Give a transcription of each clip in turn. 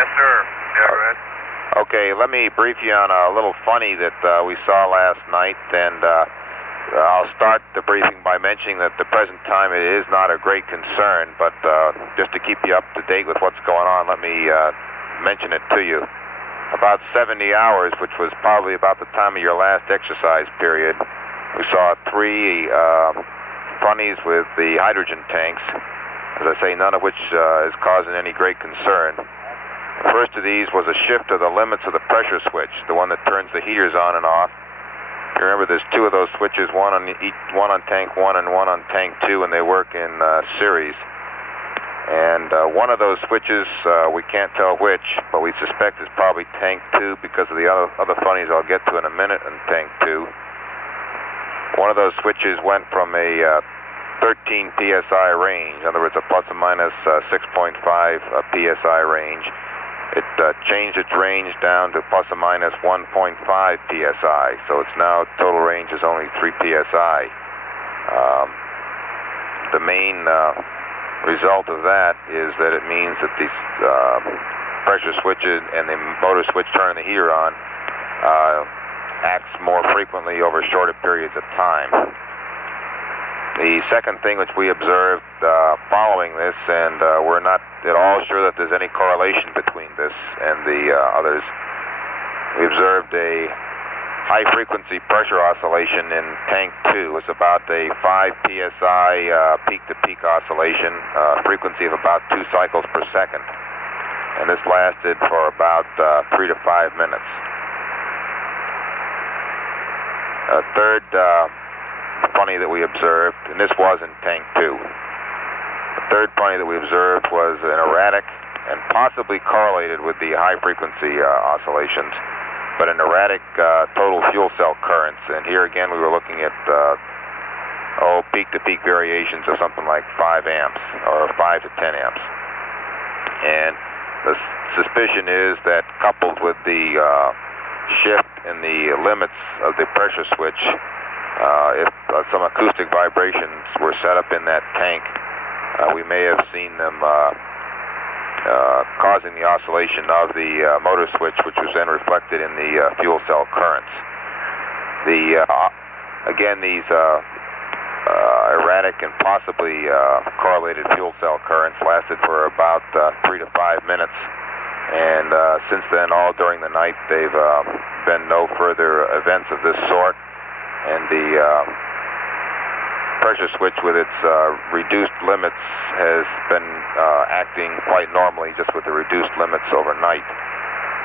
Yes, sir. Yeah, go ahead. Okay, let me brief you on a little funny that we saw last night, and I'll start the briefing by mentioning that at the present time it is not a great concern, but just to keep you up to date with what's going on, let me mention it to you. About 70 hours, which was probably about the time of your last exercise period, we saw 3 funnies with the hydrogen tanks, as I say, none of which is causing any great concern. The first of these was a shift of the limits of the pressure switch, the one that turns the heaters on and off. You remember there's 2 of those switches, one on tank 1 and one on tank 2, and they work in series. And one of those switches, we can't tell which, but we suspect is probably tank 2 because of the other funnies I'll get to in a minute in tank 2. One of those switches went from a 13 psi range, in other words, a plus or minus 6.5 psi range. It changed its range down to plus or minus 1.5 psi, so its now total range is only 3 psi. The main result of that is that it means that these pressure switches and the motor switch turning the heater on acts more frequently over shorter periods of time. The second thing which we observed following this, and we're not at all sure that there's any correlation between this and the others, we observed a high-frequency pressure oscillation in tank 2. It's about a 5 psi peak-to-peak oscillation, frequency of about 2 cycles per second. And this lasted for about 3 to 5 minutes. A third funny that we observed, and this was in tank 2. The third funny that we observed was an erratic and possibly correlated with the high-frequency oscillations, but an erratic total fuel cell currents. And here again we were looking at peak-to-peak variations of something like 5 amps or 5 to 10 amps. And the suspicion is that coupled with the shift in the limits of the pressure switch, if some acoustic vibrations were set up in that tank, we may have seen them causing the oscillation of the motor switch, which was then reflected in the fuel cell currents. Again, these erratic and possibly correlated fuel cell currents lasted for about 3 to 5 minutes, and since then, all during the night, they've been no further events of this sort, and the pressure switch with its reduced limits has been acting quite normally, just with the reduced limits overnight.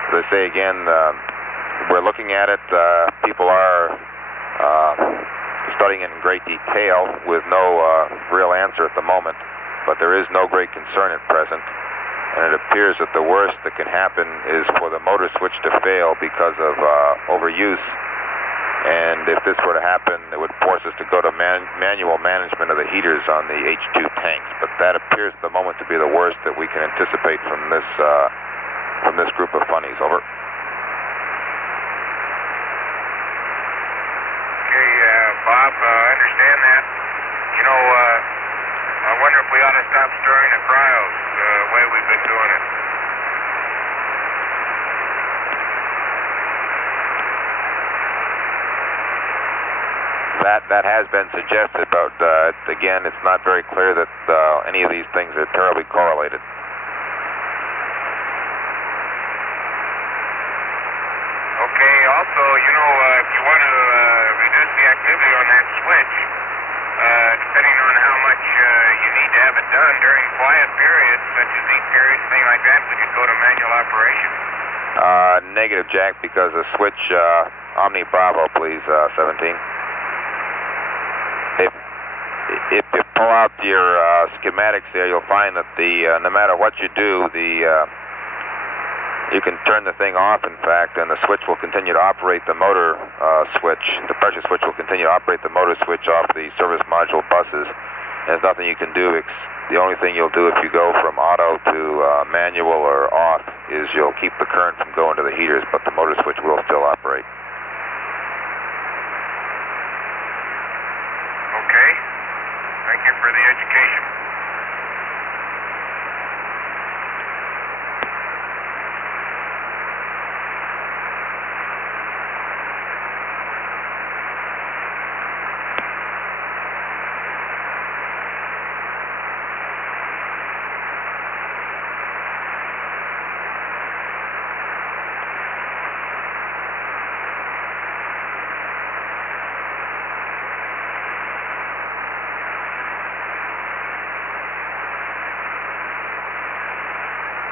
As I say again, we're looking at it. People are studying it in great detail with no real answer at the moment, but there is no great concern at present, and it appears that the worst that can happen is for the motor switch to fail because of overuse. And if this were to happen, it would force us to go to manual management of the heaters on the H2 tanks. But that appears at the moment to be the worst that we can anticipate from this group of funnies. Over. Okay, Bob, I understand that. You know, I wonder if we ought to stop stirring the cryos the way we've been doing it. That has been suggested, but again, it's not very clear that any of these things are terribly correlated. Okay, also, you know, if you want to reduce the activity on that switch, depending on how much you need to have it done during quiet periods, such as deep periods, thing like that, we could go to manual operation. Negative, Jack, because the switch, Omni Bravo, please, 17. If you pull out your schematics there, you'll find that no matter what you do, you can turn the thing off, in fact, and the switch will continue to operate the motor switch. The pressure switch will continue to operate the motor switch off the service module buses. There's nothing you can do. The only thing you'll do if you go from auto to manual or off is you'll keep the current from going to the heaters, but the motor switch will still operate. Okay. Thank you for the education.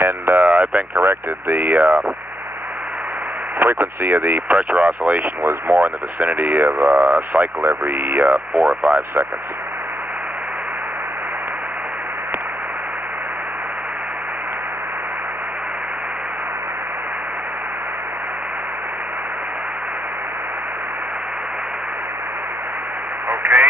And I've been corrected. The frequency of the pressure oscillation was more in the vicinity of a cycle every 4 or 5 seconds. Okay.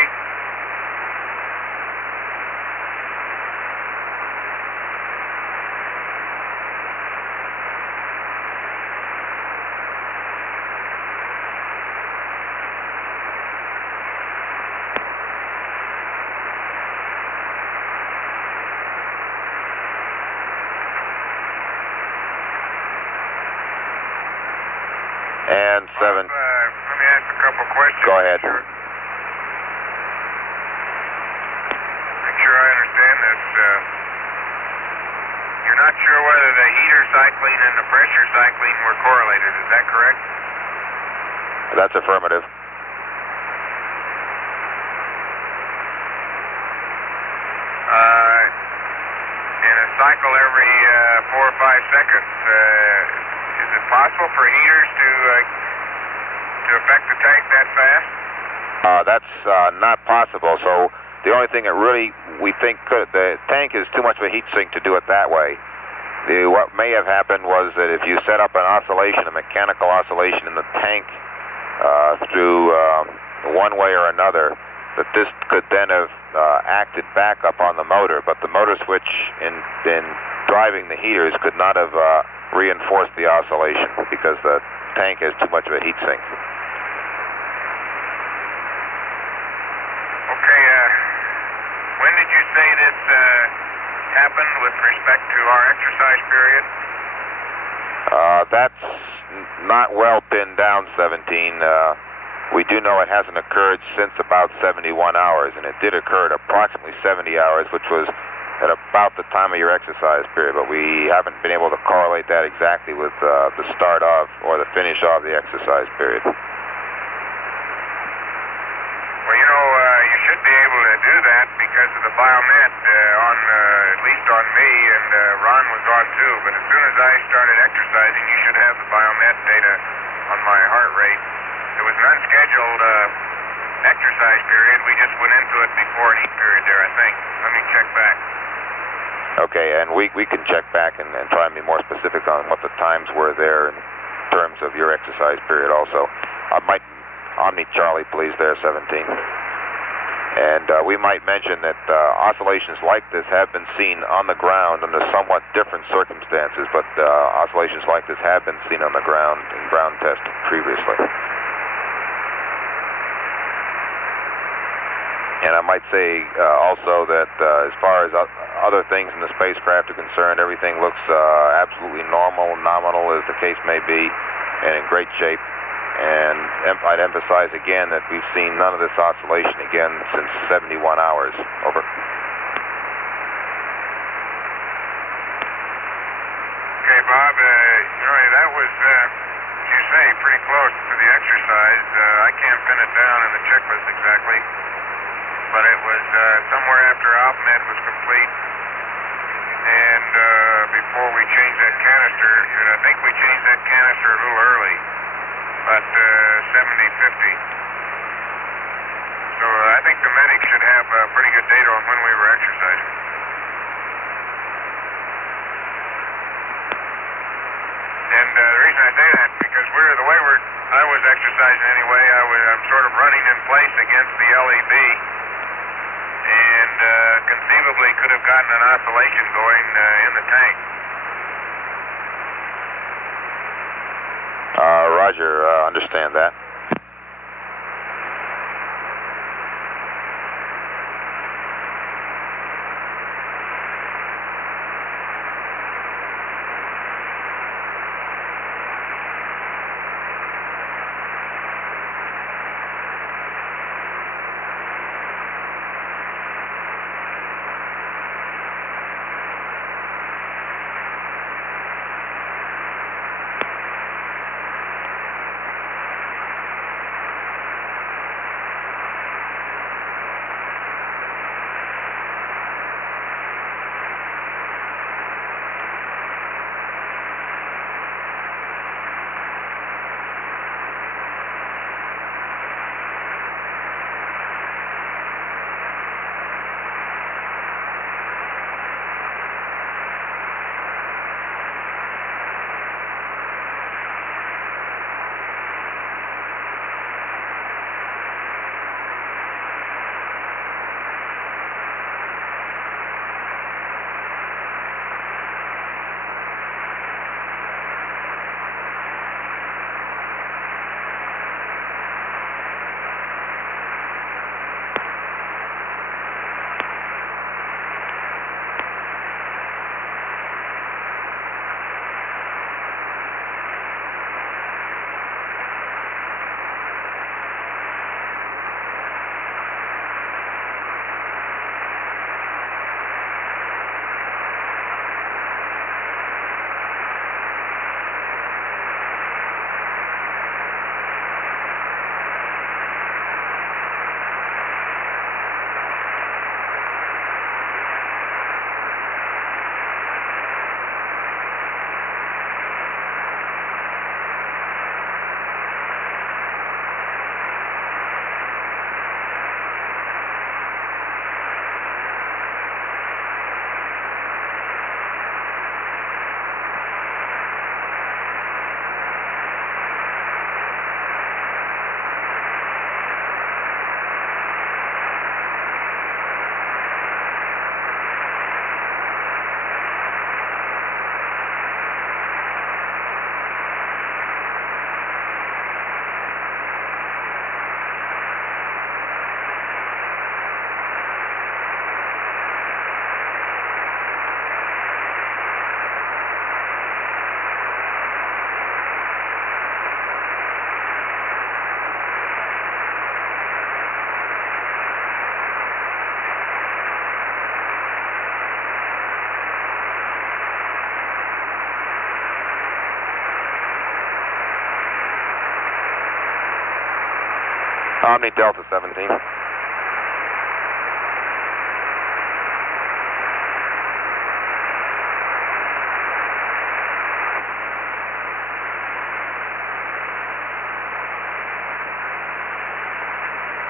And 7. Let me ask a couple questions. Go ahead. Make sure I understand this. You're not sure whether the heater cycling and the pressure cycling were correlated. Is that correct? That's affirmative. In a cycle every 4 or 5 seconds, is it possible for heaters to affect the tank that fast? That's not possible. So the only thing that really we think the tank is too much of a heat sink to do it that way. What may have happened was that if you set up an oscillation, a mechanical oscillation in the tank through one way or another, that this could then have acted back up on the motor, but the motor switch in driving the heaters could not have reinforced the oscillation because the tank has too much of a heat sink. Okay, when did you say this happened with respect to our exercise period? That's not well pinned down, 17. We do know it hasn't occurred since about 71 hours, and it did occur at approximately 70 hours, which was at about the time of your exercise period, but we haven't been able to correlate that exactly with the start of or the finish of the exercise period. Well, you know, you should be able to do that because of the biomet at least on me, and Ron was on too, but as soon as I started exercising, you should have the biomet data on my heart rate. It was an unscheduled exercise period. We just went into it before a heat period there, I think. Let me check back. Okay, and we can check back and try and be more specific on what the times were there in terms of your exercise period also. Omni Charlie, please, there, 17. And we might mention that oscillations like this have been seen on the ground under somewhat different circumstances, but oscillations like this have been seen on the ground in ground testing previously. And I might say also that as far as other things in the spacecraft are concerned, everything looks absolutely normal, nominal as the case may be, and in great shape. And I'd emphasize again that we've seen none of this oscillation again since 71 hours. Over. Okay, Bob, you know, that was, as you say, pretty close to the exercise. I can't pin it down in the checklist exactly, but it was somewhere after AlpMed was complete and before we changed that canister, and I think we changed that canister a little early, about 70-50. So I think the medics should have pretty good data on when we were exercising. And the reason I say that, because the way I was exercising anyway, I'm sort of running in place against the LEB, and conceivably could have gotten an oscillation going in the tank. Roger, understand that. Omni Delta 17.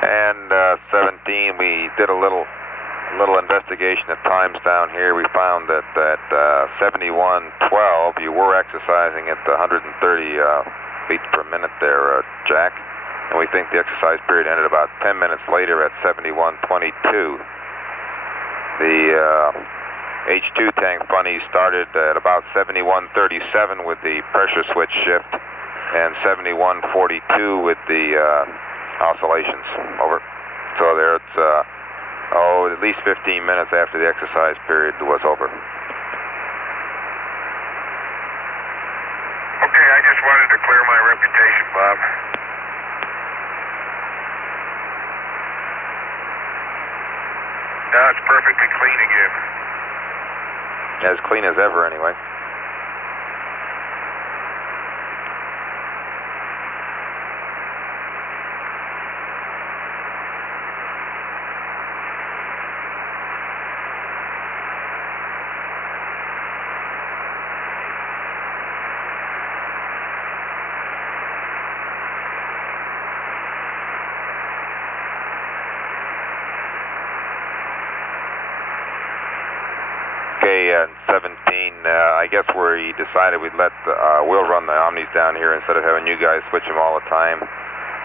And 17, we did a little investigation at times down here. We found that at 7112, you were exercising at the 130 beats per minute there, Jack. And we think the exercise period ended about 10 minutes later at 7122. The H2 tank funny started at about 7137 with the pressure switch shift, and 7142 with the oscillations. Over. So there it's at least 15 minutes after the exercise period was over. Okay, I just wanted to clear my reputation, Bob. Now it's perfectly clean again. As clean as ever, anyway. Okay, 17, I guess we decided we'd we'll run the Omnis down here instead of having you guys switch them all the time.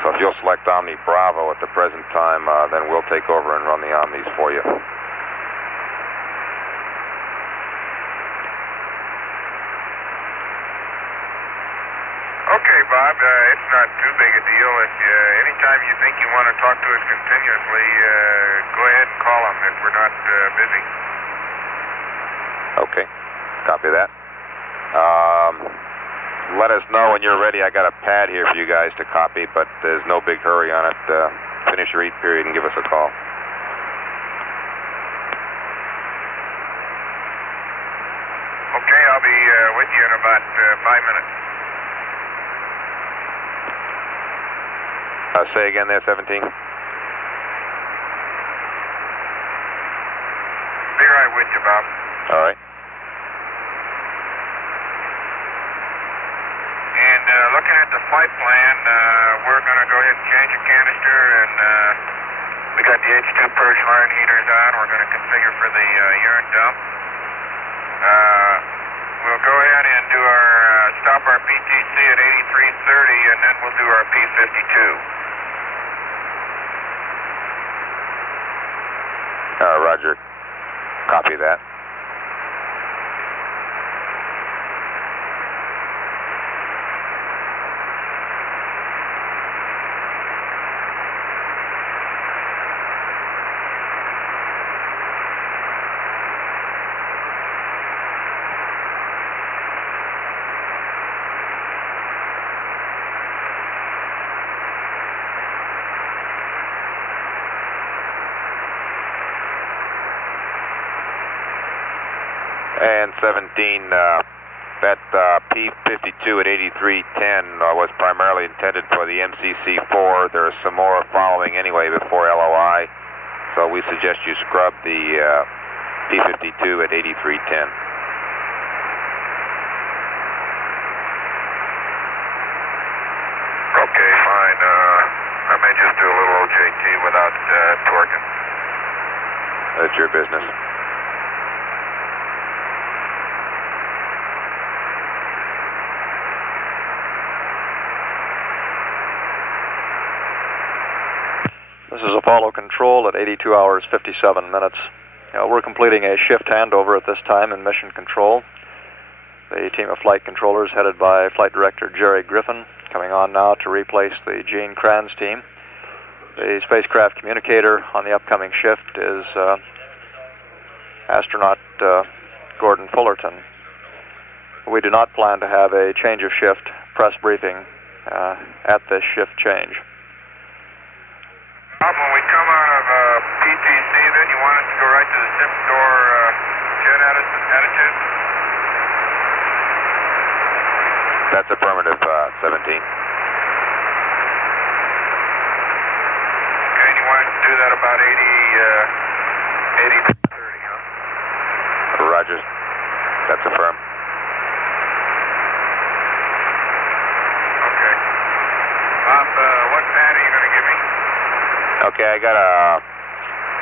So if you'll select Omni Bravo at the present time, then we'll take over and run the Omnis for you. Okay, Bob, it's not too big a deal. If anytime you think you want to talk to us continuously, go ahead and call them if we're not busy. Okay, copy that. Let us know when you're ready. I got a pad here for you guys to copy, but there's no big hurry on it. Finish your eat period and give us a call. Okay, I'll be with you in about 5 minutes. Say again there, 17. Be right with you, Bob. All right. And looking at the flight plan, we're going to go ahead and change the canister, and we got the H2 purge line heaters on. We're going to configure for the urine dump. We'll go ahead and do stop our PTC at 8330, and then we'll do our P52. Roger. Copy that. And 17, that P52 at 8310 was primarily intended for the MCC4. There's some more following anyway before LOI, so we suggest you scrub the P52 at 8310. Okay, fine. I may just do a little OJT without torquing. That's your business. This is Apollo Control at 82 hours 57 minutes. We're completing a shift handover at this time in Mission Control. The team of flight controllers headed by Flight Director Jerry Griffin coming on now to replace the Gene Kranz team. The spacecraft communicator on the upcoming shift is astronaut Gordon Fullerton. We do not plan to have a change of shift press briefing at this shift change. When we come out of PTC, then you want us to go right to the tip door jet attitude? That's affirmative, 17. do that about 80 to 30, huh? Roger. That's affirmed. Okay. Bob, what pad are you going to give me? Okay, I got a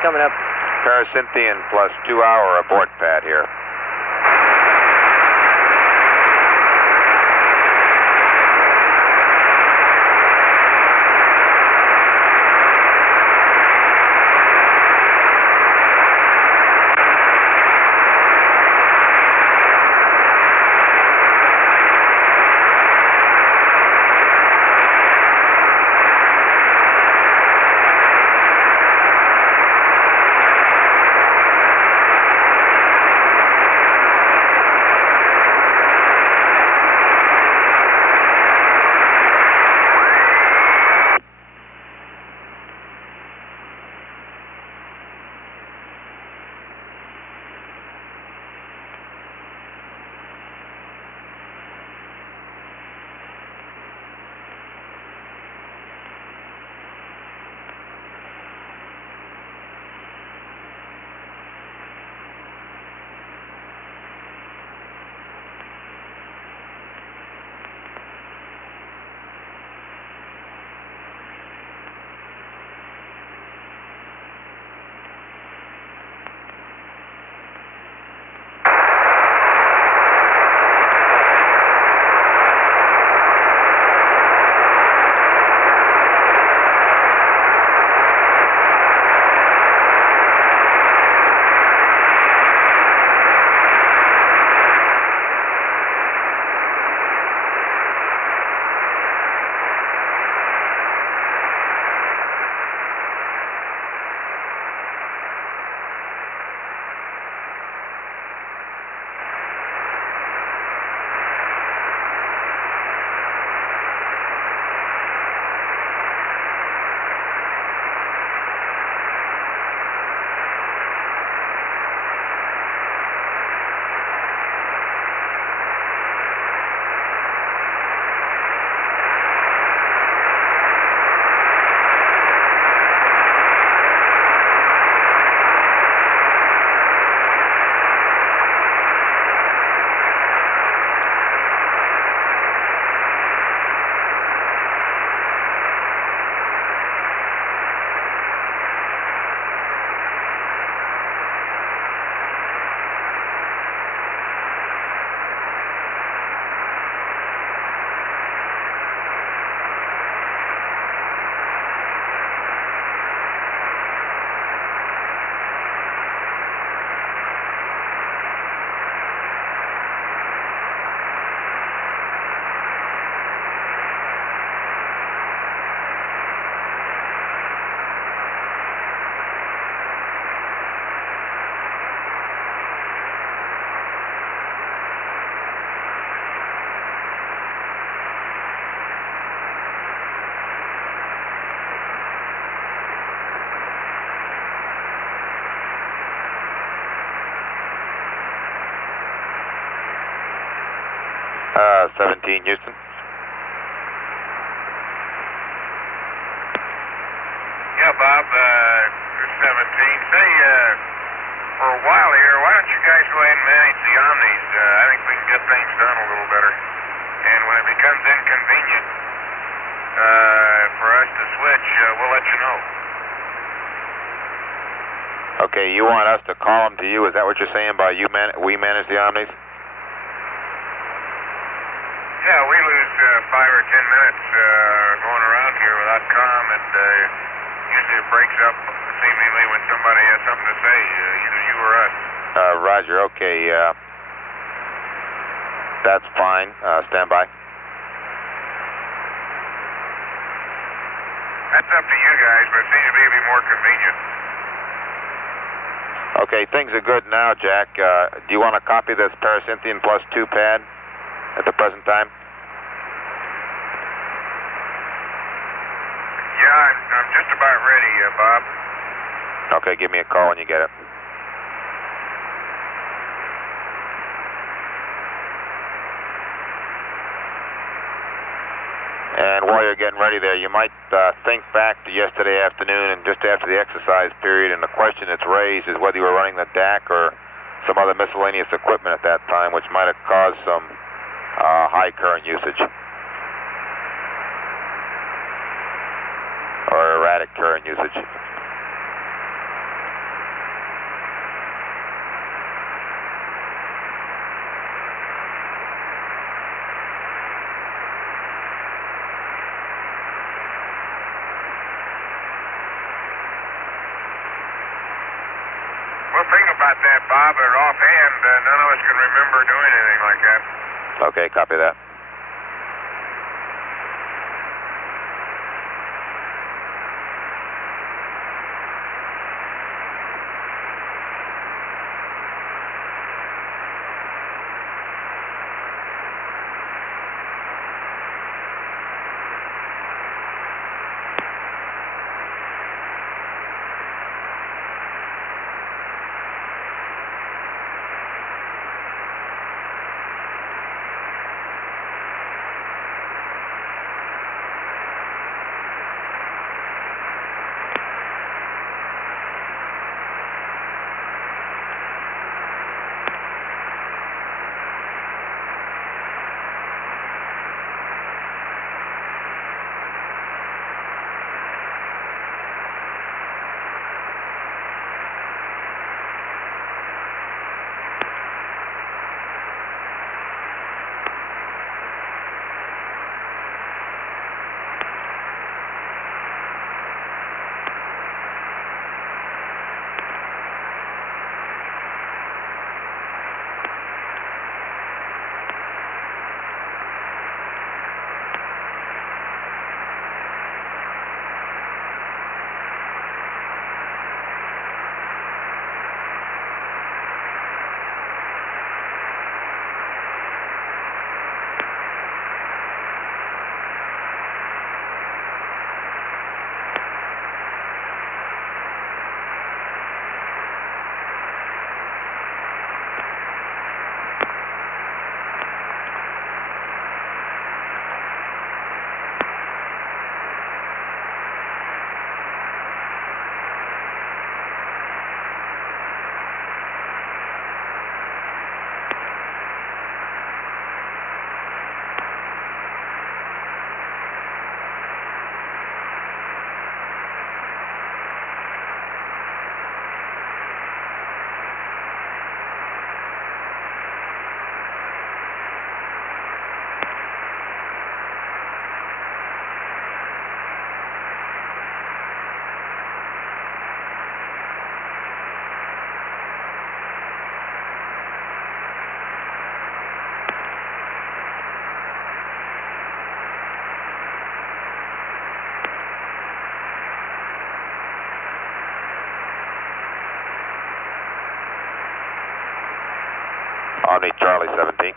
Coming up. paracynthian plus 2-hour abort pad here. Uh, 17, Houston. Yeah, Bob, 17. Say, for a while here, why don't you guys go ahead and manage the Omnis? I think we can get things done a little better. And when it becomes inconvenient for us to switch, we'll let you know. Okay, you want us to call them to you? Is that what you're saying by we manage the Omnis? Yeah, we lose 5 or 10 minutes going around here without comm, and usually it breaks up seemingly when somebody has something to say, either you or us. Roger, okay, that's fine. Stand by. That's up to you guys, but it seems to me to be more convenient. Okay, things are good now, Jack. Do you want to copy this paracynthian plus 2 pad at the present time? Yeah, I'm just about ready, Bob. Okay, give me a call when you get it. And while you're getting ready there, you might think back to yesterday afternoon and just after the exercise period, and the question that's raised is whether you were running the DAC or some other miscellaneous equipment at that time, which might have caused some high current usage or erratic current usage. About that, Bob, or offhand, none of us can remember doing anything like that. Okay, copy that. Omni Charlie 17.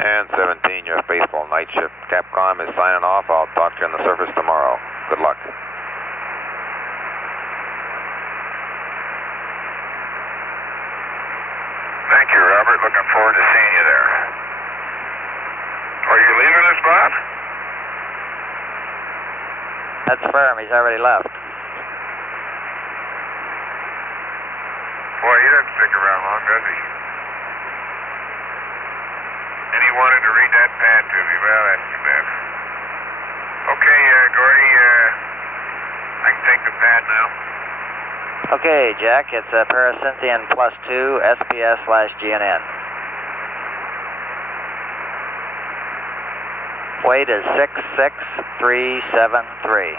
And 17, your faithful night shift Capcom is signing off. I'll talk to you on the surface tomorrow. Good luck. Thank you, Robert. Looking forward to seeing you there. Or you leaving us, Bob? That's firm. He's already left. Boy, he doesn't stick around long, does he? And he wanted to read that pad to me. Well, that's too bad. Okay, Gordy, I can take the pad now. Okay, Jack, it's a paracynthian +2 SPS/GNN. Weight is 66373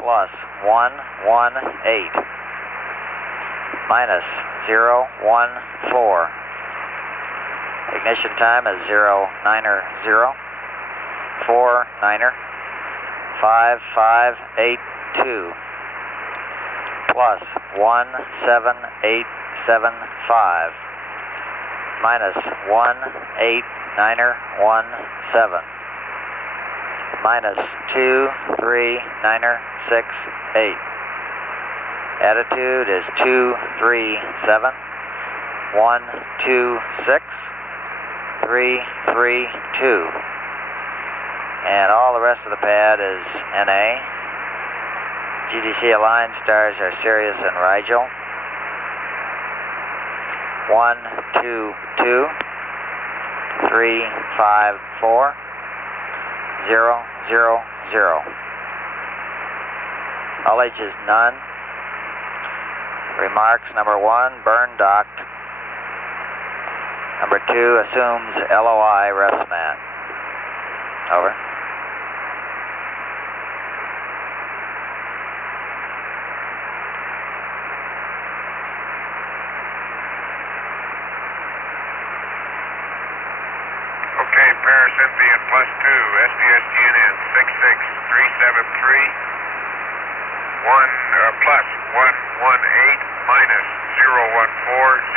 plus 118 minus 014. Ignition time is 090 49er 5582 plus 17875 minus 189er17 minus 239er68. Attitude is 237 126 332. And all the rest of the pad is NA. GDC aligned stars are Sirius and Rigel. 122 354 000. Knowledge is none. Remarks: number 1, burn docked. Number 2, assumes LOI rest mat. Over. Okay, paracynthian +2, SDS-GNN 66373, plus 118 minus 014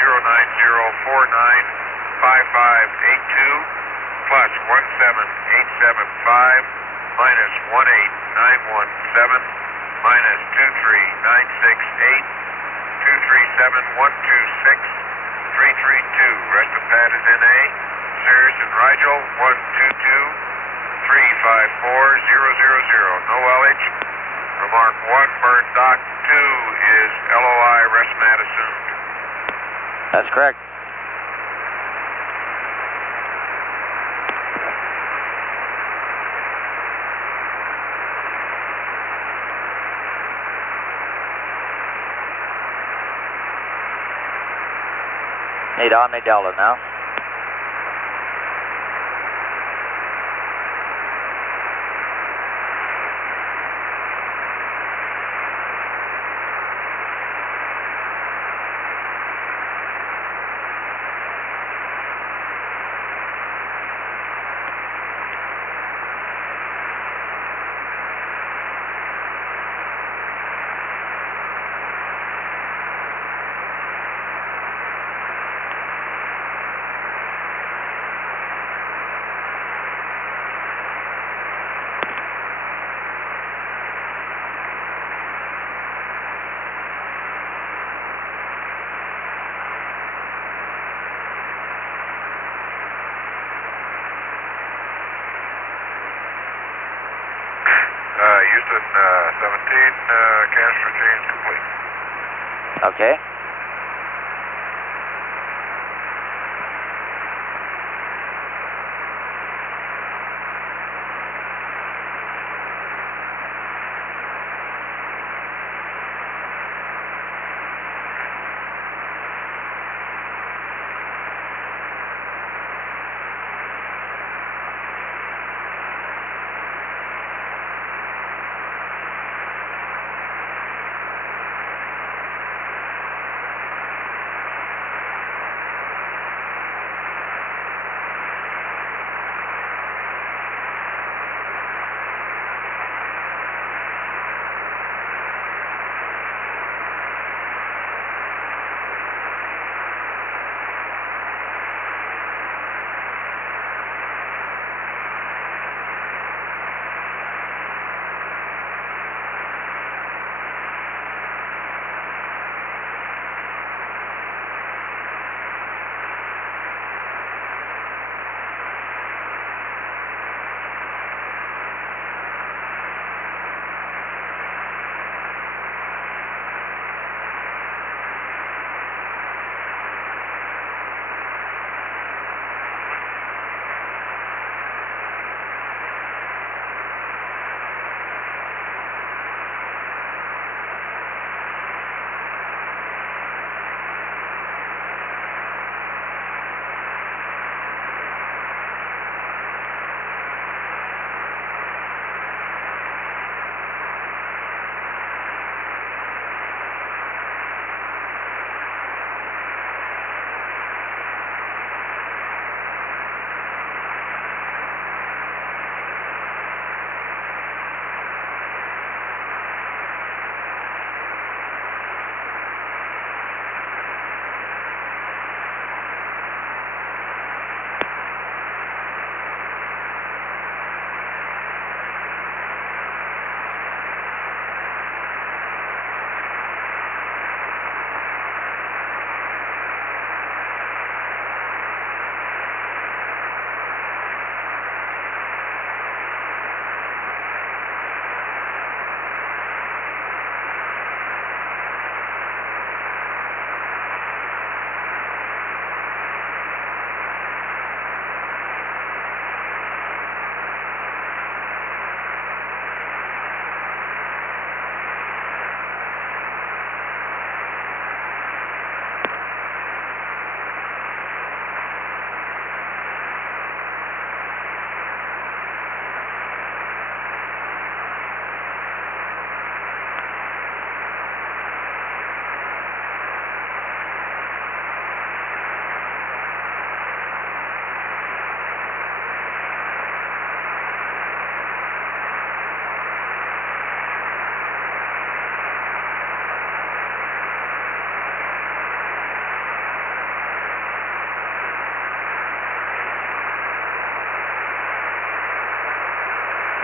09049 5582 plus 17875 minus 18917 minus 23968 237126 332. Rest of pad is NA. Sirius and Rigel 122 354 000. No LH. Remark 1, burn dock. 2 is LOI rest mat assumed. That's correct. Need Omni Delta now. Houston 17, canister change complete. Okay.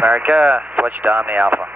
America, switch to Omni Alpha.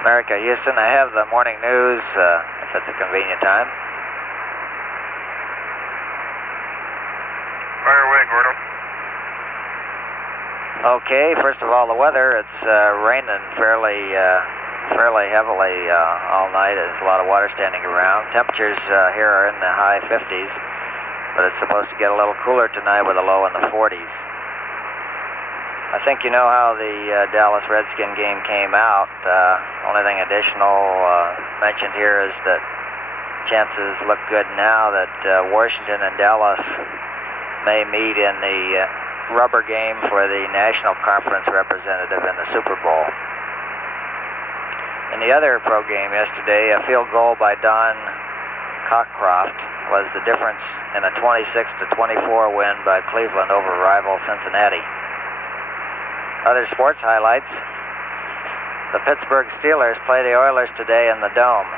America, Houston, I have the morning news, if it's a convenient time. Fire away, Gordo. Okay, first of all, the weather, it's raining fairly heavily all night. There's a lot of water standing around. Temperatures here are in the high 50s, but it's supposed to get a little cooler tonight with a low in the 40s. I think you know how the Dallas Redskin game came out. Only thing additional mentioned here is that chances look good now that Washington and Dallas may meet in the rubber game for the National Conference representative in the Super Bowl. In the other pro game yesterday, a field goal by Don Cockcroft was the difference in a 26-24 win by Cleveland over rival Cincinnati. Other sports highlights. The Pittsburgh Steelers play the Oilers today in the Dome.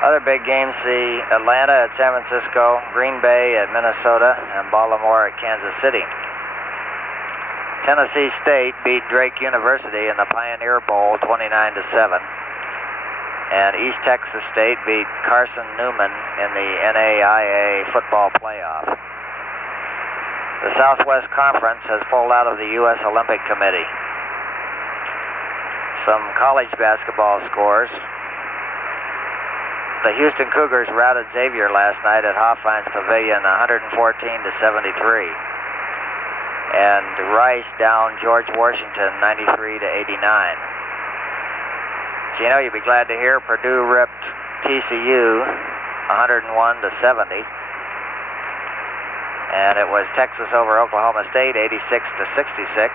Other big games see Atlanta at San Francisco, Green Bay at Minnesota, and Baltimore at Kansas City. Tennessee State beat Drake University in the Pioneer Bowl 29-7. And East Texas State beat Carson Newman in the NAIA football playoff. The Southwest Conference has pulled out of the U.S. Olympic Committee. Some college basketball scores. The Houston Cougars routed Xavier last night at Hofheinz Pavilion 114-73. And Rice down George Washington 93-89. Gino, you'll be glad to hear Purdue ripped TCU 101-70. And it was Texas over Oklahoma State, 86-66.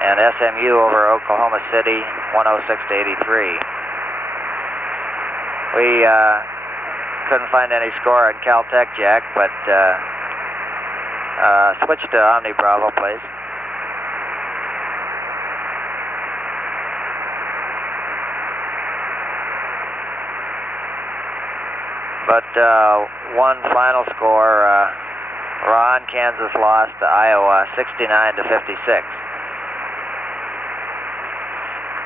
And SMU over Oklahoma City, 106-83. We couldn't find any score on Caltech, Jack, but switch to Omni Bravo, please. But one final score, Ron, Kansas lost to Iowa 69-56.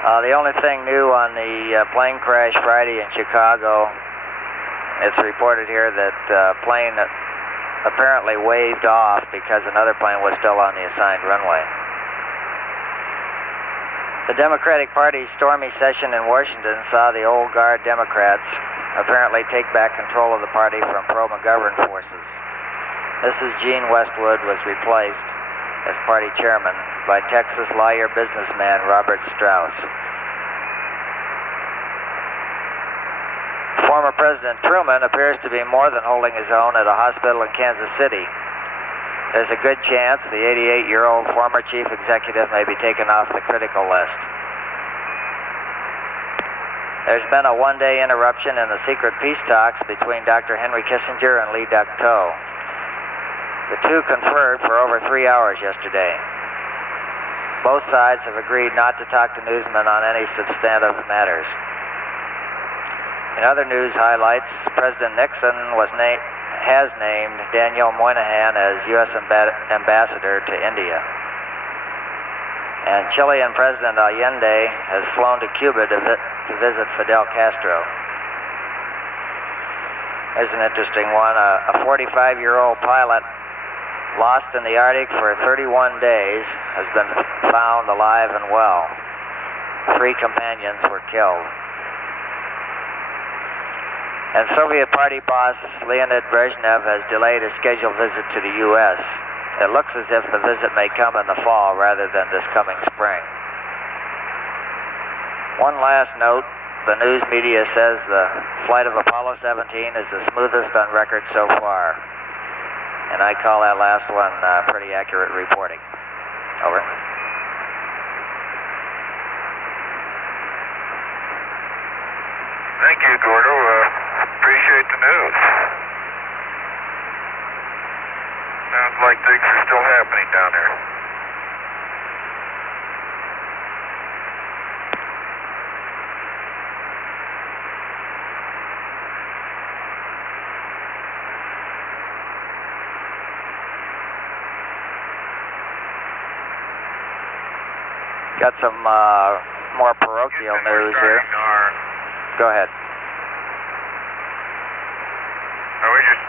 The only thing new on the plane crash Friday in Chicago, it's reported here that plane apparently waved off because another plane was still on the assigned runway. The Democratic Party's stormy session in Washington saw the old guard Democrats apparently take back control of the party from pro-McGovern forces. Mrs. Jean Westwood was replaced as party chairman by Texas lawyer businessman Robert Strauss. Former President Truman appears to be more than holding his own at a hospital in Kansas City. There's a good chance the 88-year-old former chief executive may be taken off the critical list. There's been a one-day interruption in the secret peace talks between Dr. Henry Kissinger and Lee Duc-Tho. The two conferred for over 3 hours yesterday. Both sides have agreed not to talk to newsmen on any substantive matters. In other news highlights, President Nixon has named Daniel Moynihan as U.S. ambassador to India. And Chilean President Allende has flown to Cuba to visit Fidel Castro. There's an interesting one. A 45-year-old pilot lost in the Arctic for 31 days has been found alive and well. 3 companions were killed. And Soviet Party boss Leonid Brezhnev has delayed a scheduled visit to the U.S. It looks as if the visit may come in the fall rather than this coming spring. One last note, the news media says the flight of Apollo 17 is the smoothest on record so far. And I call that last one pretty accurate reporting. Over. Thank you, Gordo. Appreciate the news. Sounds like things are still happening down there. Got some more parochial news here. Go ahead.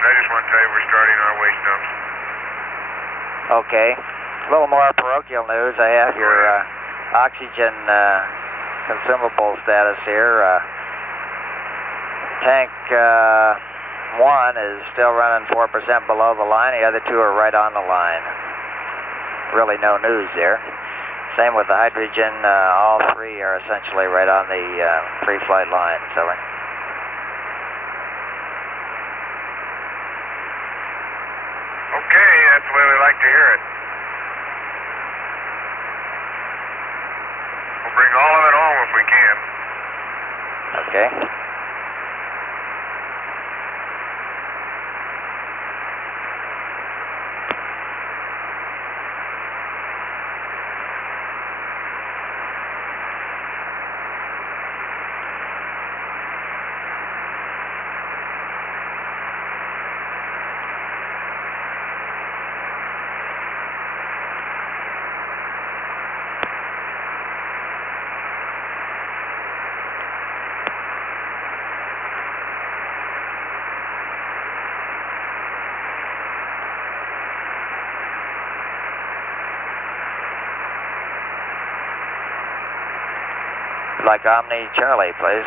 I just want to tell you we're starting our waste dumps. Okay. A little more parochial news. I have your oxygen consumable status here. Tank 1 is still running 4% below the line. The other 2 are right on the line. Really no news there. Same with the hydrogen. All 3 are essentially right on the free flight line. So. Okay, that's the way we like to hear it. We'll bring all of it home if we can. Okay. Like Omni Charlie, please.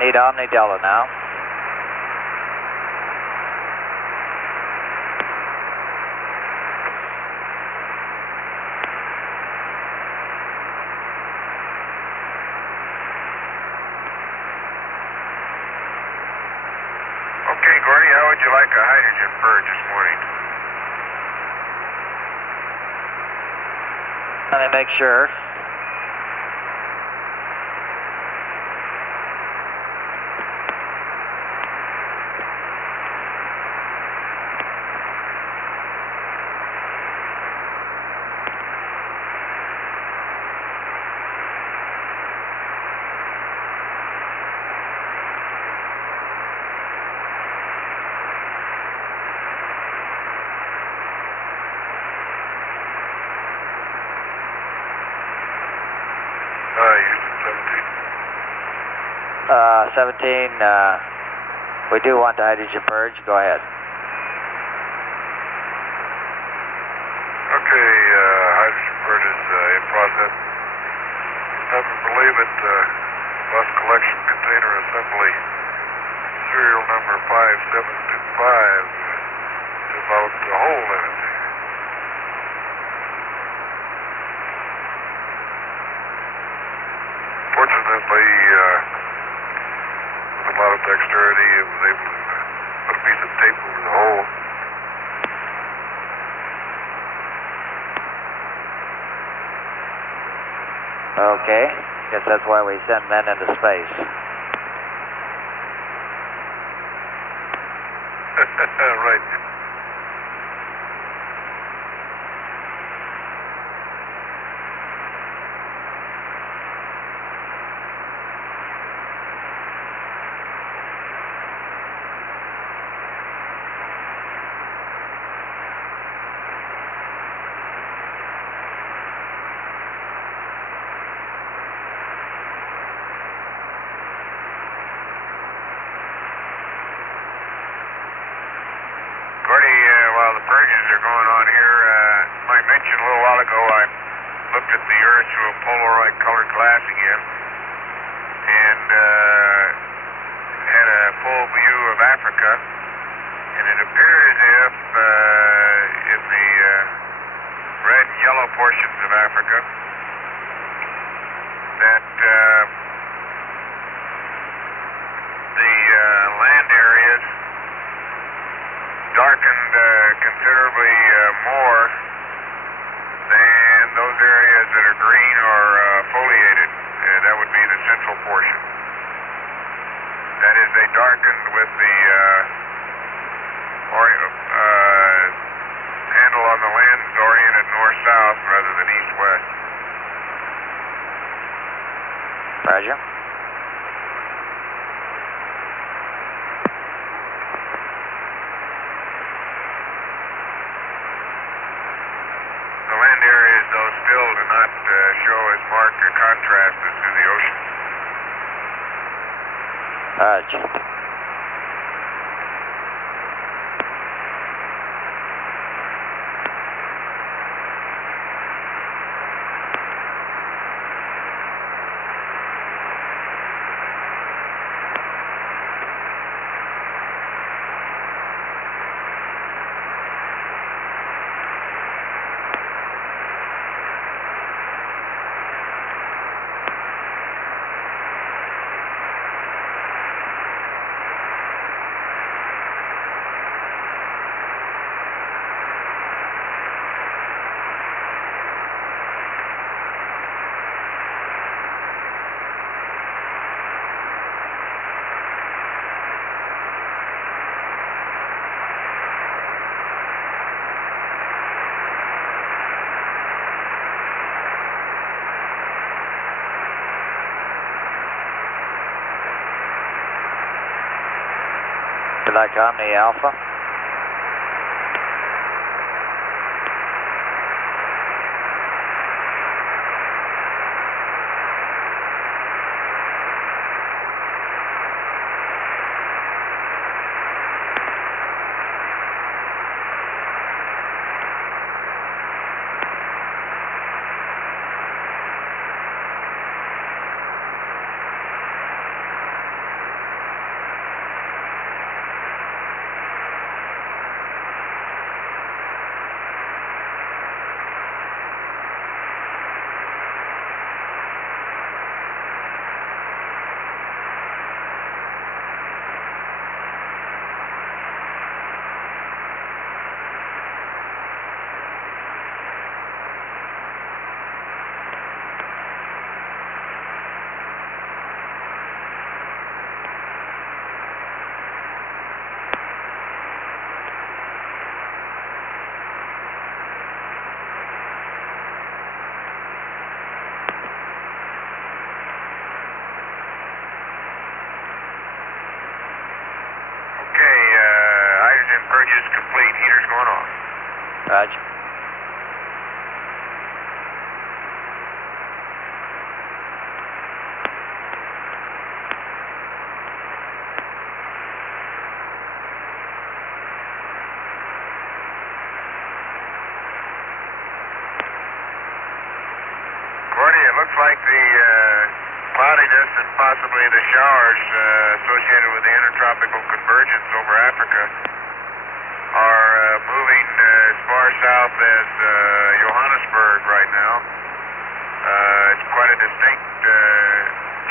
Need Omni Delta now. Okay, Gordy, how would you like a hydrogen purge this morning? Let me make sure. Houston 17. 17, we do want the hydrogen purge. Go ahead. Okay, hydrogen purge is in process. Have to believe it, bus collection container assembly, serial number 5725, developed a hole in it. Fortunately, with a lot of dexterity, it was able to put a piece of tape over the hole. Okay. Guess that's why we send men into space. Right. While the purges are going on here, I mentioned a little while ago I looked at the Earth through a Polaroid colored glass again and had a full view of Africa, and it appeared as if in the red and yellow portions of Africa that the land areas darkened considerably more than those areas that are green or foliated. That would be the central portion. That is, they darkened with the handle on the lens oriented north-south rather than east-west. Roger. The land areas, though, still do not show as marked a contrast as to the ocean. Roger. Would you like Omni Alpha? it looks like the cloudiness and possibly the showers associated with the intertropical convergence over Africa are moving as far south as Johannesburg right now. It's quite a distinct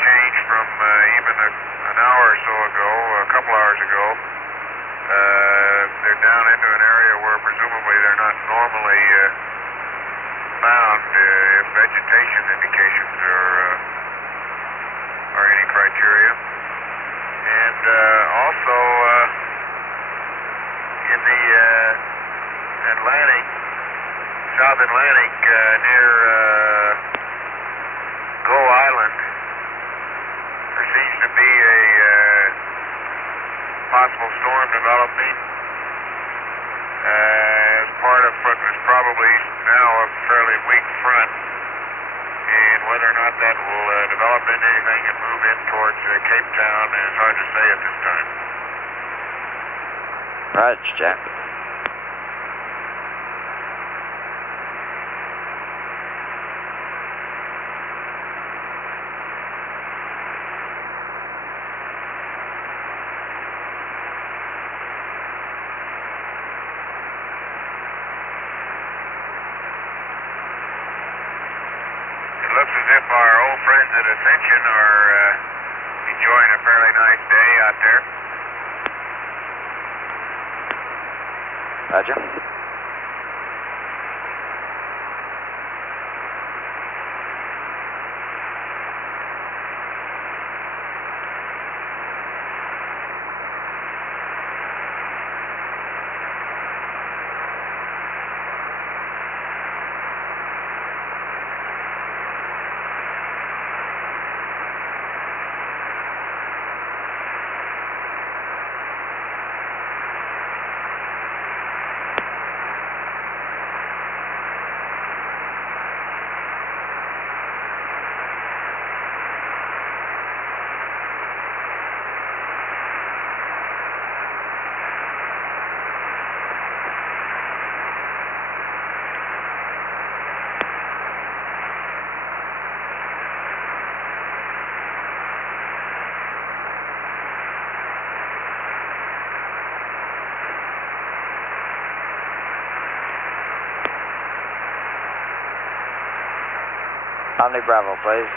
change from even an hour or so ago, a couple hours ago. They're down into an area where presumably they're not normally found if vegetation indications are any criteria. And also in the Atlantic, South Atlantic, near Gull Island, there seems to be a possible storm developing as part of what was probably now a fairly weak front, and whether or not that will develop into anything and move in towards Cape Town is hard to say at this time. Roger, Jack. It looks as if our old friends at Ascension are enjoying a fairly nice day out there. Roger. Omni Bravo, please.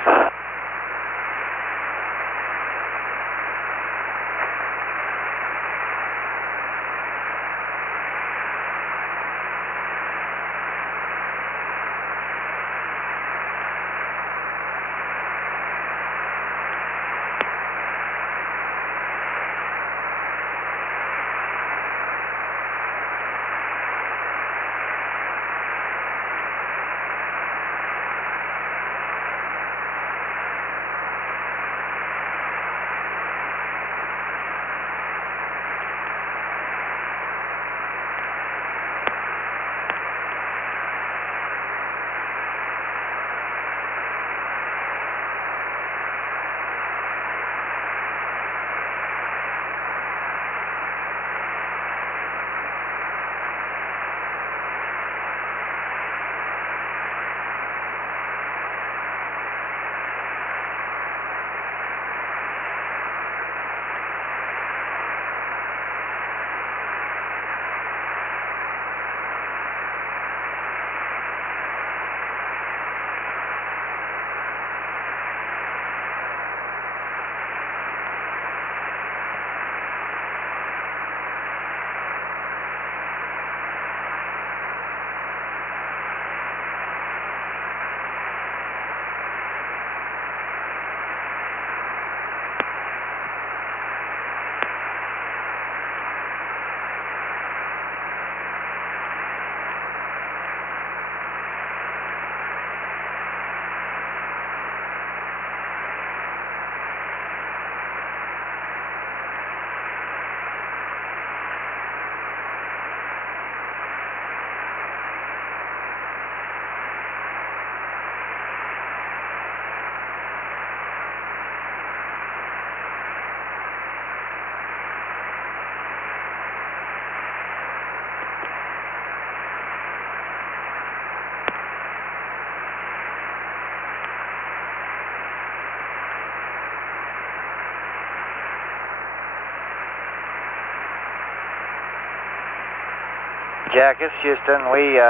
Jack, it's Houston. We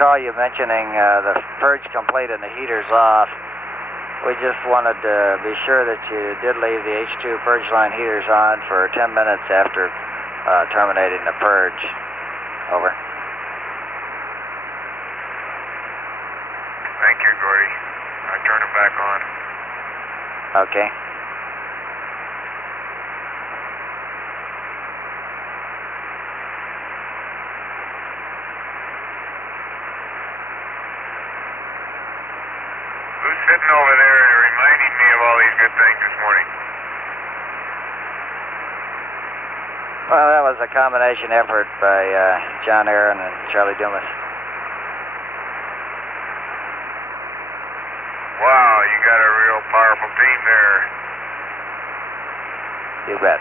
call you mentioning the purge complete and the heaters off. We just wanted to be sure that you did leave the H2 purge line heaters on for 10 minutes after terminating the purge. Over. Thank you, Gordy. I turn them back on. Okay. Who's sitting over there reminding me of all these good things this morning? Well, that was a combination effort by John Aaron and Charlie Dumas. Wow, you got a real powerful team there. You bet.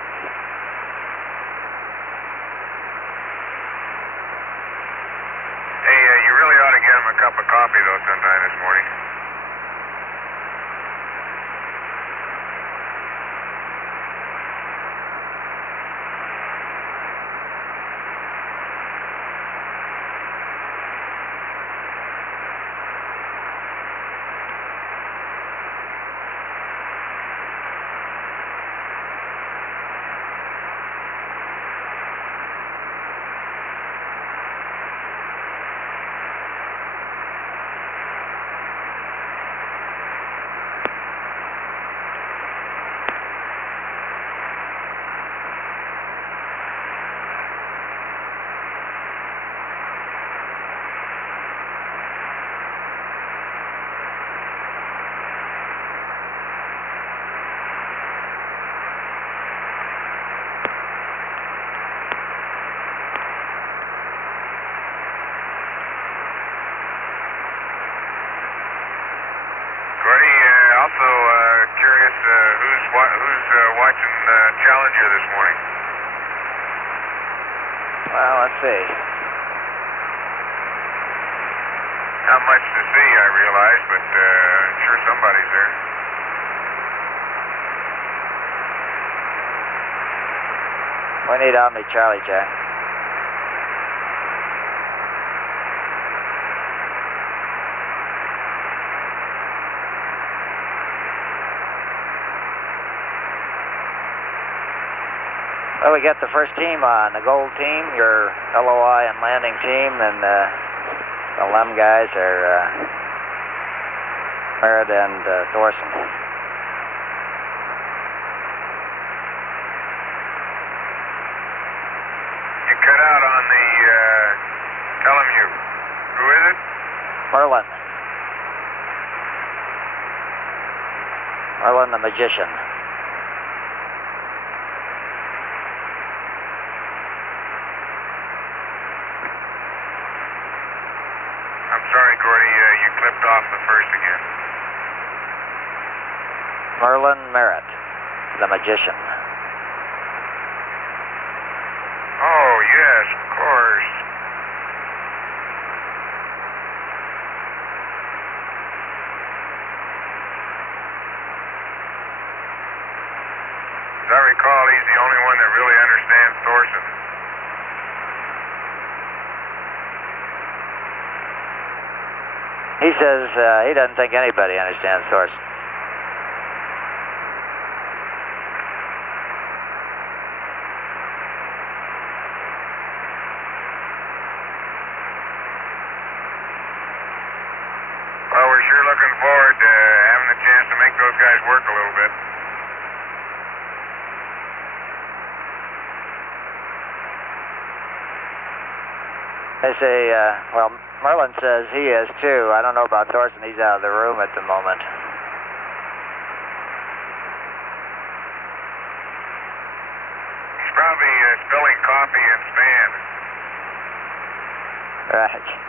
Hey, you really ought to get him a cup of coffee, though, sometime this morning. Also curious who's watching Challenger this morning? Well, let's see. Not much to see, I realize, but I'm sure somebody's there. We need Omni Charlie, Jack. Well, we got the first team on, the gold team, your LOI and landing team, and the LEM guys are Merritt and Thorson. You cut out on the, tell him you, who is it? Merlin. Merlin the Magician. Sorry, Gordy, you clipped off the first again. Merlin Merritt, the Magician. Oh, yes, of course. As I recall, he's the only one that really understands Thorson. He says he doesn't think anybody understands Thorson. Well, we're sure looking forward to having the chance to make those guys work a little bit. They say, well, Merlin says he is too. I don't know about Thorson. He's out of the room at the moment. He's probably spilling coffee in Span. Right.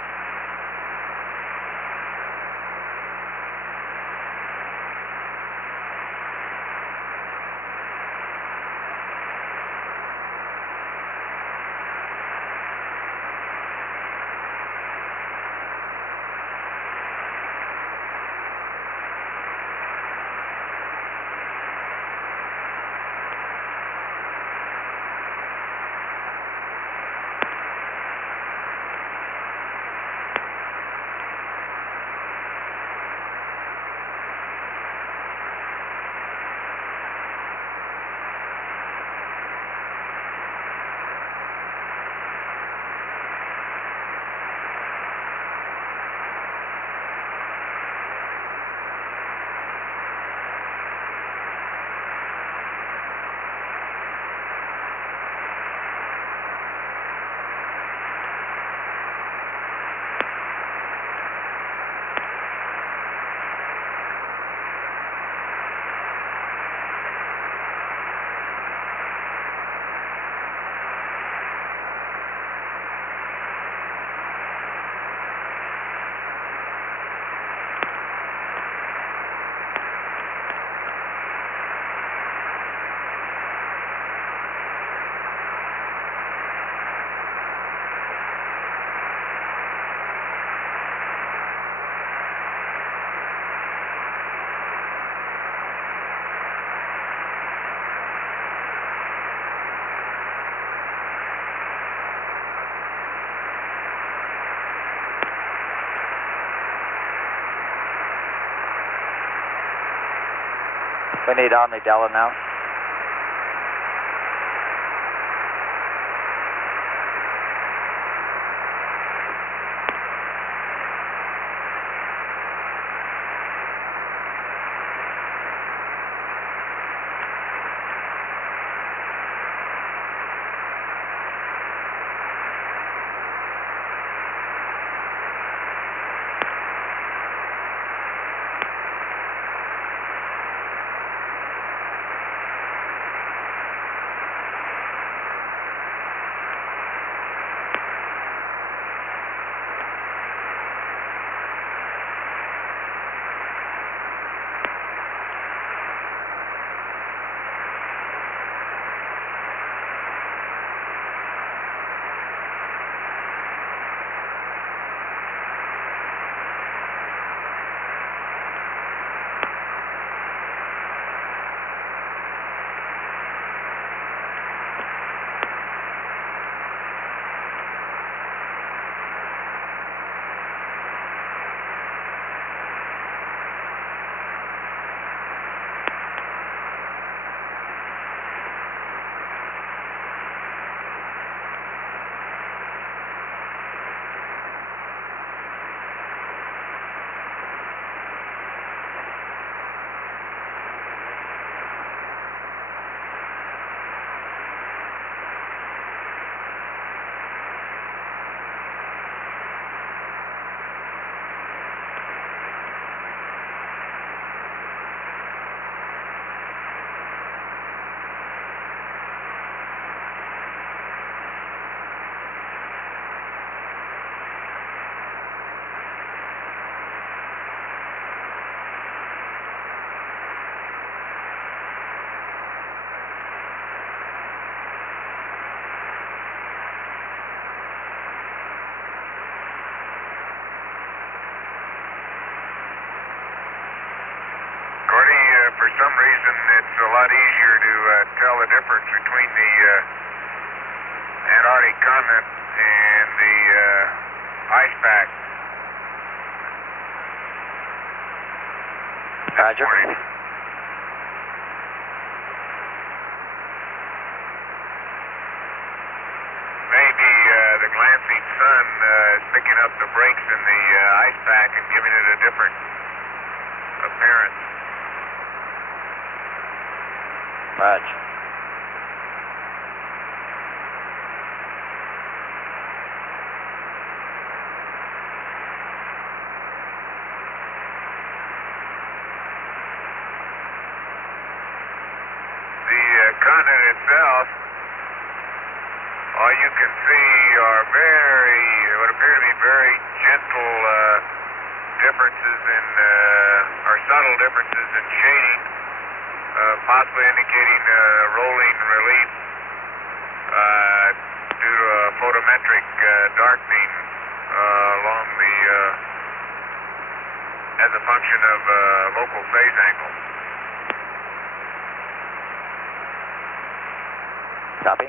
We need Omni Delta now. For some reason, it's a lot easier to tell the difference between the Antarctic continent and the ice pack. Roger. Maybe the glancing sun is picking up the breaks in the ice pack and giving it a different appearance. Roger. The continent itself, all you can see are what appear to be very gentle differences in, or subtle differences in shading, possibly indicating rolling relief due to a photometric darkening along the, as a function of local phase angle. Copy.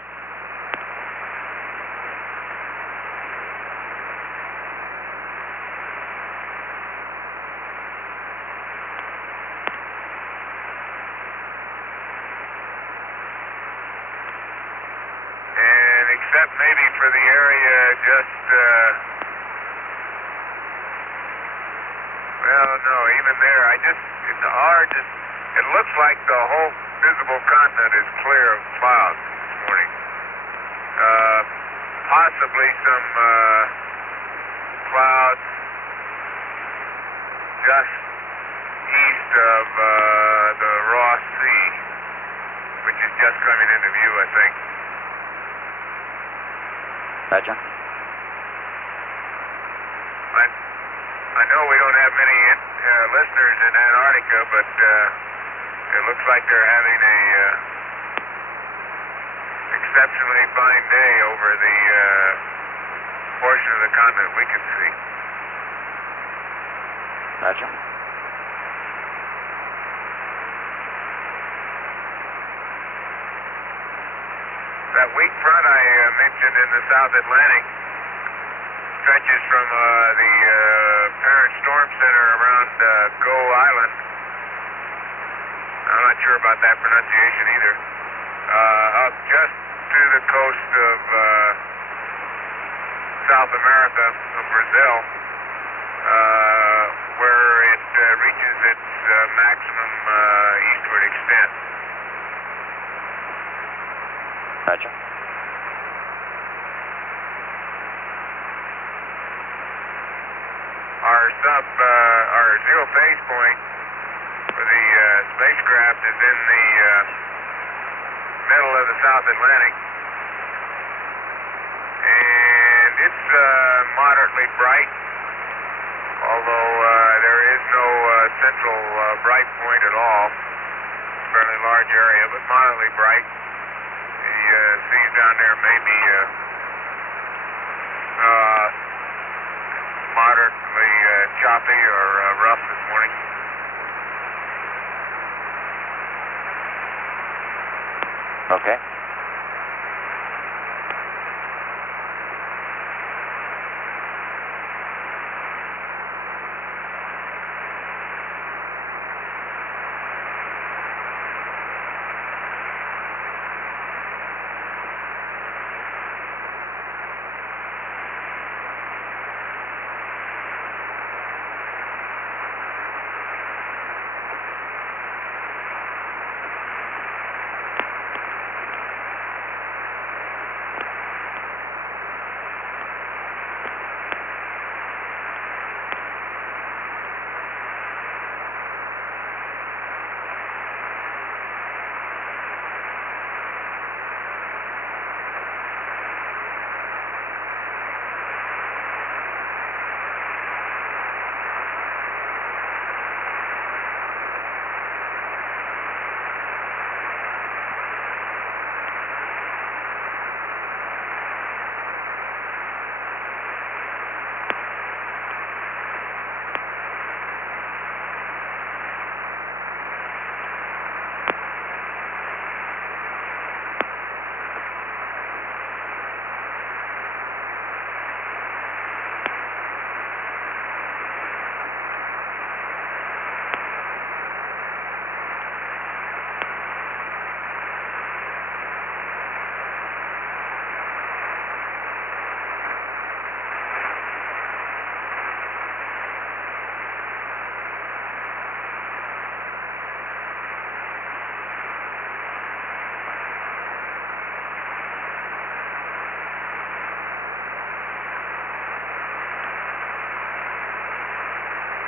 And except maybe for the area just, well, no, even there, it's hard to, it looks like the whole visible continent is clear of clouds this morning. Possibly some clouds just east of the Ross Sea, which is just coming into view, I think. Roger. I know we don't have many listeners in Antarctica, but it looks like they're having a exceptionally fine day over the portion of the continent we can see. Roger. That weak front I mentioned in the South Atlantic stretches from the parent storm center around Gull Island. And I not sure about that pronunciation either. Up just to the coast of South America, of Brazil, where it reaches its maximum eastward extent. Roger. Our zero phase point for the spacecraft is in the middle of the South Atlantic, and it's moderately bright, although there is no central bright point at all. Fairly large area, but moderately bright. The seas down there may be moderately choppy or rough this morning. Okay.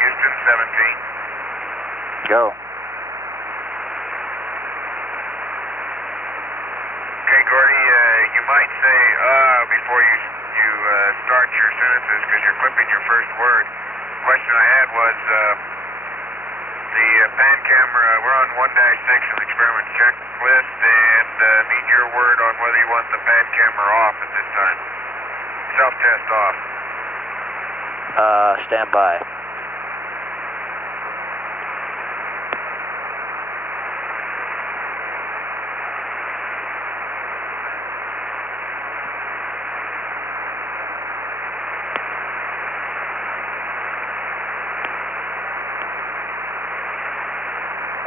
Houston 17. Go. Okay, Gordy, you might say before you start your sentences because you're clipping your first word. The question I had was the pan camera. We're on 1-6 of the experiment checklist, and need your word on whether you want the pan camera off at this time. Self-test off. Stand by.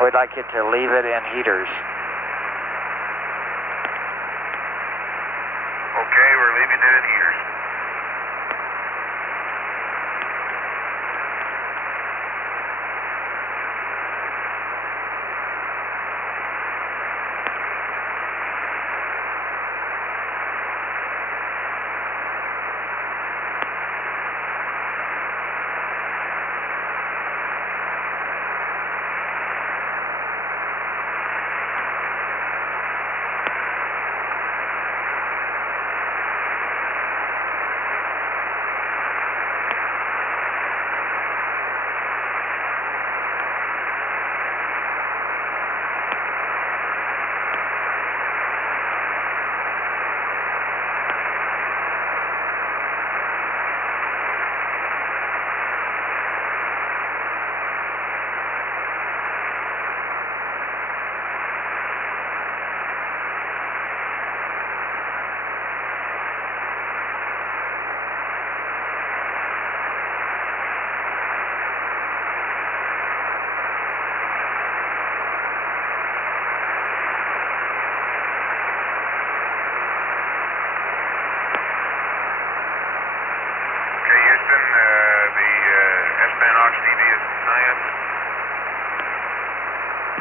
We'd like you to leave it in heaters. Okay, we're leaving it in heaters.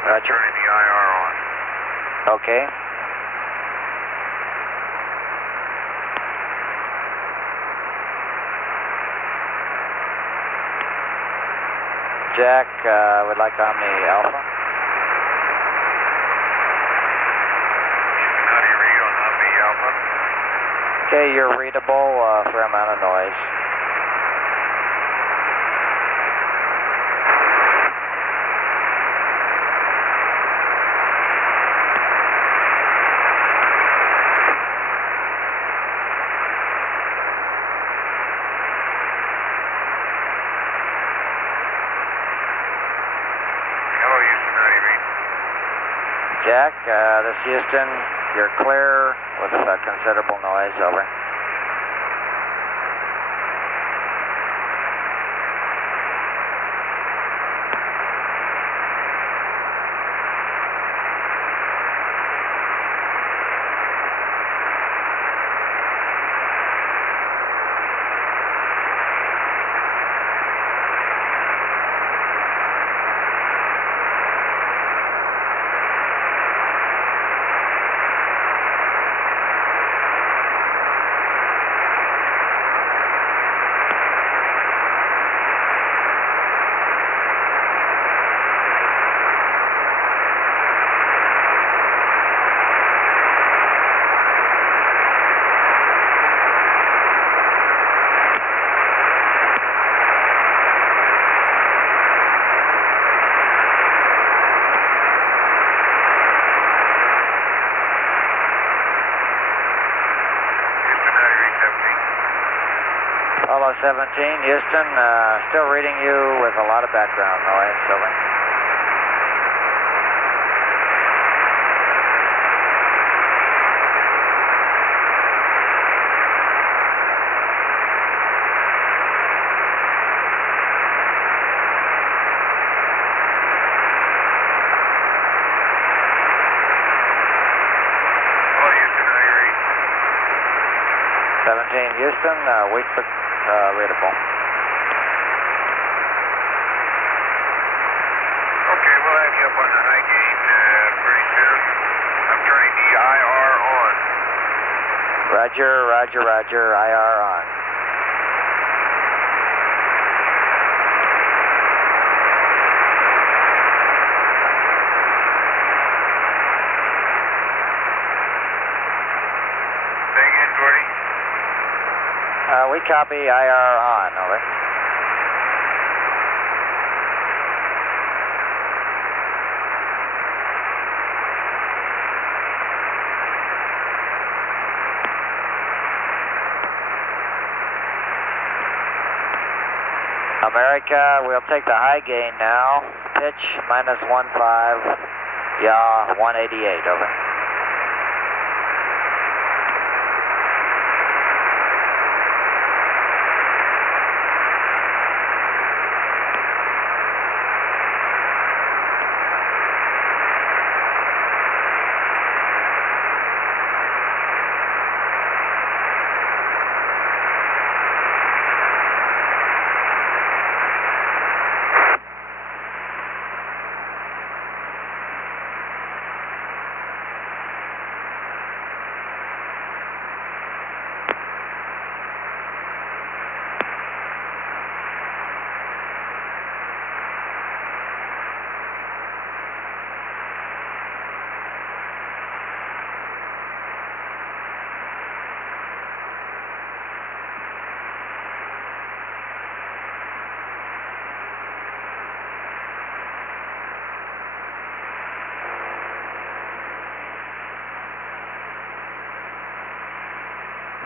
Roger. Turning the IR on. Okay. Jack, would like Omni Alpha. How do you read on Omni Alpha? Okay, you're readable, fair amount of noise. Hello, Houston, how do you read? Jack, this is Houston. You're clear with considerable noise, over. Apollo 17, Houston, still reading you with a lot of background noise, over. Hello, Houston, how do you read? 17, Houston, weak but readable. Okay, we'll have you up on the high gain pretty soon. I'm turning the IR on. Roger, roger, roger, IR on. Say again, Gordy? We copy IR on, over. America, we'll take the high gain now. Pitch -15, yaw 188, over.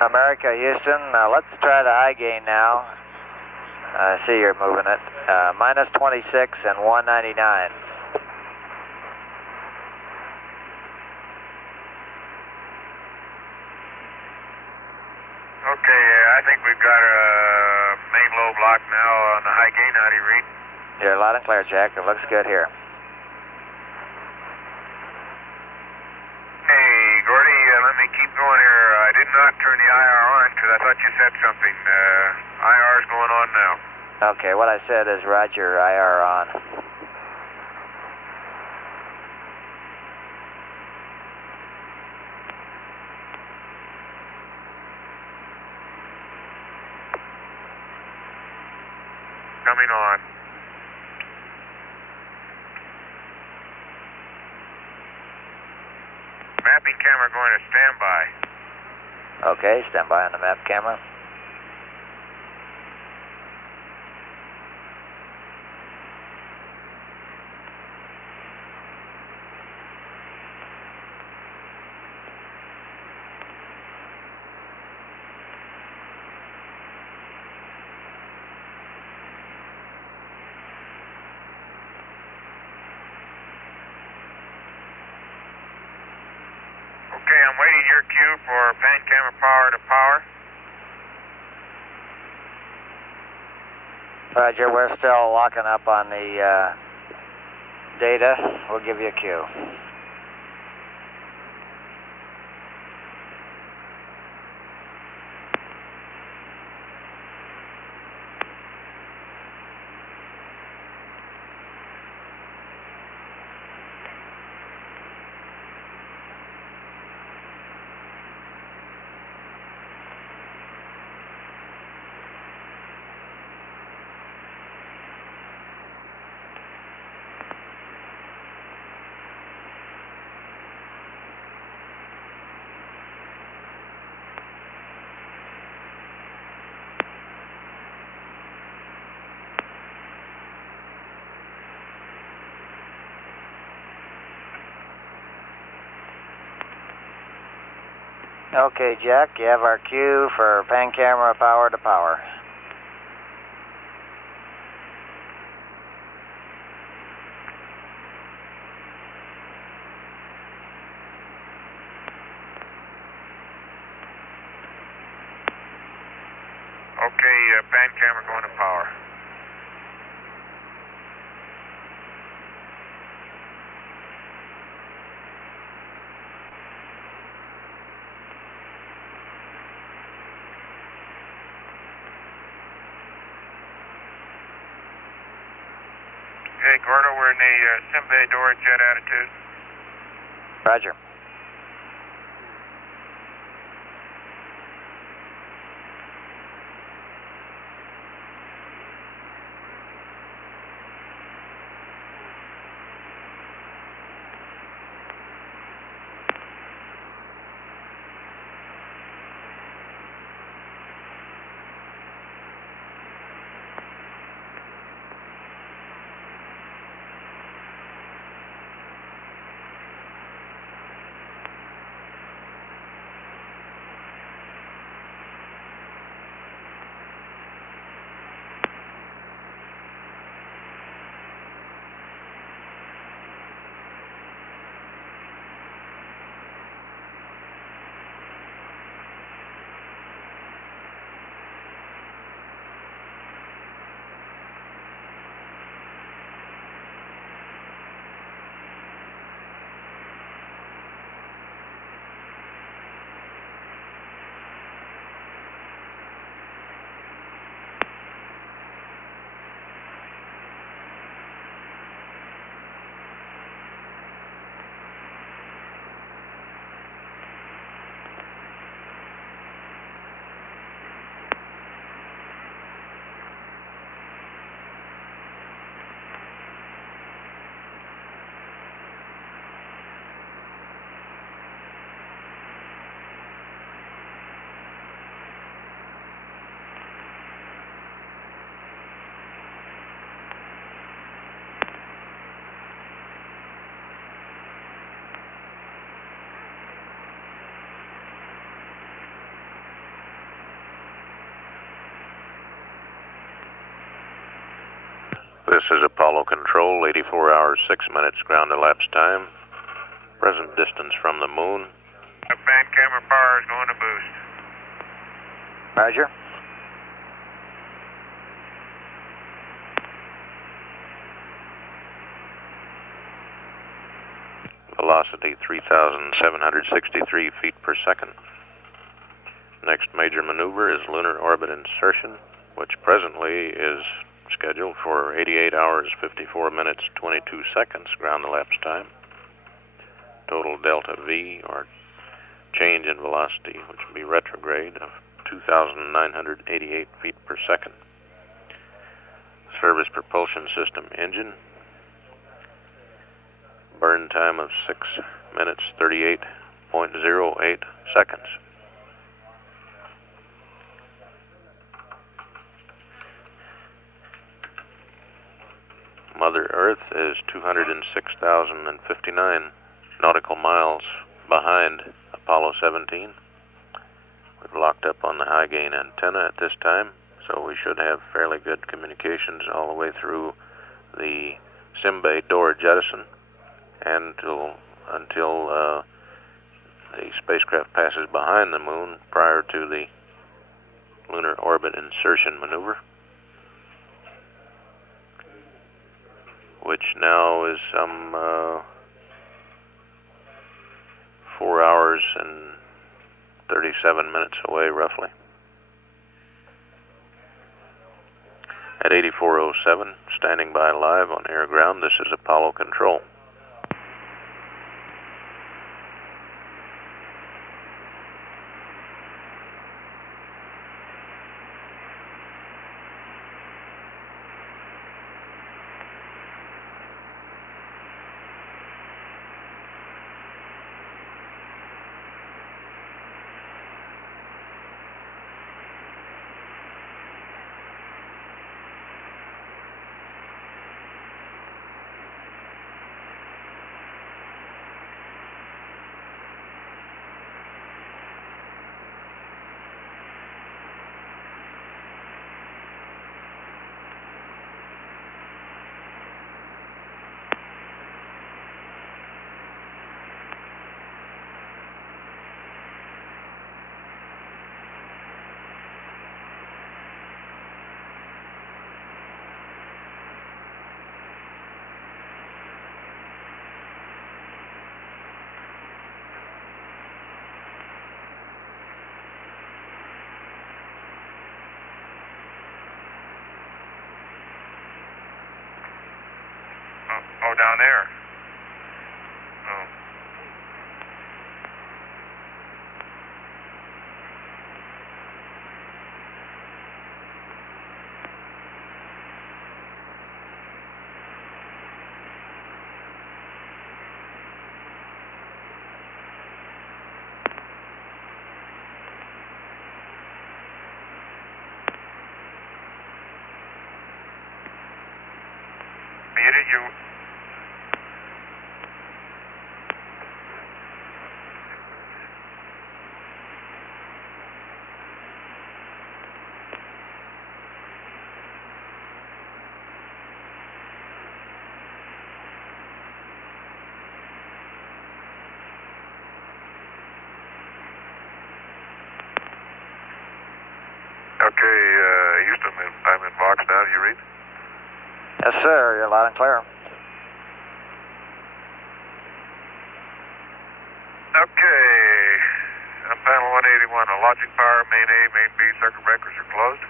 America, Houston, let's try the high gain now. I see you're moving it. -26 and 199. Okay, I think we've got a main low block now on the high gain. How do you read? You're loud and clear, Jack. It looks good here. Hey, Gordy, let me keep going here. I did not turn the IR on because I thought you said something. IR's going on now. Okay, what I said is roger, IR on. coming on. Mapping camera going to standby. Okay, stand by on the map camera. Okay, I'm waiting your cue for pan camera power to power. Roger, we're still locking up on the data. We'll give you a cue. Okay, Jack, you have our cue for pan camera power to power. Okay, pan camera going to power. Okay, Gordo, we're in the sim bay door at jet attitude. Roger. This is Apollo Control, 84 hours, 6 minutes ground elapsed time. Present distance from the moon. Pan camera power is going to boost. Roger. Velocity 3,763 feet per second. Next major maneuver is lunar orbit insertion, which presently is scheduled for 88 hours, 54 minutes, 22 seconds ground elapsed time. Total delta V, or change in velocity, which would be retrograde, of 2,988 feet per second. As service propulsion system engine. Burn time of 6 minutes 38.08 seconds. Mother Earth is 206,059 nautical miles behind Apollo 17. We've locked up on the high gain antenna at this time, so we should have fairly good communications all the way through the Simbay door jettison and until the spacecraft passes behind the moon prior to the lunar orbit insertion maneuver, which now is some 4 hours and 37 minutes away, roughly. At 8407, standing by live on air ground, this is Apollo Control. Oh, down there. Oh. You. Okay, Houston, I'm in box now. Do you read? Yes, sir. You're loud and clear. Okay. Panel 181, logic power, main A, main B, circuit breakers are closed.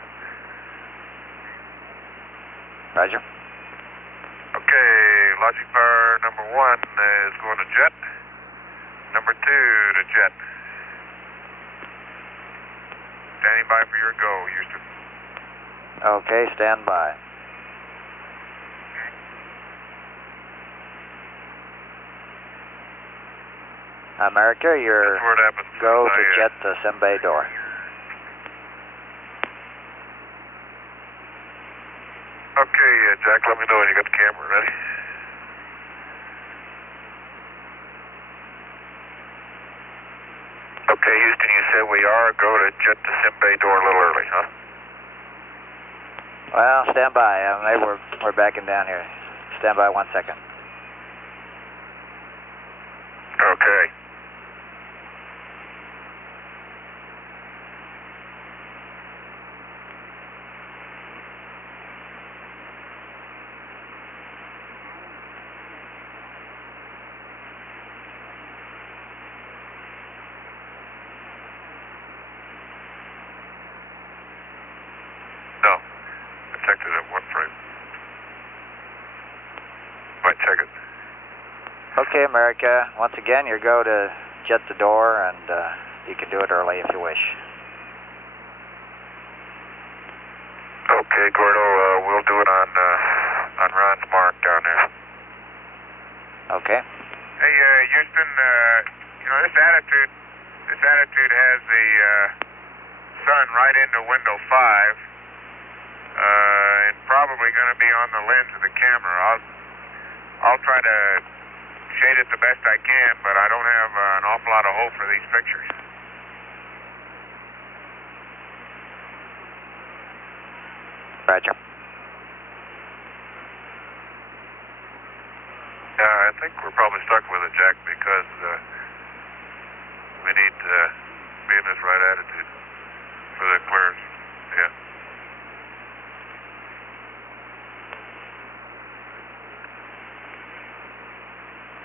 Roger. Okay, logic power number 1 is going to jet. Number 2 to jet. Standing by for your go, Houston. Okay, stand by. America, your That's where it happens. go to jet the Simbay door. Okay, Jack, let me know when you got the camera ready. Okay, Houston, you said we are go to jet the Simbay door a little early, huh? Well, stand by. Maybe we're backing down here. Stand by 1 second. Okay. No. Detected at 1 frame. Might check it. Okay, America. Once again, your go to jet the door, and you can do it early if you wish. Okay, Gordo, we'll do it on Ron's mark down there. Okay. Hey, Houston, you know, this attitude has the sun right into window 5. And probably going to be on the lens of the camera. I'll try to shade it the best I can, but I don't have an awful lot of hope for these pictures. Roger. Yeah, I think we're probably stuck with it, Jack, because we need to be in this right attitude for the clearance. Yeah.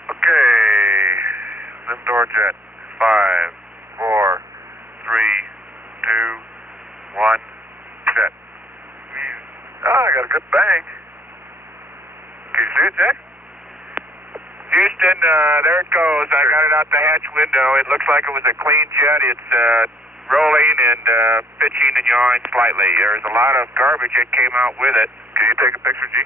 Okay, limb door jet, 5, 4, 3, 2, 1, set. Oh, I got a good bang. Can you see it, Jack? Houston, there it goes. I got it out the hatch window. It looks like it was a clean jet. It's rolling and pitching and yawing slightly. There's a lot of garbage that came out with it. Can you take a picture, G?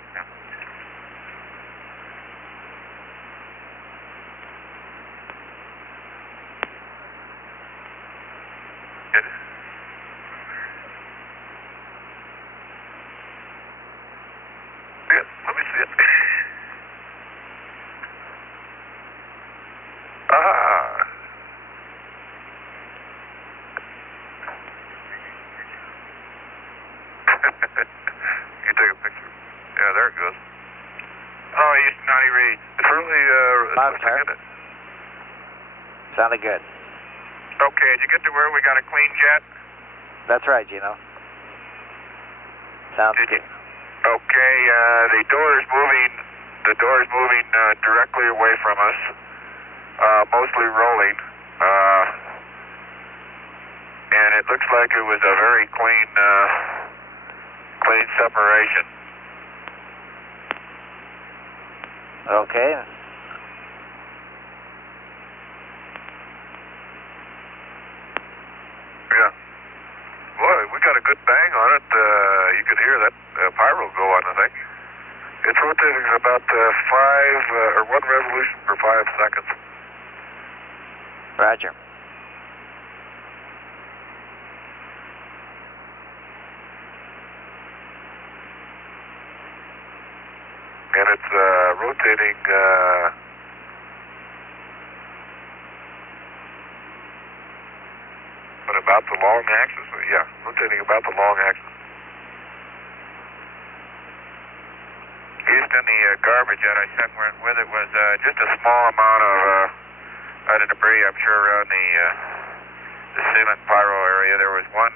Yeah. Let me see it. Ah. You take a picture. Yeah, there it goes. Oh, Houston, how do you read? It's really, Clear. Sounded good. Okay, did you get to where we got a clean jet? That's right, Gino. Sounds Did good. you? Okay, the door is moving directly away from us, mostly rolling, and it looks like it was a very clean separation. Okay. Yeah. Boy, we got a good bang on it. You could hear that pyro go on, I think. It's rotating about 1 revolution per 5 seconds. Roger. And it's rotating but about the long axis. Yeah, rotating about the long axis. Houston, the garbage that I sent with it was just a small amount of debris, I'm sure, around the sealant pyro area. There was one,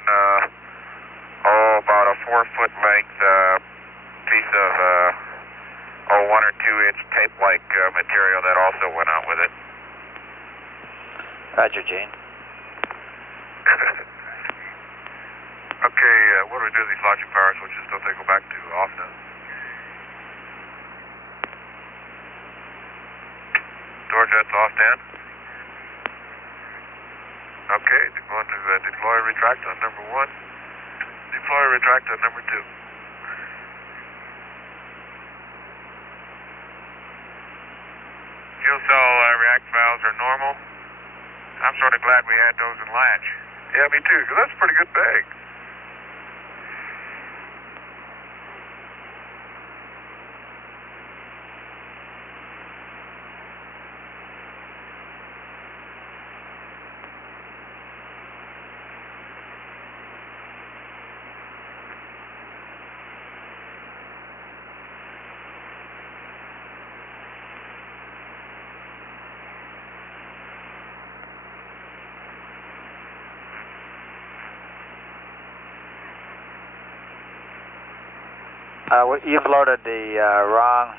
about a 4-foot length piece of 1 or 2 inch tape-like material that also went out with it. Roger, Gene. Okay, what do we do with these logic power switches? Don't they go back to off now? Door jets off, Dan. Okay, they're going to deploy retract on number 1. Deploy retract on number 2. Fuel cell react valves are normal. I'm sort of glad we had those in latch. Yeah, me too, because that's a pretty good bag. You've loaded the wrong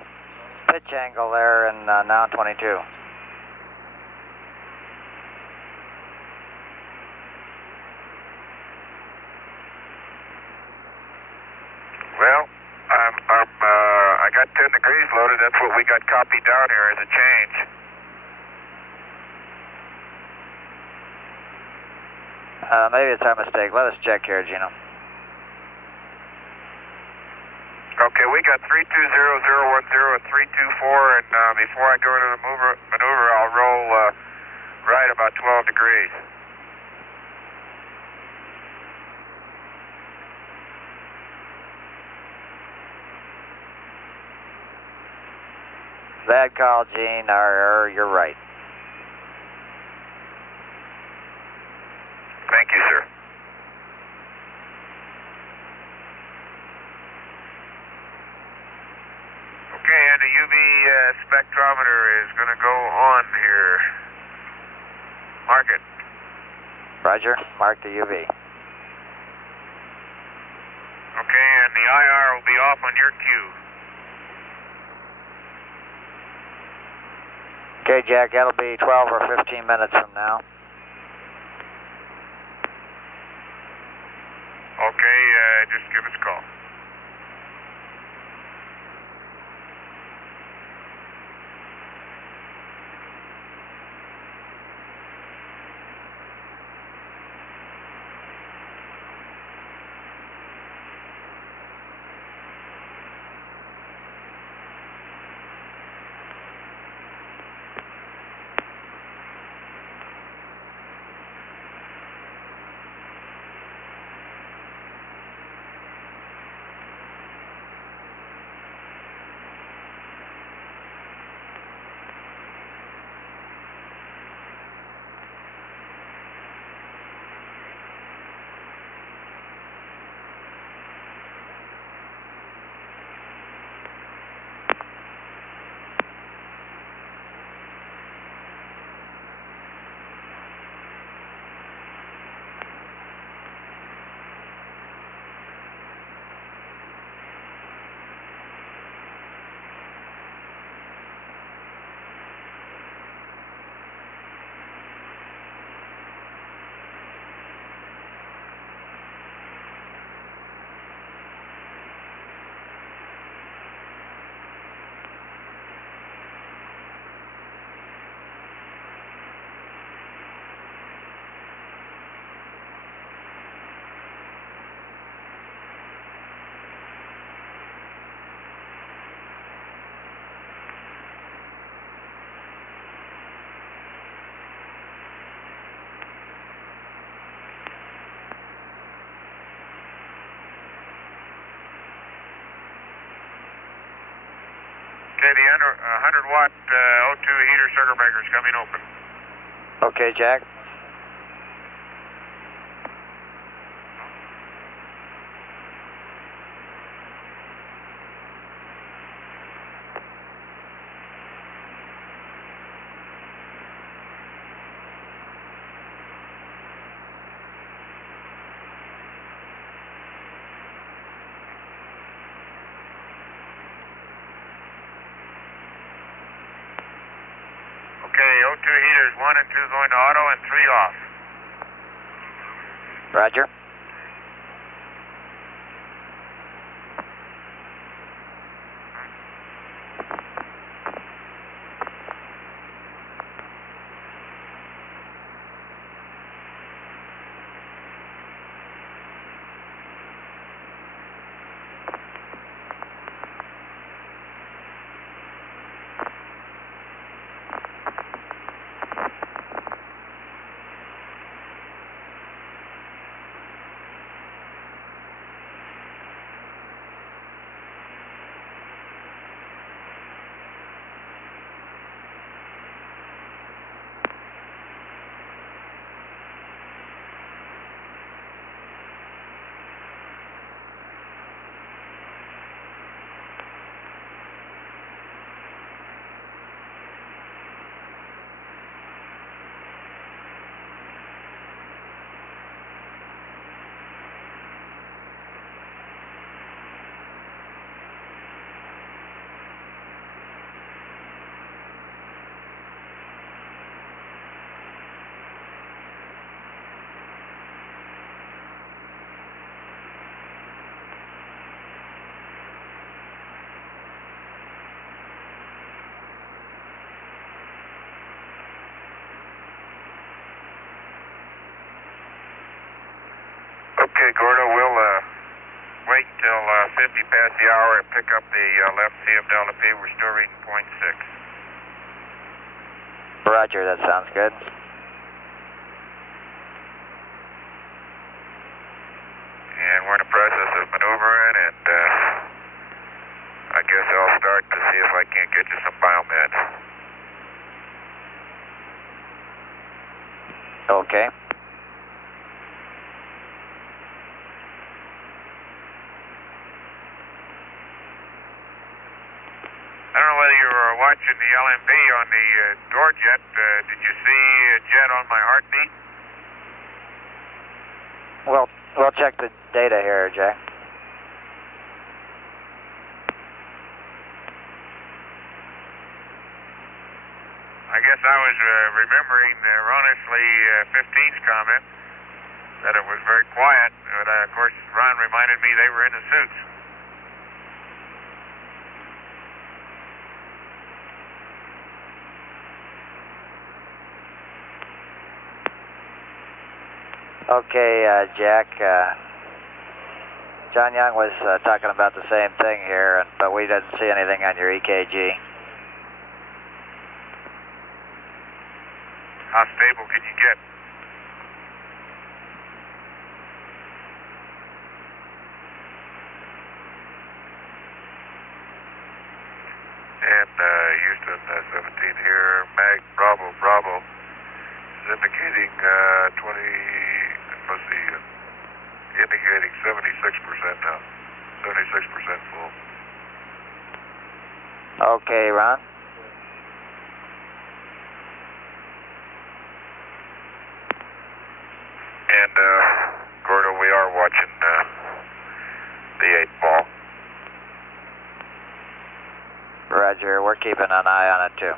pitch angle there in now 22. Well, I got 10 degrees loaded. That's what we got copied down here as a change. Maybe it's our mistake. Let us check here, Gino. Okay, we got 320010 at 324, and before I go into the maneuver, I'll roll right about 12 degrees. Bad call, Gene. You're right. Thank you, sir. Okay, and the UV spectrometer is going to go on here. Mark it. Roger. Mark the UV. Okay, and the IR will be off on your cue. Okay, Jack, that'll be 12 or 15 minutes from now. Okay, just give us a call. Okay, the 100-watt O2 heater circuit breaker is coming open. Okay, Jack. Okay, O2 heaters 1 and 2 going to auto and 3 off. Roger. Okay, Gordo, we'll wait until 50 past the hour and pick up the left CF delta P. We're still reading 0.6. Roger, that sounds good. And we're in the process of maneuvering, and I guess I'll start to see if I can't get you some biomed. Okay. I don't know whether you were watching the LMB on the door jet. Did you see a jet on my heartbeat? We'll check the data here, Jack. I guess I was remembering erroneously 15's comment that it was very quiet, but of course Ron reminded me they were in the suits. Okay, Jack. John Young was talking about the same thing here, but we didn't see anything on your EKG. How stable can you get? And Houston 17 here, Mag Bravo Bravo is indicating 76% now, 76% full. Okay, Ron. And Gordo, we are watching the 8 ball. Roger, we're keeping an eye on it too.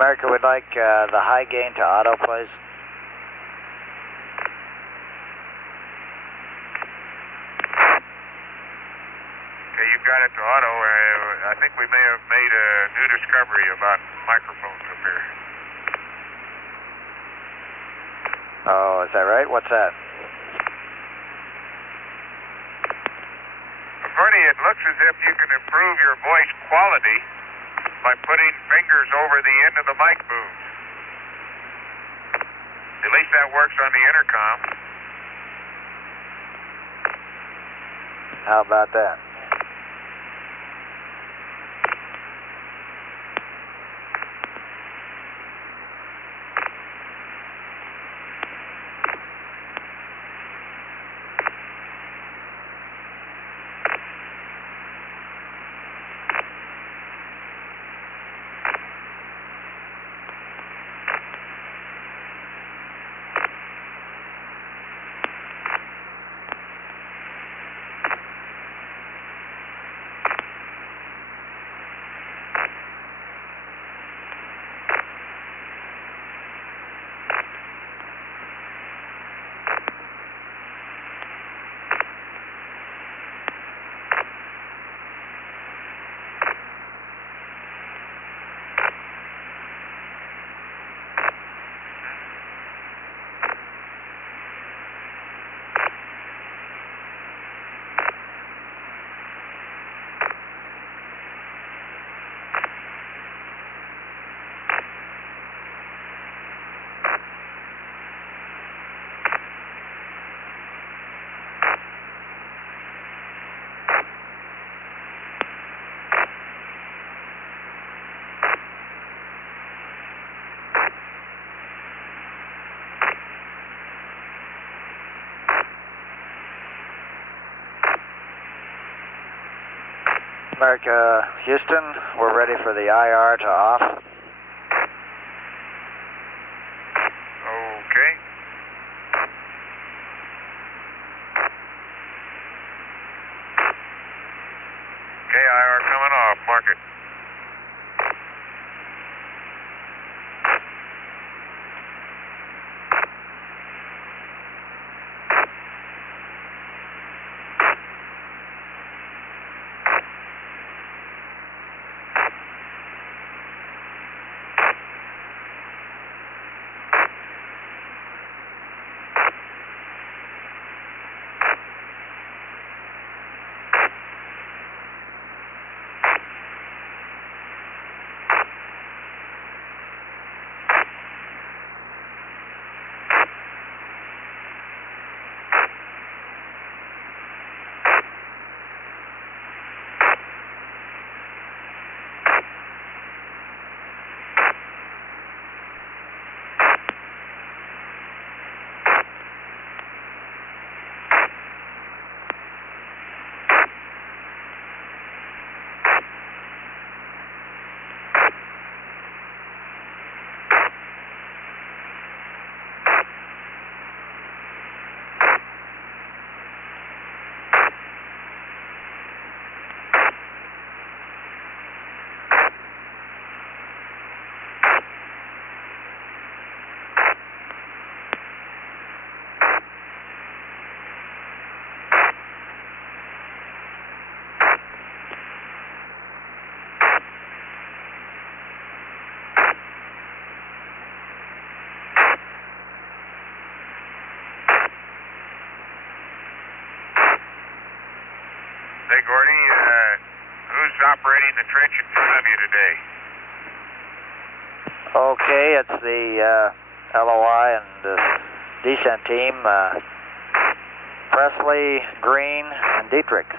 America, we'd like the high gain to auto, please. Okay, you've got it to auto. I think we may have made a new discovery about microphones up here. Oh, is that right? What's that? Bernie, it looks as if you can improve your voice quality by putting fingers over the end of the mic booms. At least that works on the intercom. How about that? America, Houston, we're ready for the IR to off. Okay. Okay, IR coming off. Mark it. Hey, Gordy, who's operating the trench in front of you today? Okay, it's the LOI and the descent team, Presley, Green, and Dietrich.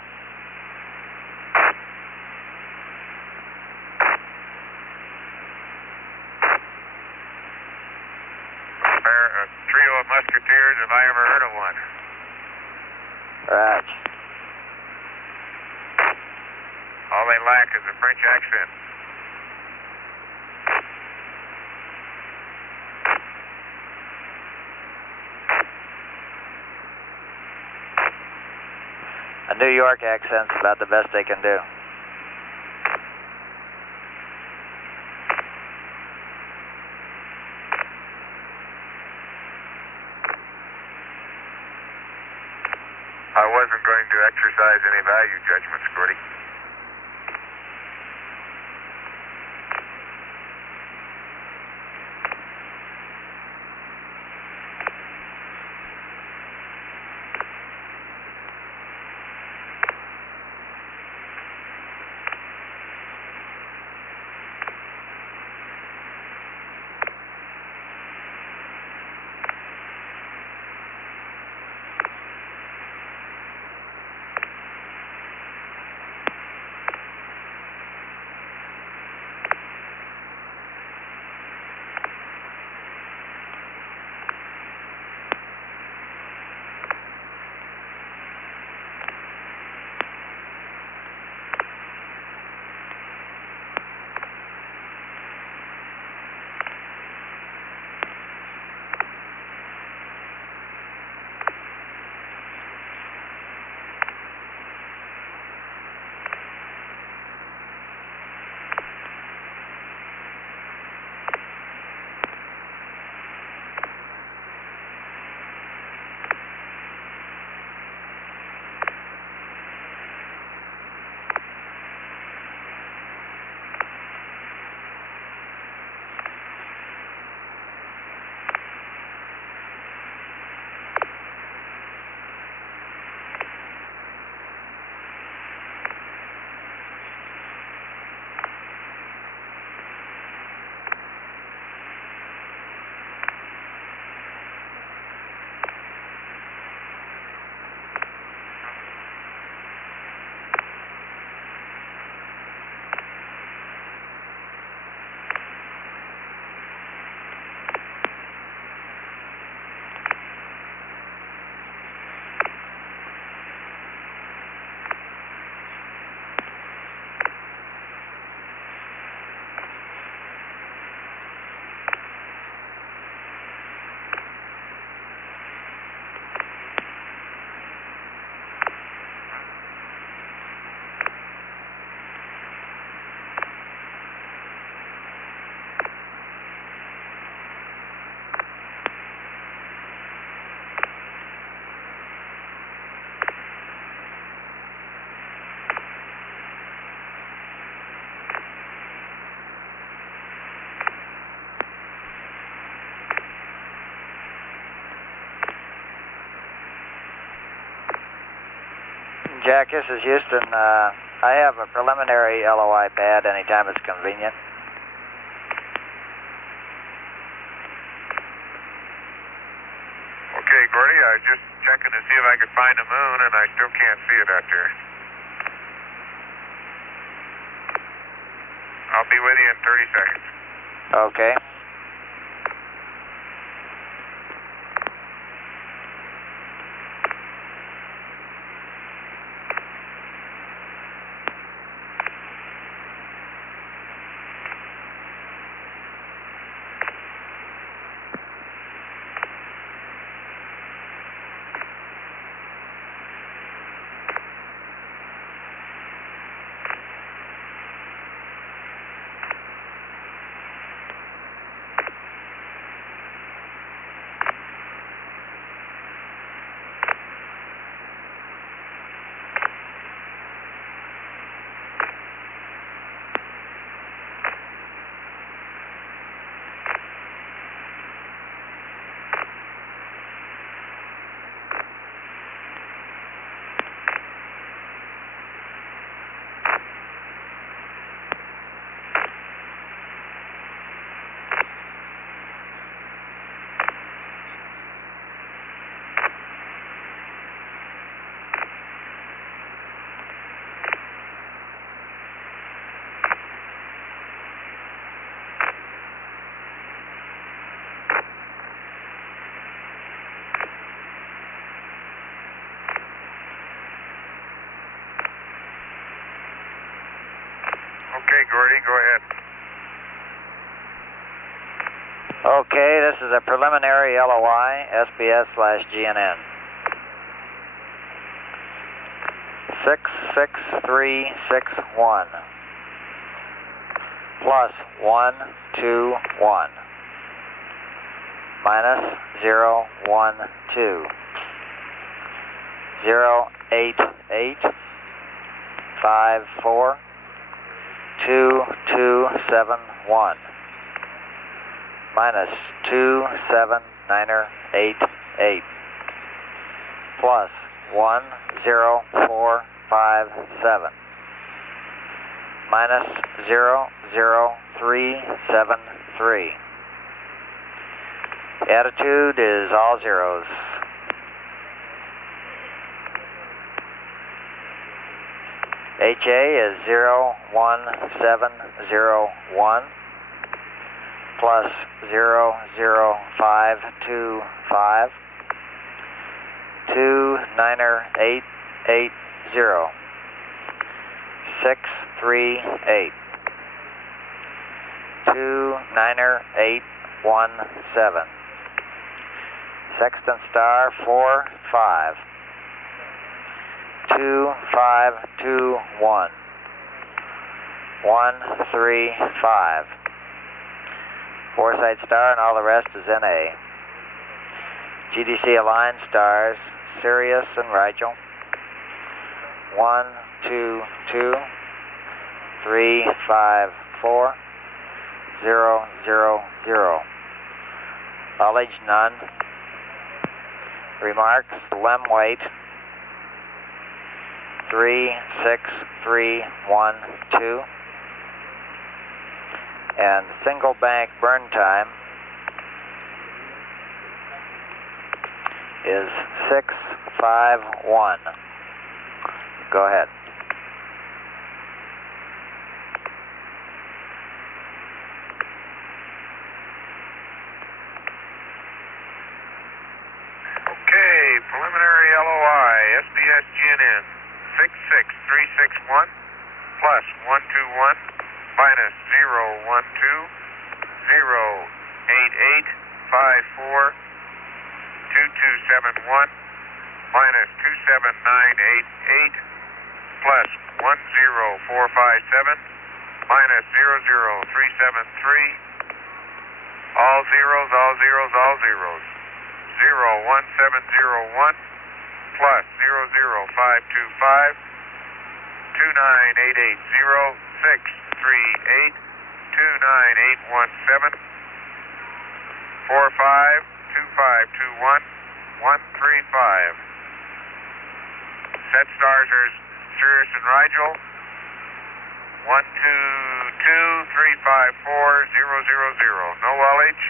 A trio of musketeers if I ever heard of one. Right. All they lack is a French accent. A New York accent's about the best they can do. exercise any value judgments, Gordy. Jack, this is Houston. I have a preliminary LOI pad anytime it's convenient. Okay, Gordy, I was just checking to see if I could find the moon, and I still can't see it out there. I'll be with you in 30 seconds. Okay. Okay, Gordy, go ahead. Okay, this is a preliminary LOI, SBS/GNN. 66361 plus 121 minus 012 0 98854 2271 minus 27988 plus 10457 minus 00373. The attitude is all zeros. HA is 01701 plus 00525 29880 638 29817 Sextant star 45 2521 135 Foresight star and all the rest is NA. GDC aligned stars Sirius and Rigel 1, 2, 2, 3, 5, 4, 0, 0, 0. Knowledge none. Remarks LEM weight 36312 and single bank burn time is 651. Go ahead. Okay, preliminary LOI, SBS GNN 66361 plus 121 minus 012 08854 2271 minus 27988 plus 10457 minus 00373. All zeros, all zeros, all zeros. 01701 plus 00525 29880 638 29817 45 2521 135. Set stars are Sirius and Rigel 122354000. No LH.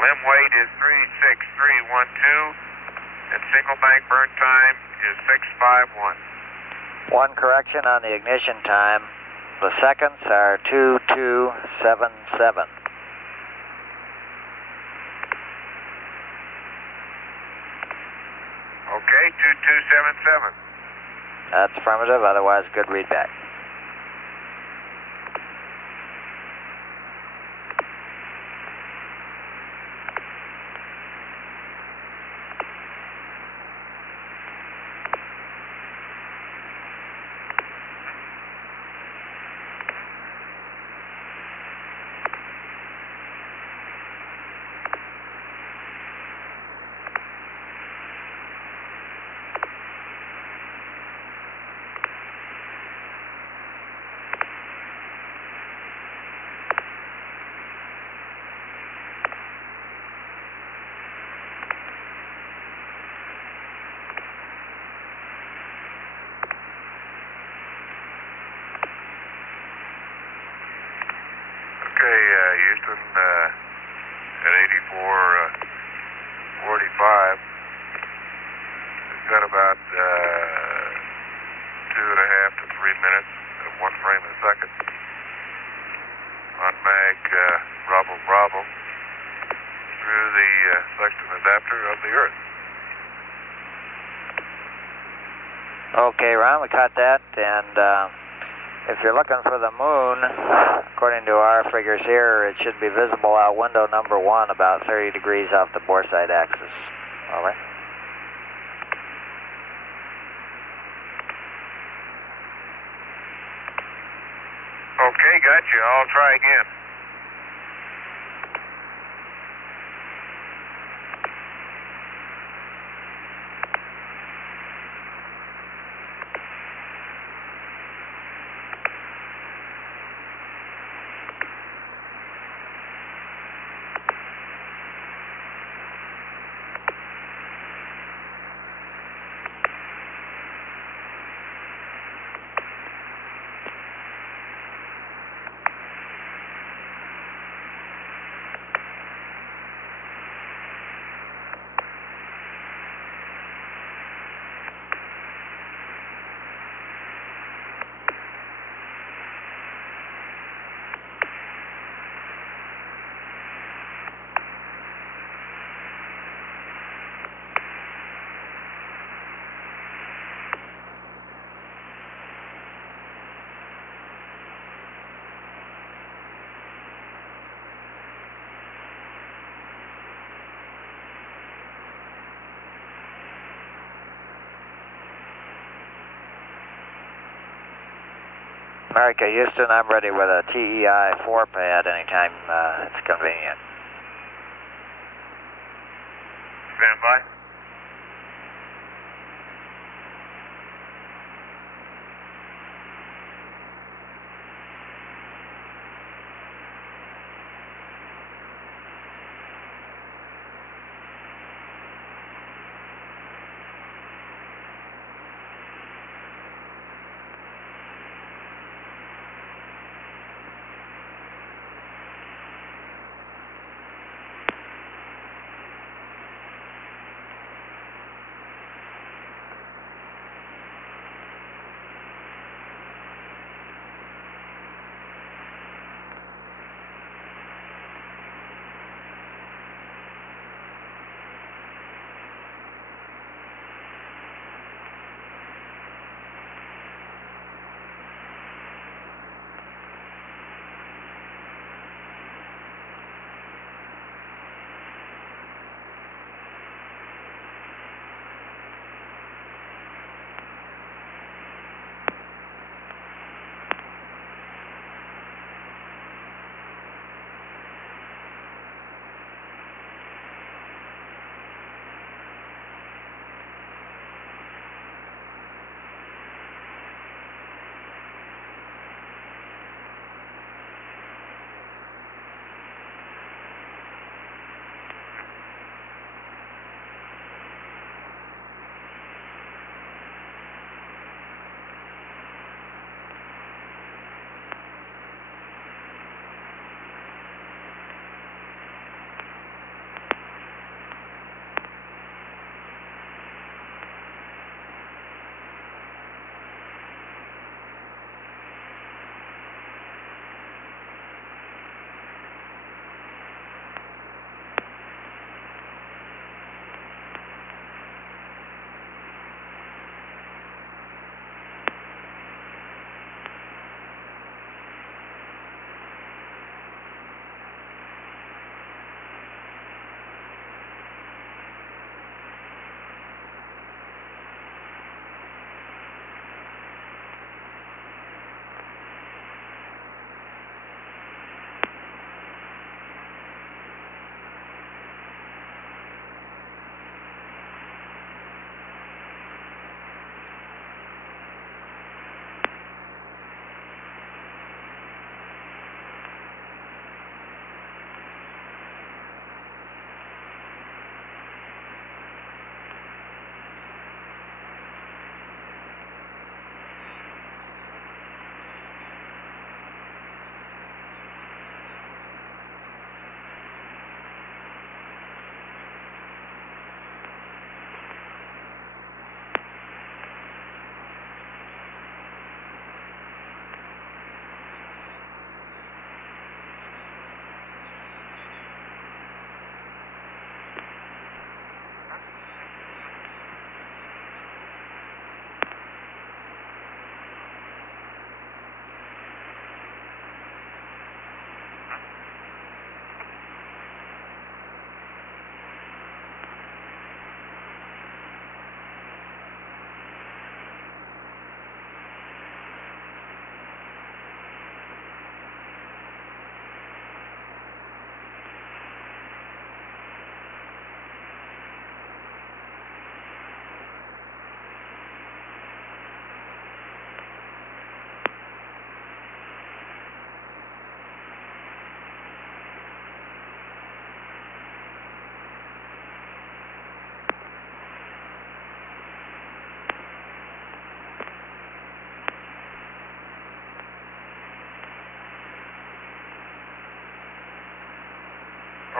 Limb weight is 36312 and single bank burn time is 651. One correction on the ignition time. The seconds are 2277. Okay, 2277. That's affirmative, otherwise good readback. Houston at 8445. It's got about 2.5 to 3 minutes at 1 frame a second. On mag Bravo Bravo through the sextant adapter of the Earth. Okay, Ron, we caught that, and if you're looking for the moon, according to our figures here, it should be visible out window number 1 about 30 degrees off the bore side axis. All right. Okay, gotcha. I'll try again. America, Houston, I'm ready with a TEI 4 pad anytime it's convenient. Stand by.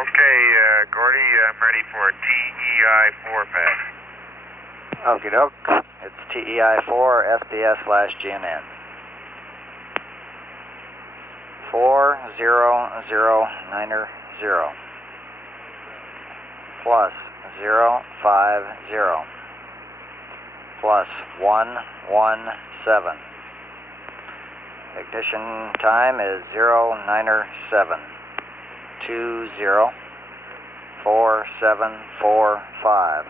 Okay, Gordy, I'm ready for a TEI 4 pad. Okie doke. It's TEI 4 SDS/GNN. 40090 plus 050 plus 117. Ignition time is 097. 204745.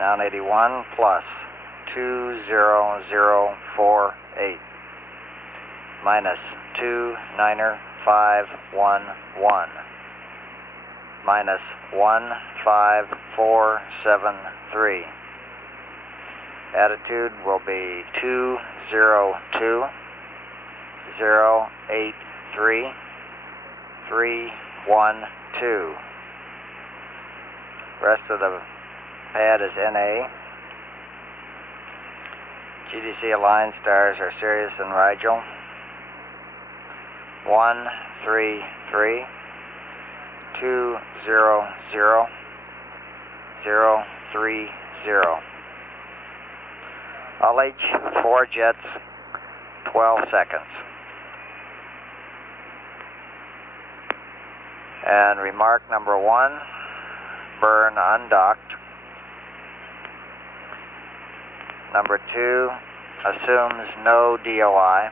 Down 81 plus 20048. minus 29511, minus 15473. Attitude will be 202,083,312. Rest of the pad is NA. GDC aligned stars are Sirius and Rigel. 133,200,030. Ullage, 4 jets, 12 seconds. And remark number 1, burn undocked. Number 2, assumes no DOI.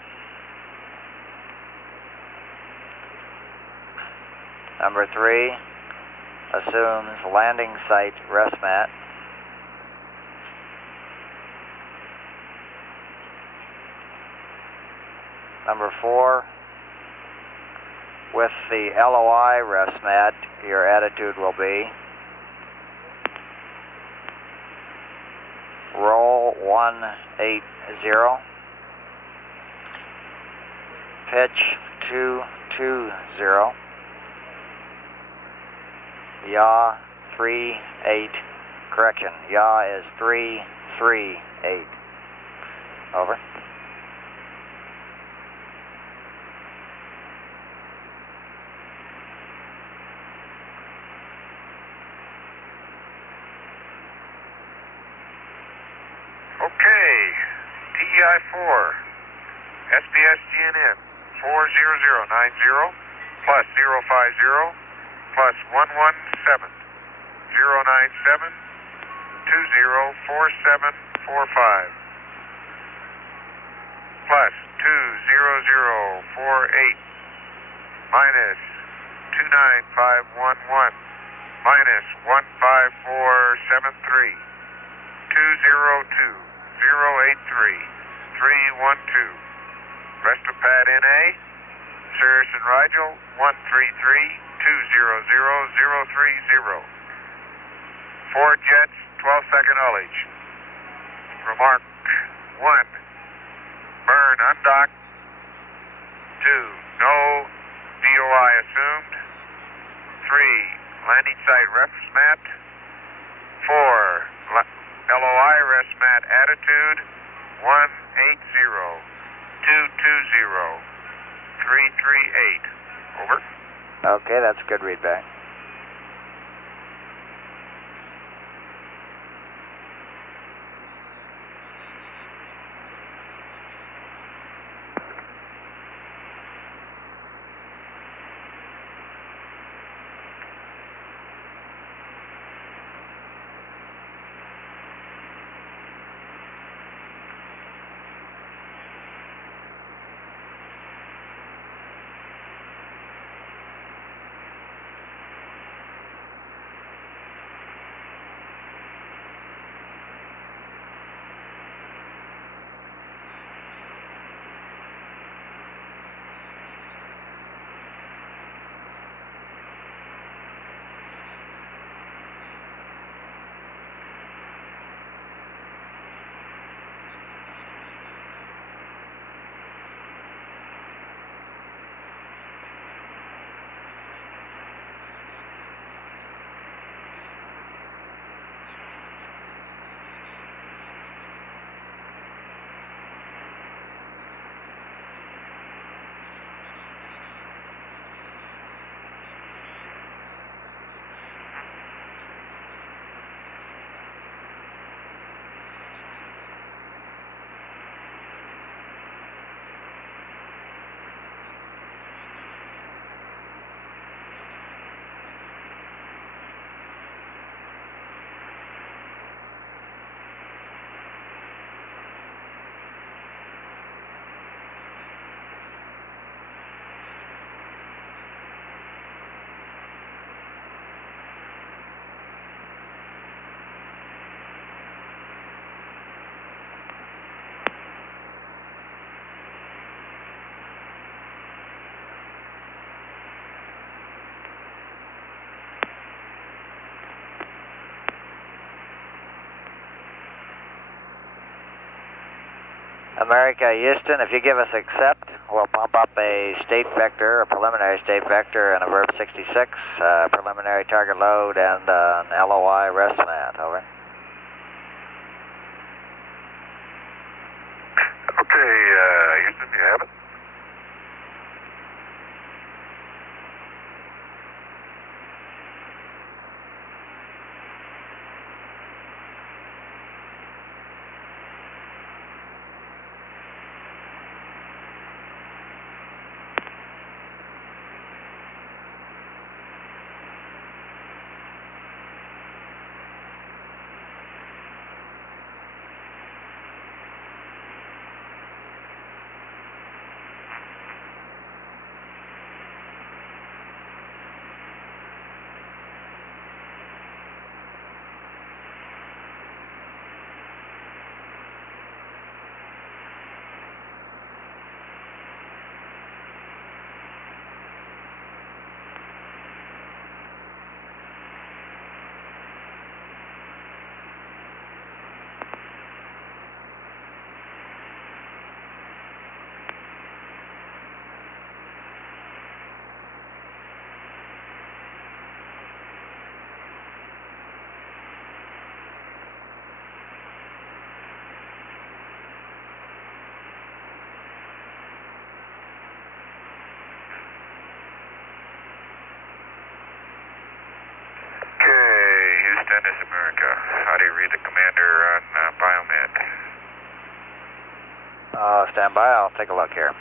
Number 3, assumes landing site rest mat. Number 4, with the LOI rest mat, your attitude will be roll 180, pitch 220, yaw 38, correction, yaw is 338, over. Okay, DEI-4, SPS GNN 40090 plus 050 plus 117 097 204745 plus 20048 minus 29511 minus 15473 202,083,312. Rest of pad NA, Sirius and Rigel, 133,200,030. 4 jets, 12-second ullage. Remark 1, burn undocked. 2, no DOI assumed. 3, landing site rest mat. 4, LOI rest mat attitude 180,220,338. Over. Okay, that's good readback. America, Houston, if you give us accept, we'll pump up a state vector, a preliminary state vector, and a verb 66, preliminary target load, and an LOI rest mat. Over. Okay, Houston, you have it? This is America. How do you read the commander on Biomed? Stand by, I'll take a look here.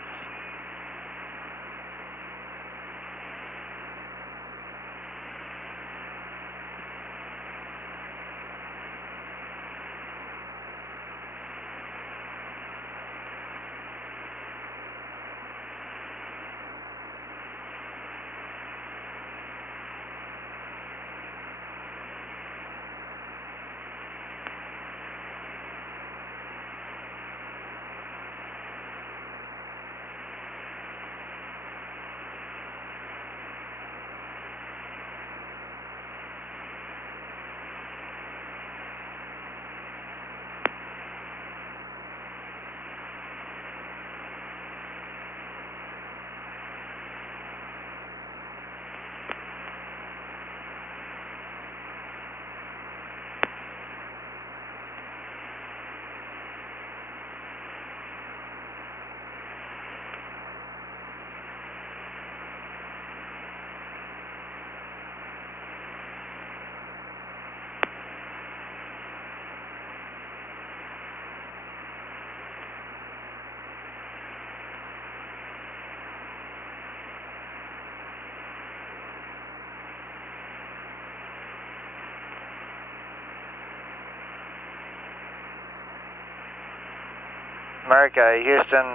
America, Houston,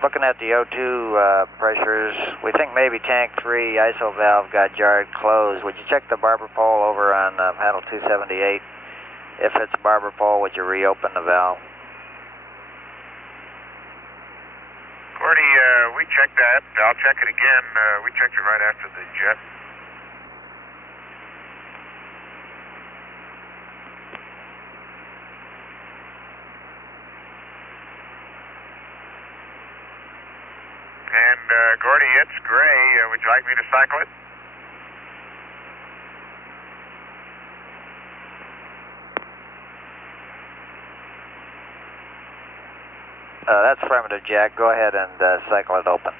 looking at the O2 pressures, we think maybe tank 3 ISO valve got jarred closed. Would you check the barber pole over on panel 278? If it's a barber pole, would you reopen the valve? Gordy, we checked that. I'll check it again. We checked it right after the jet. And Gordy, it's gray. Would you like me to cycle it? That's affirmative, Jack. Go ahead and cycle it open.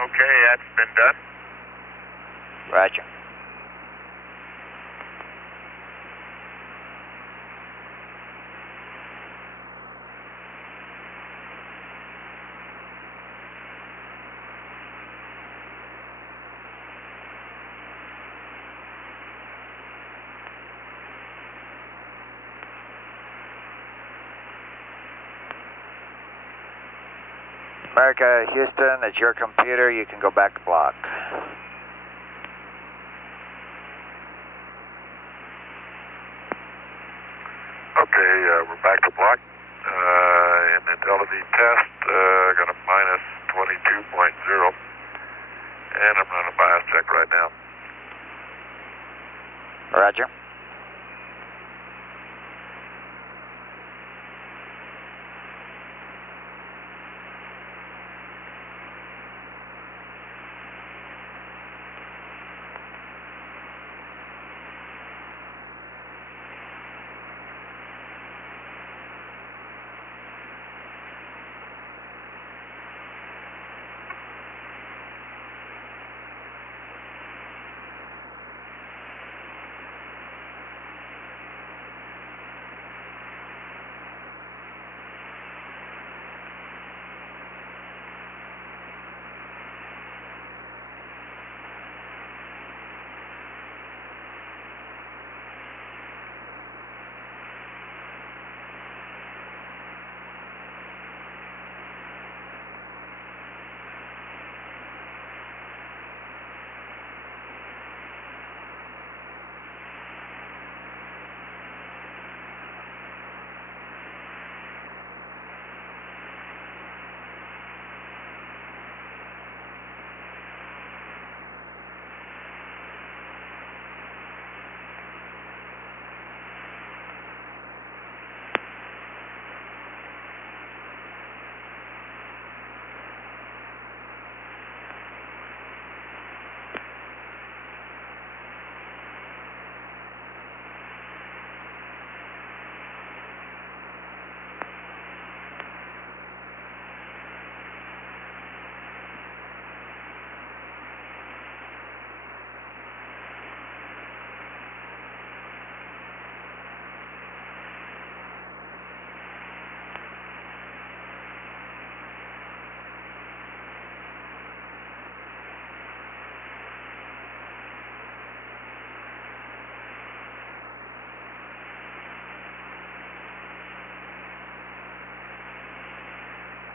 Okay, that's been done. Roger. America, Houston, it's your computer. You can go back to block. Okay, we're back to block. In the Delta V test, got a minus 22.0. And I'm running a bias check right now. Roger.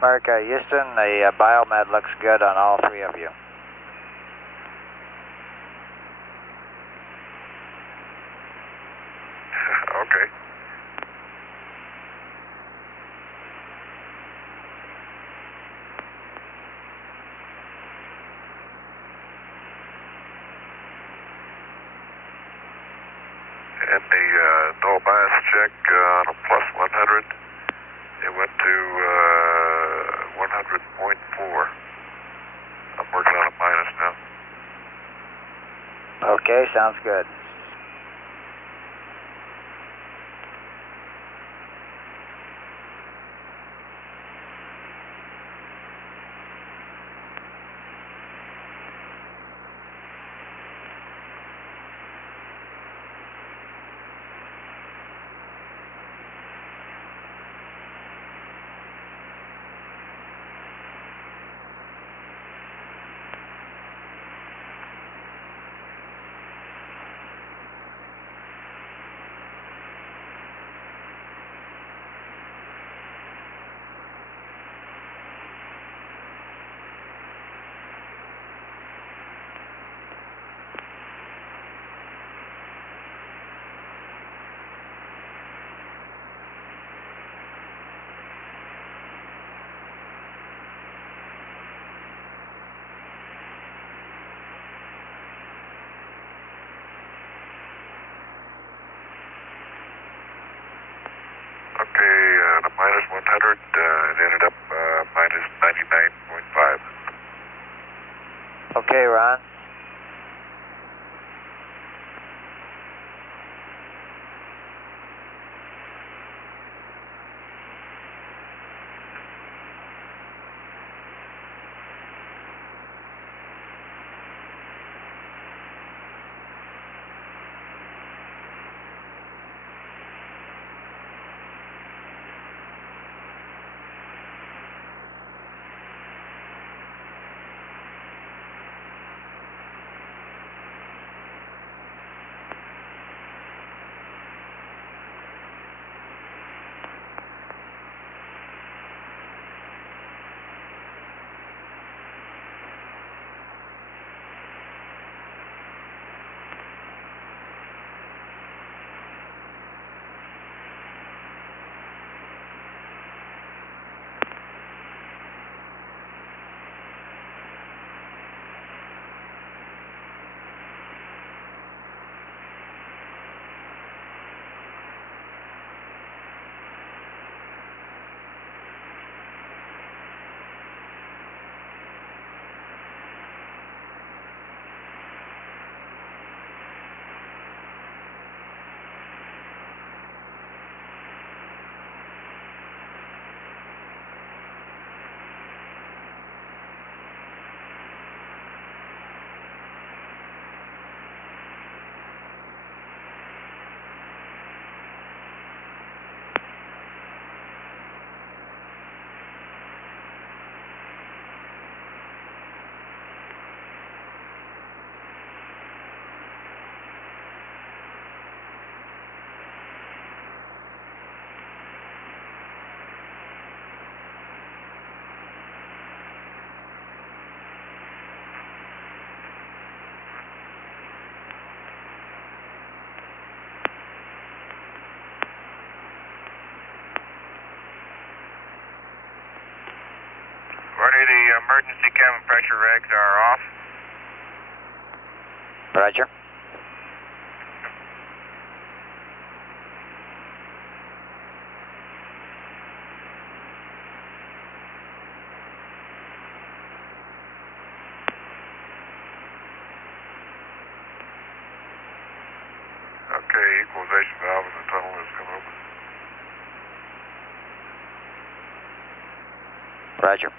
Mark, Houston, the biomed looks good on all three of you. Okay. And the no bias check on a plus 100, it went to 100.4. I'm working on a minus now. Okay, sounds good. Okay, the minus 100, it ended up minus 99.5. Okay, Ron. Gordy, the emergency cabin pressure regs are off. Roger. Okay, equalization valve in the tunnel has come open. Roger.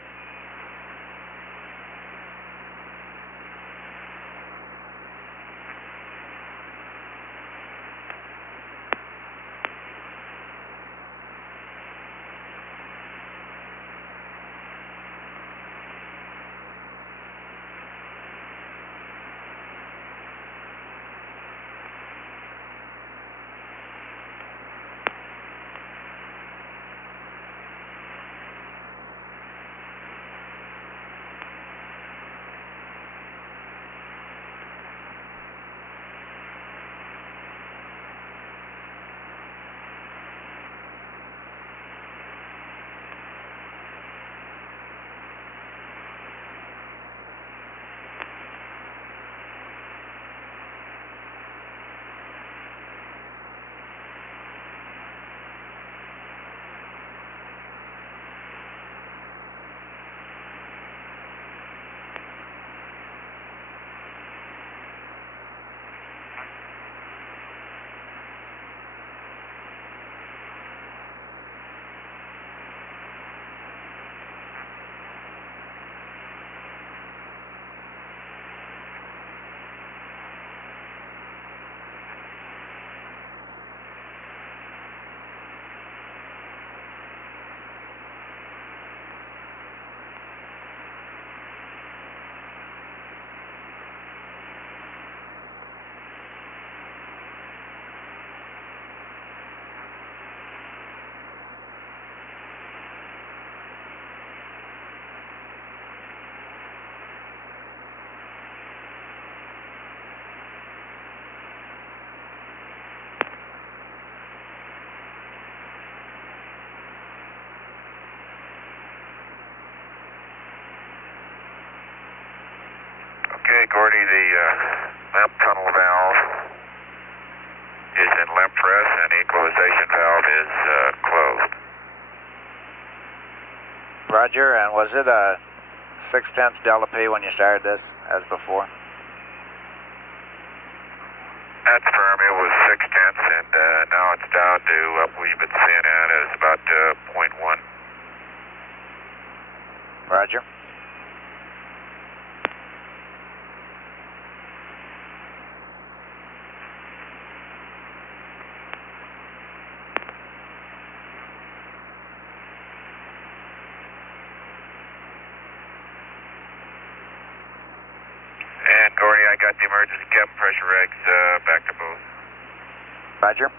Okay, Gordy, the lamp tunnel valve is in limp press and equalization valve is closed. Roger, and was it a 6/10 delta P when you started this, as before? That's firm. It was 6/10, and now it's down to, I believe it's CNN is about 0.1. Roger. And Gordy, I got the emergency cabin pressure regs back to booth. Roger.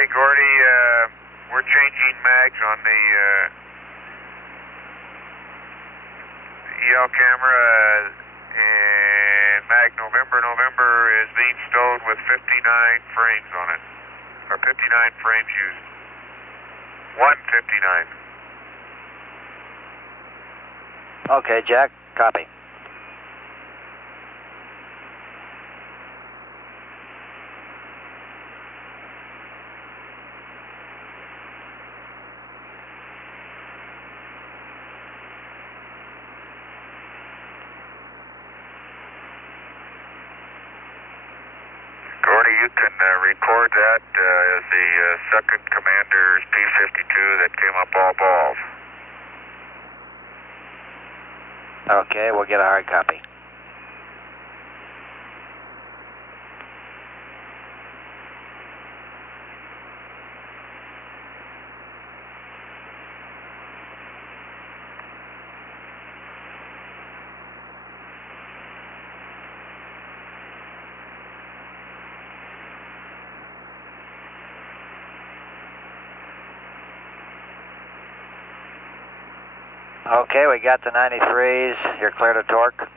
Okay, Gordy, we're changing mags on the EL camera, and mag November is being stowed with 59 frames on it, or 59 frames used. 159. Okay, Jack, copy. Gordy, you can record that as the second commander's P-52 that came up all balls. Okay, we'll get a hard copy. Okay, we got the 93s. You're clear to torque.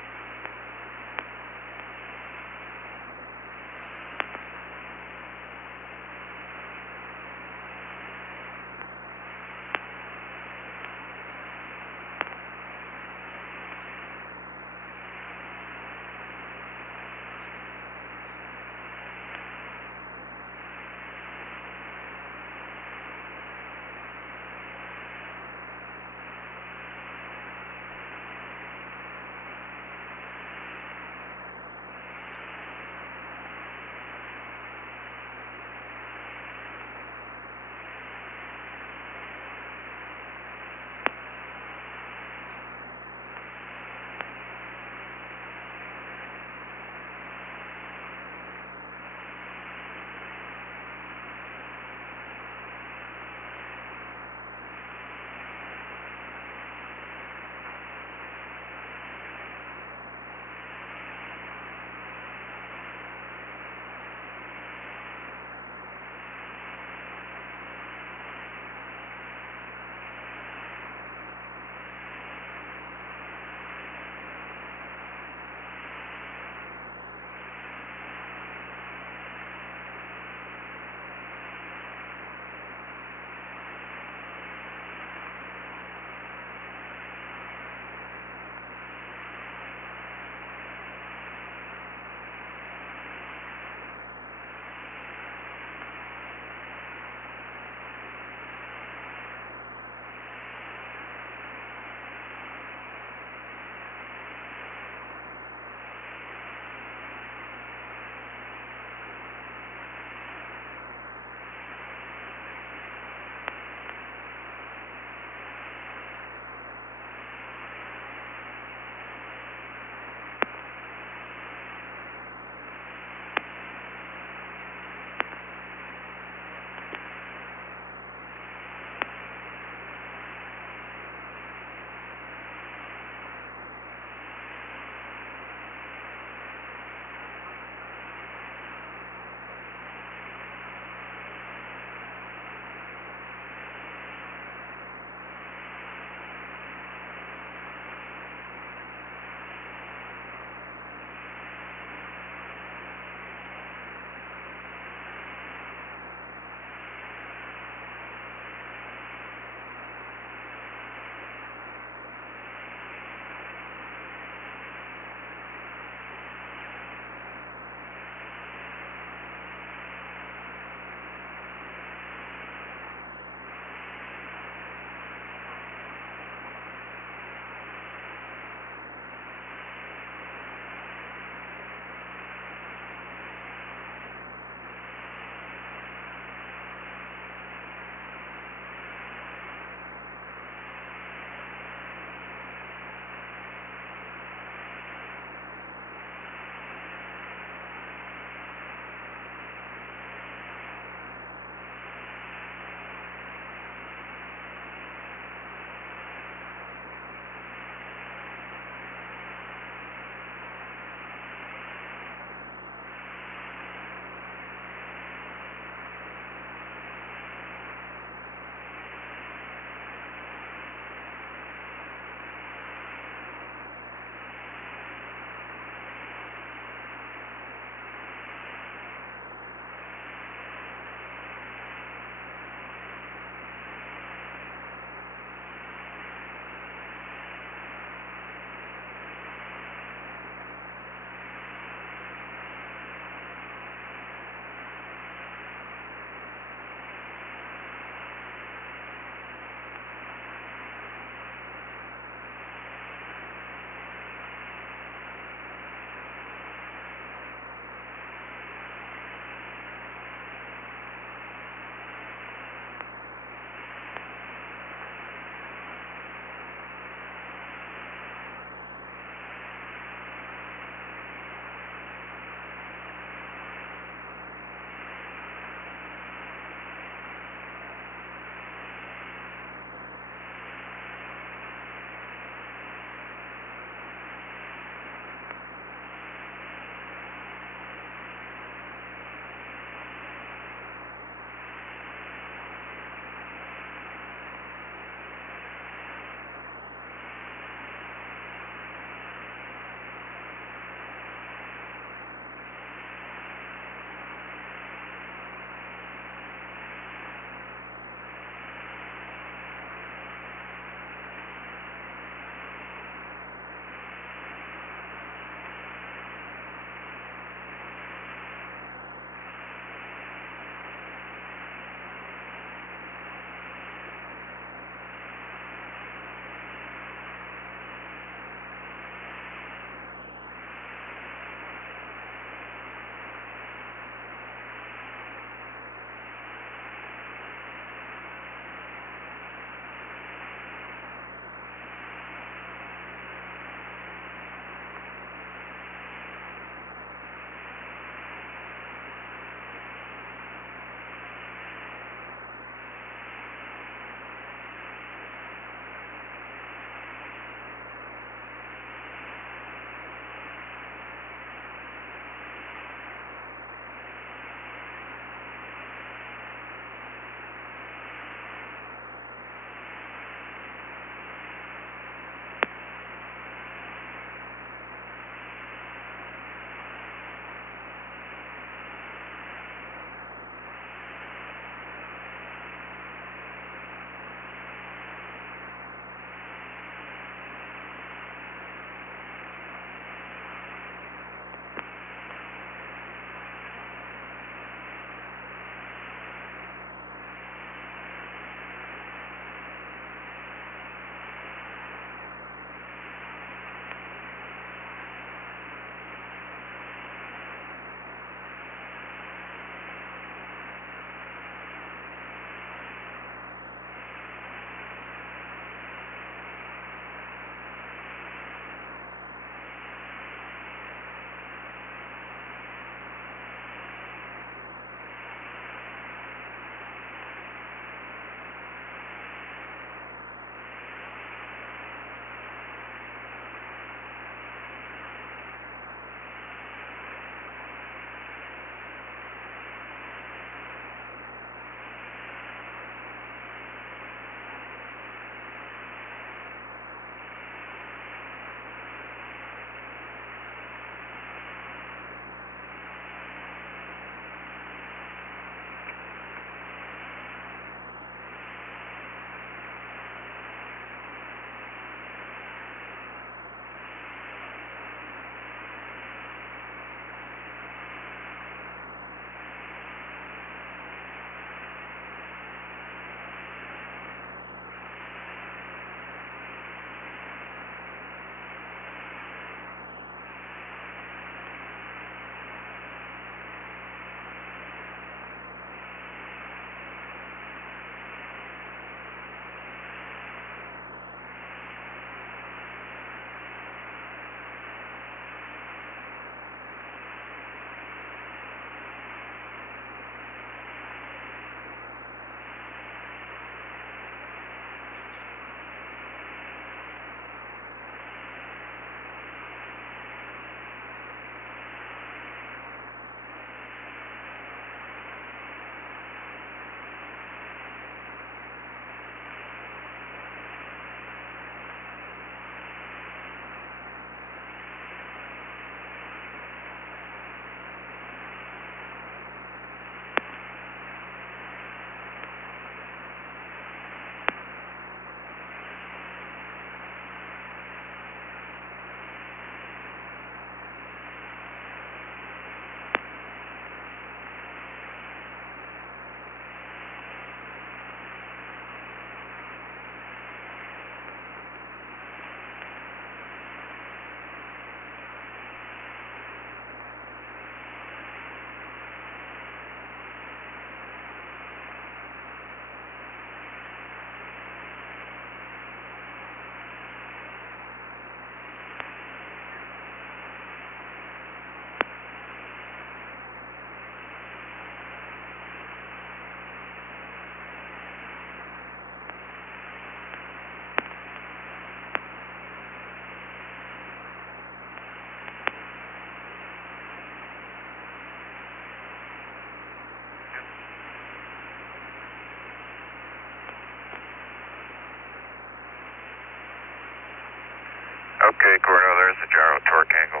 Okay, Gordo, there's the gyro torque angle.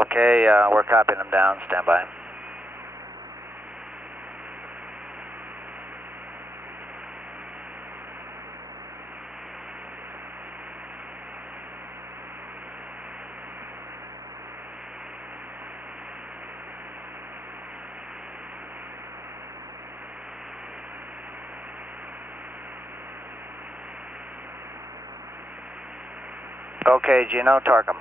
Okay, we're copying them down. Stand by. Okay, Gino, torque them.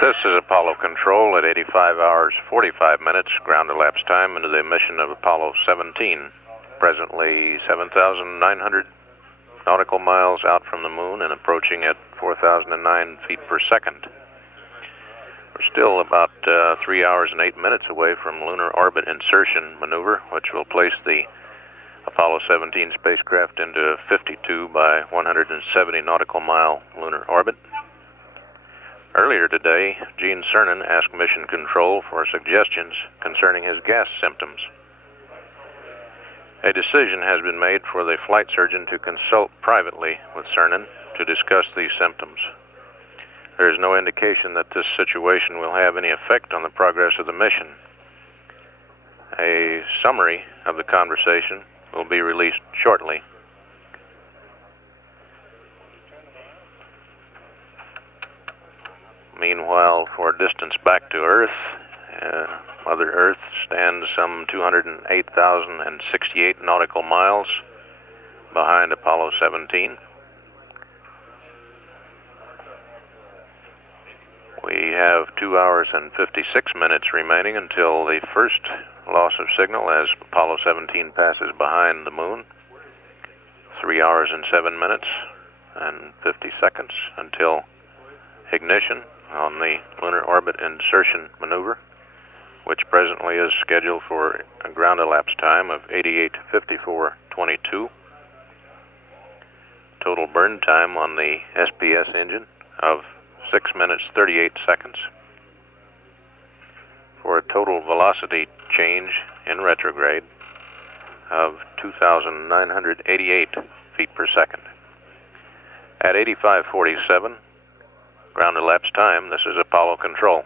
This is Apollo Control at 85 hours 45 minutes ground elapsed time into the mission of Apollo 17. Presently 7,900 nautical miles out from the moon and approaching at 4,009 feet per second. We're still about 3 hours and 8 minutes away from lunar orbit insertion maneuver, which will place the Apollo 17 spacecraft into 52 by 170 nautical mile lunar orbit. Earlier today, Gene Cernan asked Mission Control for suggestions concerning his gas symptoms. A decision has been made for the flight surgeon to consult privately with Cernan to discuss these symptoms. There is no indication that this situation will have any effect on the progress of the mission. A summary of the conversation will be released shortly. Meanwhile, for distance back to Earth, Mother Earth stands some 208,068 nautical miles behind Apollo 17. We have 2 hours and 56 minutes remaining until the first loss of signal as Apollo 17 passes behind the moon. 3 hours and 7 minutes and 50 seconds until ignition on the lunar orbit insertion maneuver, which presently is scheduled for a ground elapsed time of 88:54:22. Total burn time on the SPS engine of 6 minutes 38 seconds for a total velocity change in retrograde of 2,988 feet per second. At 85:47 ground elapsed time, this is Apollo Control.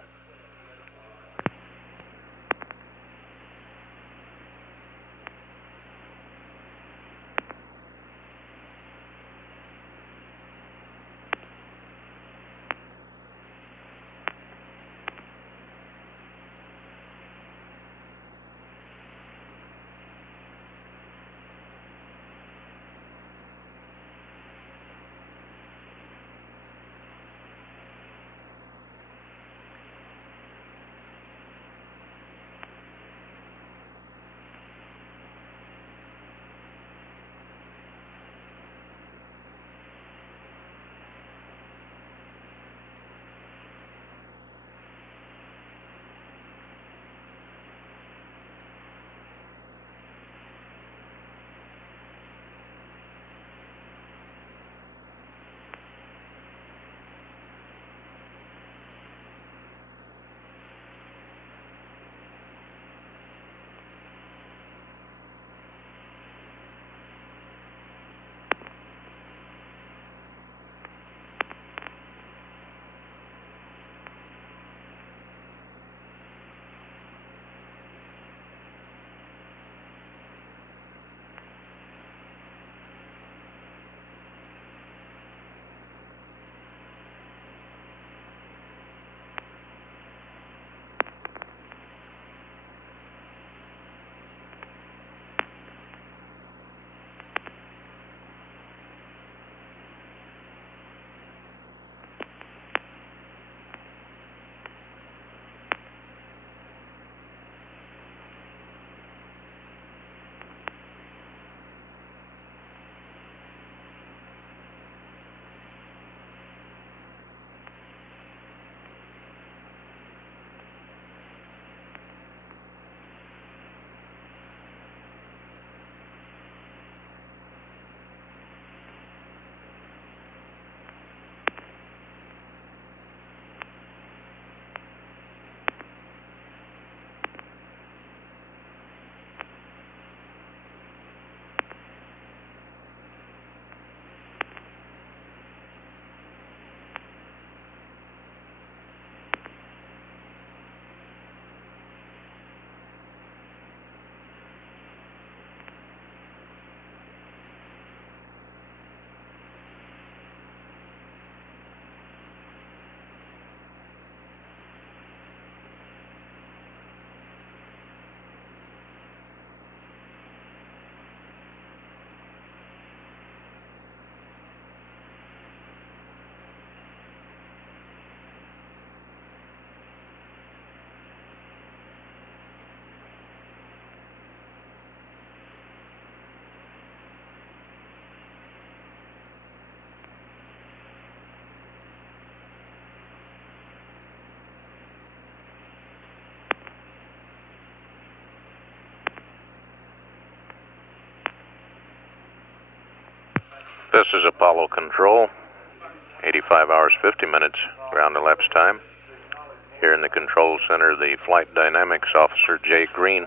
This is Apollo Control, 85 hours 50 minutes ground elapsed time. Here in the control center, the Flight Dynamics Officer Jay Green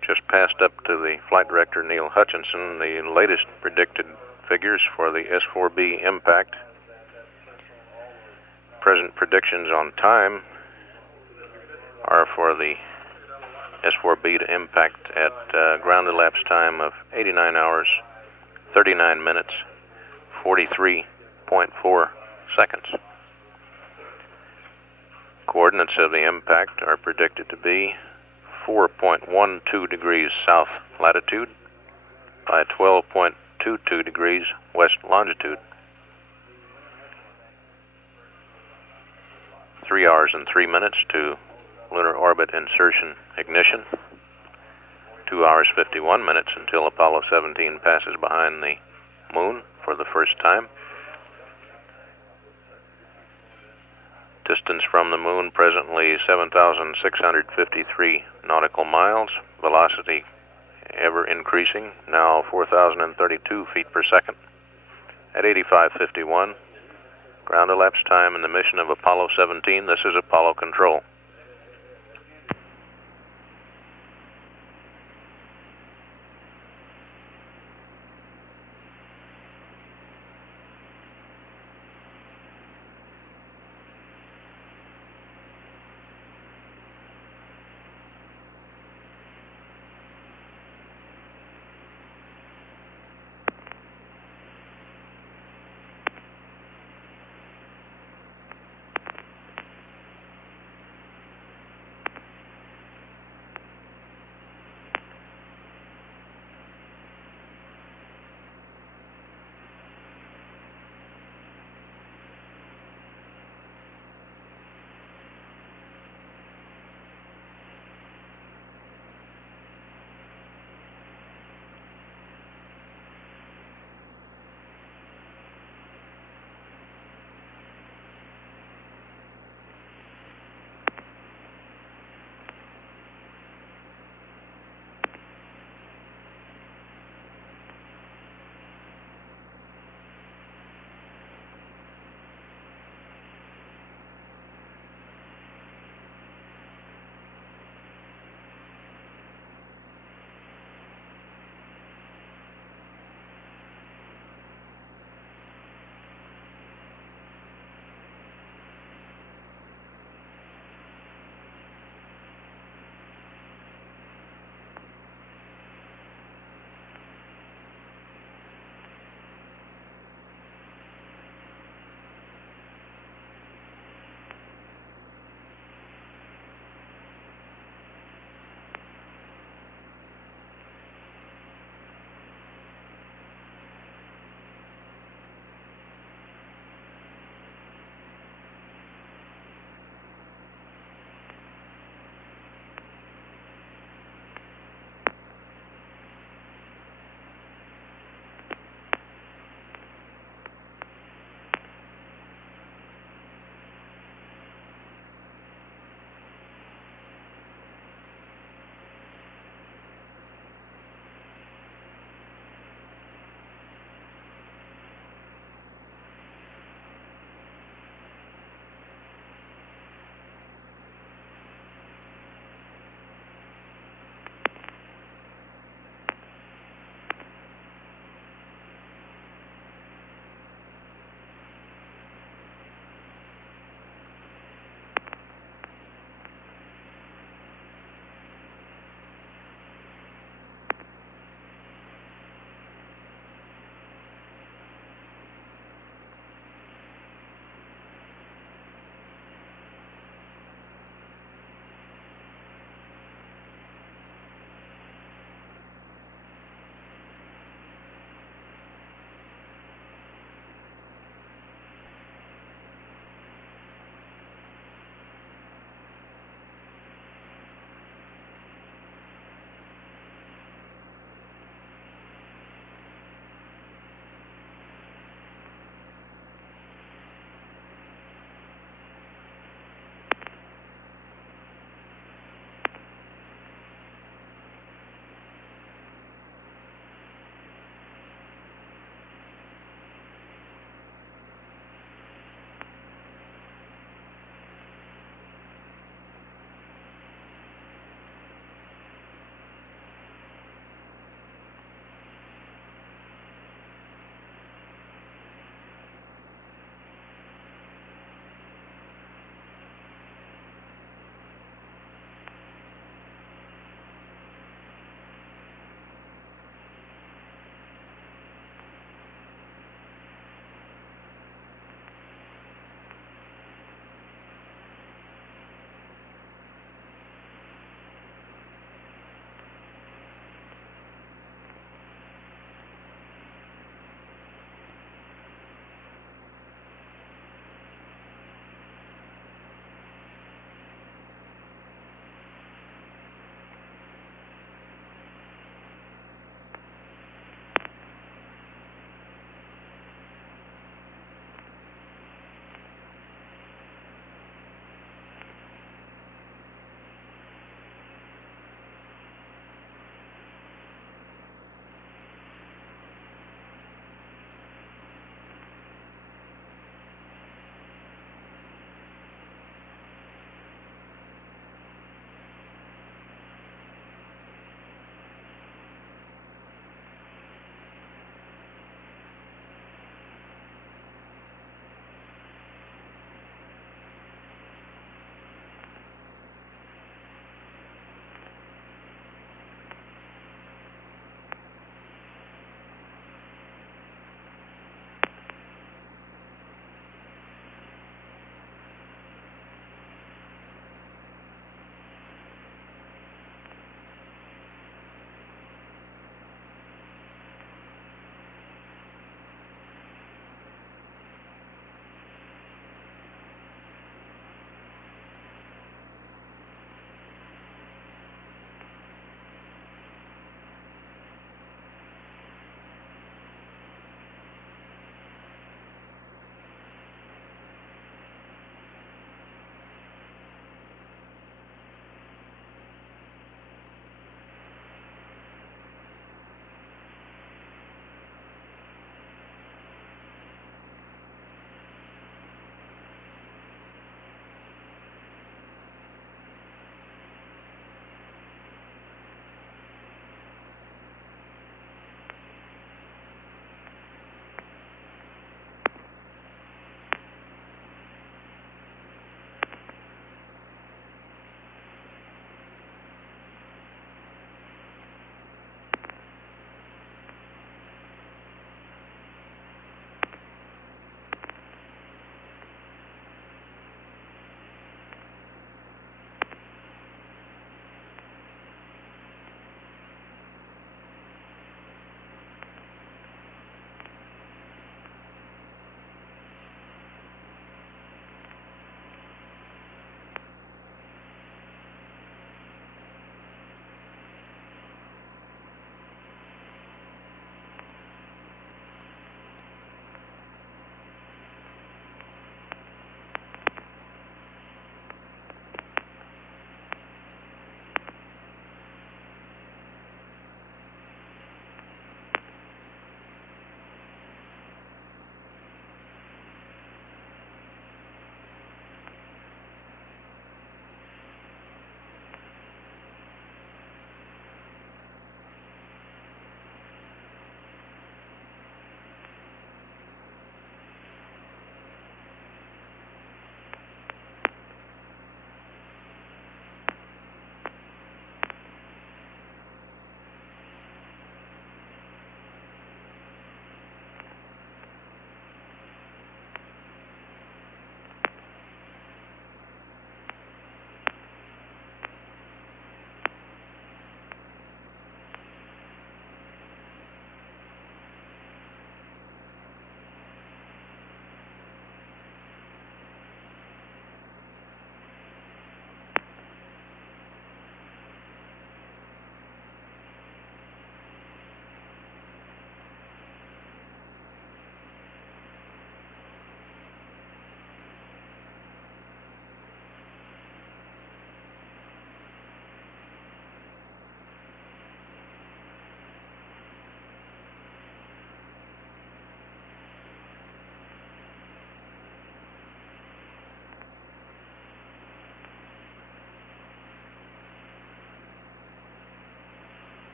just passed up to the Flight Director Neil Hutchinson the latest predicted figures for the S-4B impact. Present predictions on time are for the S-4B to impact at ground elapsed time of 89 hours, 39 minutes, 43.4 seconds. Coordinates of the impact are predicted to be 4.12 degrees south latitude by 12.22 degrees west longitude. 3 hours and 3 minutes to lunar orbit insertion ignition. 2 hours 51 minutes until Apollo 17 passes behind the moon for the first time. Distance from the moon presently 7,653 nautical miles. Velocity ever increasing, now 4,032 feet per second. At 85:51, ground elapsed time in the mission of Apollo 17. This is Apollo Control.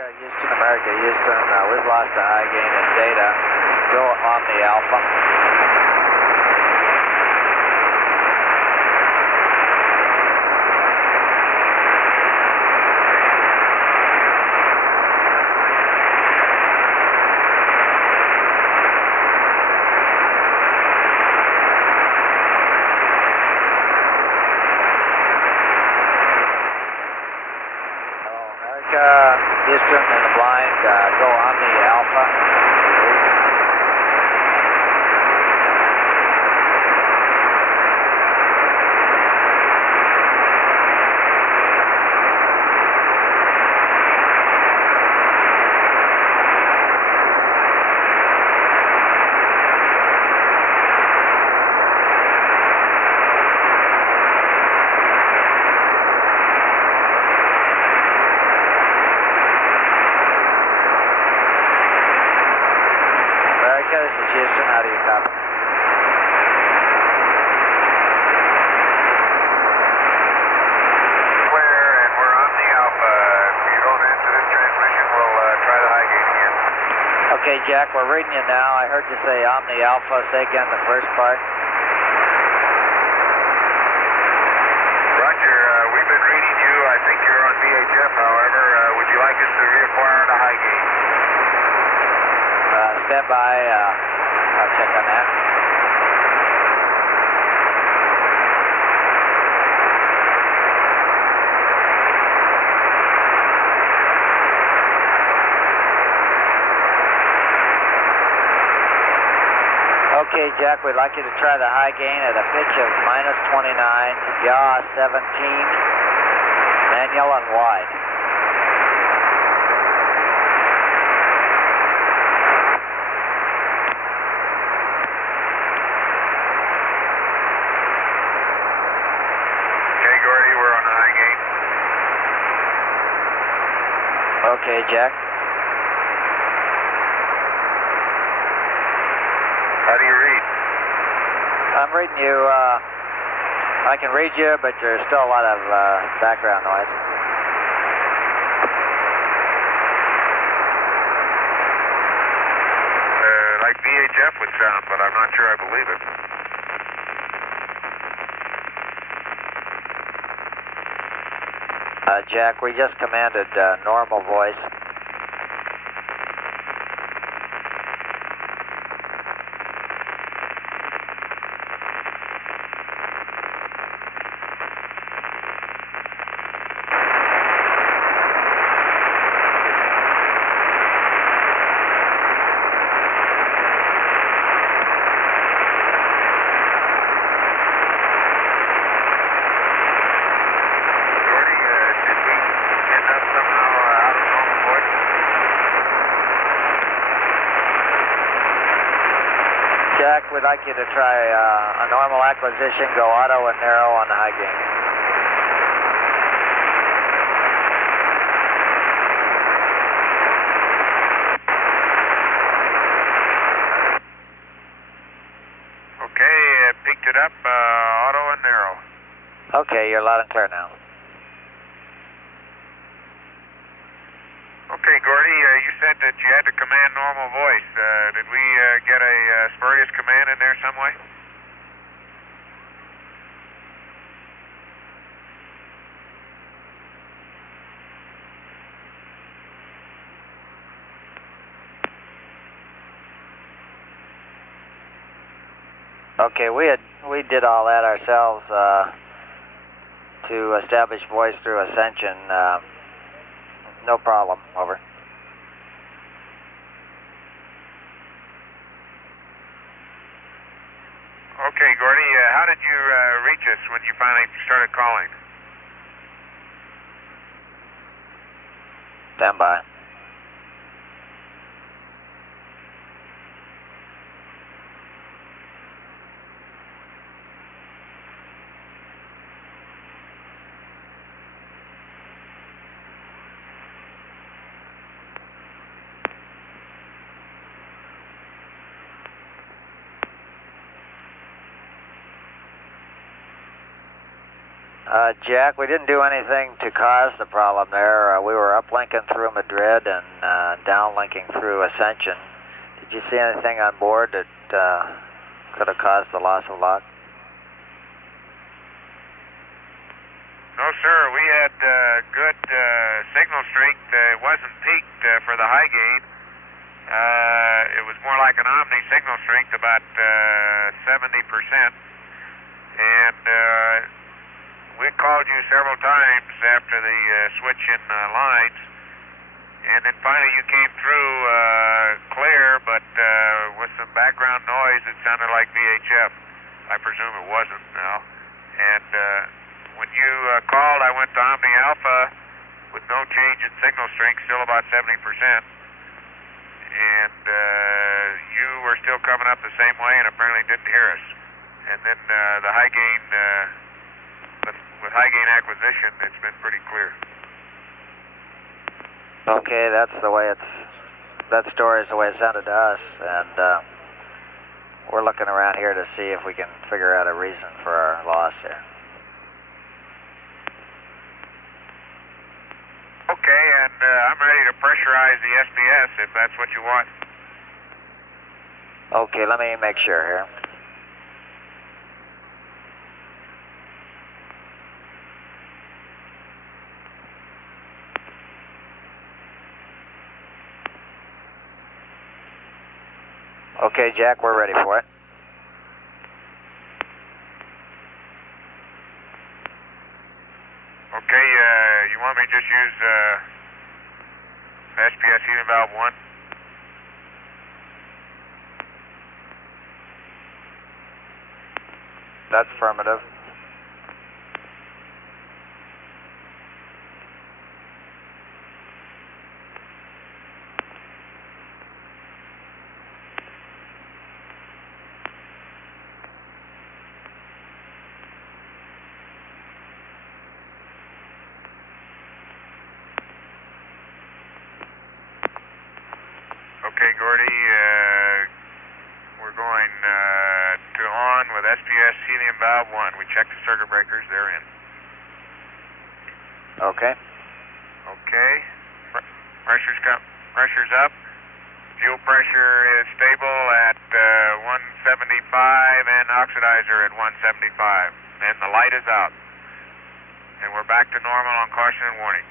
Houston, America, Houston. We've lost the high gain in data. Go on the Alpha. Houston in the blind, go on the Alpha. This is Houston, how do you copy? Clear, and we're on the Alpha. If you don't answer this transmission, we'll try the high gain again. Okay, Jack, we're reading you now. I heard you say on the Alpha. Say again the first part. Roger, we've been reading you. I think you're on VHF, however. Would you like us to reacquire the high gain? Stand by. I'll check on that. Okay, Jack, we'd like you to try the high gain at a pitch of -29, yaw 17, manual and wide. Okay, Jack. How do you read? I'm reading you. I can read you, but there's still a lot of background noise. Like VHF would sound, but I'm not sure I believe it. Jack, we just commanded normal voice. Jack, we'd like you to try a normal acquisition, go auto and narrow on the high gain. Okay, picked it up, auto and narrow. Okay, you're loud and clear now. Okay, Gordy, you said that you had to command normal voice. Did we get a spurious command in there some way? Okay, we did all that ourselves to establish voice through ascension. No problem. Over. Okay, Gordy, how did you reach us when you finally started calling? Stand by. Jack, we didn't do anything to cause the problem there. We were uplinking through Madrid and downlinking through Ascension. Did you see anything on board that could have caused the loss of lock? No, sir. We had good signal strength. It wasn't peaked for the high gain. It was more like an Omni signal strength, about 70%. And we called you several times after the switch in lines. And then finally you came through clear, but with some background noise that sounded like VHF. I presume it wasn't now. And when you called, I went to Omni Alpha with no change in signal strength, still about 70%. And you were still coming up the same way and apparently didn't hear us. And then the high gain, with high gain acquisition, it's been pretty clear. Okay, that's the way that story is the way it sounded to us, and we're looking around here to see if we can figure out a reason for our loss here. Okay, and I'm ready to pressurize the SPS if that's what you want. Okay, let me make sure here. Okay, Jack, we're ready for it. Okay, you want me to just use SPS helium valve 1? That's affirmative. Okay, Gordy, we're going to on with SPS helium valve 1. We checked the circuit breakers, they're in. Okay. Okay, pressure's up. Fuel pressure is stable at 175 and oxidizer at 175. And the light is out. And we're back to normal on caution and warning.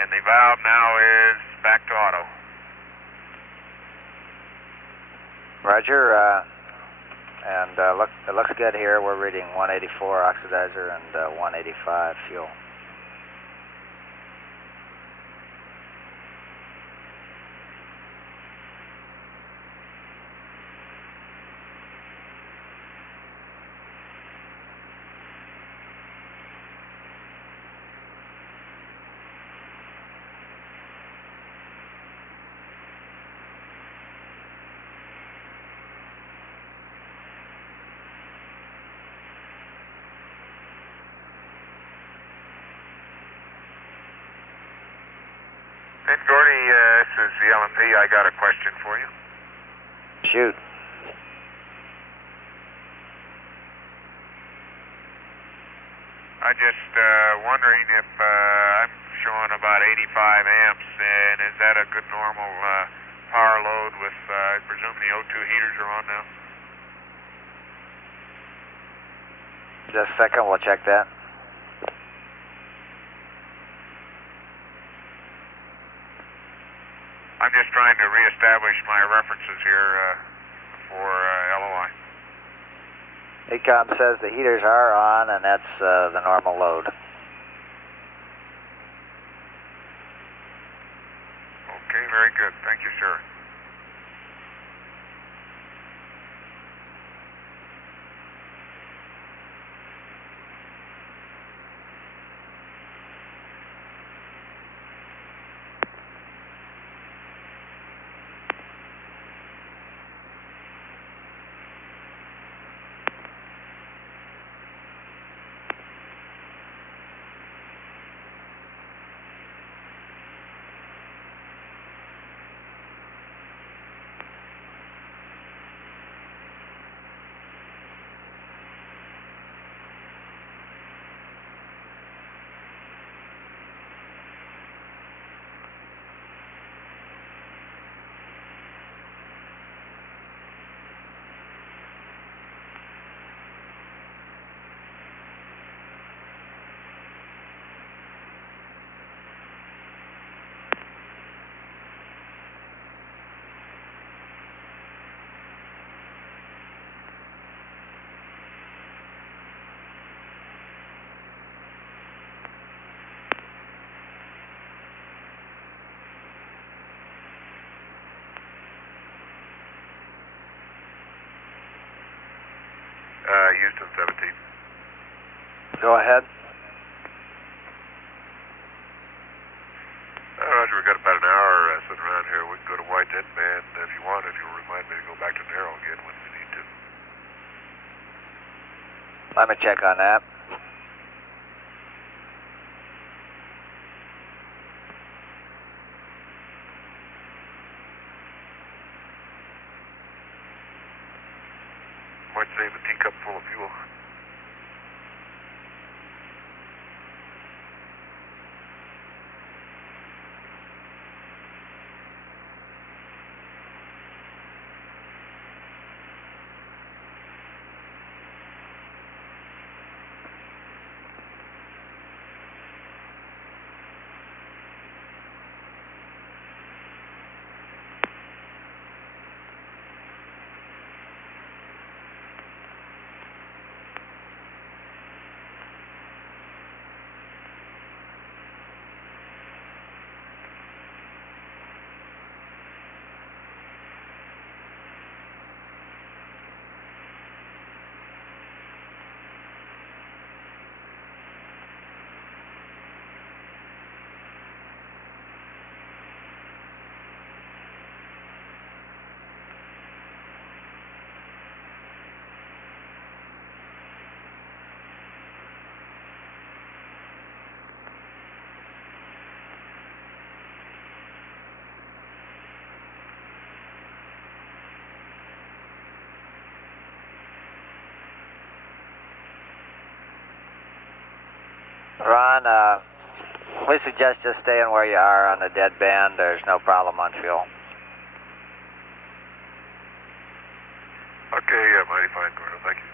And the valve now is back to auto. Roger, and it looks good here. We're reading 184 oxidizer and 185 fuel. And Gordy, this is the LMP. I got a question for you. Shoot. I just wondering if I'm showing about 85 amps, and is that a good normal power load with, I presume the O2 heaters are on now? Just a second, we'll check that. I'm just trying to reestablish my references here for LOI. ECOM says the heaters are on, and that's the normal load. Okay, very good. Thank you, sir. Houston 17. Go ahead. Roger, we've got about an hour sitting around here. We can go to white deadband if you want, if you'll remind me to go back to narrow again when we need to. Let me check on that. Might save a teacup full of fuel. Ron, we suggest just staying where you are on the dead band. There's no problem on fuel. Okay, mighty fine, Gordo. Thank you.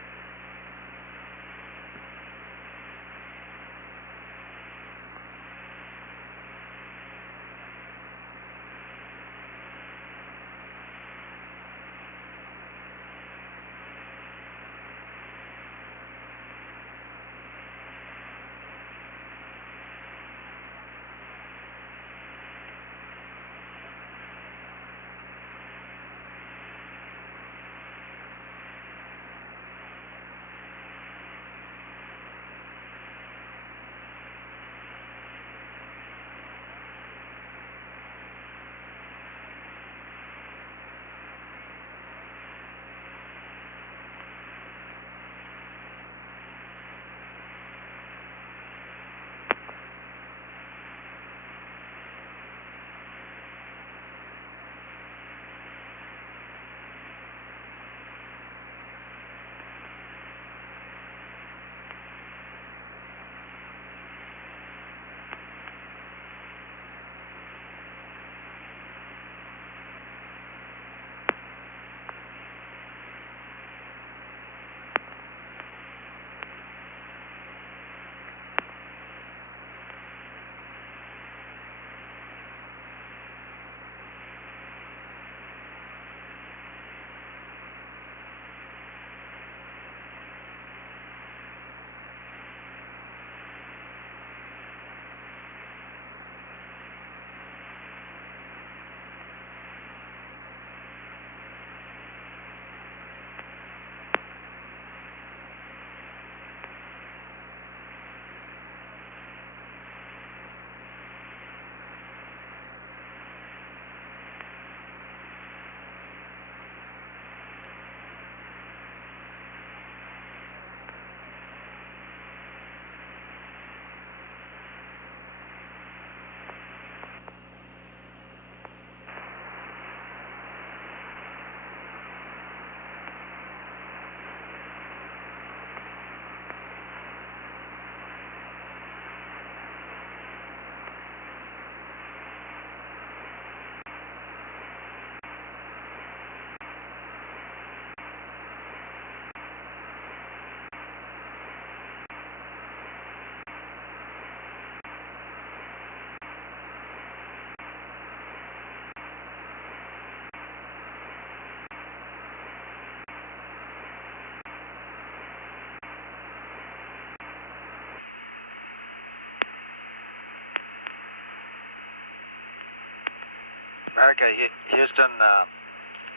America, Houston,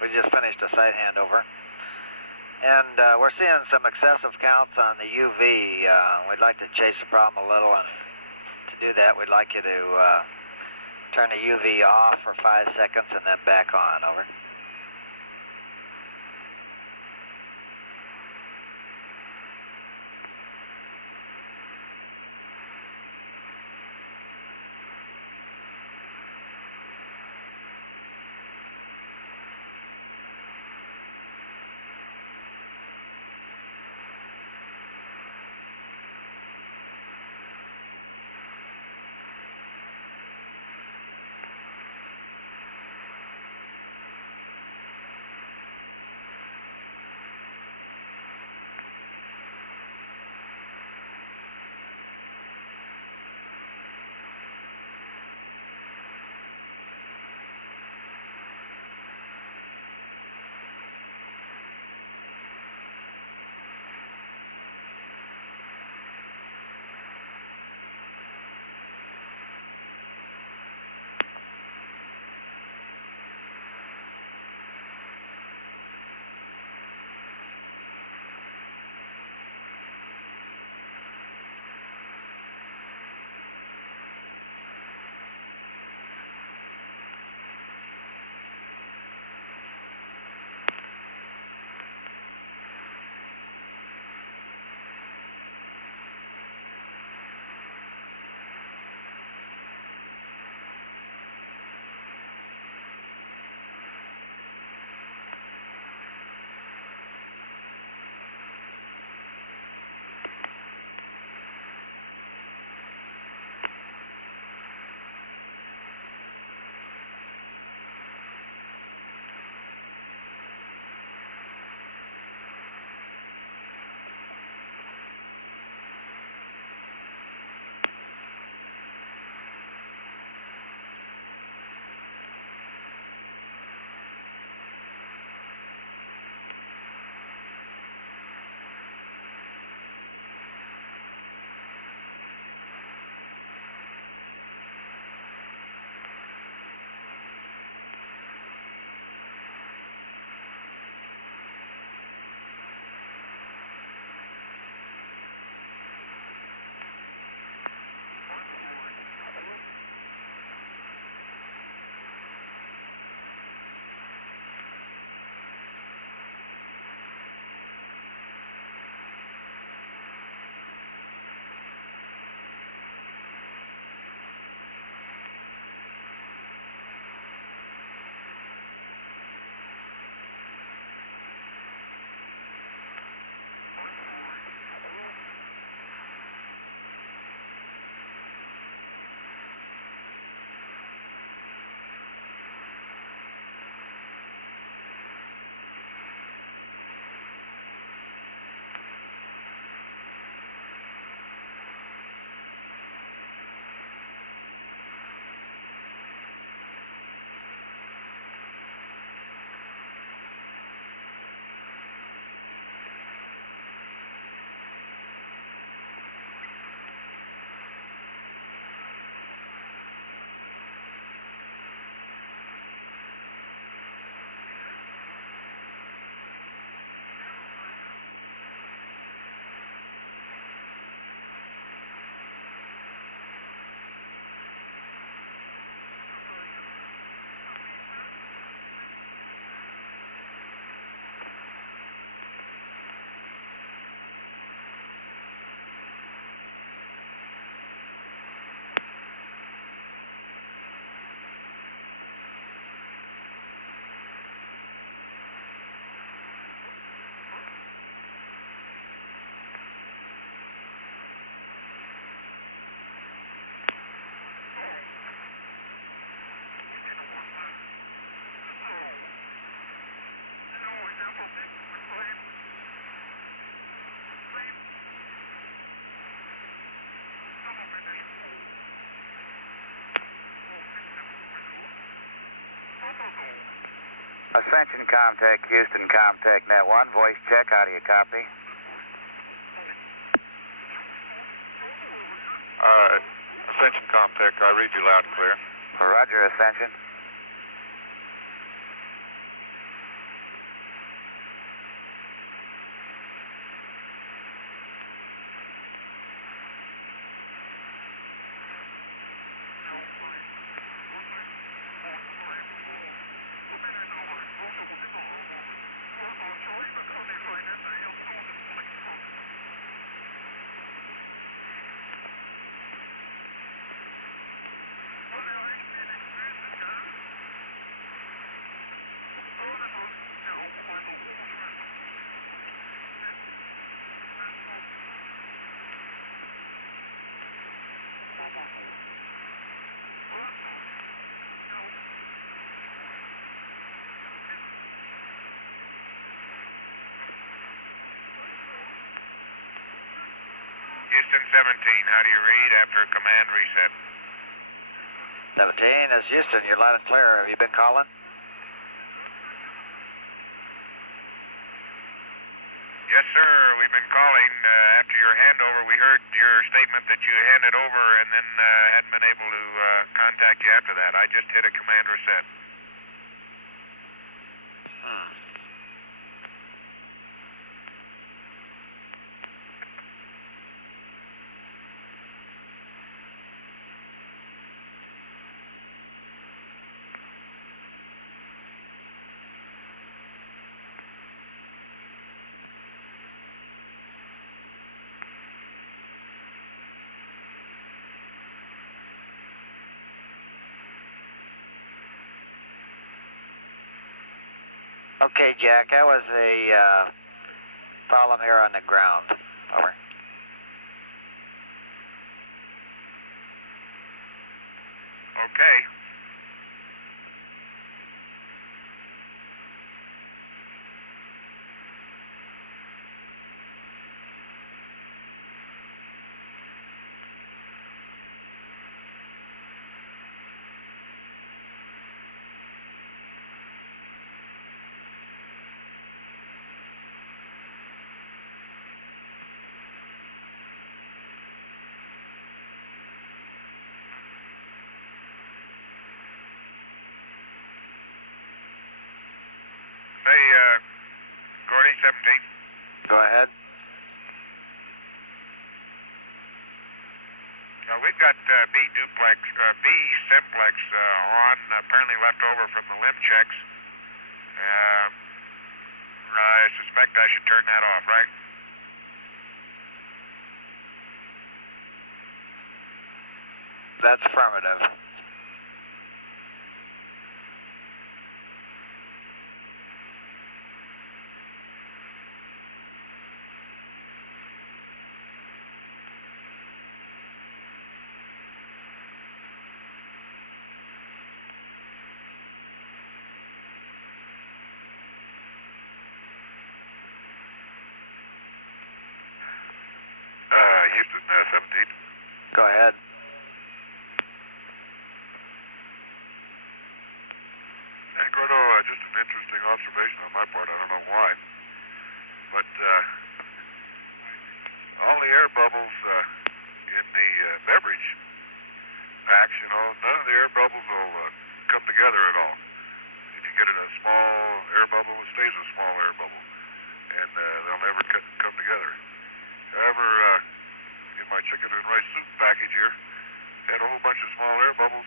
we just finished a site handover. And we're seeing some excessive counts on the UV. We'd like to chase the problem a little, and to do that, we'd like you to turn the UV off for 5 seconds and then back on. Over. Ascension Comtech, Houston Comtech Net 1, voice check, how do you copy? Ascension Comtech, I read you loud and clear. Roger, Ascension. Houston 17, how do you read after a command reset? 17, this is Houston. You're loud and clear. Have you been calling? Yes, sir. We've been calling. After your handover, we heard your statement that you handed over and then hadn't been able to contact you after that. I just hit a command reset. Okay, Jack, that was a problem here on the ground. Over. Okay. Hey, Gordy 17. Go ahead. We've got B simplex on, apparently left over from the limb checks. I suspect I should turn that off, right? That's affirmative. Houston 17. Go ahead. Hey, Gordo, just an interesting observation on my part. I don't know why. But all the air bubbles in the beverage packs, none of the air bubbles will come together at all. If you get in a small air bubble, it stays a small air bubble. And they'll never come together. However, in my chicken and rice soup package here, had a whole bunch of small air bubbles,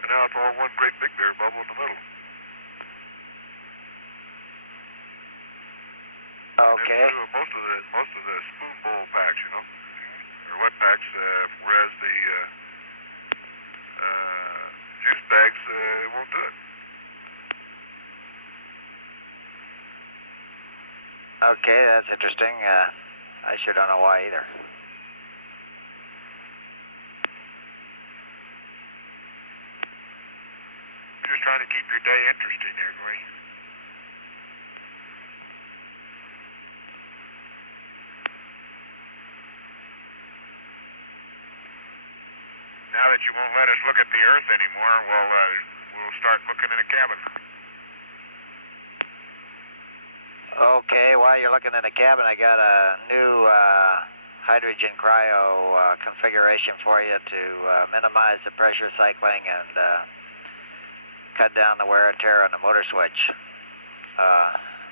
and now it's all one great big air bubble in the middle. Okay. And most of the spoon bowl packs, or wet packs, whereas the juice bags won't do it. Okay, that's interesting. I sure don't know why either. Just trying to keep your day interesting here, Gordy. Now that you won't let us look at the Earth anymore, we'll start looking in the cabin. Okay, while you're looking in the cabin, I got a new hydrogen cryo configuration for you to minimize the pressure cycling and cut down the wear and tear on the motor switch.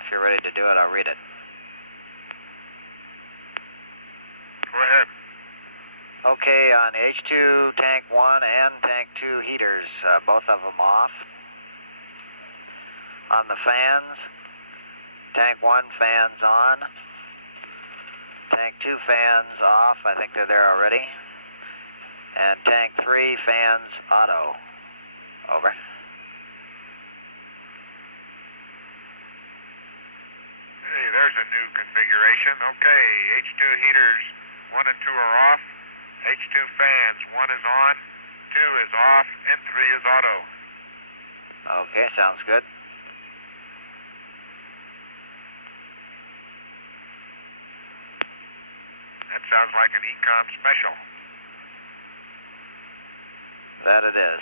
If you're ready to do it, I'll read it. Go ahead. Okay, on H2 tank 1 and tank 2 heaters, both of them off. On the fans, tank 1 fans on, tank 2 fans off, I think they're there already, and tank 3 fans auto. Over. Hey, there's a new configuration. Okay, H2 heaters 1 and 2 are off. H2 fans, 1 is on, 2 is off, and 3 is auto. Okay, sounds good. That sounds like an econ special. That it is.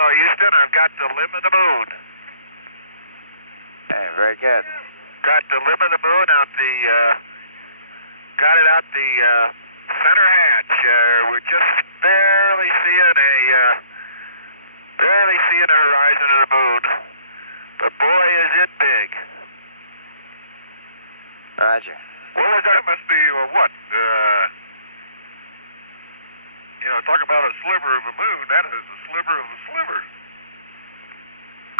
Hello, Houston. I've got the limb of the moon. Okay, very good. Got the limb of the moon out the, got it out the center hatch. We're just barely seeing the horizon of the moon. But boy, is it big. Roger. What was that? Must be, what? Talk about a sliver of a moon. That is a sliver of a sliver.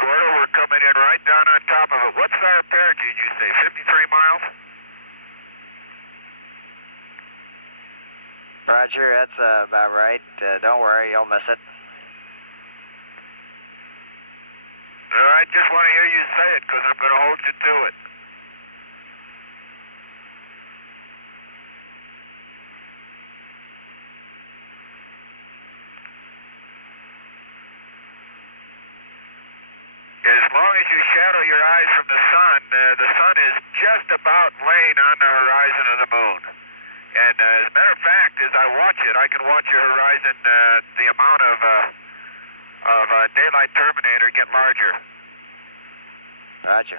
Gordo, we're coming in right down on top of it. What's our parakeet, you say? 53 miles? Roger, that's about right. Don't worry, you'll miss it. I just want to hear you say it because I'm going to hold you to it. As long as you shadow your eyes from the sun is just about laying on the horizon of the moon. And as a matter of fact, as I watch it, I can watch your horizon, the amount of daylight terminator get larger. Roger.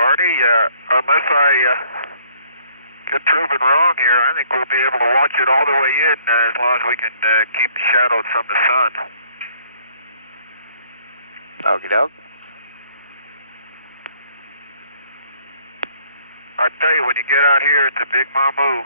Artie, unless I get proven wrong here, I think we'll be able to watch it all the way in as long as we can keep shadowed from the sun. Okie doke. I tell you, when you get out here, it's a big mamu.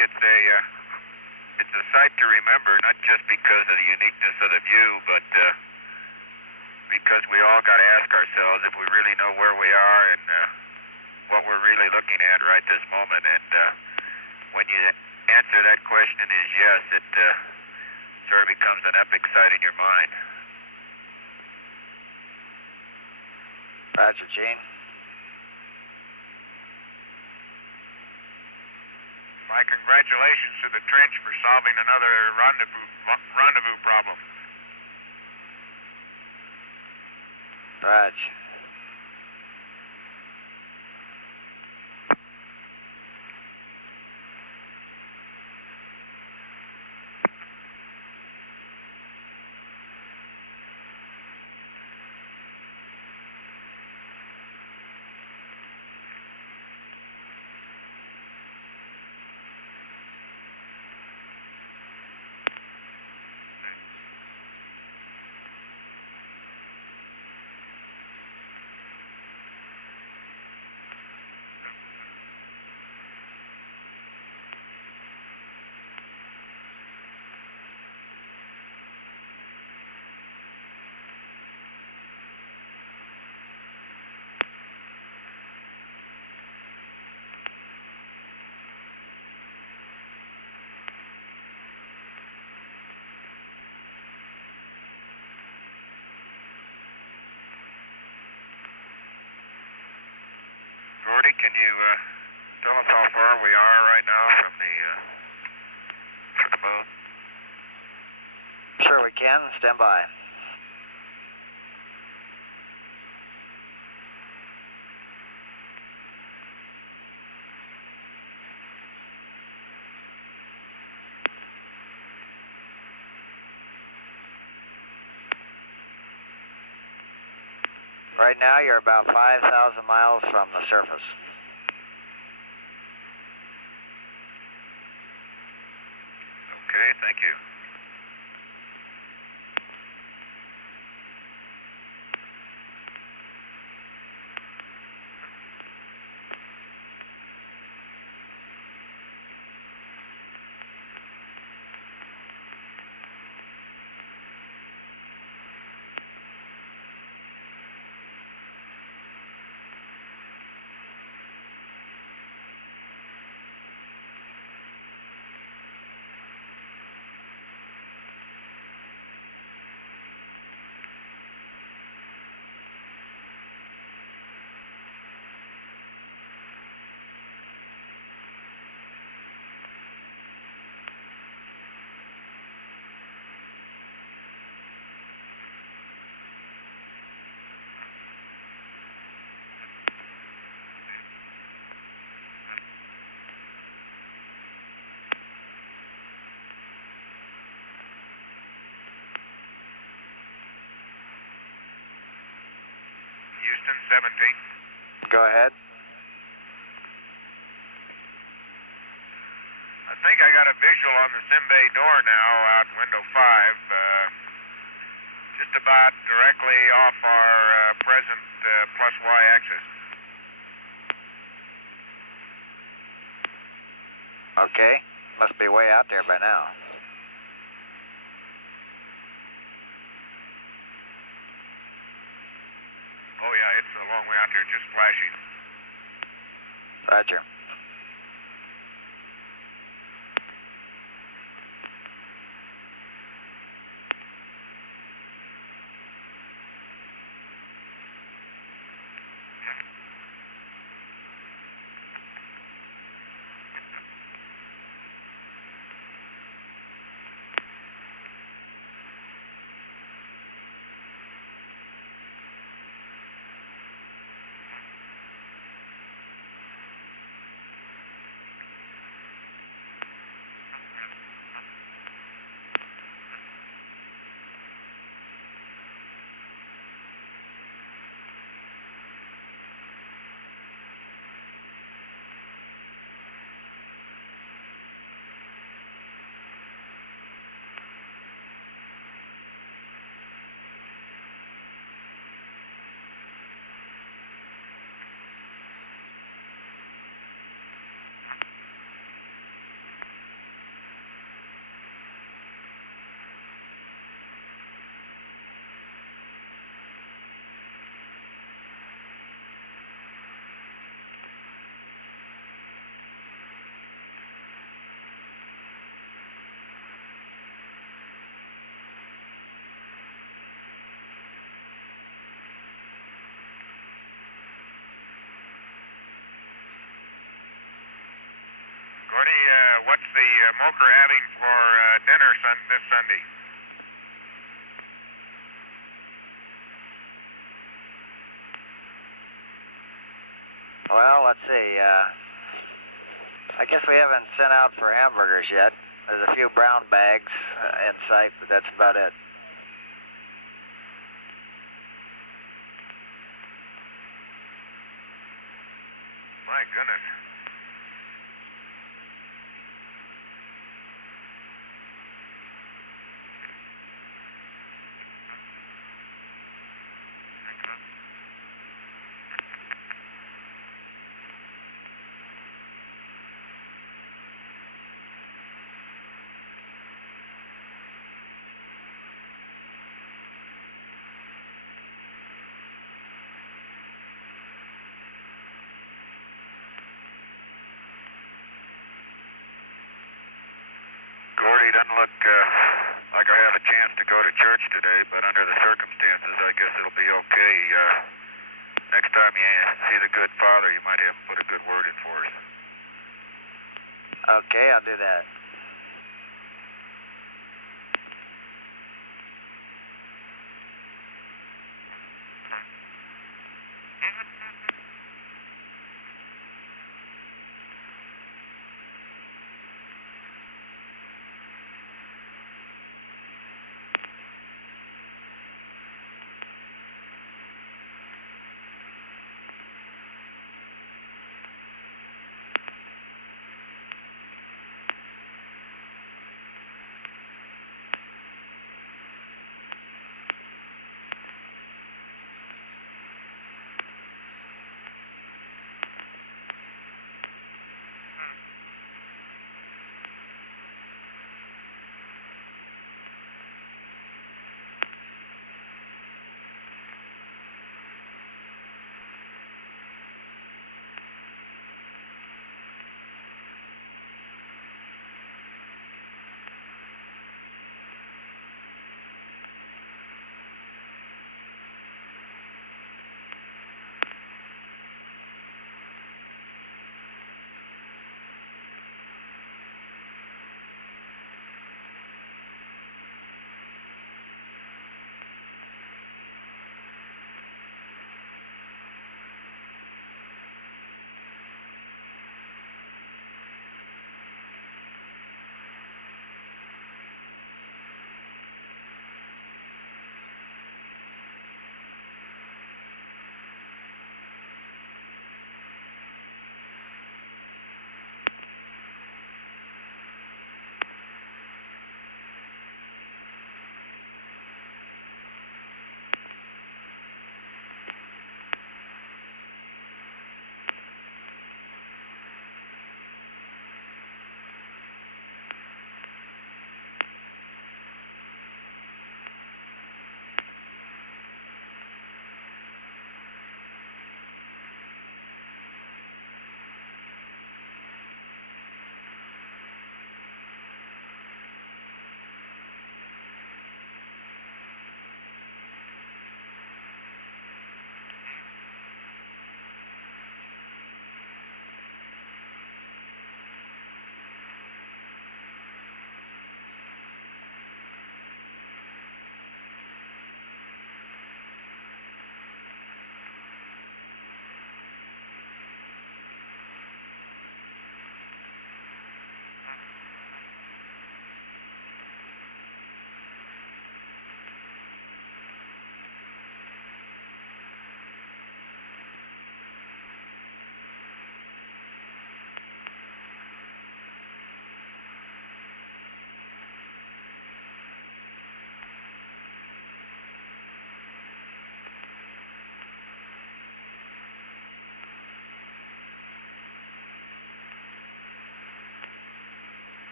it's a sight to remember, not just because of the uniqueness of the view, but because we all got to ask ourselves if we really know where we are and what we're really looking at right this moment. And when you answer that question is yes, it sort of becomes an epic sight in your mind. Roger, Gene. My congratulations to the trench for solving another rendezvous problem. Raj. Gordy, can you tell us how far we are right now from the moon? Sure we can. Stand by. Right now, you're about 5,000 miles from the surface. Okay, thank you. Houston, 17. Go ahead. I think I got a visual on the sim bay door now out window 5, just about directly off our present plus Y axis. Okay. Must be way out there by now. Oh yeah, it's a long way out there, just flashing. Roger. Gordy, what's the Moker having for dinner this Sunday? Well, let's see. I guess we haven't sent out for hamburgers yet. There's a few brown bags in sight, but that's about it. My goodness. Gordy, doesn't look like I have a chance to go to church today, but under the circumstances, I guess it'll be okay. Next time you see the good father, you might have him put a good word in for us. Okay, I'll do that.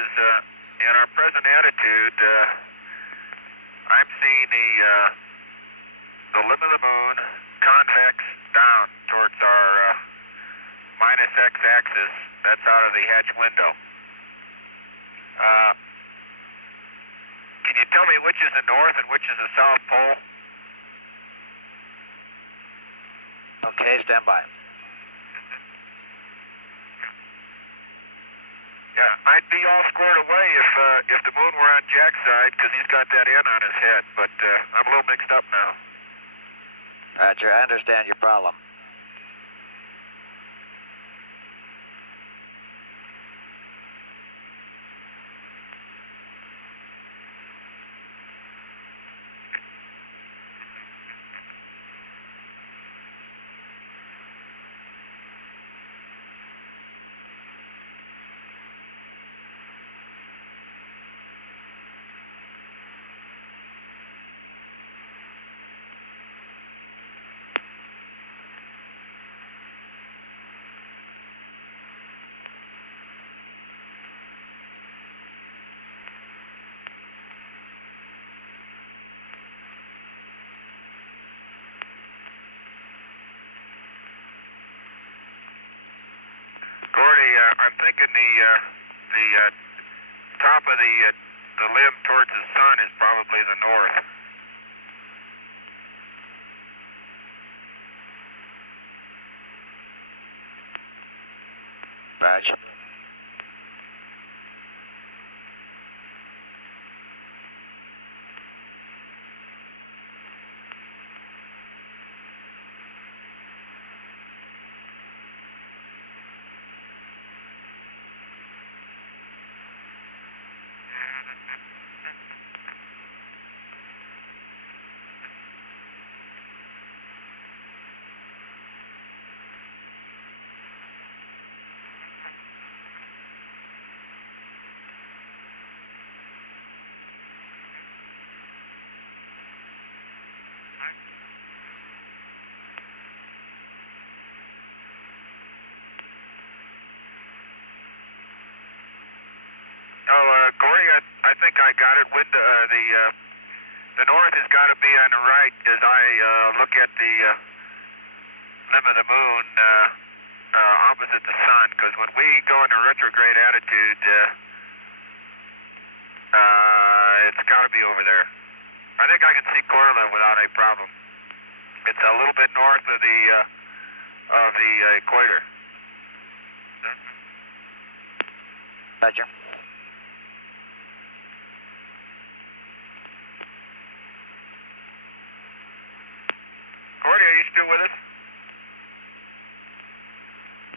because in our present attitude, I'm seeing the limb of the moon convex down towards our minus x-axis. That's out of the hatch window. Can you tell me which is the north and which is the south pole? Okay, stand by. Yeah, I'd be all squared away if the moon were on Jack's side, because he's got that N on his head, but I'm a little mixed up now. Roger, I understand your problem. Gordy, I'm thinking the top of the limb towards the sun is probably the north. Roger. Gordy, I think I got it. The north has got to be on the right as I look at the limb of the moon opposite the sun, because when we go in a retrograde attitude, it's got to be over there. I think I can see Corla without a problem. It's a little bit north of the equator. Roger. Gordy, are you still with us?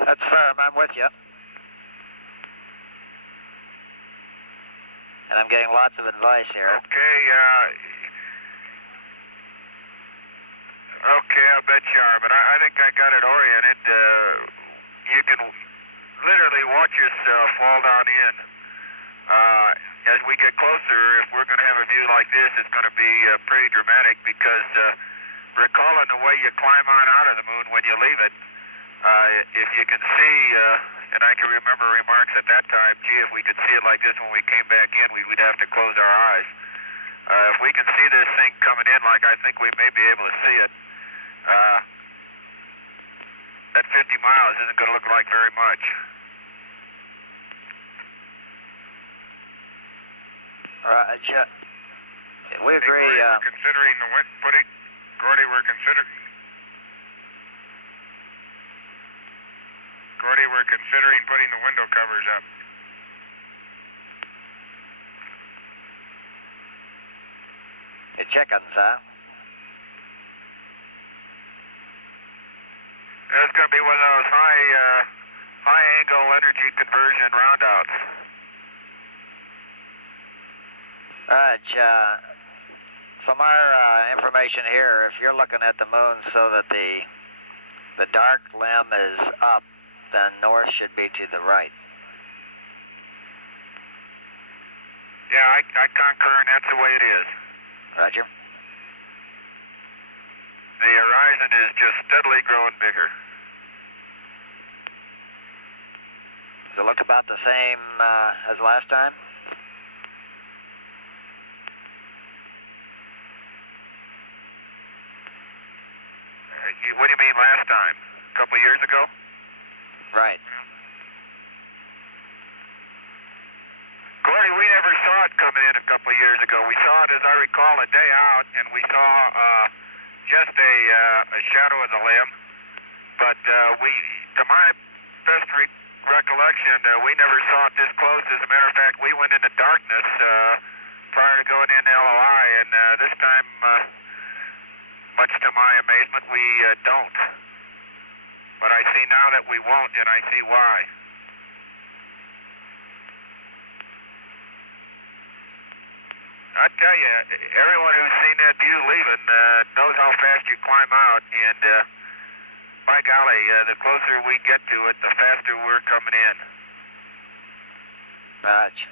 That's firm. I'm with you. And I'm getting lots of advice here. Okay, I bet you are, but I think I got it oriented. You can literally watch yourself fall down in. As we get closer, if we're going to have a view like this, it's going to be pretty dramatic, because recalling the way you climb on out of the moon when you leave it, if you can see, and I can remember remarks at that time, gee, if we could see it like this when we came back in, we'd have to close our eyes. If we can see this thing coming in like I think we may be able to see it, that 50 miles isn't going to look like very much. Roger. We agree. We're considering the putting, Gordy, we're considering putting the window covers up. Your chickens, huh? That's going to be one of those high angle energy conversion roundouts. From our information here, if you're looking at the moon so that the dark limb is up, then north should be to the right. Yeah, I concur, and that's the way it is. Roger. The horizon is just steadily growing bigger. Does it look about the same as last time? What do you mean last time? A couple of years ago? Right. Gordy, we never saw it coming in a couple of years ago. We saw it, as I recall, a day out, and we saw just a shadow of the limb. But to my best recollection, we never saw it this close. As a matter of fact, we went into darkness prior to going into LOI, and this time, much to my amazement, we don't. But I see now that we won't, and I see why. I tell you, everyone who's seen that view leaving knows how fast you climb out, and by golly, the closer we get to it, the faster we're coming in. Roger.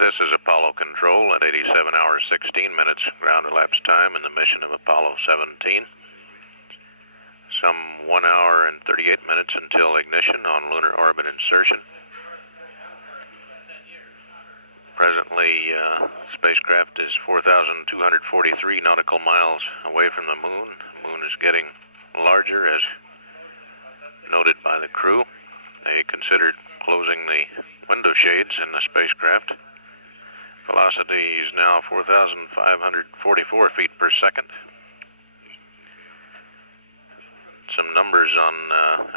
This is Apollo Control at 87 hours 16 minutes ground elapsed time in the mission of Apollo 17. Some 1 hour and 38 minutes until ignition on lunar orbit insertion. Presently, spacecraft is 4,243 nautical miles away from the moon. The moon is getting larger, as noted by the crew. They considered closing the window shades in the spacecraft. Velocity is now 4,544 feet per second. Some numbers on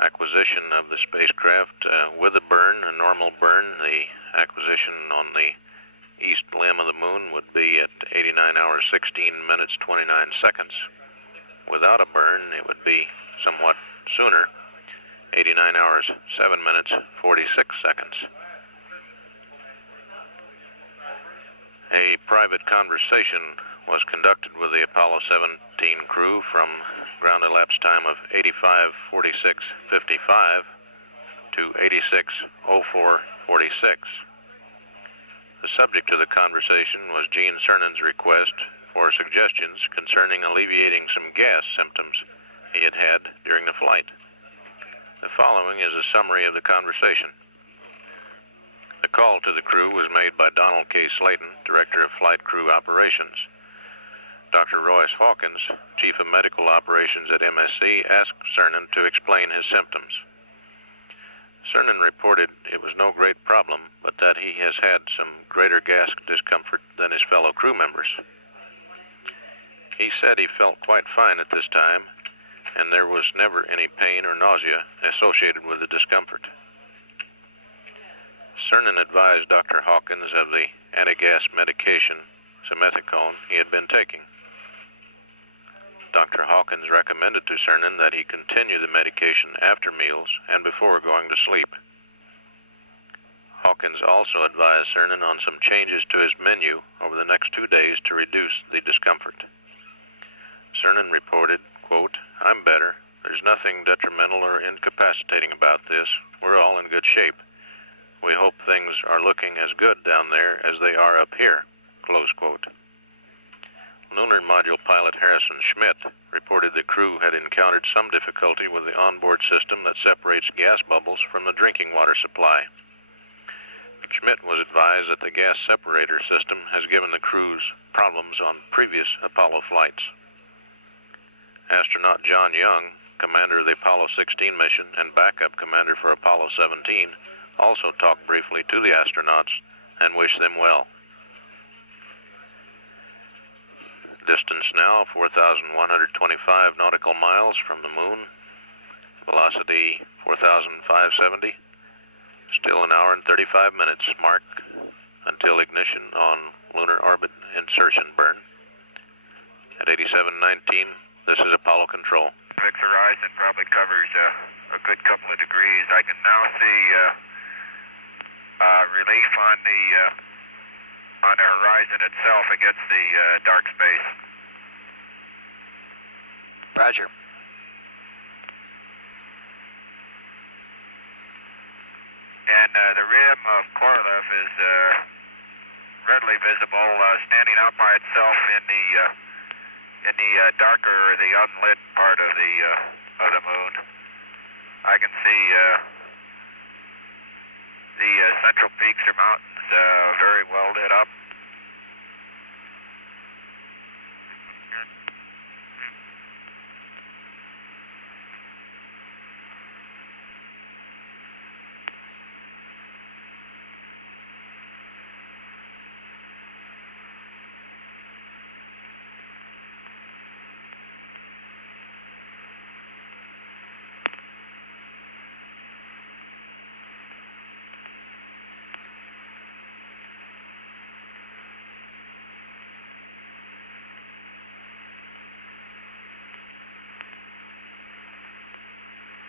acquisition of the spacecraft with a burn, a normal burn. The acquisition on the east limb of the moon would be at 89 hours 16 minutes 29 seconds. Without a burn, it would be somewhat sooner, 89 hours 7 minutes 46 seconds. A private conversation was conducted with the Apollo 17 crew from ground elapsed time of 85:46:55 to 86:04:46. The subject of the conversation was Gene Cernan's request for suggestions concerning alleviating some gas symptoms he had had during the flight. The following is a summary of the conversation. The call to the crew was made by Donald K. Slayton, Director of Flight Crew Operations. Dr. Royce Hawkins, Chief of Medical Operations at MSC, asked Cernan to explain his symptoms. Cernan reported it was no great problem, but that he has had some greater gas discomfort than his fellow crew members. He said he felt quite fine at this time, and there was never any pain or nausea associated with the discomfort. Cernan advised Dr. Hawkins of the anti-gas medication, simethicone, he had been taking. Dr. Hawkins recommended to Cernan that he continue the medication after meals and before going to sleep. Hawkins also advised Cernan on some changes to his menu over the next 2 days to reduce the discomfort. Cernan reported, quote, "I'm better. There's nothing detrimental or incapacitating about this. We're all in good shape. We hope things are looking as good down there as they are up here," close quote. Lunar Module pilot Harrison Schmidt reported the crew had encountered some difficulty with the onboard system that separates gas bubbles from the drinking water supply. Schmidt was advised that the gas separator system has given the crews problems on previous Apollo flights. Astronaut John Young, commander of the Apollo 16 mission and backup commander for Apollo 17, also talked briefly to the astronauts and wished them well. Distance now 4,125 nautical miles from the moon. Velocity 4,570. Still an hour and 35 minutes mark until ignition on lunar orbit insertion burn. At 8719, this is Apollo Control. Fix horizon probably covers a good couple of degrees. I can now see relief on the horizon itself against the dark space. Roger. And the rim of Korolev is readily visible, standing out by itself in the darker or the unlit part of the moon. I can see the central peaks or mountains very well lit up.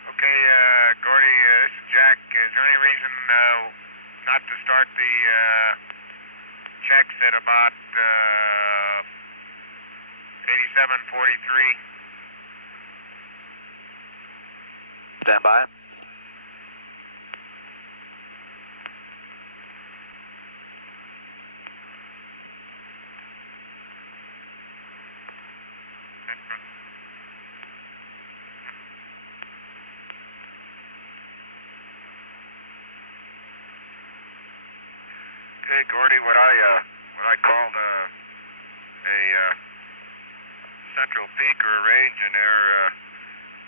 Okay, Gordy, this is Jack. Is there any reason not to start the checks at about 87:43? Stand by. Okay, Gordy, what I called a central peak or a range in there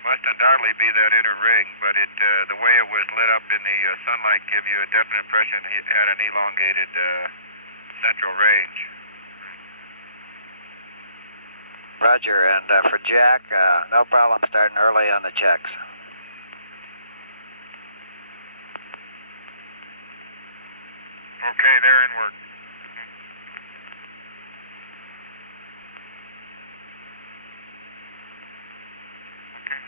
must undoubtedly be that inner ring, but the way it was lit up in the sunlight gave you a definite impression it had an elongated central range. Roger, and for Jack, no problem starting early on the checks. Okay, they're in work. Okay.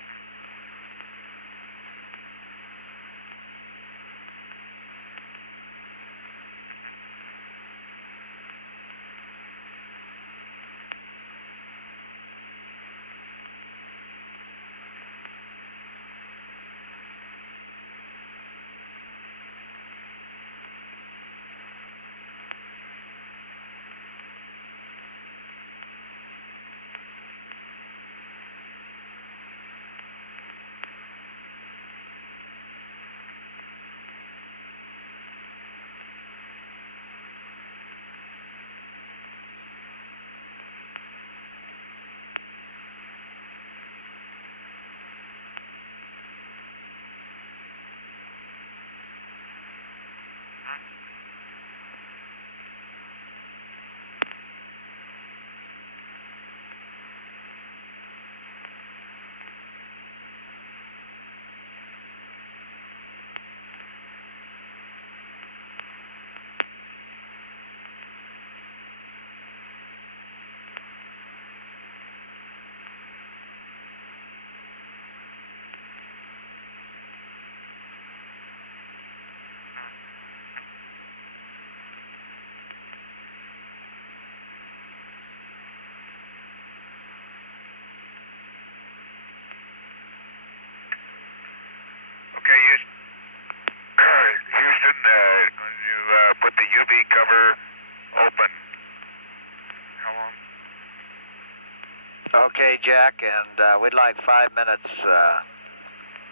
Okay, Jack, and we'd like 5 minutes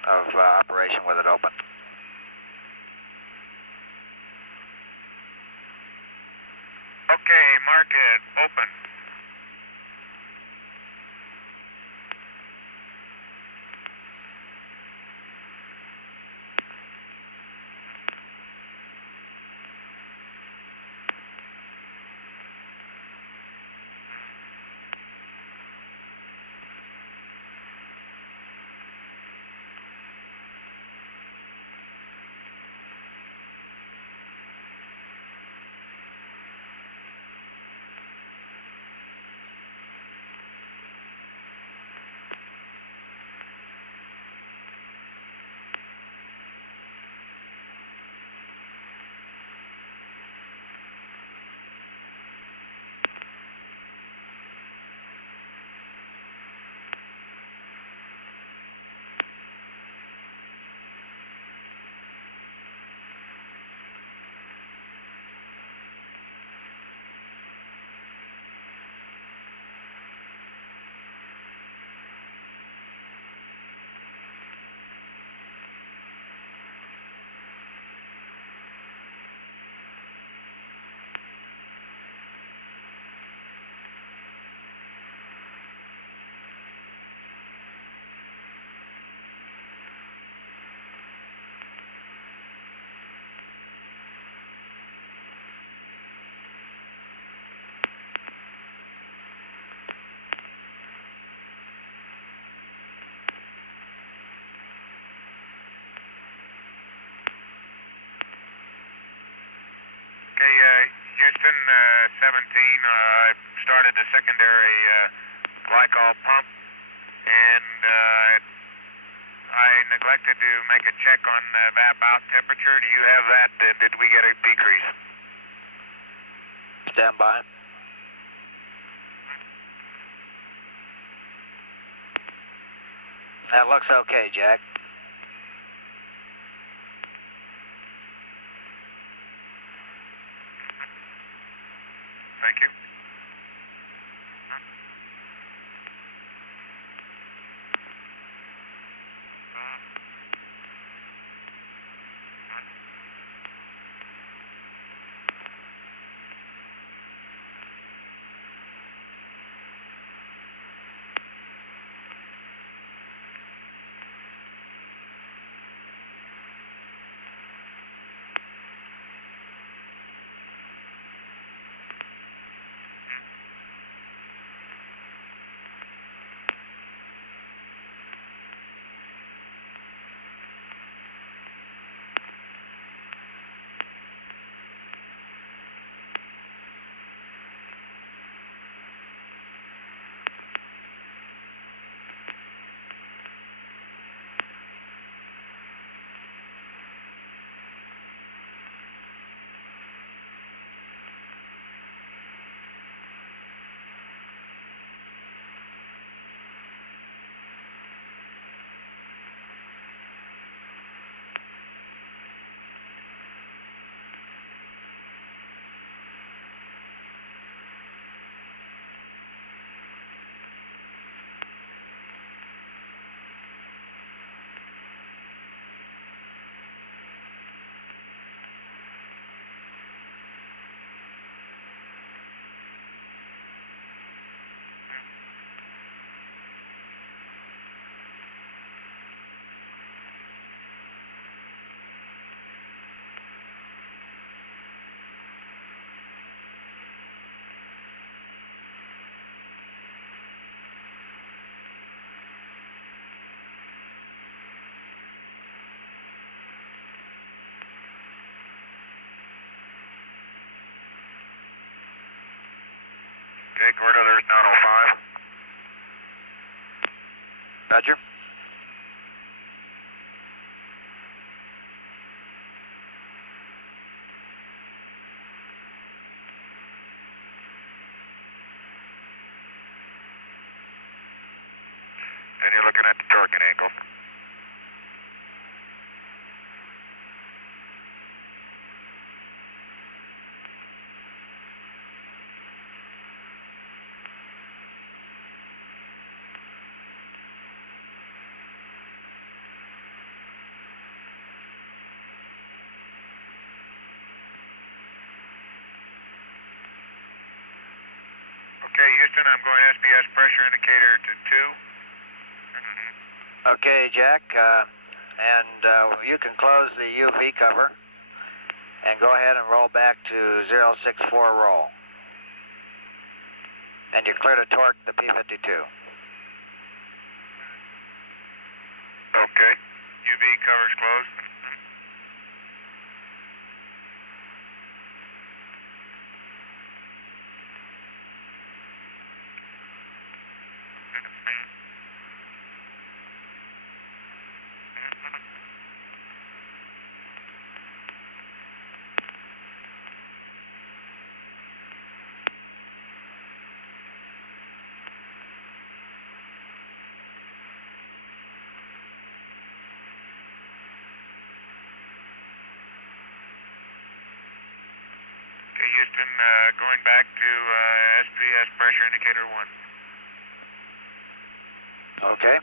of operation with it open. Okay, mark it. Open. Okay, Houston 17, I started the secondary glycol pump, and I neglected to make a check on VAP out temperature. Do you have that? Did we get a decrease? Stand by. That looks okay, Jack. Thank you. Okay, Gordo, there's 905. Roger. And you're looking at the torque angle. Okay, Houston, I'm going SPS pressure indicator to 2. Okay, Jack, and you can close the UV cover and go ahead and roll back to 064 roll. And you're clear to torque the P-52. Okay, UV cover's closed. Houston, going back to SPS pressure indicator 1. Okay.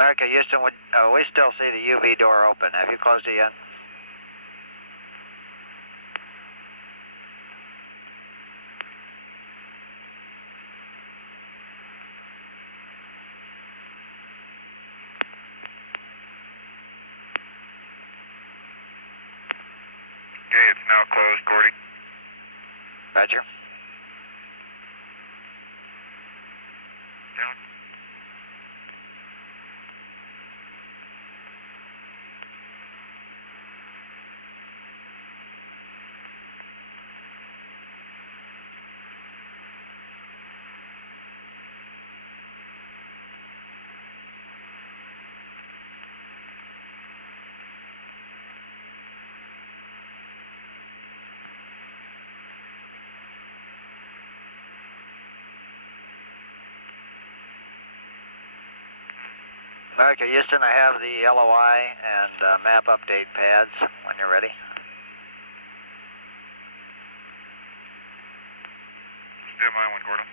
America, Houston, we still see the UV door open. Have you closed it yet? Okay, it's now closed, Gordy. Roger. Down. America, Houston, I have the LOI and map update pads when you're ready. Stand by one, Gordon.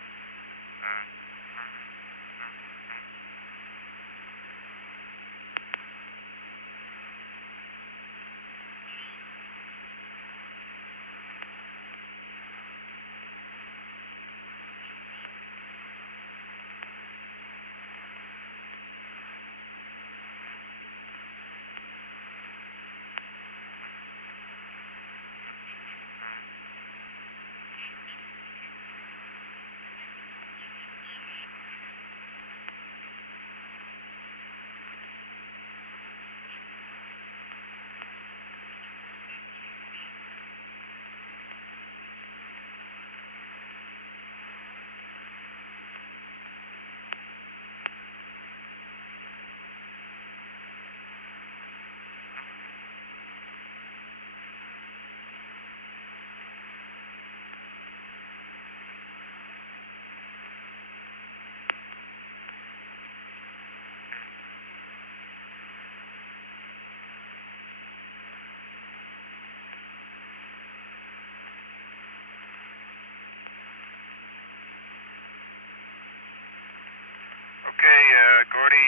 Gordy,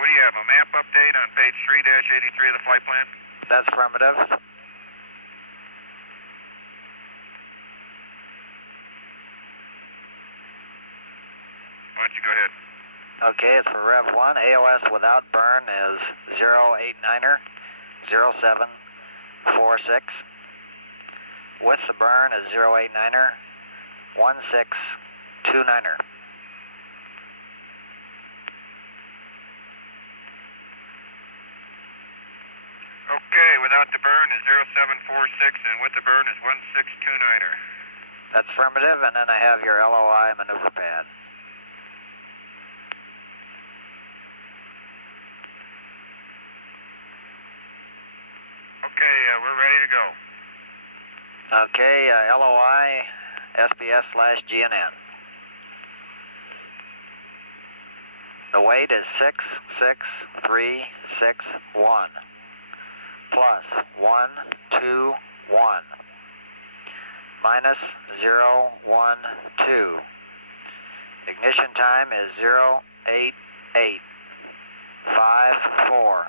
what do you have, a map update on page 3-83 of the flight plan? That's affirmative. Why don't you go ahead? Okay, it's for Rev 1. AOS without burn is 089er 0746. With the burn is 089er 1629er. Okay, without the burn is 0746, and with the burn is 1629er. That's affirmative, and then I have your LOI maneuver pad. Okay, we're ready to go. Okay, LOI SPS/GNN. The weight is 66361 plus 121 minus 012. Ignition time is 08854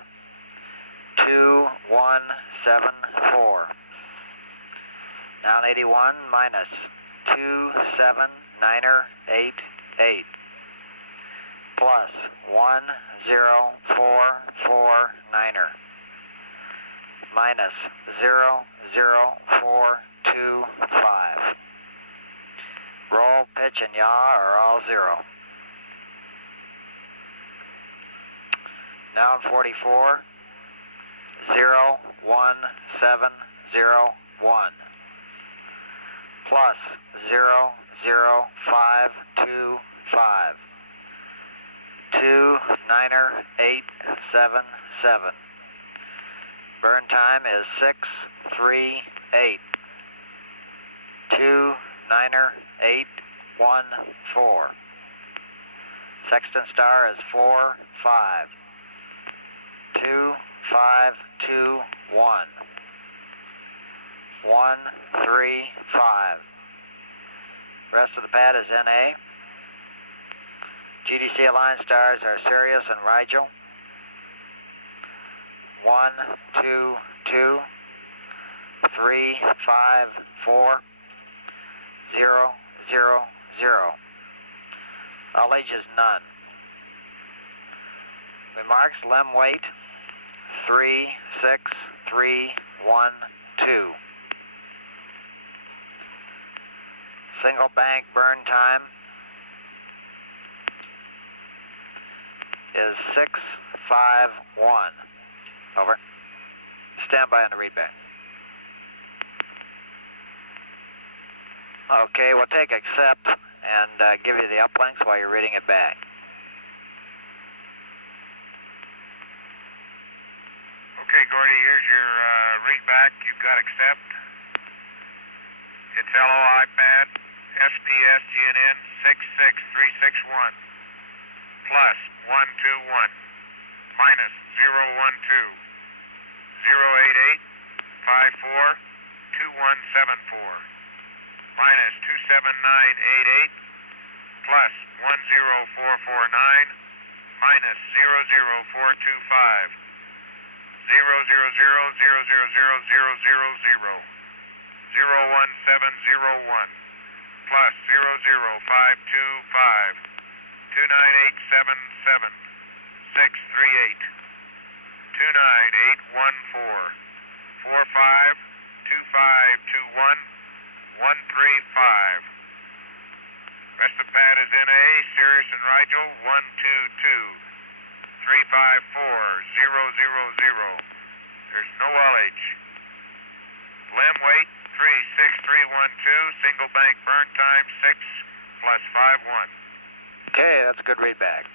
2174. Down 81 minus 27988 plus 10449er minus 00425. Roll, pitch, and yaw are all 0. Down 44, 01701 plus 00525. 29877. Burn time is 638. 29814. Sextant star is 45. 2521. 135. Rest of the pad is NA. GDC aligned stars are Sirius and Rigel. 1, 2, 2, 3, 5, 4, 0, 0, 0. All ages none. Remarks, LEM weight 36312. Single bank burn time is 651. Over. Stand by on the readback. Okay, we'll take accept and give you the uplinks while you're reading it back. Okay, Gordy, here's your readback. You've got accept. It's LOI pad, SPS GNN 66361 plus 121 minus 012 08854 2174 minus 27988 plus 10449 minus 00425 01701 plus 00525 29877 638 29814 452521 135. Rest of the pad is NA, Sirius and Rigel 122 354 000. There's no LH. LEM weight 36312, single bank burn time 6 plus 51. Okay, that's a good readback.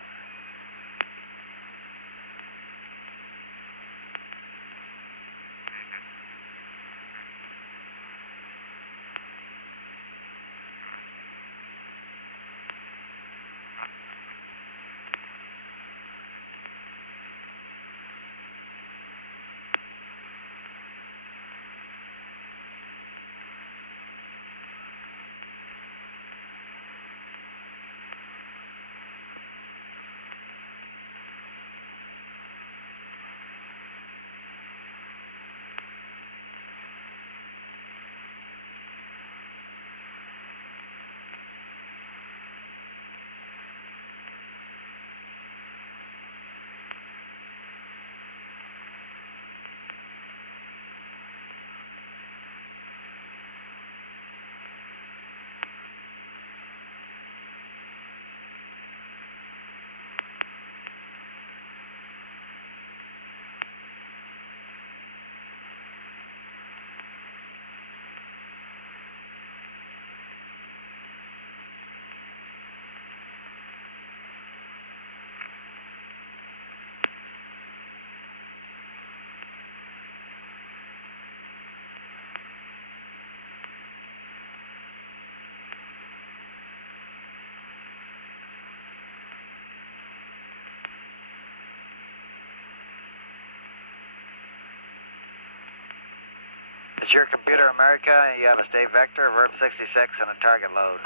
It's your computer, America. You have a state vector, verb 66, and a target load.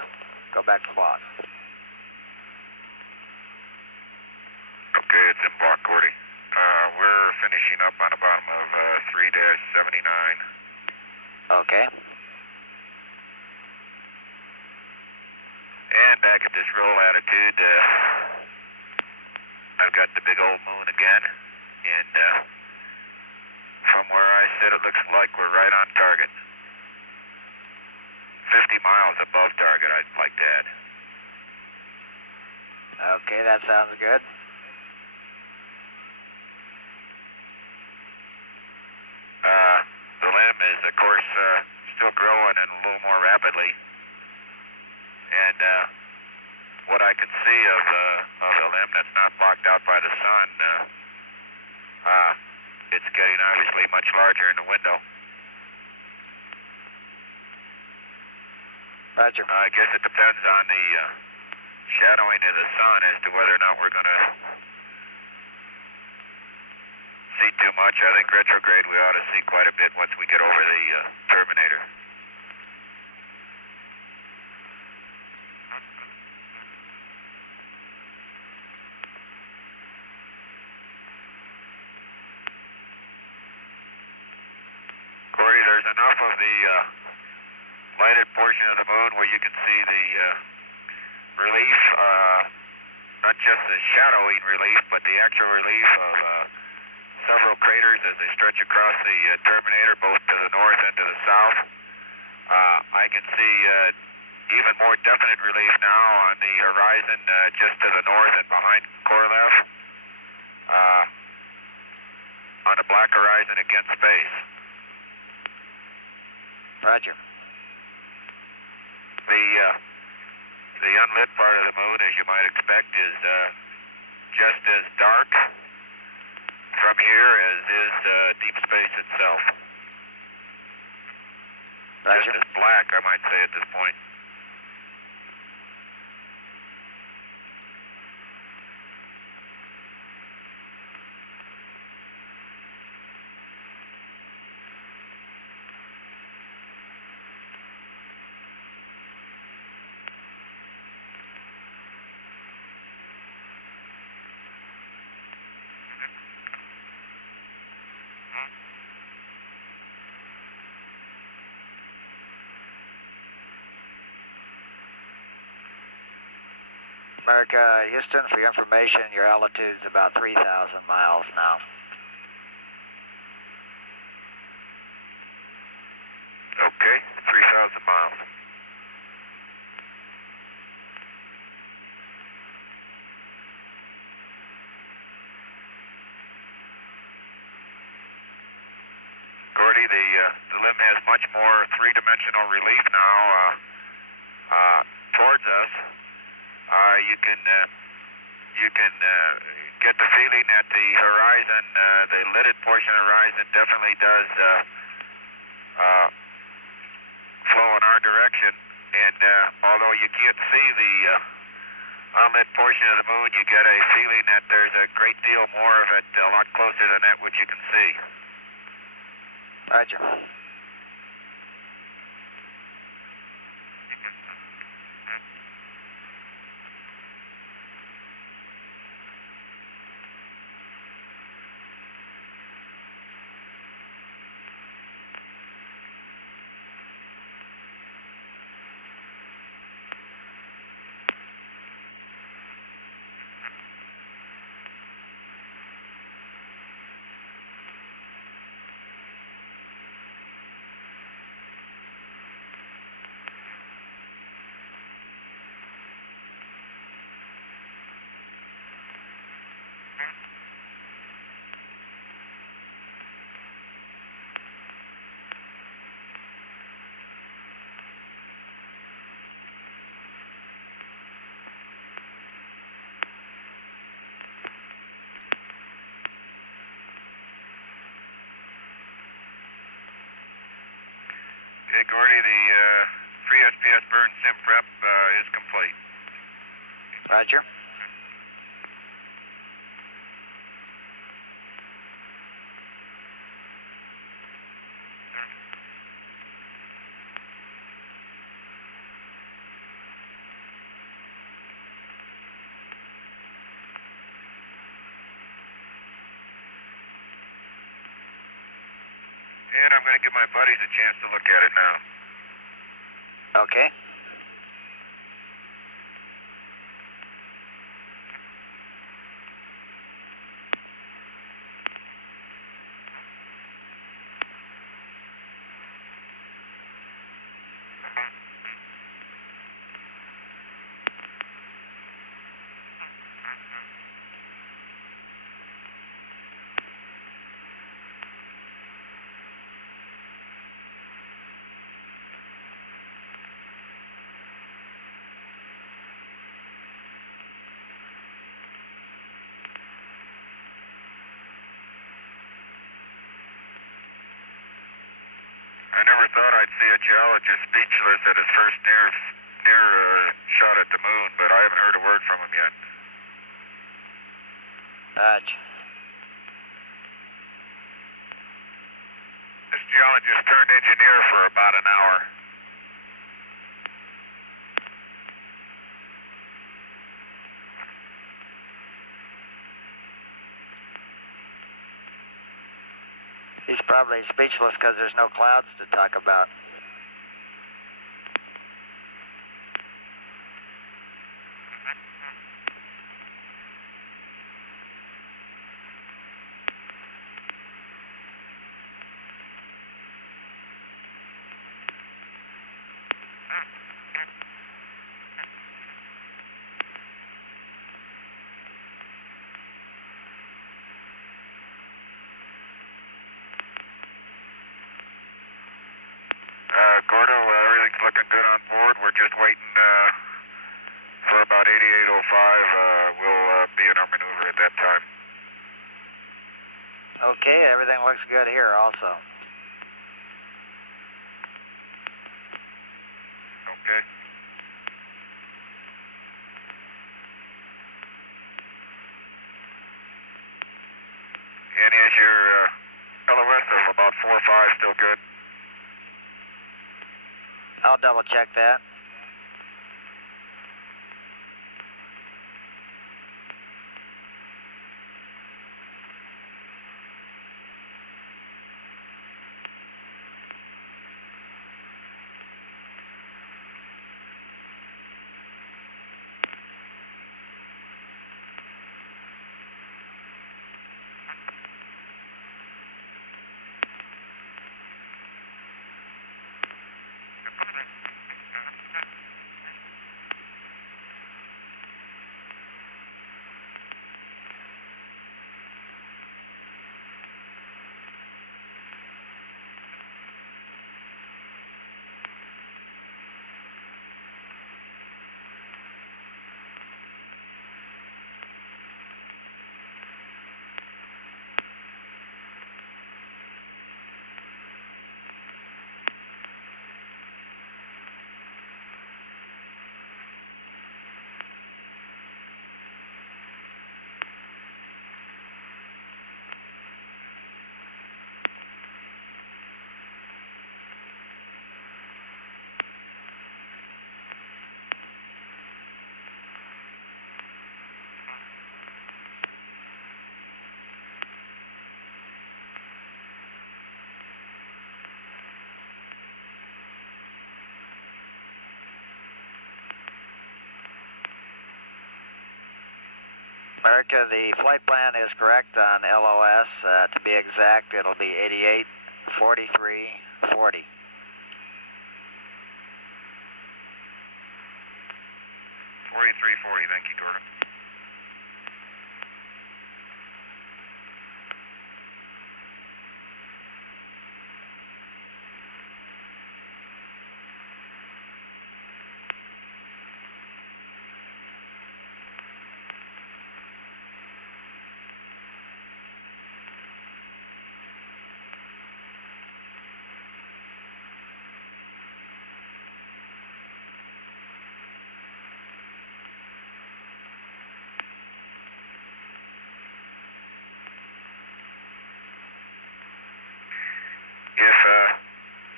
Go back to block. Okay, it's in block, Gordy. We're finishing up on the bottom of 3-79. Okay. And back at this roll altitude, I've got the big old moon again. And from where I sit, it looks like we're right on target. 50 miles above target, I'd like to add. Okay, that sounds good. The limb is, of course, still growing and a little more rapidly. And what I can see of the limb that's not blocked out by the sun, it's getting obviously much larger in the window. Roger. I guess it depends on the shadowing of the sun as to whether or not we're going to see too much. I think retrograde we ought to see quite a bit once we get over the terminator. Corey, there's enough of the lighted portion of the moon where you can see the relief, not just the shadowing relief, but the actual relief of several craters as they stretch across the terminator, both to the north and to the south. I can see even more definite relief now on the horizon just to the north and behind Korolev, on the black horizon against space. Roger. The unlit part of the moon, as you might expect, is just as dark from here as is deep space itself. Roger. Just as black, I might say, at this point. America, Houston, for your information, your altitude's about 3,000 miles now. Okay, 3,000 miles. Gordy, the limb has much more three-dimensional relief now towards us. You can get the feeling that the horizon, the lidded portion of the horizon, definitely does flow in our direction. And although you can't see the unlit portion of the moon, you get a feeling that there's a great deal more of it, a lot closer than that which you can see. Roger. Okay, Gordy, the free SPS burn sim prep is complete. Roger. going to give my buddies a chance to look at it now. Okay. I never thought I'd see a geologist speechless at his first near shot at the moon, but I haven't heard a word from him yet. This geologist turned engineer for about an hour. He's probably speechless because there's no clouds to talk about. Gordo, everything's looking good on board. We're just waiting for about 8805. We'll be in our maneuver at that time. Okay, everything looks good here also. Okay. And is your LOS of about 4.5 still good? I'll double check that. America, the flight plan is correct on LOS. To be exact, it'll be 88, 43, 40. 4340, thank you, Gordon.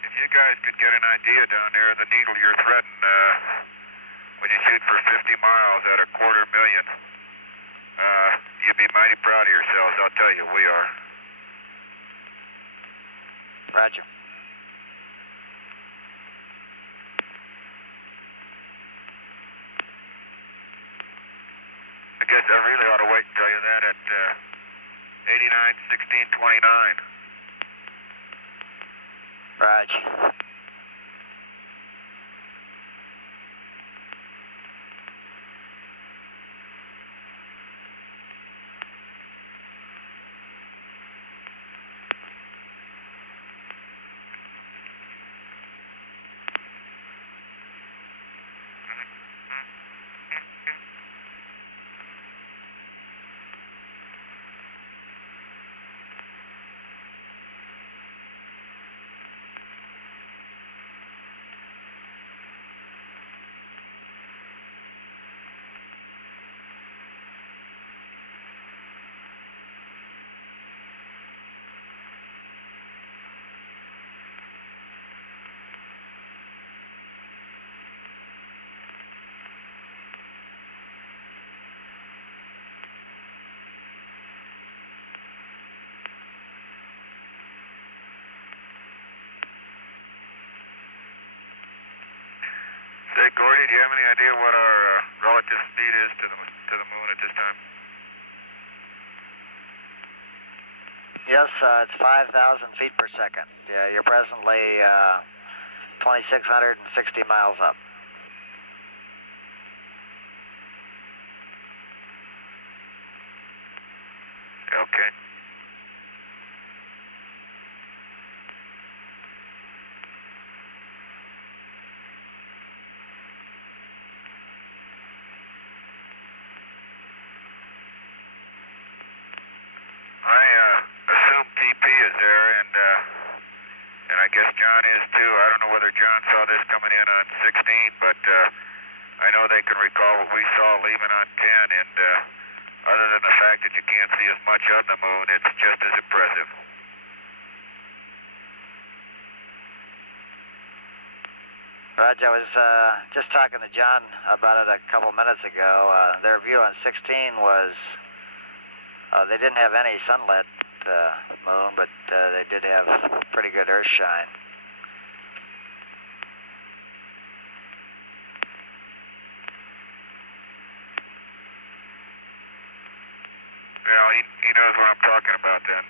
If you guys could get an idea down there, the needle you're threading when you shoot for 50 miles at a $250,000, you'd be mighty proud of yourselves. I'll tell you, we are. Roger. set at 89:16:29. Roger. Say, Gordy, do you have any idea what our relative speed is to the moon at this time? Yes, it's 5,000 feet per second. Yeah, you're presently 2,660 miles up. Okay. I assume TP is there, and I guess John is too. I don't know whether John saw this coming in on 16, but I know they can recall what we saw leaving on 10, and other than the fact that you can't see as much of the moon, it's just as impressive. Roger, I was just talking to John about it a couple minutes ago. Their view on 16 was they didn't have any sunlit moon, but they did have pretty good earth shine. Well, he knows what I'm talking about then.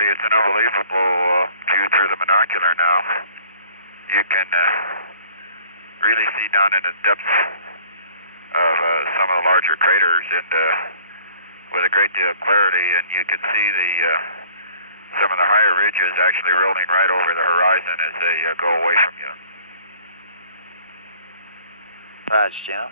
Shorty, it's an unbelievable view through the binocular now. You can really see down in the depths of some of the larger craters and with a great deal of clarity, and you can see some of the higher ridges actually rolling right over the horizon as they go away from you. Roger, Jim.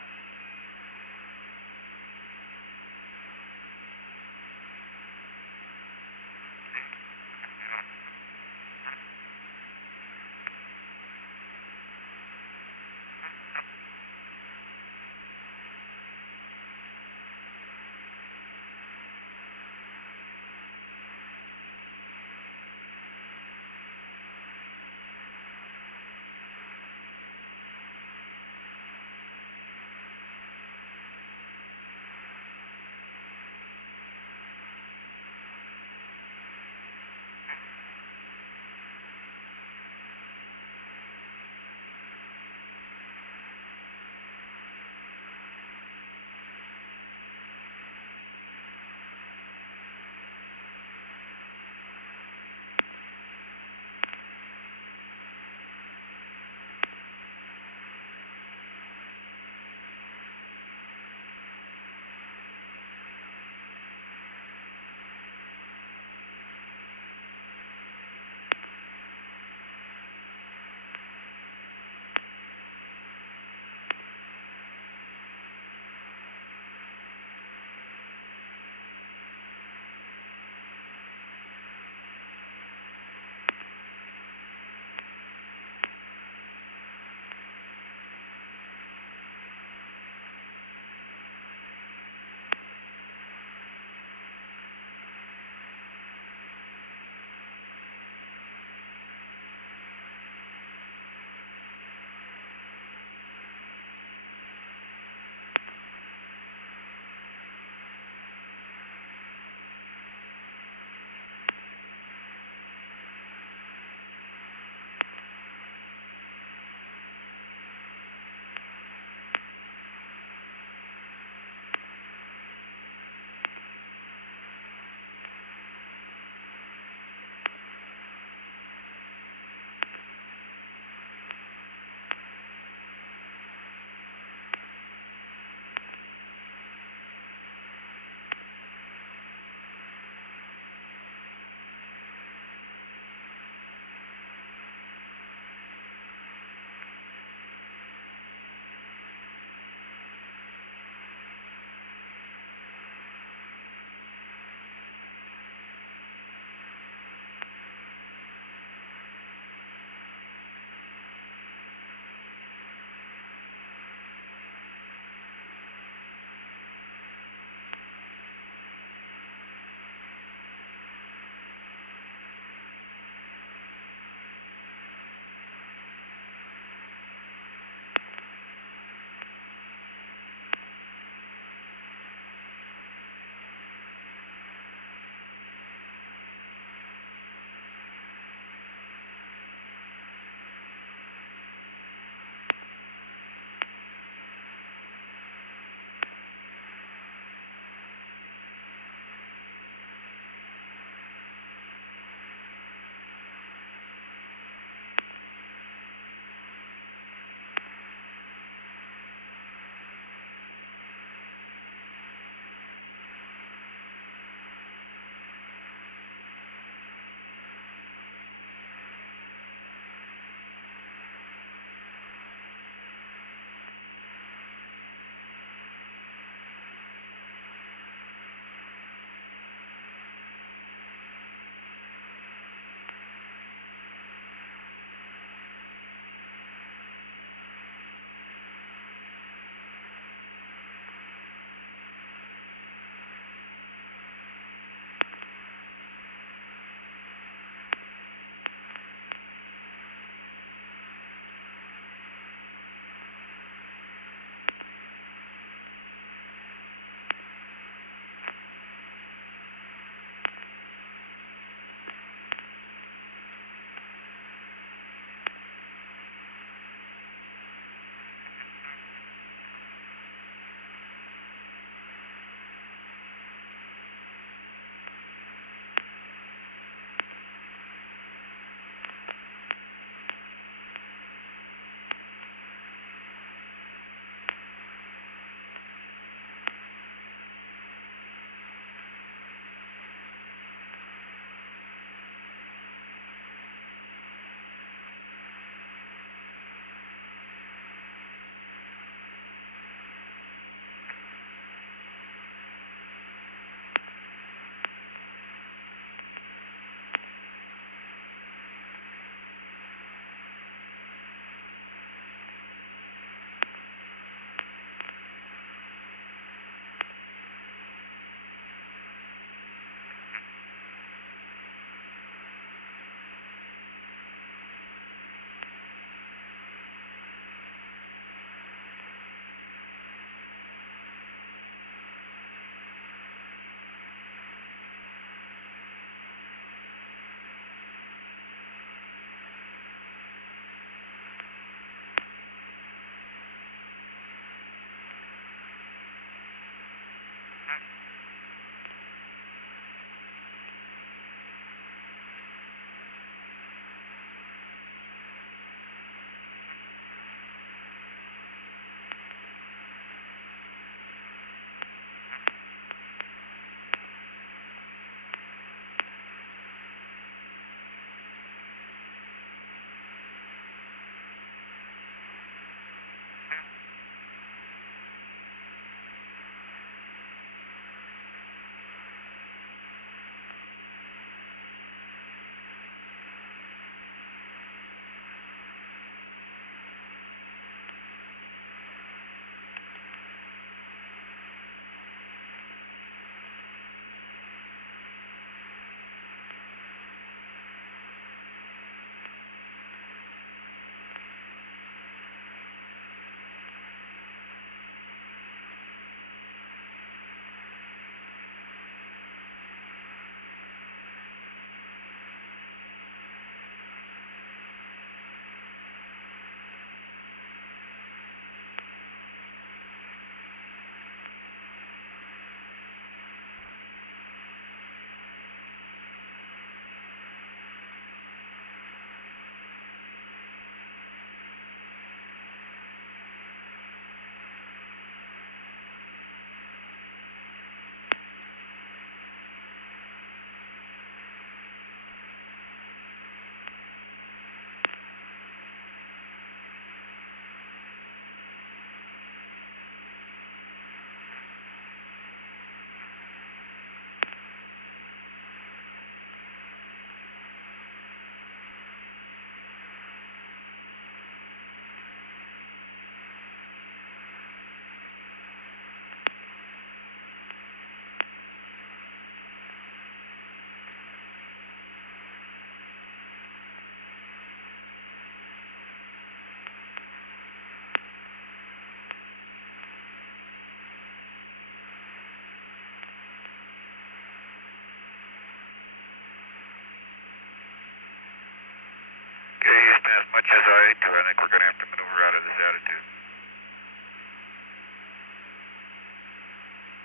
As much as I hate to, I think we're going to have to maneuver out of this attitude.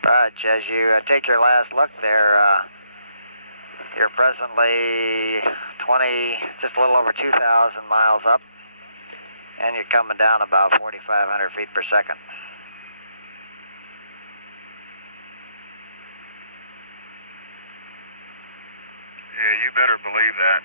Raj, as you take your last look there, you're presently just a little over 2,000 miles up, and you're coming down about 4,500 feet per second. Yeah, you better believe that.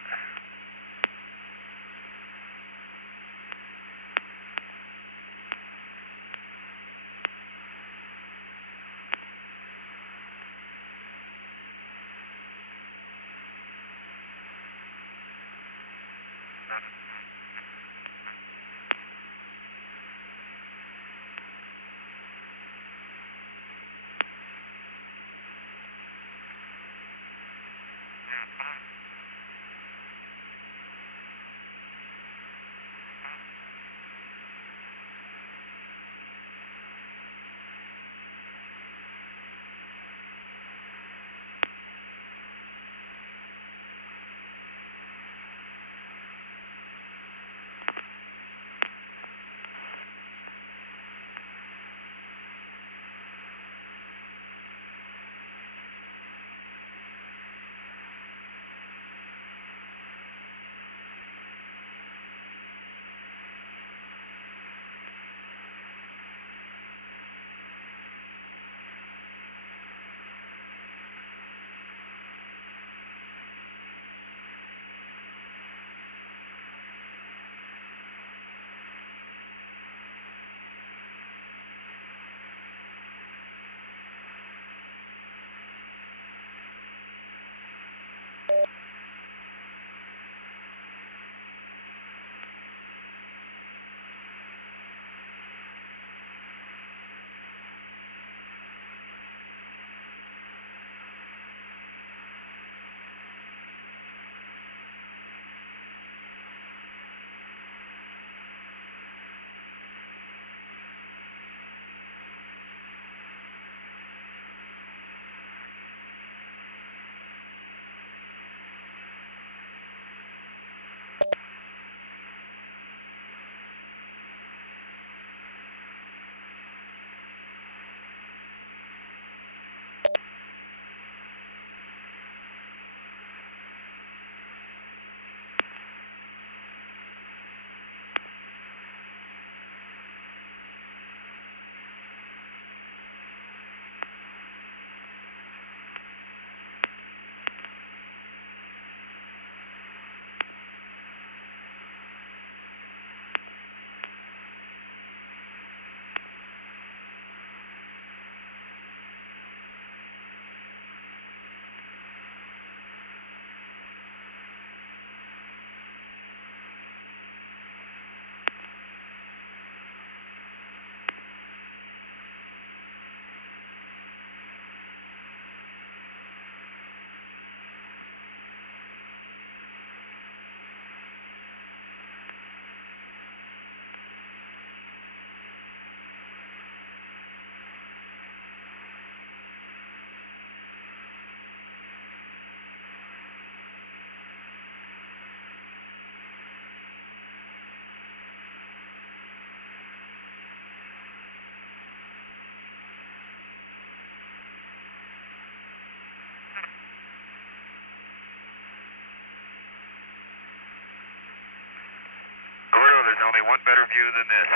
only one better view than this.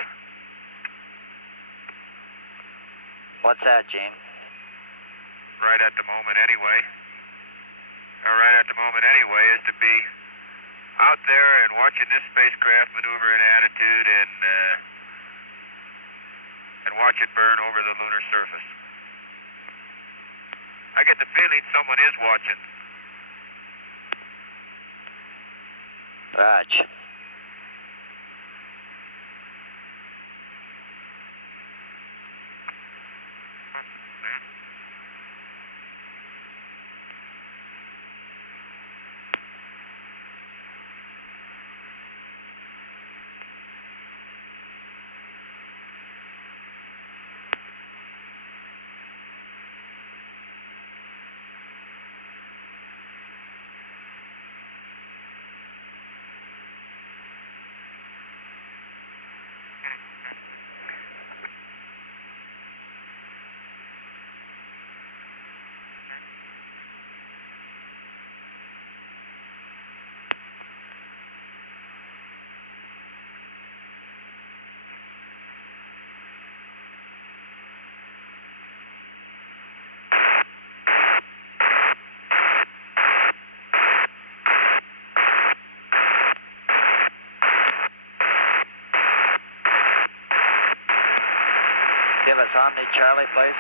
What's that, Gene? Right at the moment anyway. Right at the moment anyway is to be out there and watching this spacecraft maneuver in attitude and watch it burn over the lunar surface. I get the feeling someone is watching. Roger. Give us Omni Charlie, please.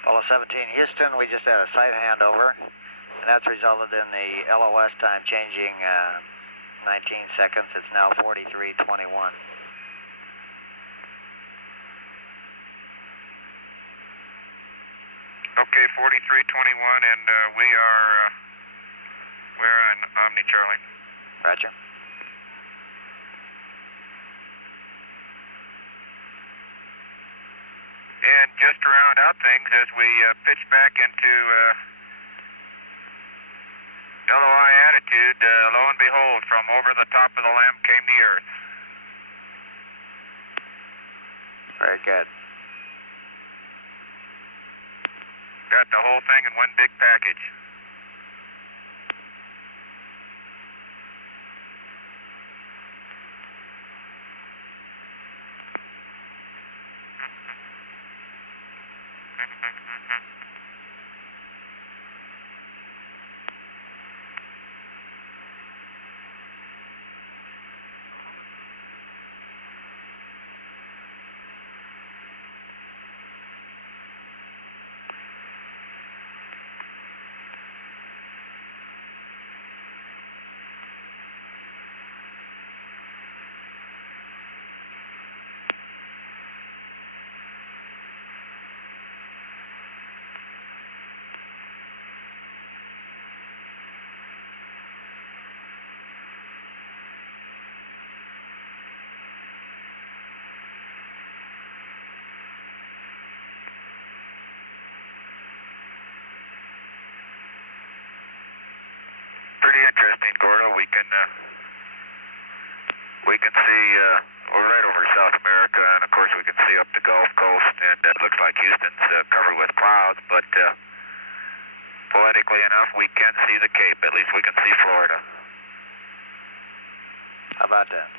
Apollo 17 Houston, we just had a site handover, and that's resulted in the LOS time changing 19 seconds. It's now 43:21. Okay, 43:21, and we're on Omni Charlie. Roger. And just to round out things, as we pitch back into LOI attitude, lo and behold, from over the top of the lamp came the Earth. Very good. Got the whole thing in one big package. interesting, Gordo. We can see we're right over South America, and of course we can see up the Gulf Coast, and it looks like Houston's covered with clouds. But poetically enough, we can see the Cape. At least we can see Florida. How about that?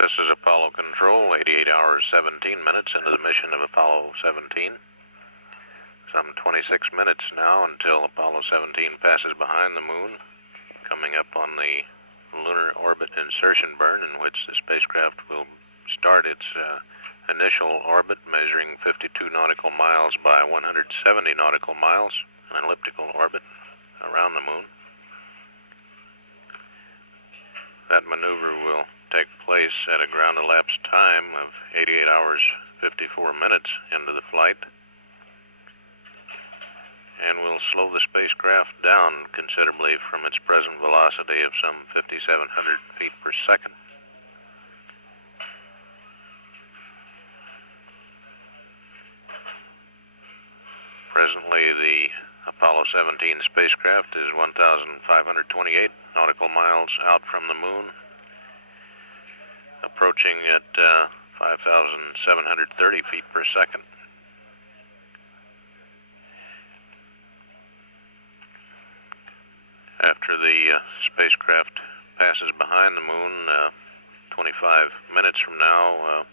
This is Apollo Control, 88 hours, 17 minutes into the mission of Apollo 17. Some 26 minutes now until Apollo 17 passes behind the moon, coming up on the lunar orbit insertion burn, in which the spacecraft will start its initial orbit, measuring 52 nautical miles by 170 nautical miles, an elliptical orbit around the moon. That maneuver will take place at a ground elapsed time of 88 hours, 54 minutes into the flight, and will slow the spacecraft down considerably from its present velocity of some 5,700 feet per second. Presently, the Apollo 17 spacecraft is 1,528 nautical miles out from the moon, approaching at 5,730 feet per second. After the spacecraft passes behind the moon 25 minutes from now,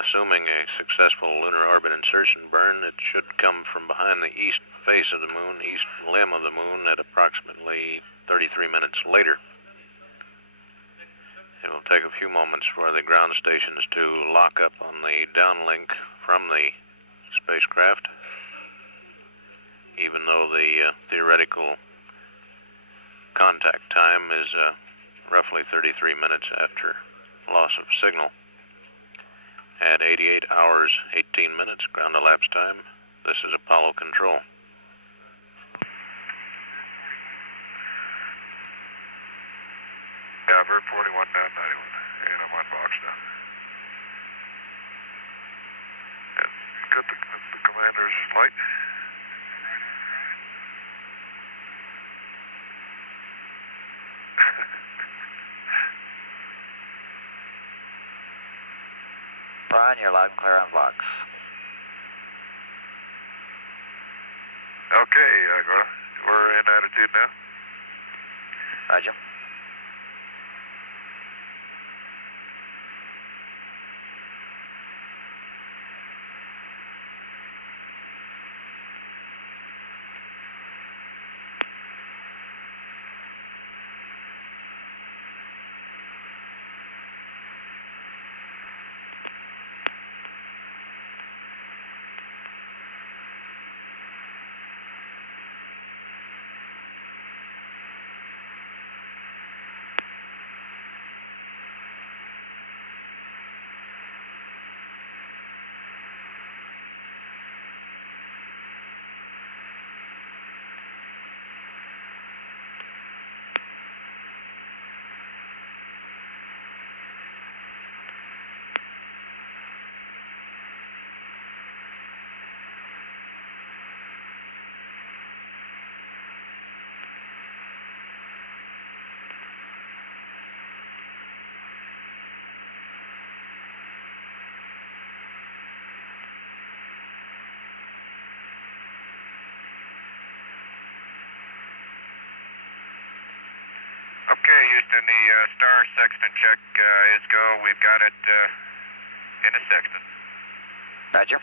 assuming a successful lunar orbit insertion burn, it should come from behind the east face of the moon, east limb of the moon, at approximately 33 minutes later. It will take a few moments for the ground stations to lock up on the downlink from the spacecraft, even though the theoretical contact time is roughly 33 minutes after loss of signal. At 88 hours, 18 minutes ground elapsed time, this is Apollo Control. Yeah, Bird 41 down 91, and I'm on box now. And cut the commander's light. Brian, you're loud and clear on box. Okay, Gordo. We're in attitude now. Roger. Houston, the star sextant check is go. We've got it in the sextant. Roger.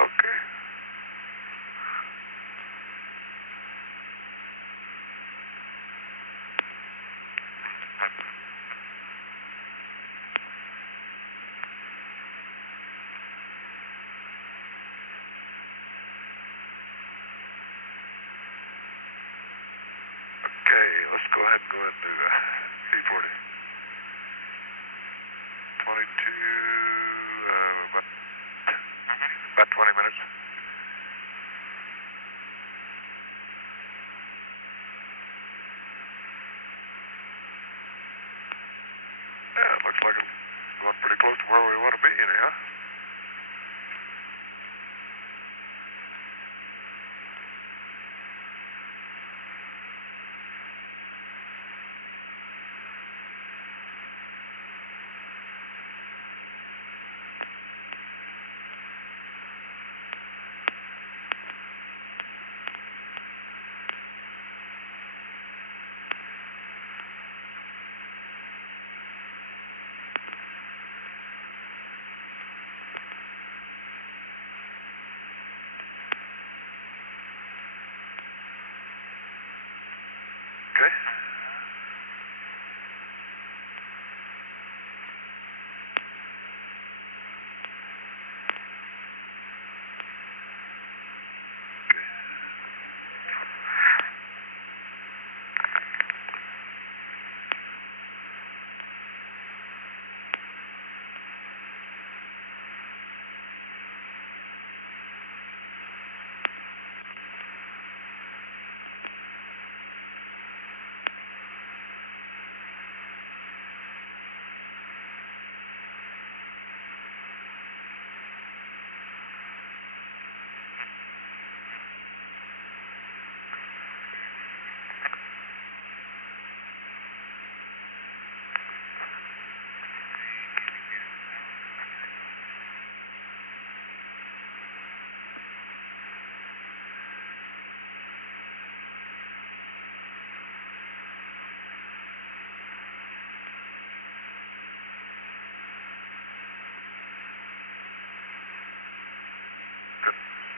Okay. Okay, let's go ahead and go into C40. 22, about 20 minutes. Yeah, it looks like it's going pretty close to where we want to be anyhow. Okay.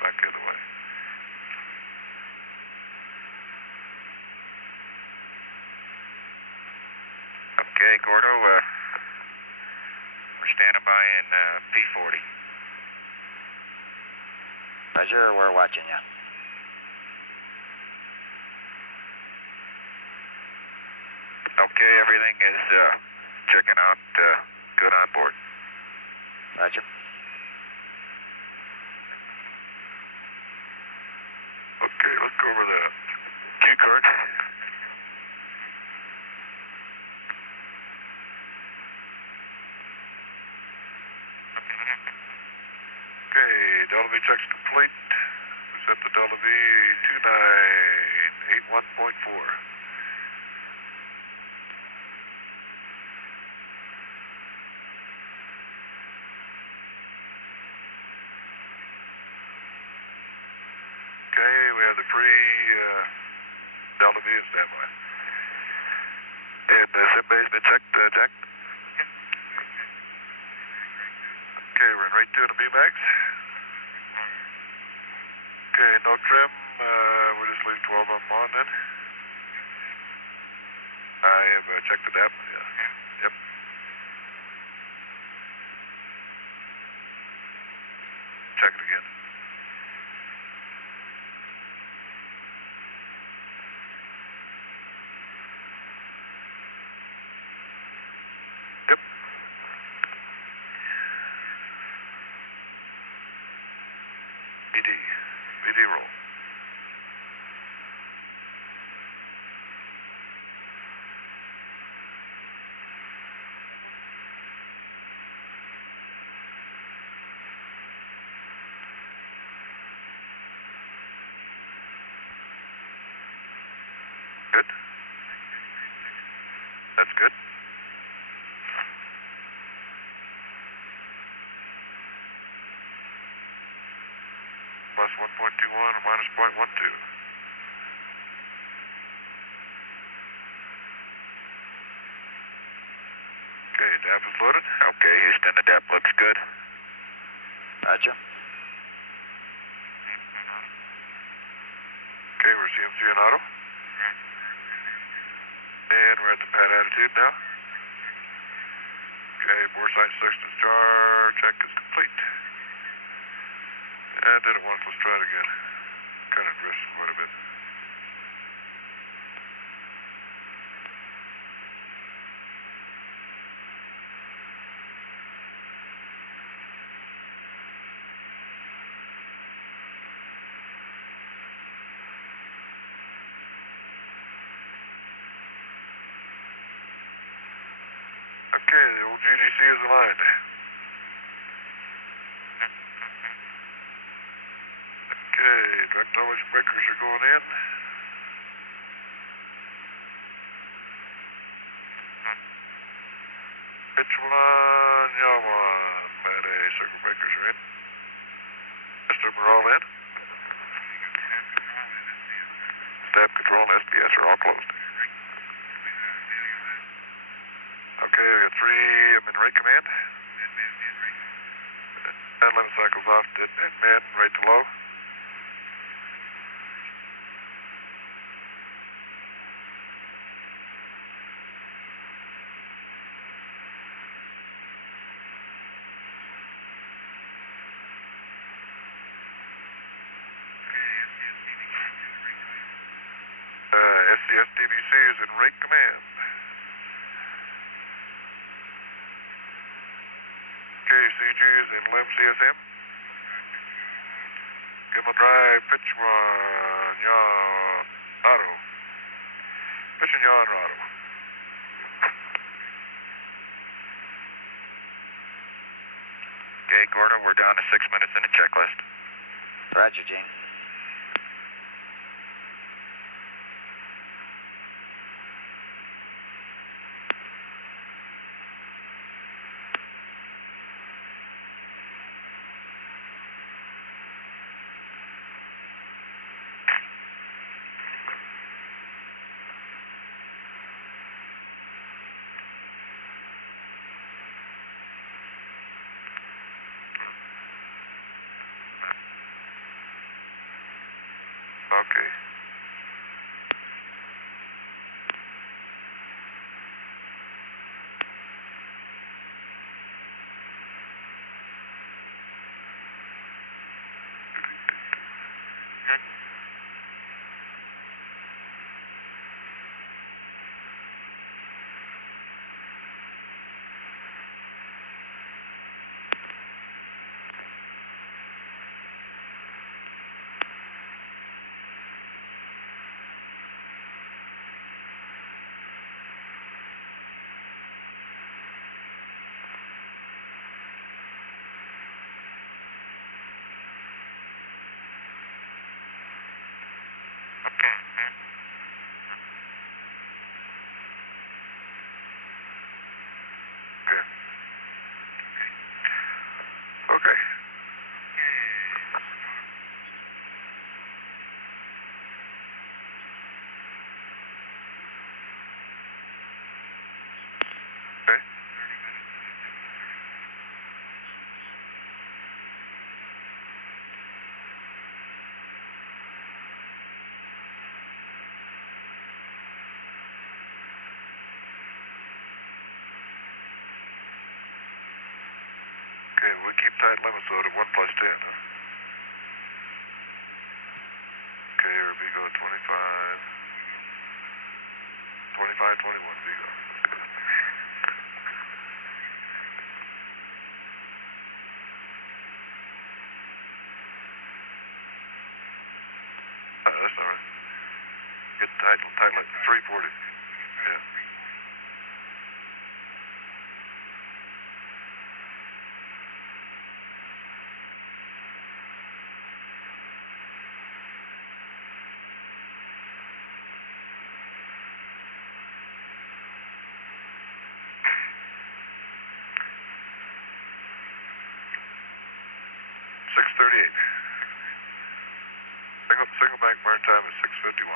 Back the other way. Okay, Gordo, we're standing by in P40. Roger, we're watching you. Okay, everything is checking out good on board. Roger. Okay, let's go over the cue card. Okay, Delta V check's complete. We set the Delta V 2981.4. Okay, we have the free Delta V in standby. And sim bay's been checked, Jack? Okay, we're in rate 2 on the BMAX. Okay, no trim. We'll just leave 12 of them on then. I have checked the DAP. Yeah. Yep. Check it again. 1.21 or minus 0.12. Okay, DAP is loaded. Okay, Houston, the DAP looks good. Roger. Okay, we're CMC and auto. And we're at the pad attitude now. Okay, bore site 6 discharge. Check is complete. I did it once, let's try it again. Kind of drifts quite a bit. Okay, the old GDC is aligned. Okay, direct knowledge breakers are going in. Pitch 1, yaw 1, bad A, circle breakers are in. System are all in. Staff control and SPS are all closed. Okay, I got 3, I'm in rate command. And limit cycles off, and men, right to low. SCS DBC is in rate command. Okay, CG is in LIM CSM. Gamma drive, pitch 1, yaw, auto. Pitch and yaw and auto. Okay, Gordon, we're down to 6 minutes in the checklist. Roger, Gene. Okay. Okay. Okay. Okay, we keep tight limits though to 1 plus 10. Okay, or Vigo 25. 25, 21 Vigo. That's all right. Get tight limit 340. Yeah. Single bank burn time is 6:51.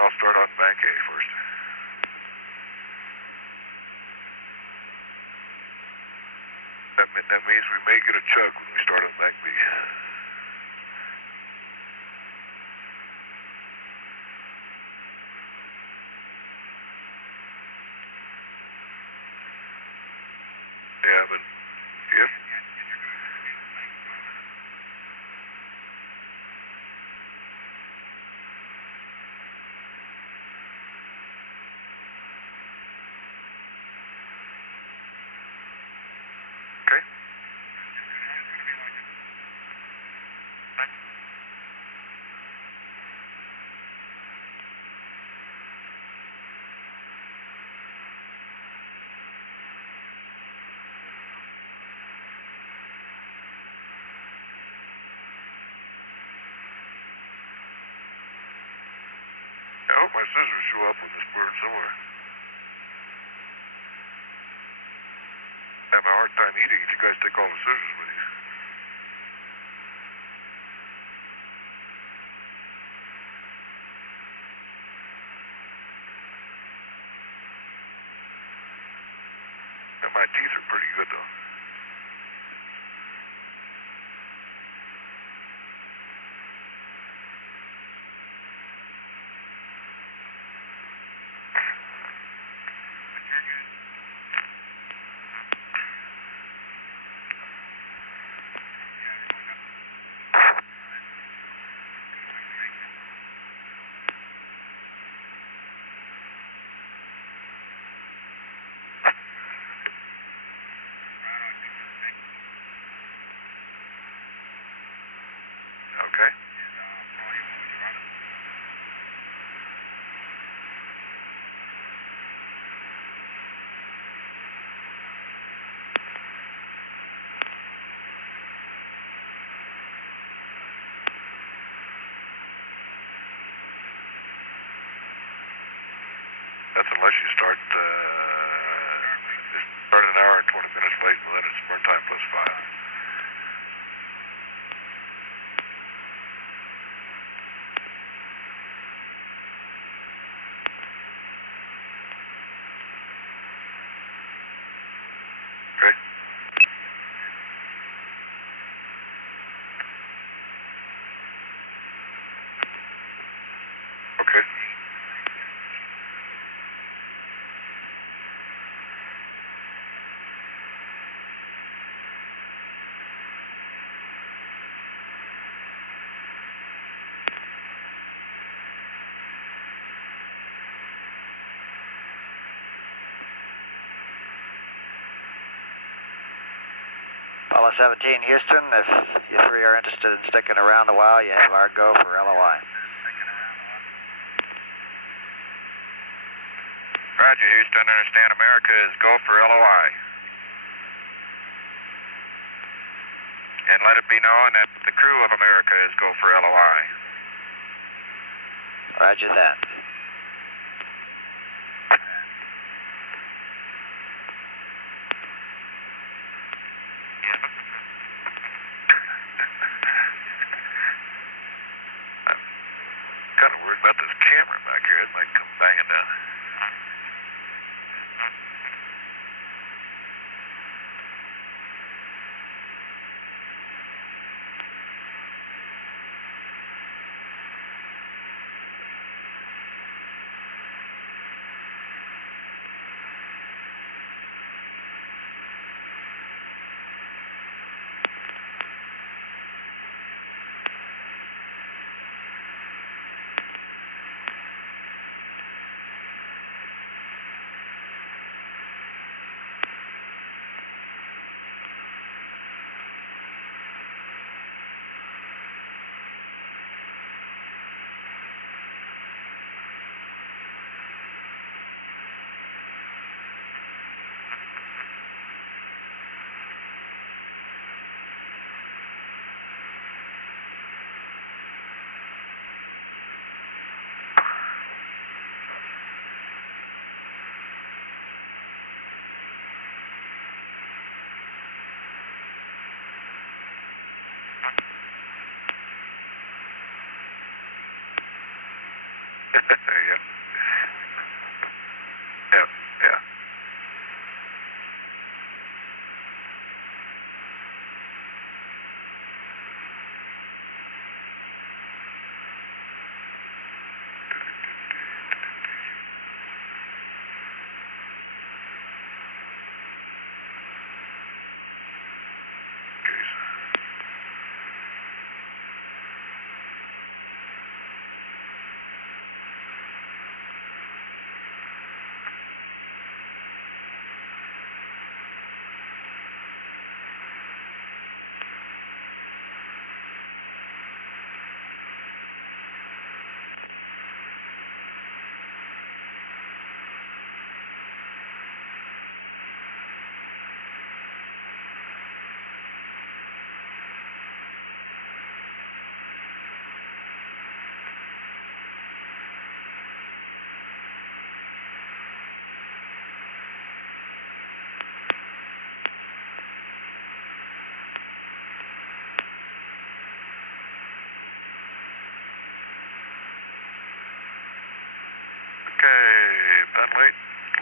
I'll start on bank A first. That means we may get a chug when we start on bank B. Yeah, but yes. Okay. I hope my scissors show up with this bird somewhere. I have a hard time eating if you guys take all the scissors with you. And my teeth are pretty good though. Okay. That's unless you start an hour and 20 minutes late, and then it's burn time plus 5. Okay. Okay. Apollo 17, Houston, if you three are interested in sticking around a while, you have our go for LOI. Roger, Houston. Understand America is go for LOI. And let it be known that the crew of America is go for LOI. Roger that. I'm kind of worried about this camera back here. It might come banging down.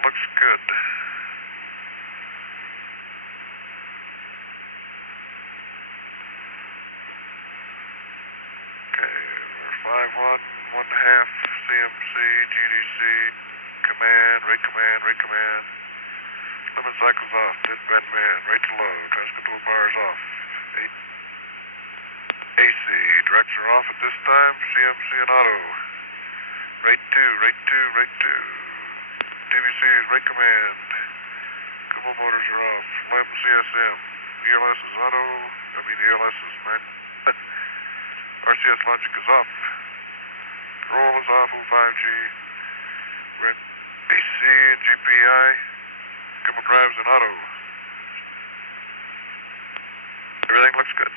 looks good. Okay, we're 5-1, 1.5 CMC, GDC, rate command. Limit cycles off, deadbed man, rate to low, transcontrol bars off. 8 AC, directs are off at this time, CMC and auto. Rate 2. TVC is rate command. Couple motors are off. LEM CSM. ELS is auto. ELS is man. RCS logic is off. Roll is off, 5G. We're in AC and GPI. Couple drives in auto. Everything looks good.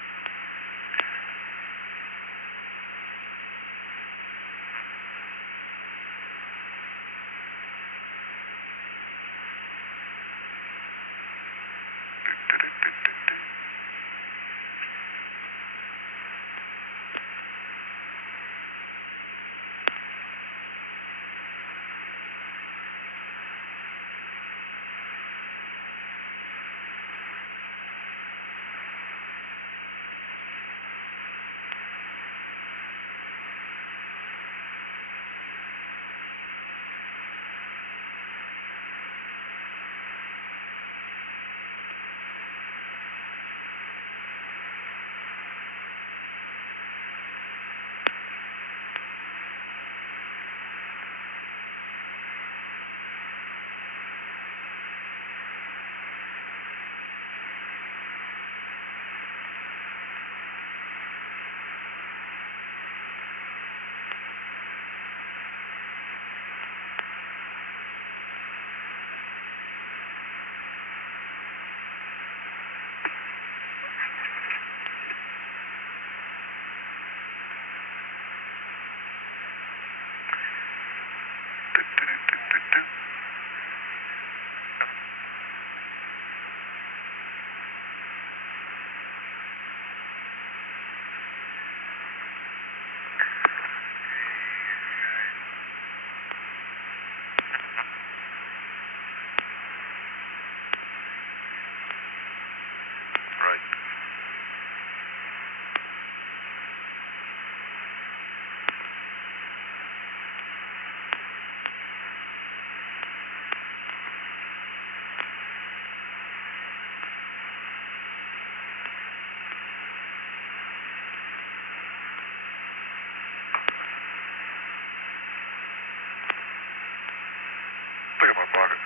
Look at my pocket.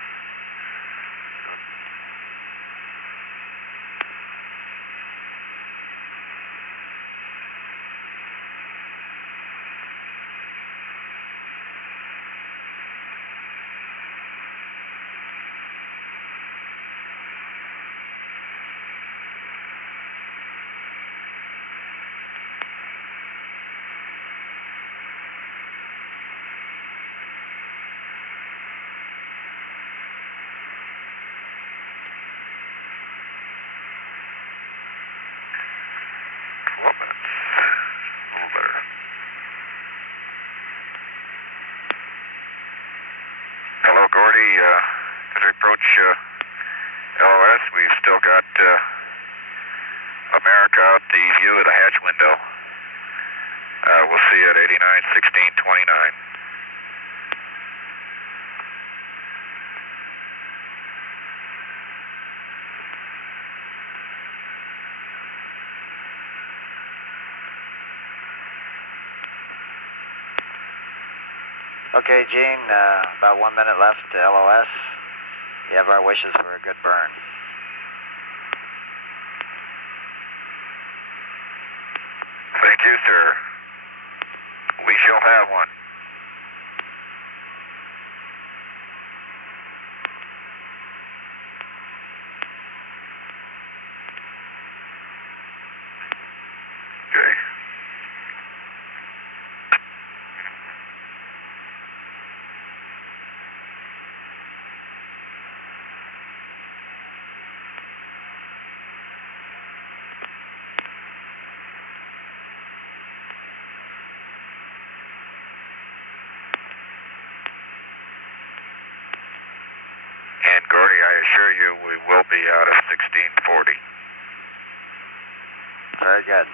As we approach LOS, we've still got America out the view of the hatch window. We'll see you at 89:16:29. Okay, Gene, about 1 minute left to LOS. You have our wishes for a good burn. Thank you, sir. We shall have one. Okay. assure you we will be out of 1640. Very good.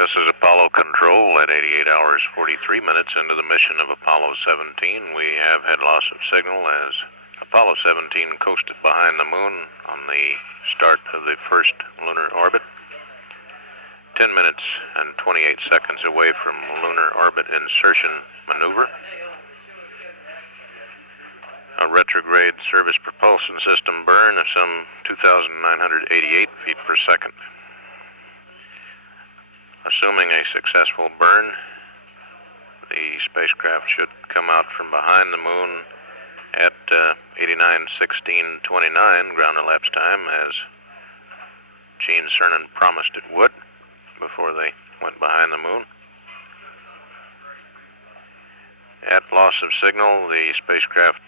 This is Apollo Control at 88 hours 43 minutes into the mission of Apollo 17. We have had loss of signal as Apollo 17 coasted behind the moon on the start of the first lunar orbit. 10 minutes and 28 seconds away from lunar orbit insertion maneuver. A retrograde service propulsion system burn of some 2,988 feet per second. Assuming a successful burn, the spacecraft should come out from behind the moon at 89:16:29 ground elapsed time, as Gene Cernan promised it would before they went behind the moon. At loss of signal, the spacecraft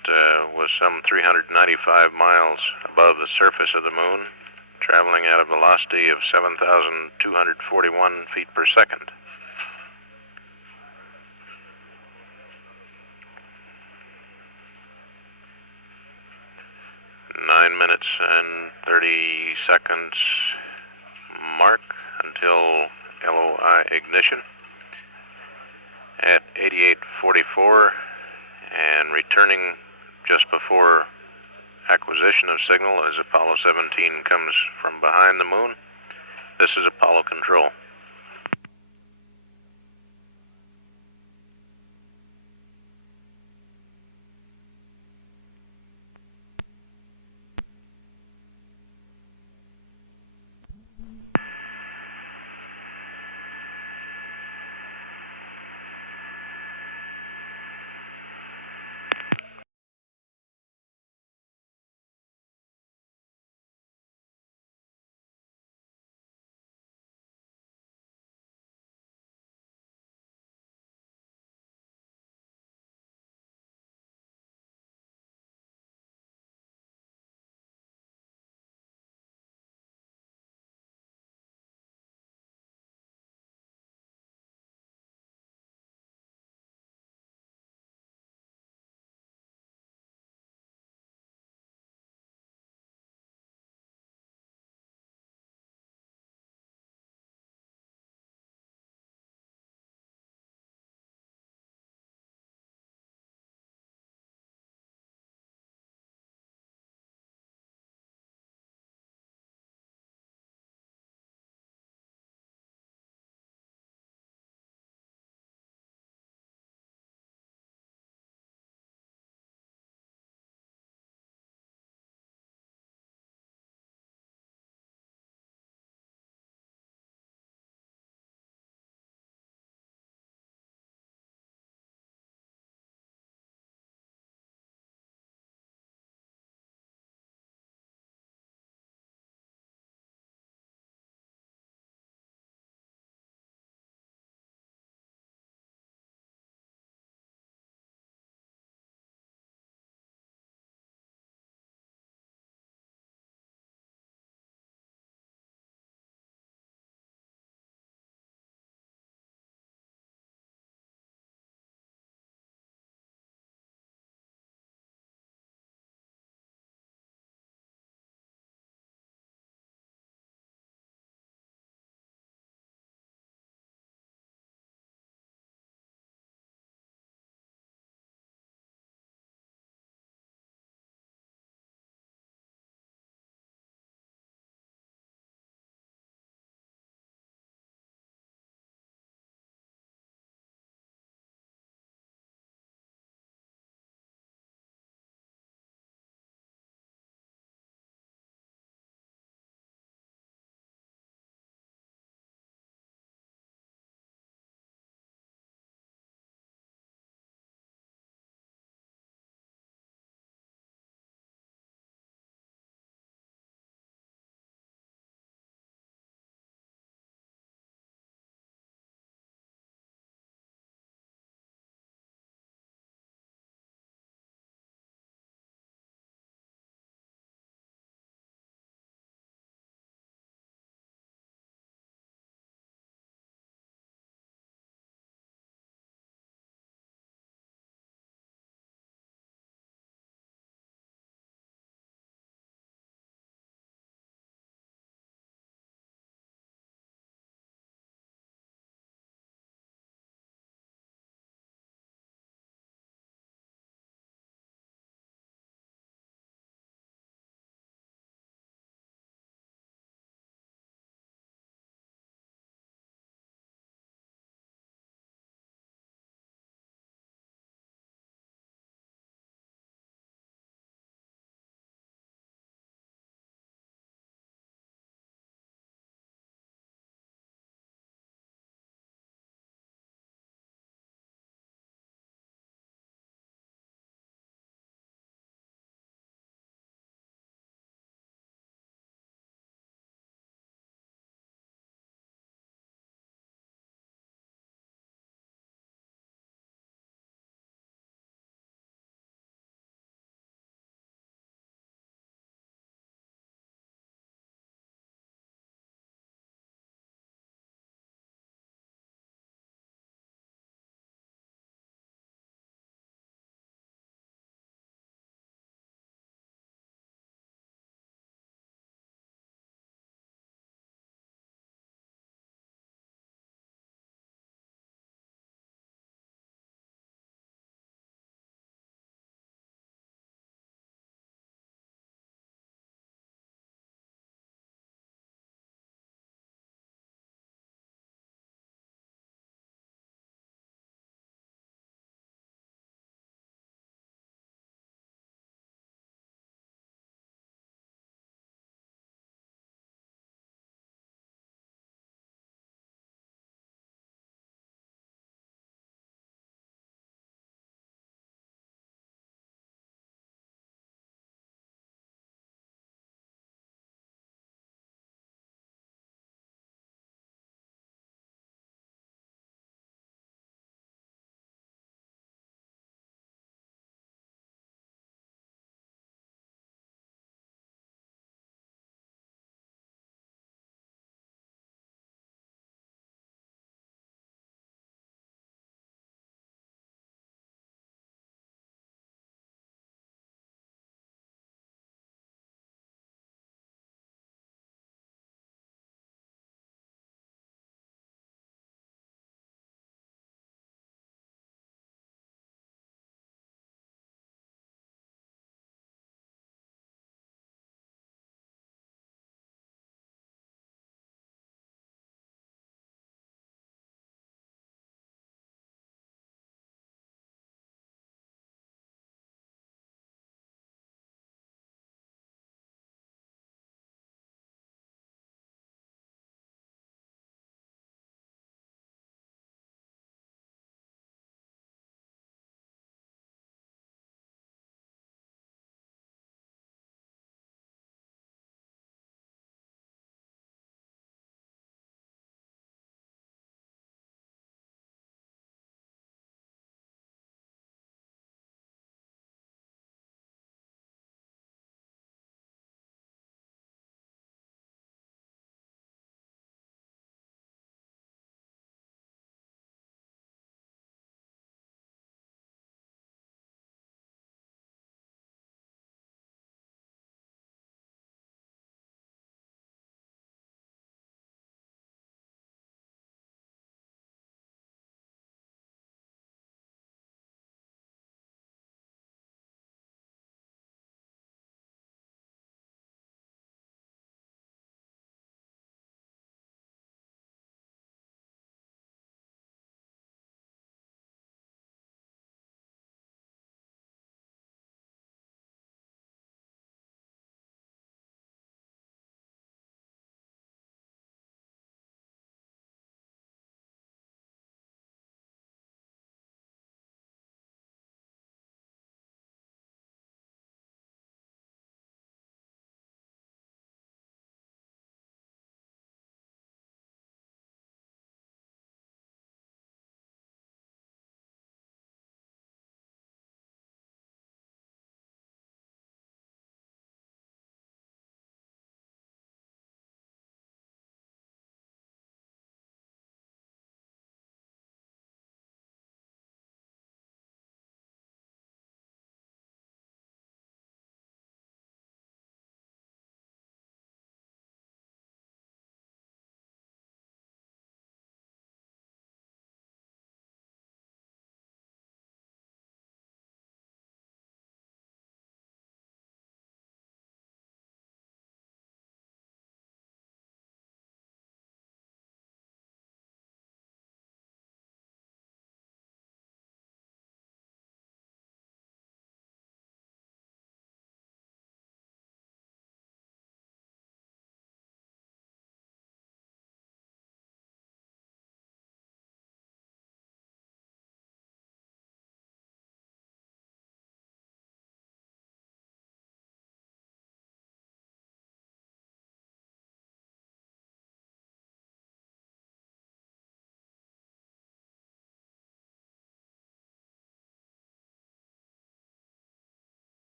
was some 395 miles above the surface of the moon, traveling at a velocity of 7,241 feet per second. Nine minutes and 30 seconds mark until LOI ignition. At 88:44 and returning just before acquisition of signal as Apollo 17 comes from behind the moon. This is Apollo Control.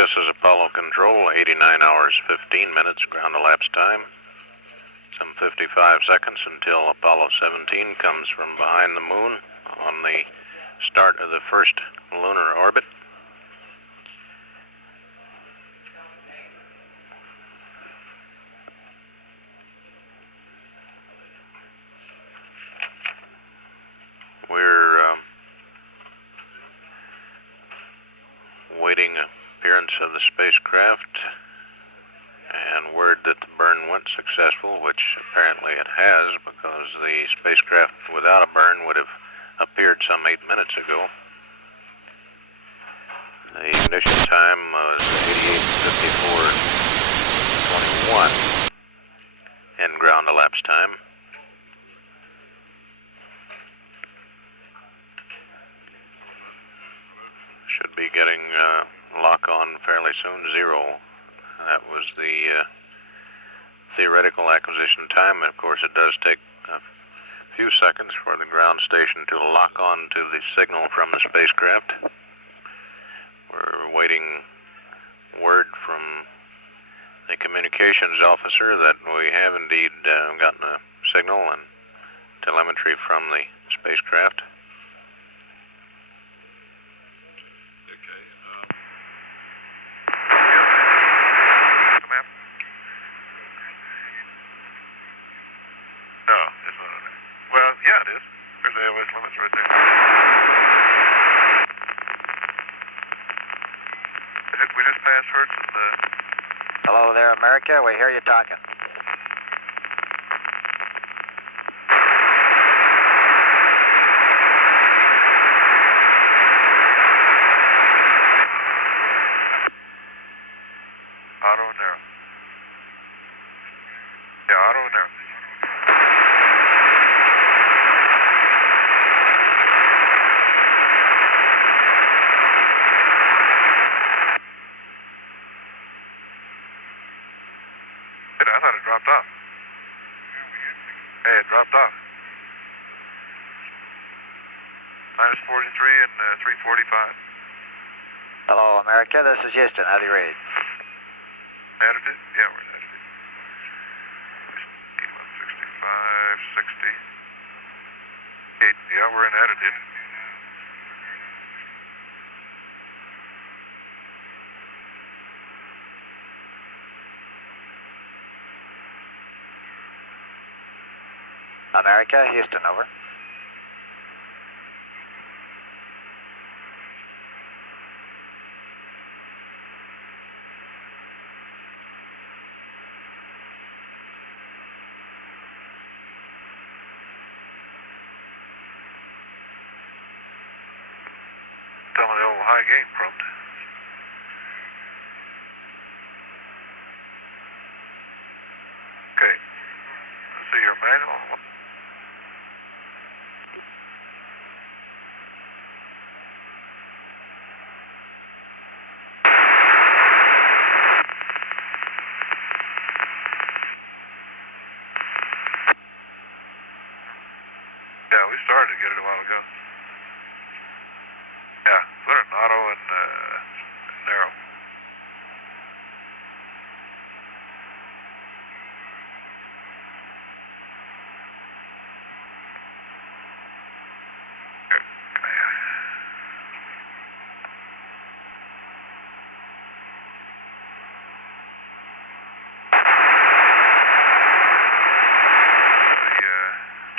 This is Apollo Control, 89 hours, 15 minutes ground elapsed time. Some 55 seconds until Apollo 17 comes from behind the moon on the start of the first lunar orbit. We're waiting appearance of the spacecraft and word that the burn went successful, which apparently it has, because the spacecraft without a burn would have appeared some 8 minutes ago. The ignition time was 88:54:21 in ground elapsed time. Should be getting lock on fairly soon, 0. That was the theoretical acquisition time. Of course, it does take a few seconds for the ground station to lock on to the signal from the spacecraft. We're waiting word from the communications officer that we have indeed gotten a signal and telemetry from the spacecraft. Hello there, America. We hear you talking. Auto narrow. Yeah, auto narrow. I thought it dropped off. Hey, it dropped off. -43 and 345. Hello, America. This is Houston. How do you read? Attitude? Yeah, we're in attitude. 65, 60. 8. Yeah, we're in attitude. America, Houston, over. Tell me the old high gain prompt. Okay. Let's see your manual. Yeah, we started to get it a while ago. Yeah, put it in auto and narrow.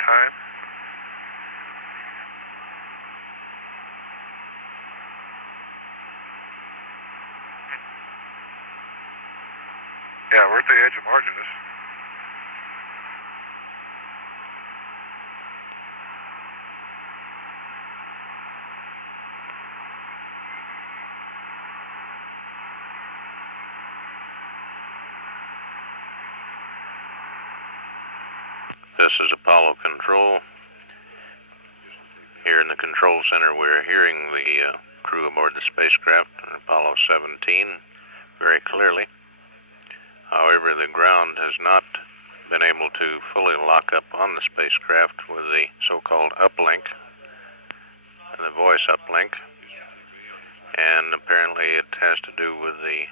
Time. Yeah, we're at the edge of Marginus. This is Apollo Control. Here in the control center, we're hearing the crew aboard the spacecraft, Apollo 17, very clearly. However, the ground has not been able to fully lock up on the spacecraft with the so-called uplink, the voice uplink. and apparently it has to do with the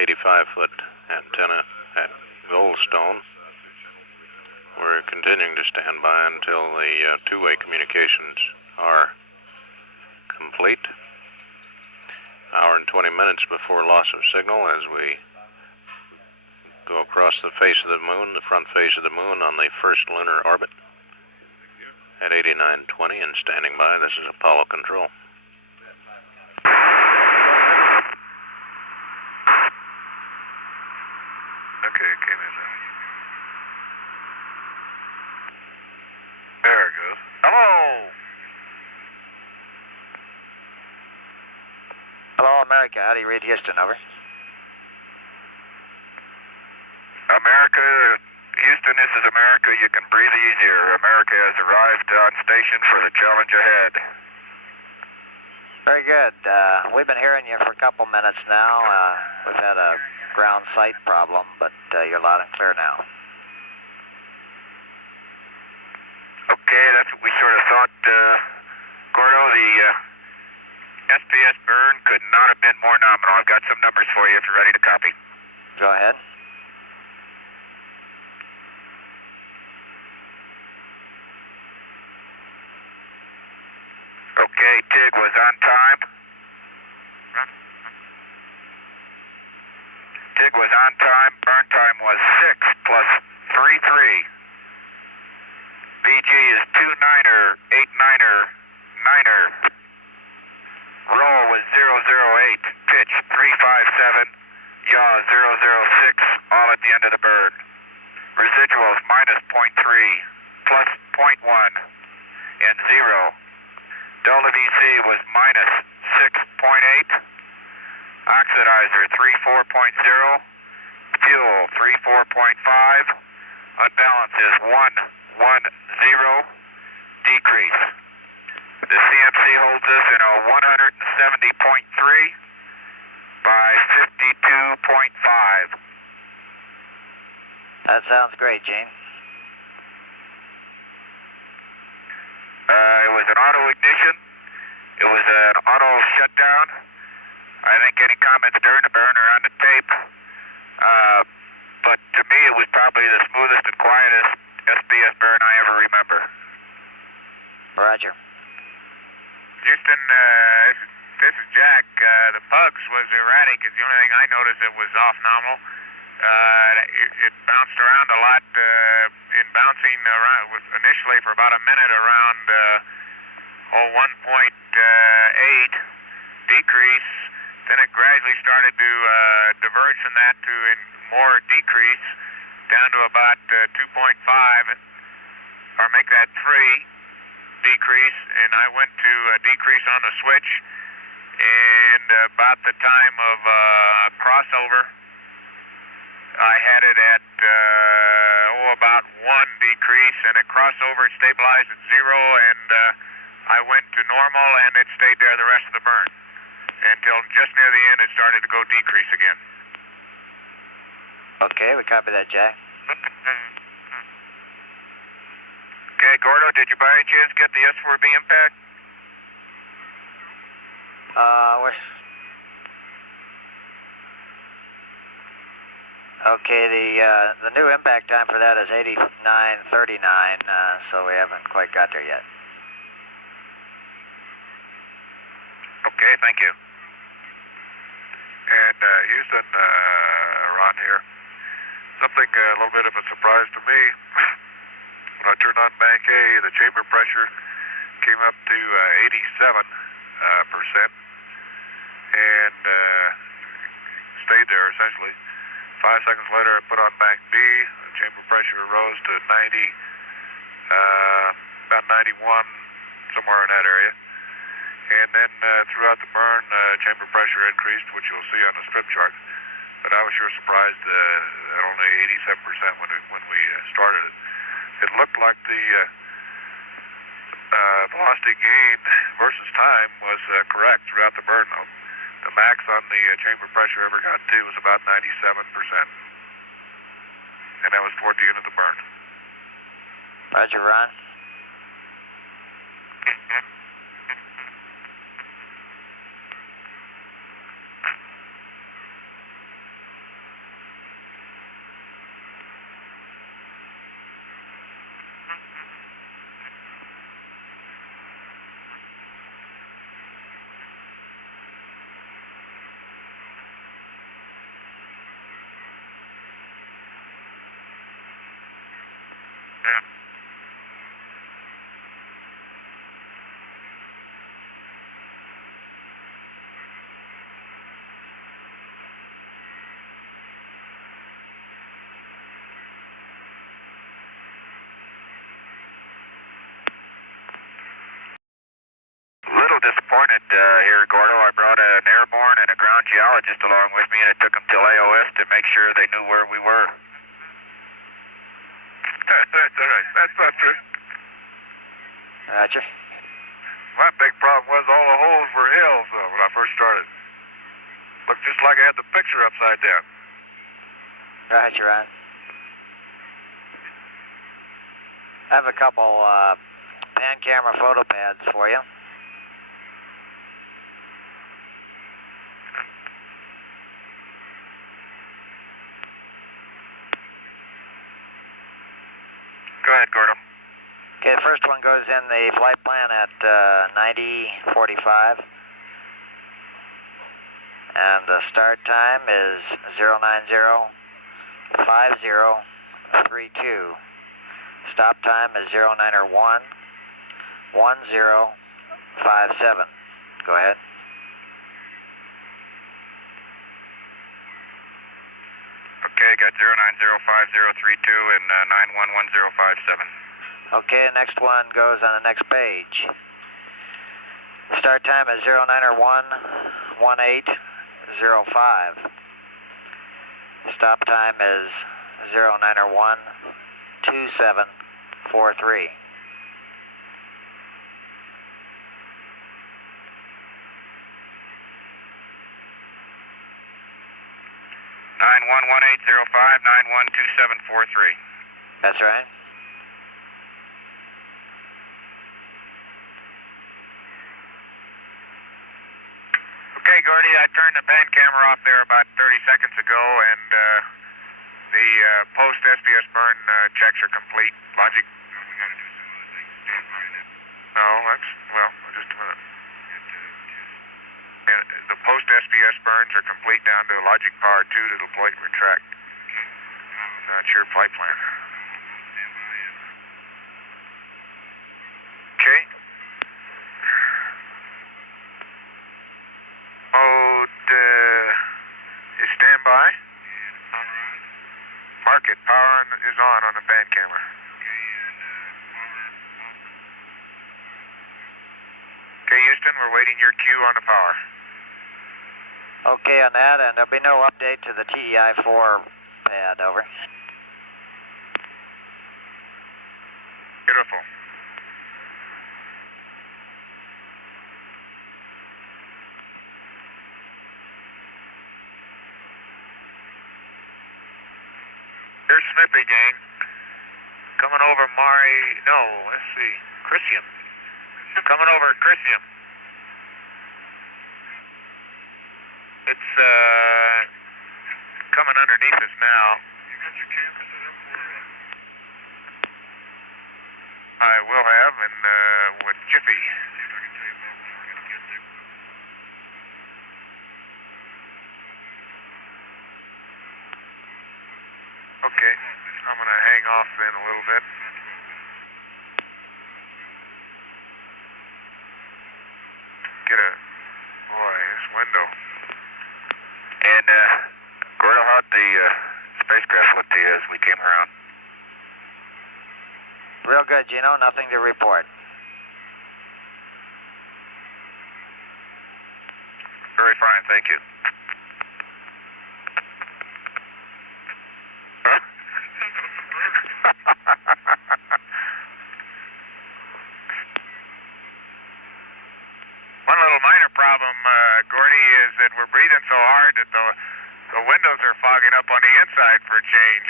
85-foot antenna at Goldstone. We're continuing to stand by until the two-way communications are complete. Hour and 20 minutes before loss of signal as we go across the face of the moon, the front face of the moon on the first lunar orbit at 8920 and standing by. This is Apollo Control. Okay, it came in now. There it goes. Hello! Hello, America. How do you read Houston? Over. America, Houston, this is America. You can breathe easier. America has arrived on station for the challenge ahead. Very good. We've been hearing you for a couple minutes now. We've had a ground sight problem, but you're loud and clear now. Okay, that's what we sort of thought. Gordo, the SPS burn could not have been more nominal. I've got some numbers for you if you're ready to copy. Go ahead. Okay, TIG was on time. TIG was on time. Burn time was 6 plus 3-3. BG is 2-9er, 8-9er, 9er. Roll was 008. Pitch 357. Yaw 006. All at the end of the burn. Residuals minus 0.3, plus 0.1, and 0. Delta VC was minus 6.8. Oxidizer 34.0. Fuel 34.5. Unbalance is 110. Decrease. The CMC holds us in a 170.3 by 52.5. That sounds great, Gene. It was an auto ignition. It was an auto shutdown. I think any comments during the burn are on the tape. But to me, it was probably the smoothest and quietest SPS burn I ever remember. Roger. Houston, this is Jack. The pugs was erratic. It's the only thing I noticed that was off nominal. It bounced around a lot in bouncing around initially for about a minute around 1.8 decrease. Then it gradually started to diverge from that to more decrease down to about 2.5 or make that 3 decrease, and I went to decrease on the switch, and about the time of crossover I had it at about 1 decrease, and at crossover it stabilized at 0, and I went to normal, and it stayed there the rest of the burn until just near the end it started to go decrease again. Okay, we copy that, Jack. Okay, Gordo, did you by any chance get the S-4B impact? Okay, the new impact time for that is 89:39, so we haven't quite got there yet. Okay, thank you. And Houston, Ron here. Something a little bit of a surprise to me. When I turned on bank A, the chamber pressure came up to 87%, and stayed there essentially. 5 seconds later, I put on bank B. The chamber pressure rose to 90, about 91, somewhere in that area. And then throughout the burn, chamber pressure increased, which you'll see on the strip chart. But I was sure surprised at only 87% when we started it. It looked like the velocity gain versus time was correct throughout the burn, though. The max on the chamber pressure ever got to was about 97%. And that was toward the end of the burn. Roger, Ron. Yeah. Little disappointed here, Gordo. I brought an airborne and a ground geologist along with me, and it took them till AOS to make sure they knew where we were. That's all right. That's not true. Roger. My big problem was all the holes were hills when I first started. Looked just like I had the picture upside down. Roger, Ron. I have a couple pan camera photo pads for you. Go ahead, Gordo. Okay, the first one goes in the flight plan at 90:45. And the start time is 0905032. Stop time is 09011057. Go ahead. Okay, got 0905032 and 911057. Okay, next one goes on the next page. Start time is 0901805. Stop time is 0902743. Nine 911805912743. That's right. Okay, Gordy, I turned the pan camera off there about 30 seconds ago, and the post-SBS burn checks are complete. Logic. No, that's, well, just a minute. And the post-SBS burns are complete down to logic power 2 to deploy and retract. That's your flight plan. Okay. Mode is standby. Mark it. Power is on the pan camera. Okay, Houston, we're waiting your cue on the power. Okay on that, and there'll be no update to the TEI-4 pad, over. Beautiful. Here's Snippy, gang. Coming over let's see, Chrysium. Coming over Chrysium. It's coming underneath us now. You got your camera set up for it? I will have, and with Jiffy. Okay, I'm going to hang off then a little bit. Get this window. And, Gordo, how'd the spacecraft look to you as we came around? Real good, Gino. Nothing to report. Very fine, thank you. One little minor problem, Gordy, is that we're breathing so hard that the windows are fogging up on the inside for a change.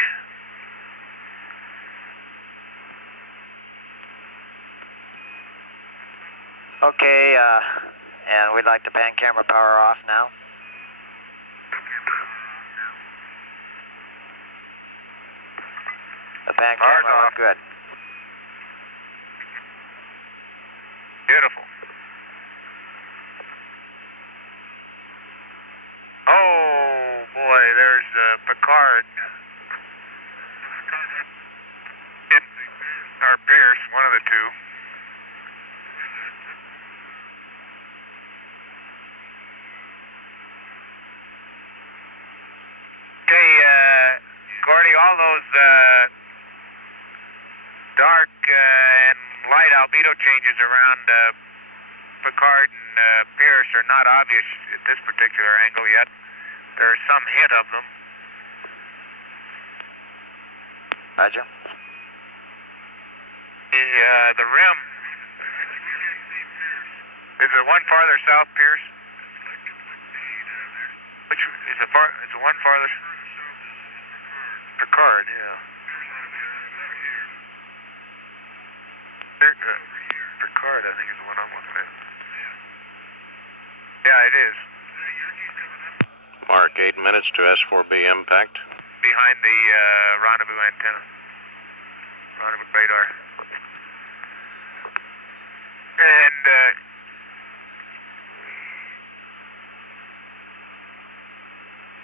Okay, and we'd like the pan camera power off now. The pan Power's camera off. looked good. Beautiful. Oh, boy, there's Picard. or Pierce, one of the two. Okay, Gordy, all those dark and light albedo changes around Picard and Pierce are not obvious at this particular angle yet. There's some hint of them. Roger. The rim. Is there one farther south, Pierce? Which is the one farther? Picard, yeah. Picard, I think, is the one I'm looking at. Yeah, it is. Mark 8 minutes to S-4B impact. Behind the rendezvous antenna. Rendezvous radar. And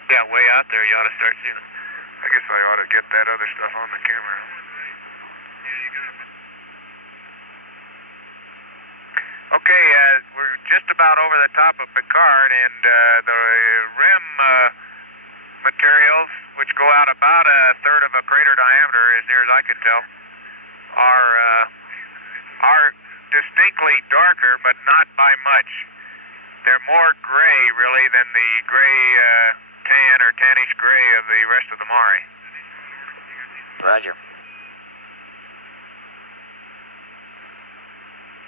yeah, way out there, you ought to start seeing it. I guess I ought to get that other stuff on the camera. Okay, we're just about over the top of Picard, and the rim materials, which go out about a third of a crater diameter, as near as I can tell, are distinctly darker, but not by much. They're more gray, really, than the gray tan or tannish gray of the rest of the Mare. Roger.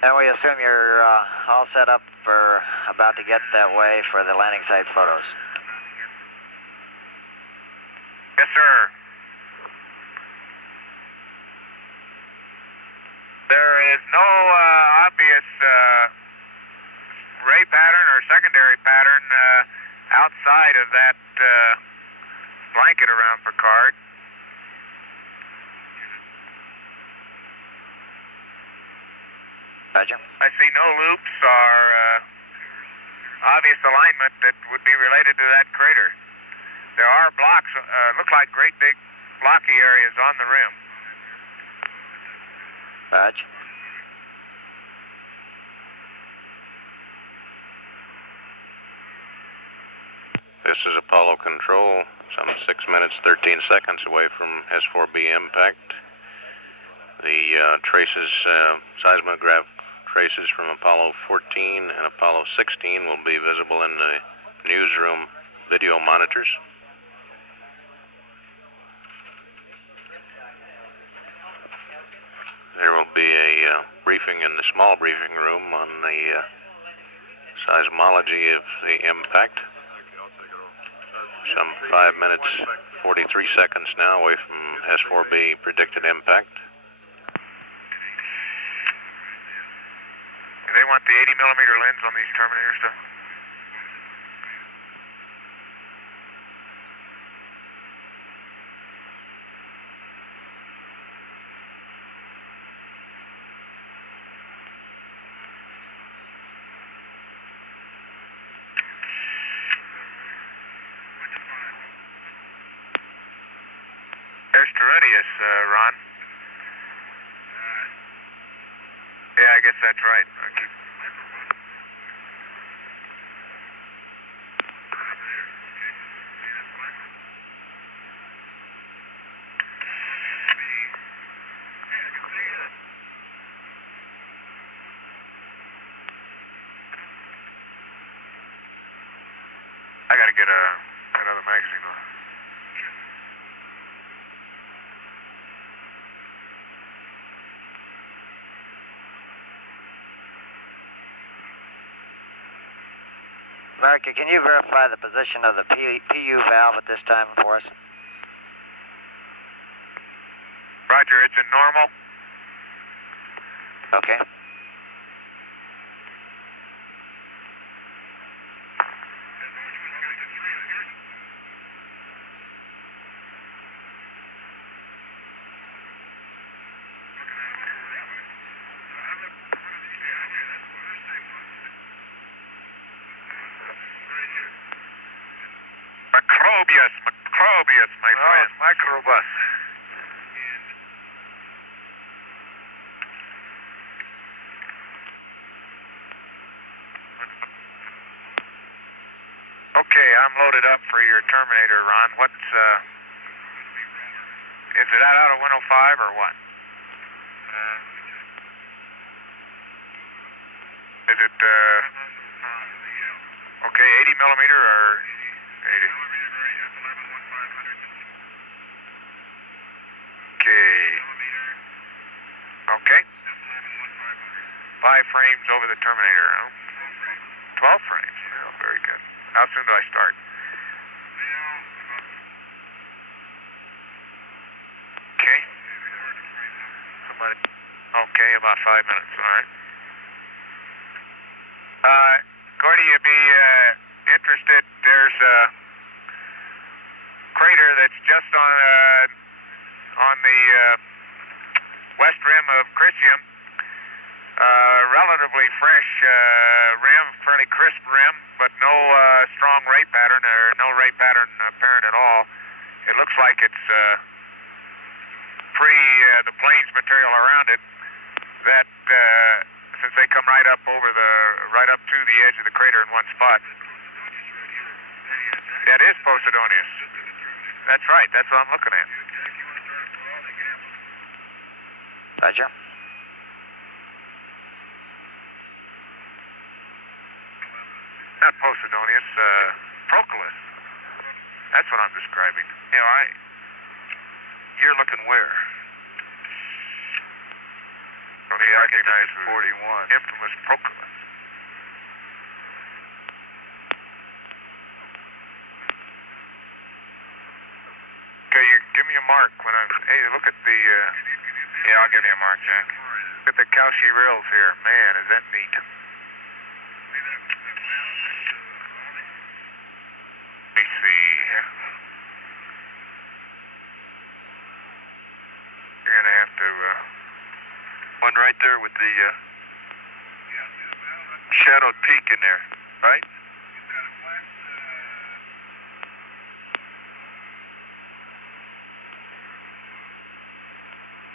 And we assume you're all set up for about to get that way for the landing site photos. Yes, sir. There is no obvious ray pattern or secondary pattern outside of that blanket around Picard. Roger. I see no loops or obvious alignment that would be related to that crater. There are blocks, look like great big blocky areas on the rim. Roger. This is Apollo Control, some 6 minutes, 13 seconds away from S-4B impact. The traces, seismograph traces from Apollo 14 and Apollo 16 will be visible in the newsroom video monitors. There will be a briefing in the small briefing room on the seismology of the impact. Some 5 minutes, 43 seconds now away from S-4B predicted impact. They want the 80mm lens on these Terminator stuff. There's Terredius, Ron. Yeah, I guess that's right. Okay. I gotta get another magazine on. America, can you verify the position of the PU valve at this time for us? Roger, it's in normal. Okay. Microbius, my friend. Microbus. I'm loaded up for your terminator, Ron. What's, is it out of 105 or what? Is it, okay, 80 millimeter or 80? Okay. 5 frames over the terminator, huh? 12 frames. Oh, very good. How soon do I start? Okay. Somebody. Okay, about 5 minutes. All right. Gordy, you'd be interested. There's a crater that's just on the west rim of Crisium. Relatively fresh rim, fairly crisp rim, but no strong ray pattern or no ray pattern apparent at all. It looks like it's pre the plains material around it. That since they come right up over right up to the edge of the crater in one spot. That is Posidonius. That's right. That's what I'm looking at. Roger. Not Posidonius, Proclus. That's what I'm describing. You know, you're looking where? He recognized 41. Infamous Proclus. Okay, you give me a mark when hey, look at the, yeah, I'll give you a mark, Jack. Look at the Cauchy rills here. Man, is that neat. Let me see. You're going to have to, one right there with the shadowed peak in there, right?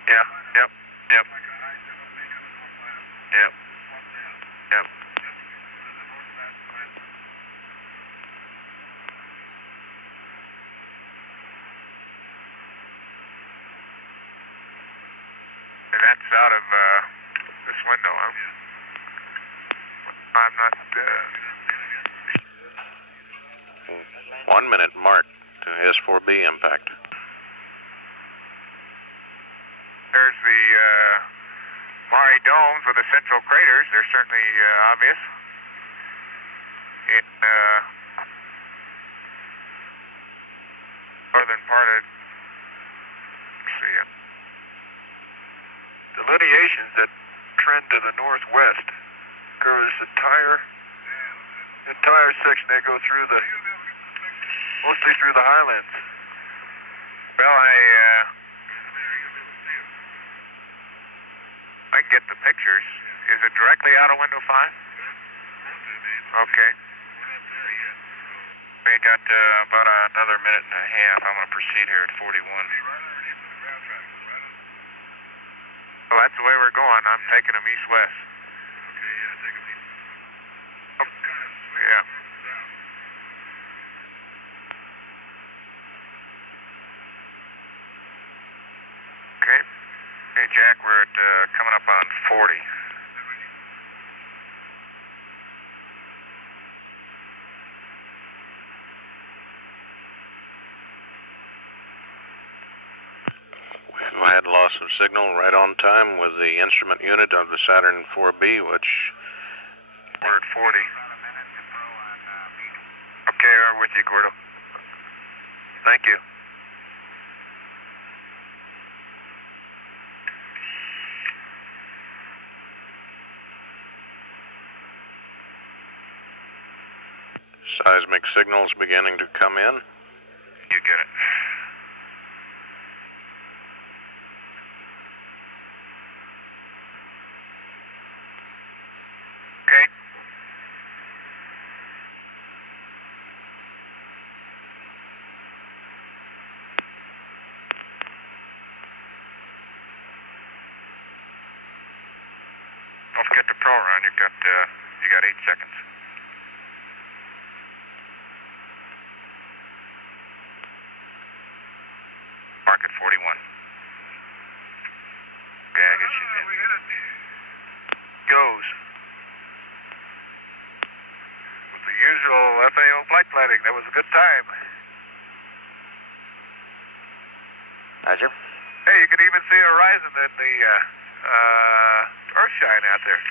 Yeah, yep, yep. Yep, yep. And that's out of this window, huh? I'm not... 1 minute mark to S4B impact. There's the Mare domes with the central craters. They're certainly obvious. In northern part of... Let's see it. Delineations that trend to the northwest cover this entire section. They go through mostly through the highlands. Well, I can get the pictures. Is it directly out of window 5? Okay. We got about another minute and a half. I'm going to proceed here at 41. Well, that's the way we're going. I'm taking them east-west. Okay, yeah, take them east. Yeah. Okay. Hey, Jack, we're at coming up on 40. I had loss of signal right on time with the instrument unit of the Saturn 4B, which... We're at 40. Okay, I'm with you, Gordo. Thank you. Seismic signals beginning to come in. You get it. Okay. Don't forget the pro run. You got 8 seconds. dark at 41. Okay, I guess you did. Goes. With the usual FAO flight planning, that was a good time. Roger. Hey, you can even see a horizon in the Earthshine out there.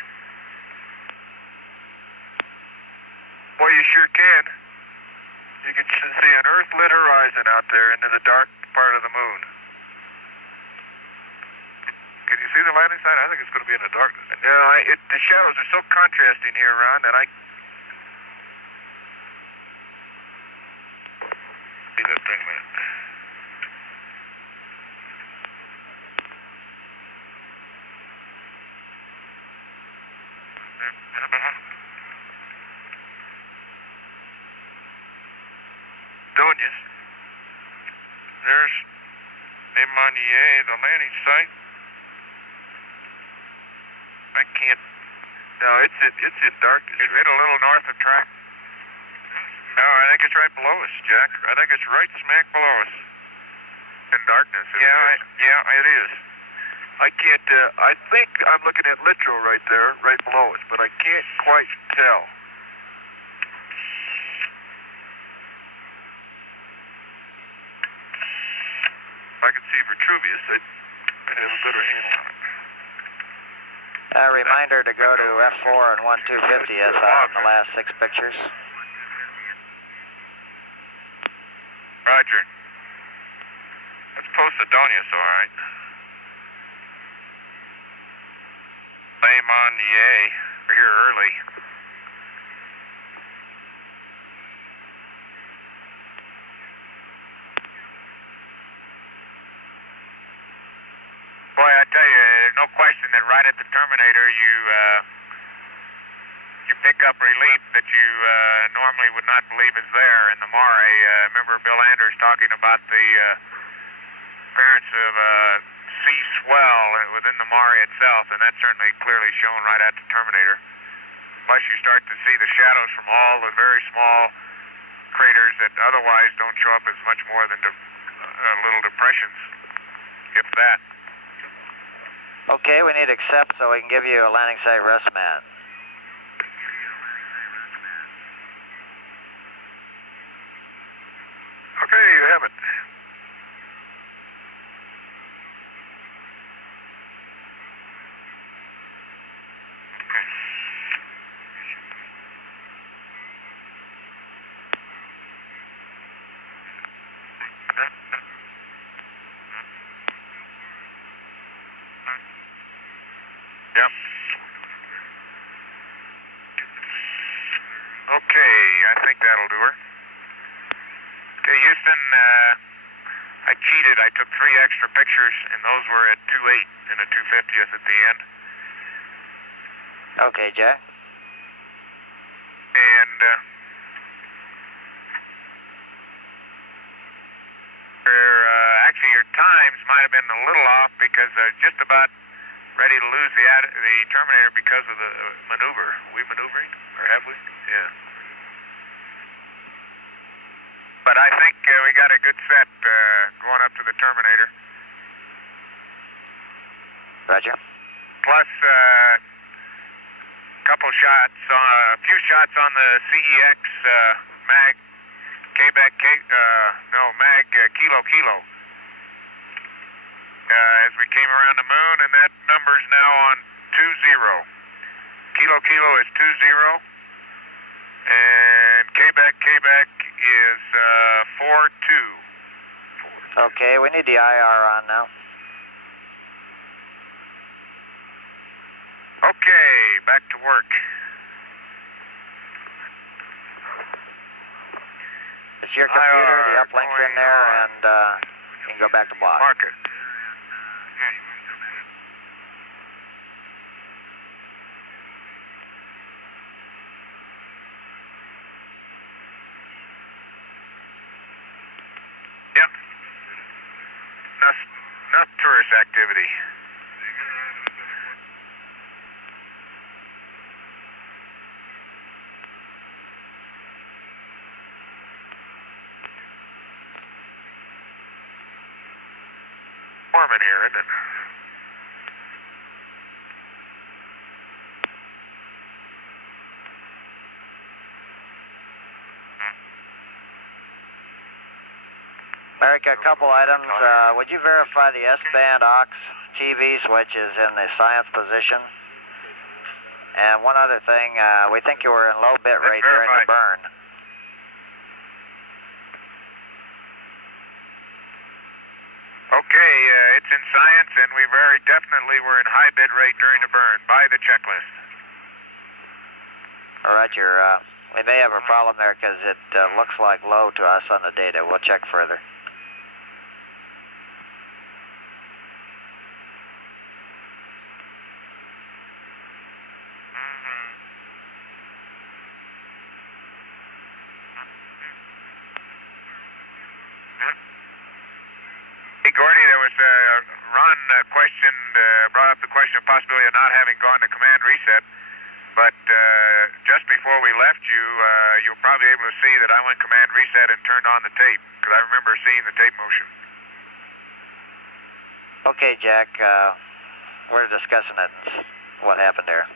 Boy, you sure can. You can see an Earth-lit horizon out there into the dark part of the moon. Can you see the landing site? I think it's going to be in the darkness. No, the shadows are so contrasting here, Ron, that I... See that thing, man. Donius. There's Anomalies, the landing site. I can't. No, it's in darkness. It's right a little north of track. No, I think it's right below us, Jack. I think it's right smack below us. In darkness. Yeah, it is. I can't. I think I'm looking at littoral right there, right below us, but I can't quite tell. If I could see Vitruvius, I'd have a better handle on it. A reminder to go to F4 and 1250th on the last 6 pictures. Roger. Let's post Adonis, all right. Same on the A. We're here early. Boy, I tell you, there's no question that right at the terminator you pick up relief that you normally would not believe is there in the mare. Remember Bill Anders talking about the appearance of sea swell within the mare itself, and that's certainly clearly shown right at the terminator. Plus you start to see the shadows from all the very small craters that otherwise don't show up as much more than little depressions, if that. Okay, we need accept so we can give you a landing site rest mat. Okay, you have it. Yep. Okay, I think that'll do her. Okay, Houston, I cheated. I took 3 extra pictures, and those were at 2.8 and a 250th at the end. Okay, Jack. And actually, your times might have been a little off because just about ready to lose the terminator because of the maneuver. Are we maneuvering, or have we? Yeah. But I think we got a good set going up to the terminator. Roger. Plus a few shots on the CEX mag Quebec mag kilo. As we came around the moon, and that number's now on 20. Kilo is 20, and Quebec is 42. Okay, we need the IR on now. Okay, back to work. It's your computer, the uplink's in there, and you can go back to block. Mark it. Yep. Enough tourist activity. warm in here, isn't it? America, a couple items. Would you verify the S-band aux TV switches in the science position? And one other thing, we think you were in low bit rate during the burn. Okay, it's in science, and we very definitely were in high bit rate during the burn, by the checklist. All right, we may have a problem there because it looks like low to us on the data. We'll check further. Gordy, there was Ron brought up the question of possibility of not having gone to command reset, but just before we left you, you'll probably be able to see that I went command reset and turned on the tape, because I remember seeing the tape motion. Okay, Jack, we're discussing it, what happened there.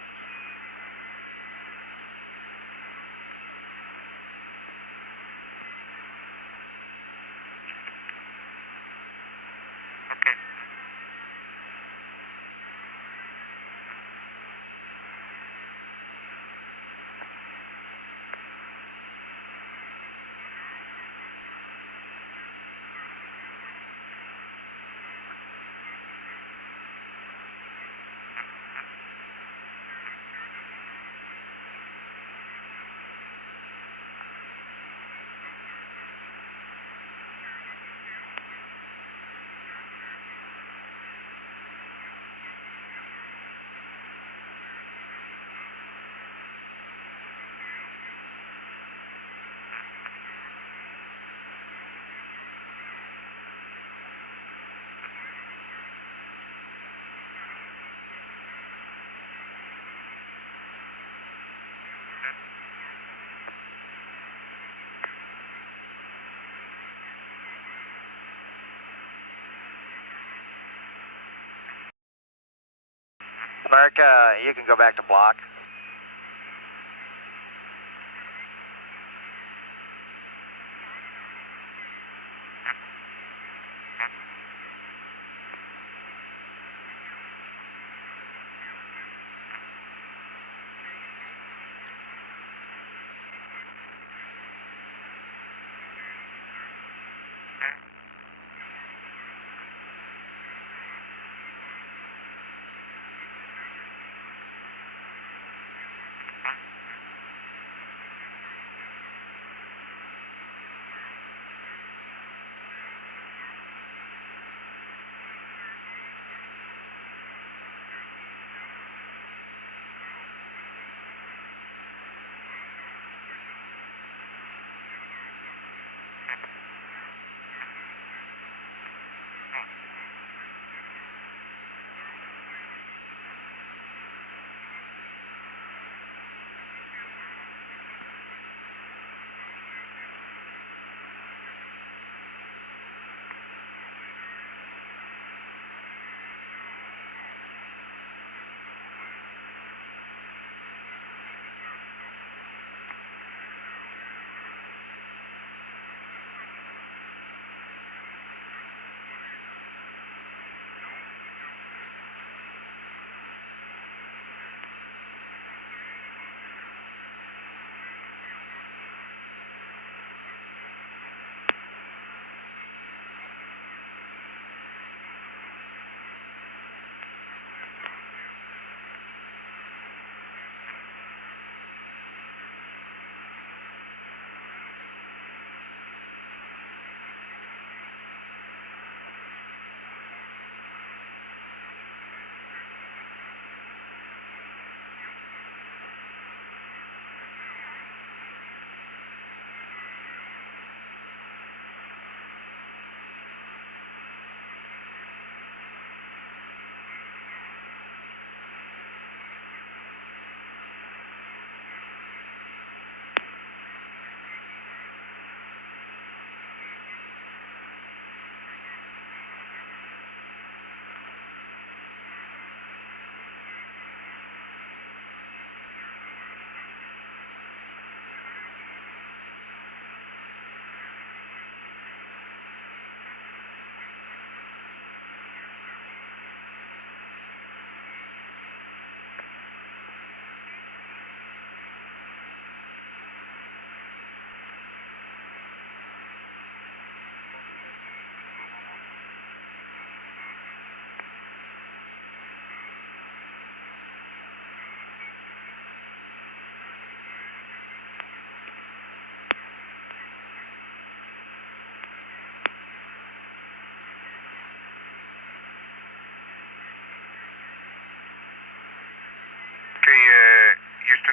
America, you can go back to block.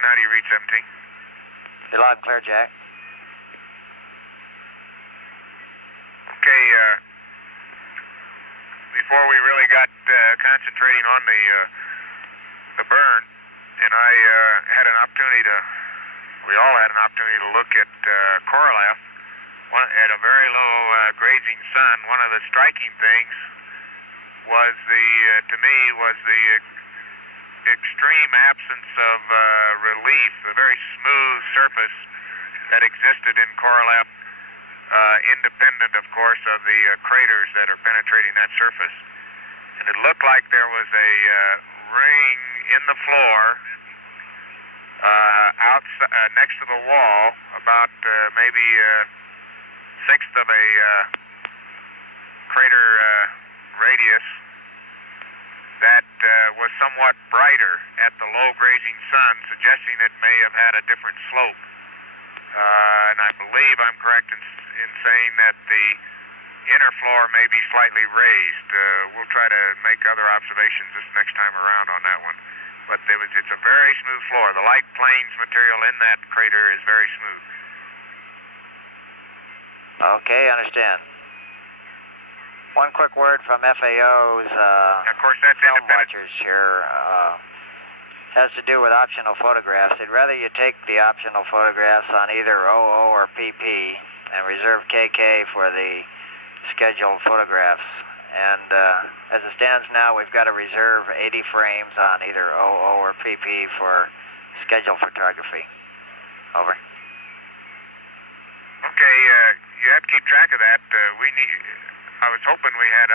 How do you read 17? You're loud and clear, Jack. Okay, before we really got concentrating on the burn, and I had an opportunity we all had an opportunity to look at Correlaph at a very low grazing sun. One of the striking things was to me, the extreme absence of relief, the very smooth surface that existed in Correlaph, independent, of course, of the craters that are penetrating that surface. And it looked like there was a ring in the floor outside, next to the wall, about maybe a sixth of a crater radius, that was somewhat brighter at the low grazing sun, suggesting it may have had a different slope. And I believe I'm correct in saying that the inner floor may be slightly raised. We'll try to make other observations this next time around on that one. But it's a very smooth floor. The light plains material in that crater is very smooth. Okay, understand. One quick word from FAO's Of course, that's film independent. watchers here. Has to do with optional photographs. They'd rather you take the optional photographs on either OO or PP and reserve KK for the scheduled photographs. And as it stands now, we've got to reserve 80 frames on either OO or PP for scheduled photography. Over. Okay, you have to keep track of that. I was hoping we had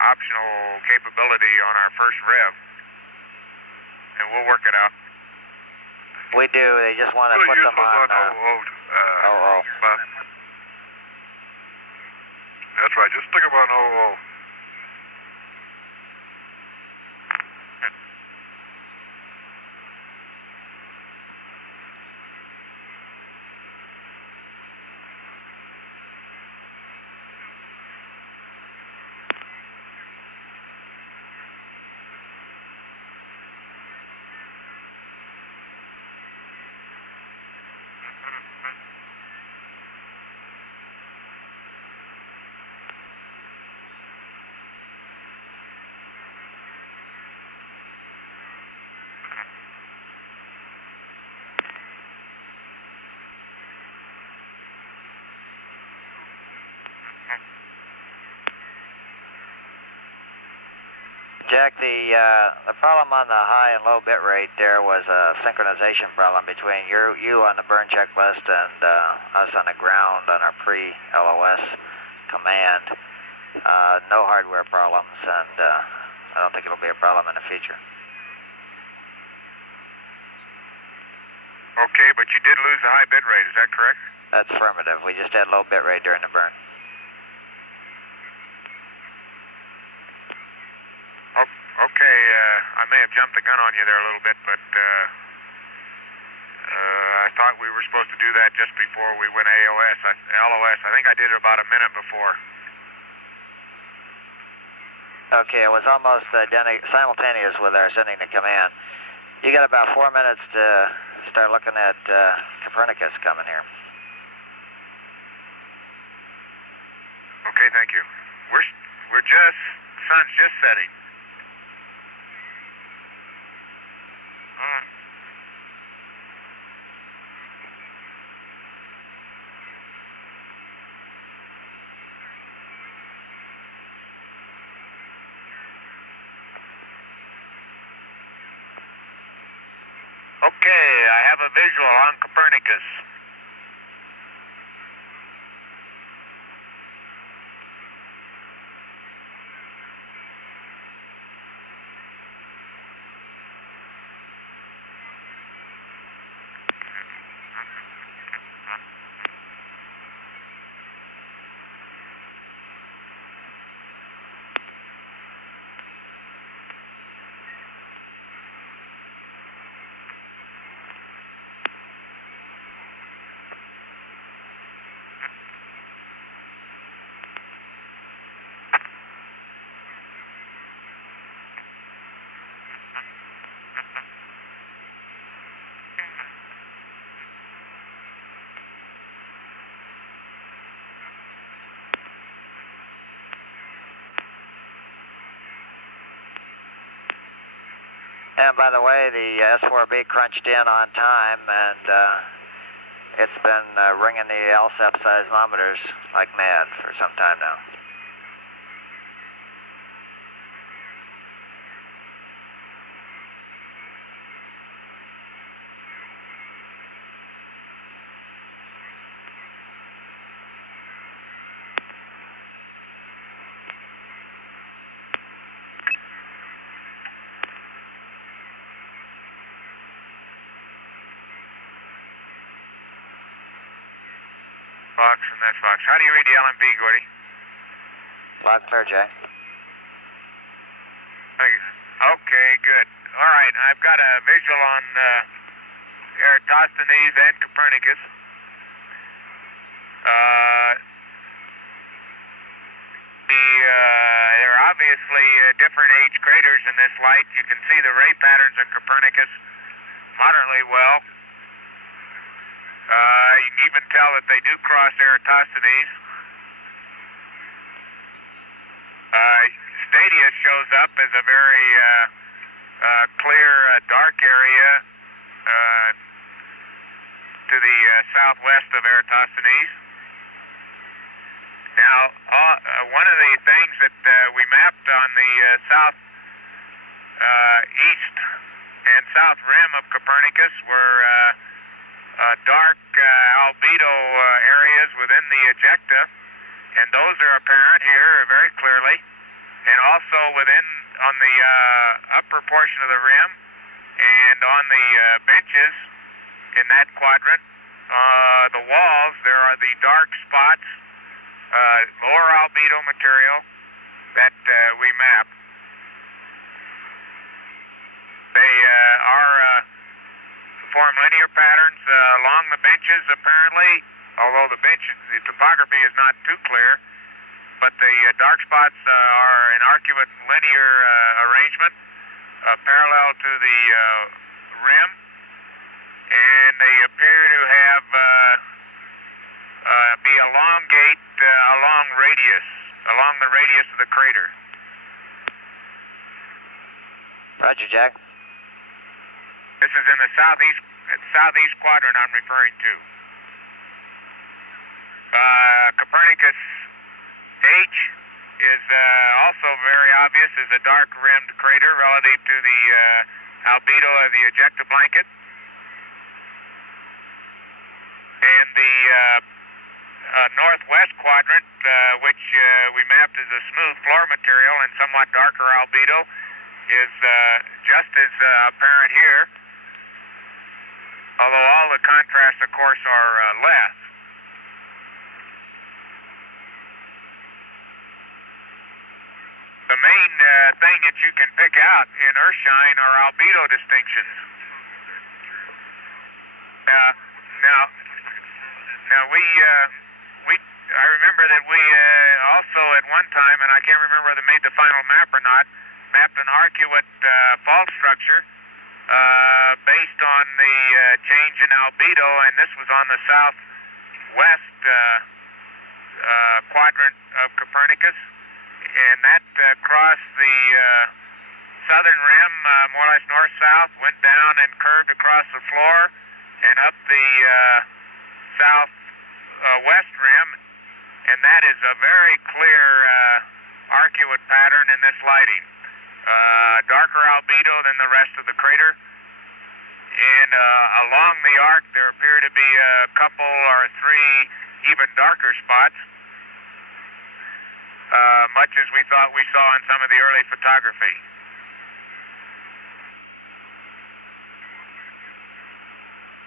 optional capability on our first rev, and we'll work it out. We do. They just want to put them on OO. That's right. Just stick them on OO. Jack, the problem on the high and low bit rate there was a synchronization problem between you on the burn checklist and us on the ground on our pre-LOS command. No hardware problems, and I don't think it'll be a problem in the future. Okay, but you did lose the high bit rate, is that correct? That's affirmative. We just had low bit rate during the burn. Okay, I may have jumped the gun on you there a little bit, but I thought we were supposed to do that just before we went LOS. I think I did it about a minute before. Okay, it was almost simultaneous with our sending the command. You got about 4 minutes to start looking at Copernicus coming here. Okay, thank you. Sun's just setting. Okay, I have a visual on Copernicus. And by the way, the S-4B crunched in on time, and it's been ringing the LSEP seismometers like mad for some time now. Fox, and that's Fox. How do you read the LMB, Gordy? Loud clear, Jay. Okay, good. All right, I've got a visual on Eratosthenes and Copernicus. There are obviously different age craters in this light. You can see the ray patterns of Copernicus moderately well. You can even tell that they do cross Eratosthenes. Stadia shows up as a very clear dark area to the southwest of Eratosthenes. Now, one of the things that we mapped on the southeast and south rim of Copernicus were dark albedo areas within the ejecta, and those are apparent here very clearly, and also within on the upper portion of the rim and on the benches in that quadrant. The walls, there are the dark spots, lower albedo material that we map. They form linear patterns along the benches apparently, although the topography is not too clear, but the dark spots are an arcuate linear arrangement parallel to the rim, and they appear to have be elongate along the radius of the crater. Roger, Jack. This is in the southeast quadrant I'm referring to. Copernicus H is also very obvious as a dark rimmed crater relative to the albedo of the ejecta blanket. And the northwest quadrant, which we mapped as a smooth floor material and somewhat darker albedo, is just as apparent here, although all the contrasts, of course, are less. The main thing that you can pick out in Earthshine are albedo distinctions. I remember that we also at one time, and I can't remember whether they made the final map or not, mapped an arcuate fault structure based on the change in albedo, and this was on the southwest quadrant of Copernicus, and that crossed the southern rim more or less north-south, went down and curved across the floor and up the southwest rim, and that is a very clear arcuate pattern in this lighting. Darker albedo than the rest of the crater, and along the arc there appear to be a couple or three even darker spots, much as we thought we saw in some of the early photography.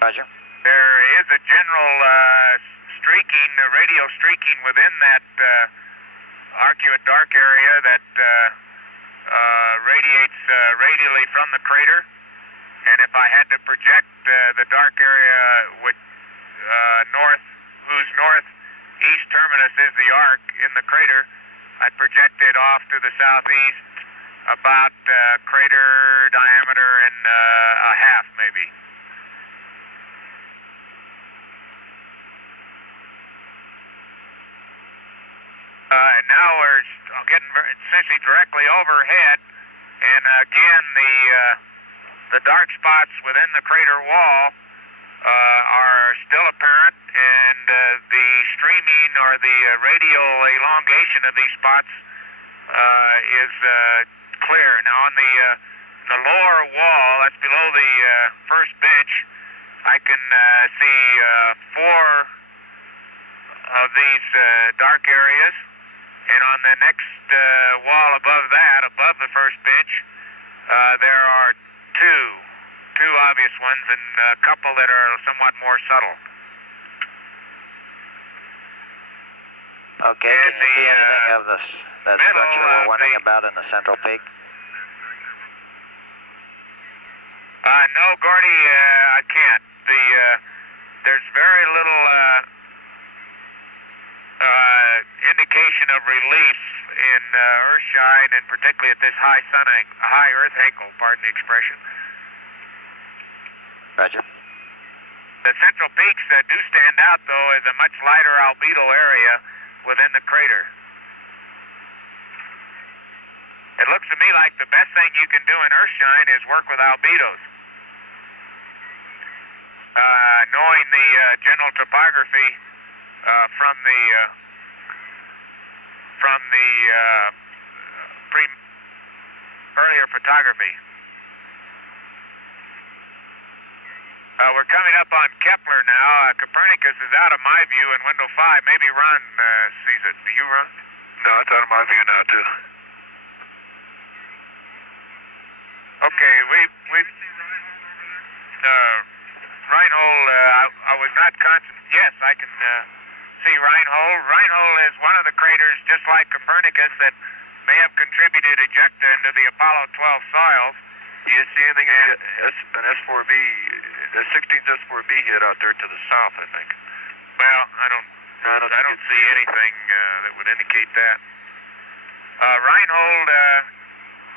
Roger. There is a general streaking, radio streaking within that arcuate dark area that radiates radially from the crater, and if I had to project the dark area with whose northeast terminus is the arc in the crater, I'd project it off to the southeast about crater diameter and a half maybe. And now we're getting essentially directly overhead, and again the the dark spots within the crater wall are still apparent, and the streaming or the radial elongation of these spots is clear. Now on the lower wall, that's below the first bench, I can see 4 of these dark areas, and on the next wall above that, above the first bench, there are two obvious ones and a couple that are somewhat more subtle. Okay, can you see anything of that structure we're wondering about in the central peak? No, Gordy, I can't. There's very little indication of relief in Earthshine, and particularly at this high Earth angle, pardon the expression. Roger. The central peaks do stand out, though, as a much lighter albedo area within the crater. It looks to me like the best thing you can do in Earthshine is work with albedos. Knowing the general topography from the earlier photography. We're coming up on Kepler now. Copernicus is out of my view in window 5. Maybe Ron sees it. Do you, Ron? No, it's out of my view now, too. Okay, Reinhold, I was not yes, I can see Reinhold. Reinhold is one of the craters, just like Copernicus, that may have contributed ejecta into the Apollo 12 soils. Do you see anything? An S4B, a 16th S4B hit out there to the south, I think. Well, I don't see anything that would indicate that. Reinhold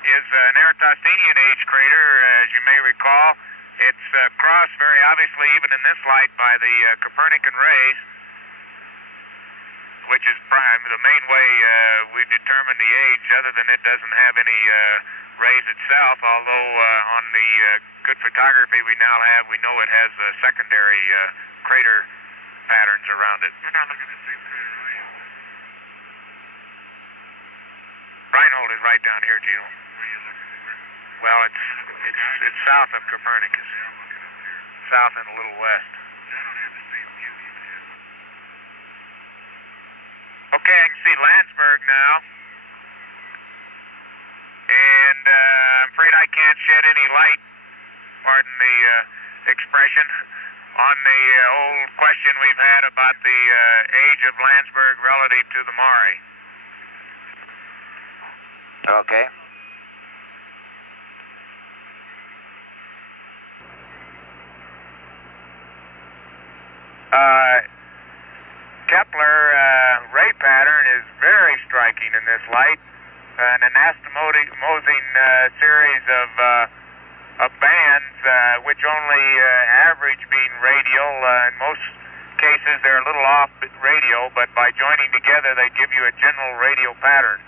is an Eratosthenian age crater, as you may recall. It's crossed very obviously, even in this light, by the Copernican rays, which is the main way we determine the age, other than it doesn't have any rays itself, although on the good photography we now have, we know it has secondary crater patterns around it. We're not looking at the same crater, are you? Reinhold is right down here, Gino. Well, it's south of Copernicus. South and a little west. Okay, I can see Landsberg now. And I'm afraid I can't shed any light, pardon the expression, on the old question we've had about the age of Landsberg relative to the Mare. Okay. Kepler ray pattern is very striking in this light. An anastomosing series of bands, which only average being radial. In most cases, they're a little off radial, but by joining together, they give you a general radial pattern.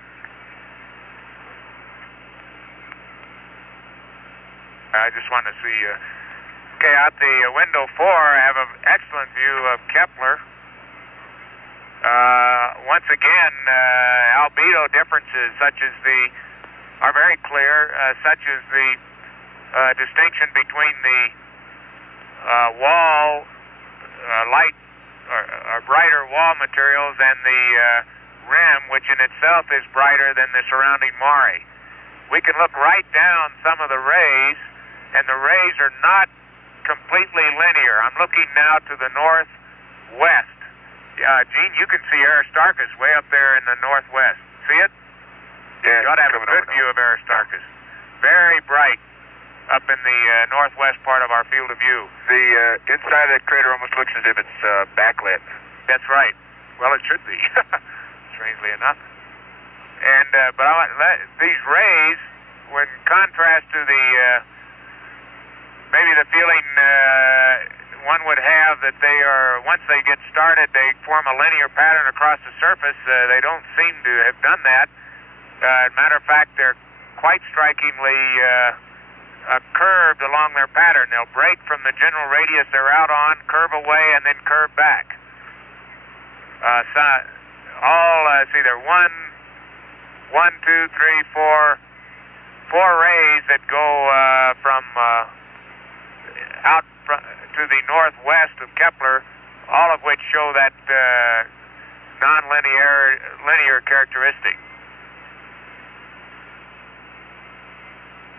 I just want to see. Okay, out the window 4, I have an excellent view of Kepler. Once again, albedo differences are very clear, such as the distinction between the wall light or brighter wall materials and the rim, which in itself is brighter than the surrounding mare. We can look right down some of the rays, and the rays are not completely linear. I'm looking now to the northwest. Gene, you can see Aristarchus way up there in the northwest. See it? Yeah. You ought to have a good view of Aristarchus. Very bright up in the northwest part of our field of view. The inside of that crater almost looks as if it's backlit. That's right. Well, it should be, strangely enough. And but these rays, when contrast to the maybe the feeling one would have that they are, once they get started, they form a linear pattern across the surface. They don't seem to have done that. As a matter of fact, they're quite strikingly curved along their pattern. They'll break from the general radius they're out on, curve away, and then curve back. There are 4 rays that go from out to the northwest of Kepler, all of which show that linear characteristic.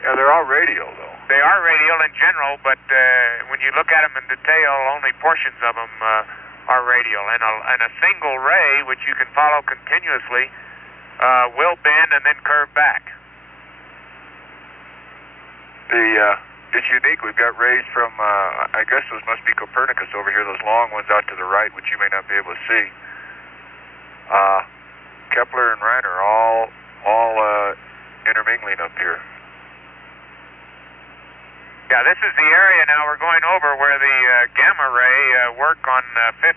Yeah, they're all radial, though. They are radial in general, but when you look at them in detail, only portions of them are radial. And a single ray, which you can follow continuously, will bend and then curve back. It's unique. We've got rays from, I guess those must be Copernicus over here, those long ones out to the right, which you may not be able to see. Kepler and Rhine are all intermingling up here. Yeah, this is the area now we're going over where the gamma ray work on 15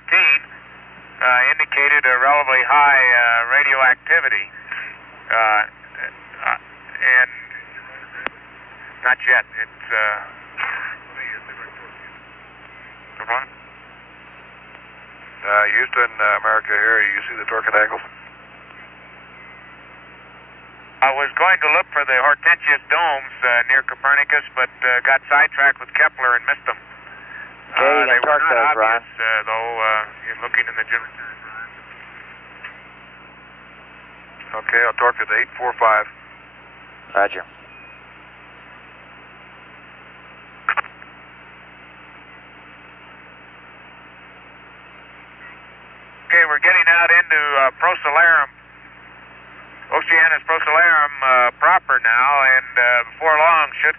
indicated a relatively high radioactivity. And not yet. It's Houston, America here. You see the torque angles? I was going to look for the Hortensius domes near Copernicus, but got sidetracked with Kepler and missed them. Okay, they were not those, obvious, though, you're looking in the general. Okay, I'll torque to the 845. Roger. Okay, we're getting out into Procellarum, Oceanus Procellarum proper now, and before long should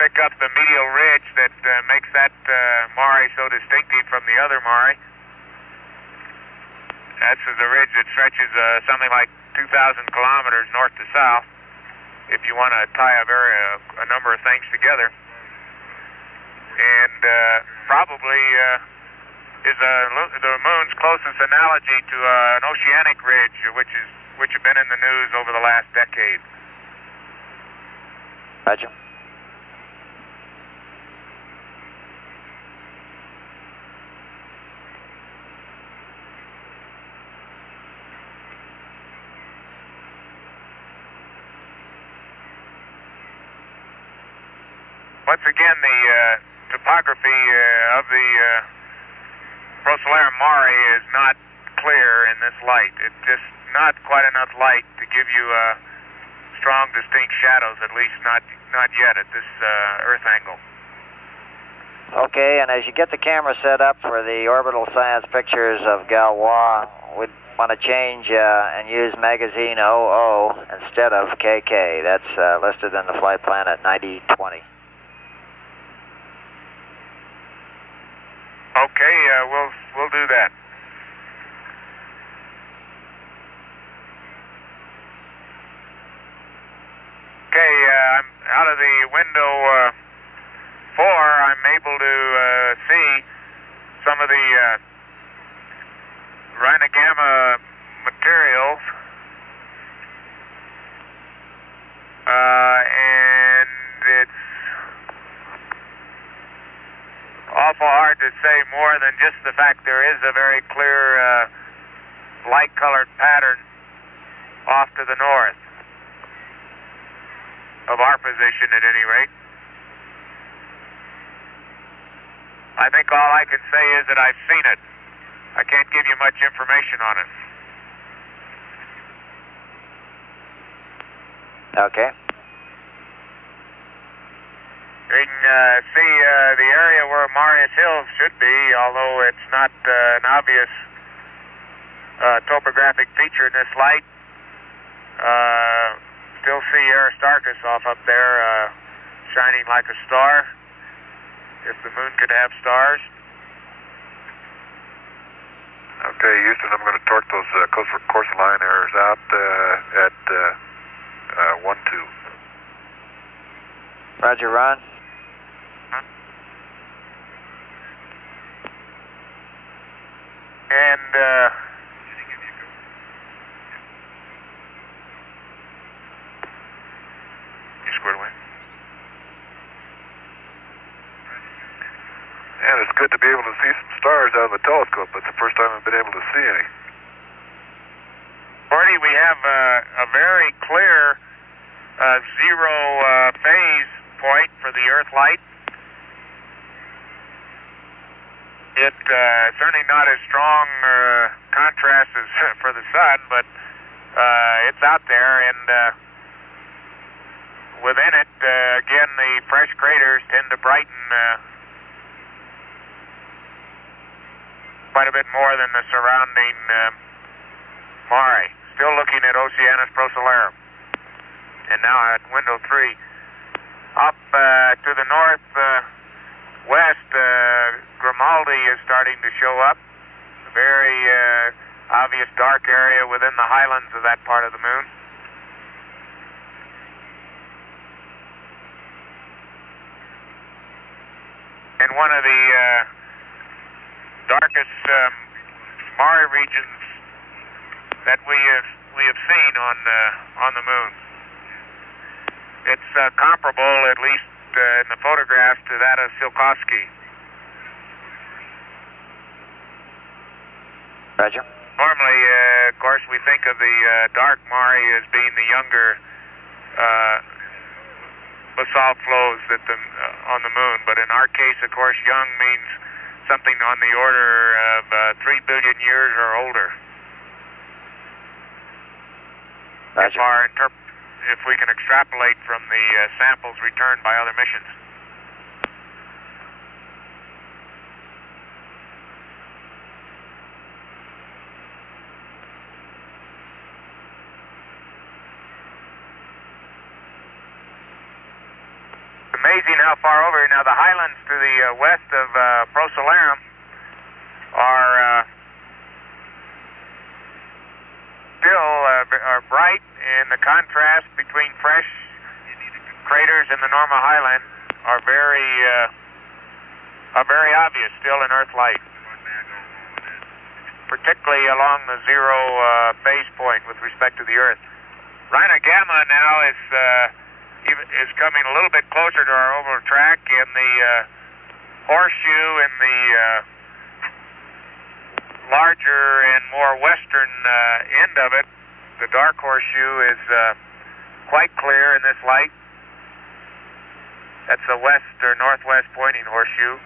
pick up the medial ridge that makes that mare so distinctive from the other mare. That's the ridge that stretches something like 2,000 kilometers north to south, if you want to tie a number of things together. And probably is the moon's closest analogy to an oceanic ridge, which have been in the news over the last decade. Roger. Once again, the topography of the Procellarum mare is not clear in this light. It's just not quite enough light to give you strong, distinct shadows, at least not yet at this Earth angle. Okay, and as you get the camera set up for the orbital science pictures of Galois, we'd want to change and use magazine 00 instead of KK. That's listed in the flight plan at 9020. Okay, we'll do that. Okay, I'm out of the window 4. I'm able to see some of the Rhina Gamma materials, and it's awful hard to say more than just the fact there is a very clear light-colored pattern off to the north of our position, at any rate. I think all I can say is that I've seen it. I can't give you much information on it. Okay. You can see the area where Marius Hills should be, although it's not an obvious topographic feature in this light. Still see Aristarchus off up there shining like a star, if the moon could have stars. Okay, Houston, I'm going to torque those course line errors out at 1-2. Roger, Ron. And you squared away. good to be able to see some stars out of a telescope. It's the first time I've been able to see any. Gordy, we have a very clear zero phase point for the Earth light. It's certainly not as strong contrast as for the sun, but it's out there, and within it, again, the fresh craters tend to brighten quite a bit more than the surrounding mare. Still looking at Oceanus Procellarum. And now at window 3. Up to the northwest, Grimaldi is starting to show up. A very obvious dark area within the highlands of that part of the moon. And one of the darkest mare regions that we have seen on the moon. It's comparable, at least in the photographs, to that of Tsiolkovsky. Roger. Normally, of course, we think of the dark mare as being the younger basalt flows that on the moon, but in our case, of course, young means something on the order of 3 billion years or older. Roger. If we can extrapolate from the samples returned by other missions. Amazing how far over. Now the highlands to the west of Procellarum are still are bright, and the contrast between fresh craters and the normal highland are very obvious still in Earth light, particularly along the zero phase point with respect to the Earth. Rhino Gamma now is coming a little bit closer to our orbital track, and the horseshoe in the larger and more western end of it, the dark horseshoe, is quite clear in this light. That's the west or northwest pointing horseshoe,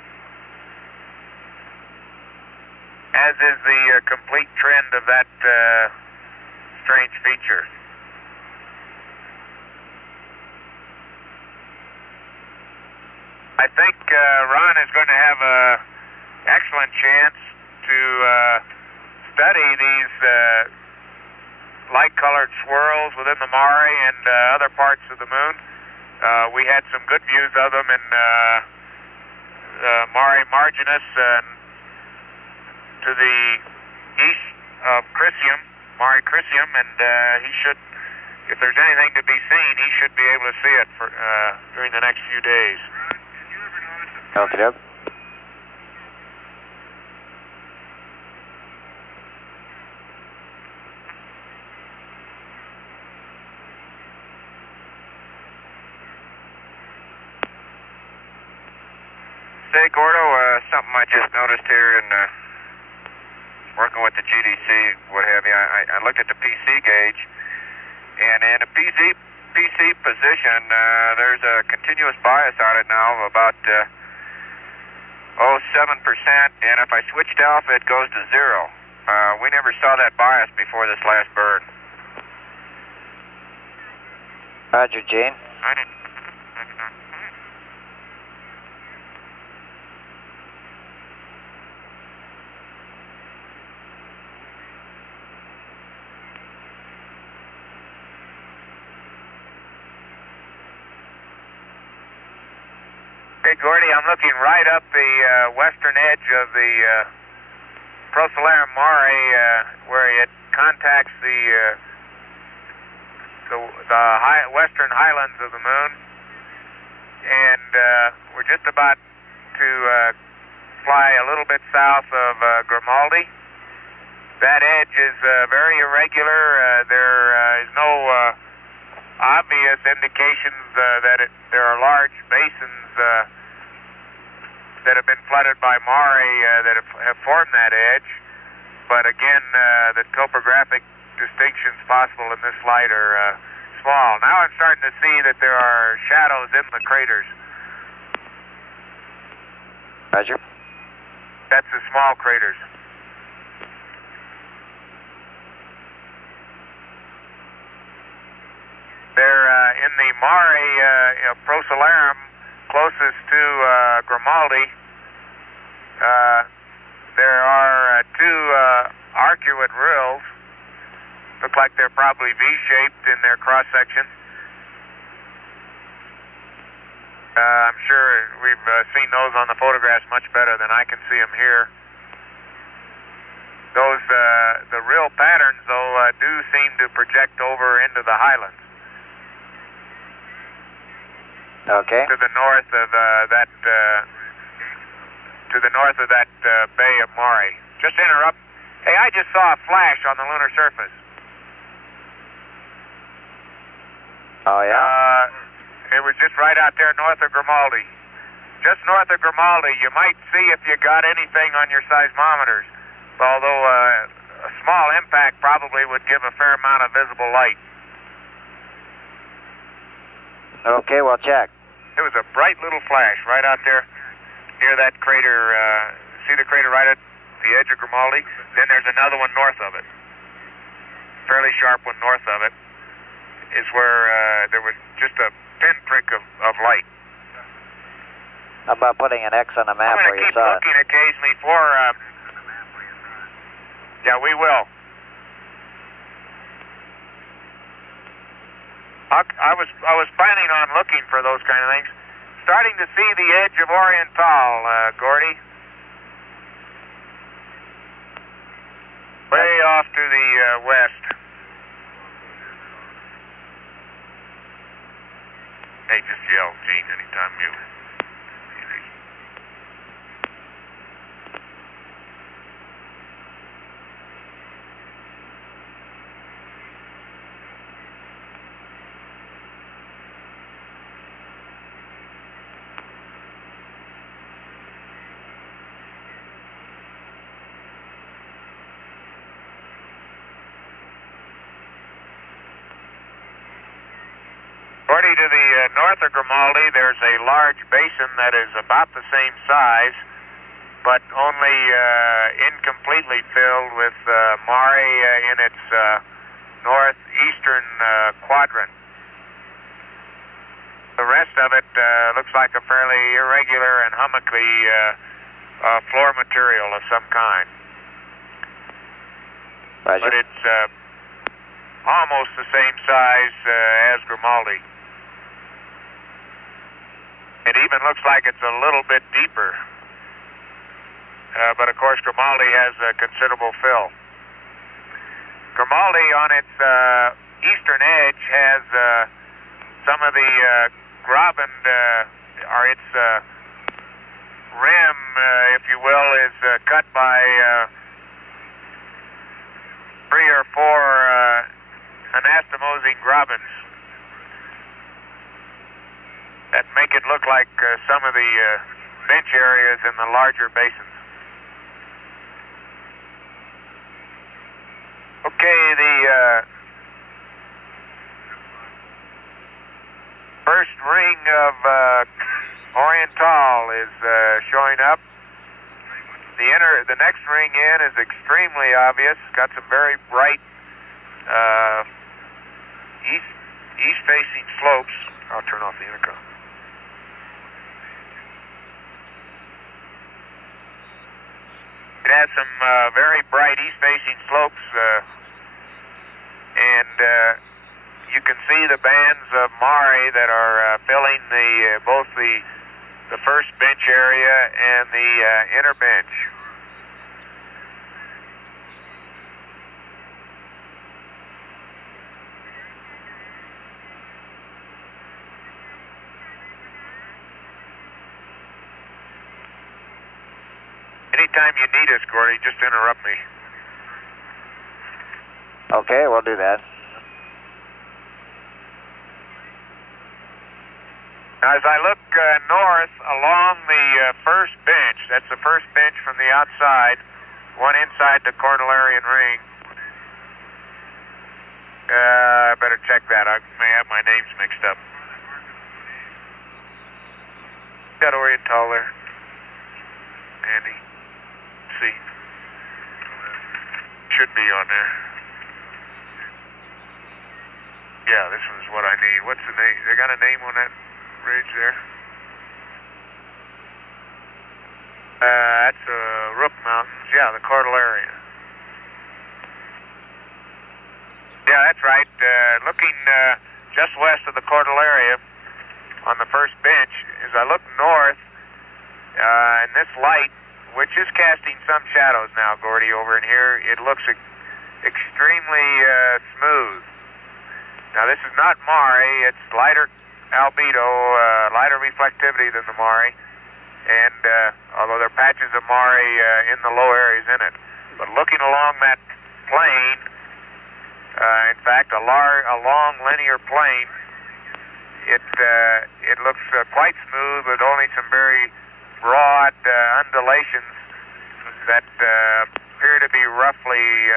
as is the complete trend of that strange feature. I think Ron is going to have an excellent chance to study these light-colored swirls within the mare and other parts of the moon. We had some good views of them in Mare Marginis to the east of Crisium, Mare Crisium, and he should, if there's anything to be seen, he should be able to see it for, during the next few days. Okay, up. Say, Gordo, something I just noticed here in working with the GDC, what have you, I looked at the PC gauge, and in a PC position, there's a continuous bias on it now of about 7%, and if I switch to alpha, it goes to 0. We never saw that bias before this last burn. Roger, Gene. I didn't. Okay, Gordy, I'm looking right up the western edge of the Procellarum Mare, where it contacts the western highlands of the moon, and we're just about to fly a little bit south of Grimaldi. That edge is very irregular. There is no obvious indications that there are large basins that have been flooded by Mare that have formed that edge. But again, the topographic distinctions possible in this light are small. Now I'm starting to see that there are shadows in the craters. Roger. That's the small craters. They're in the Mare Procellarum, closest to Grimaldi. There are two arcuate rills. Look like they're probably V-shaped in their cross-section. I'm sure we've seen those on the photographs much better than I can see them here. Those, the rill patterns, though, do seem to project over into the highlands. Okay. To the north of that bay of Mare. Just interrupt. Hey, I just saw a flash on the lunar surface. Oh yeah. It was just right out there north of Grimaldi. Just north of Grimaldi. You might see if you got anything on your seismometers. Although a small impact probably would give a fair amount of visible light. Okay, we'll check. It was a bright little flash right out there near that crater. See the crater right at the edge of Grimaldi? Then there's another one north of it. Fairly sharp one north of it is where there was just a pinprick of light. How about putting an X on a map where you I'm going to keep saw looking occasionally for... yeah, we will. I was planning on looking for those kind of things. Starting to see the edge of Oriental, Gordy. Way off to the west. Hey, just yell, Gene, anytime you... Gordy, to the north of Grimaldi, there's a large basin that is about the same size, but only incompletely filled with Mare in its northeastern quadrant. The rest of it looks like a fairly irregular and hummocky floor material of some kind. Roger. But it's almost the same size as Grimaldi. It even looks like it's a little bit deeper. But of course Grimaldi has a considerable fill. Grimaldi on its eastern edge has some of the Graben, or its rim, if you will, is cut by 3 or 4 anastomosing grabens that make it look like some of the bench areas in the larger basins. Okay, the first ring of Oriental is showing up. The next ring in is extremely obvious. Got some very bright east-facing slopes. I'll turn off the intercom. It has some very bright east-facing slopes, and you can see the bands of Mare that are filling both the first bench area and the inner bench. Anytime you need us, Gordy, just interrupt me. Okay, we'll do that. Now, as I look north along the first bench, that's the first bench from the outside, one inside the Cordilleran ring. I better check that. I may have my names mixed up. Got Oriental there. Andy. See. Should be on there. Yeah, this one's what I need. What's the name? They got a name on that ridge there? That's Rook Mountains. Yeah, the Cordilleran. Yeah, that's right. Looking just west of the Cordillera on the first bench, as I look north, and this light, which is casting some shadows now, Gordy, over in here, it looks extremely smooth. Now, this is not Mare. It's lighter albedo, lighter reflectivity than the Mare, and although there are patches of Mare in the low areas in it. But looking along that plane, in fact, a long linear plane, it looks quite smooth with only some very broad undulations that appear to be roughly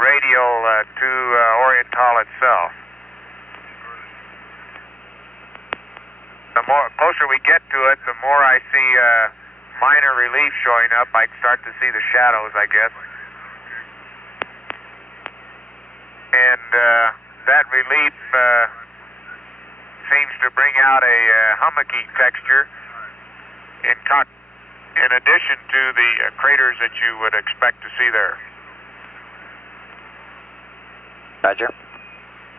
radial to Oriental itself. The closer we get to it, the more I see minor relief showing up. I can start to see the shadows, I guess. And that relief seems to bring out a hummocky texture in addition to the craters that you would expect to see there. Roger.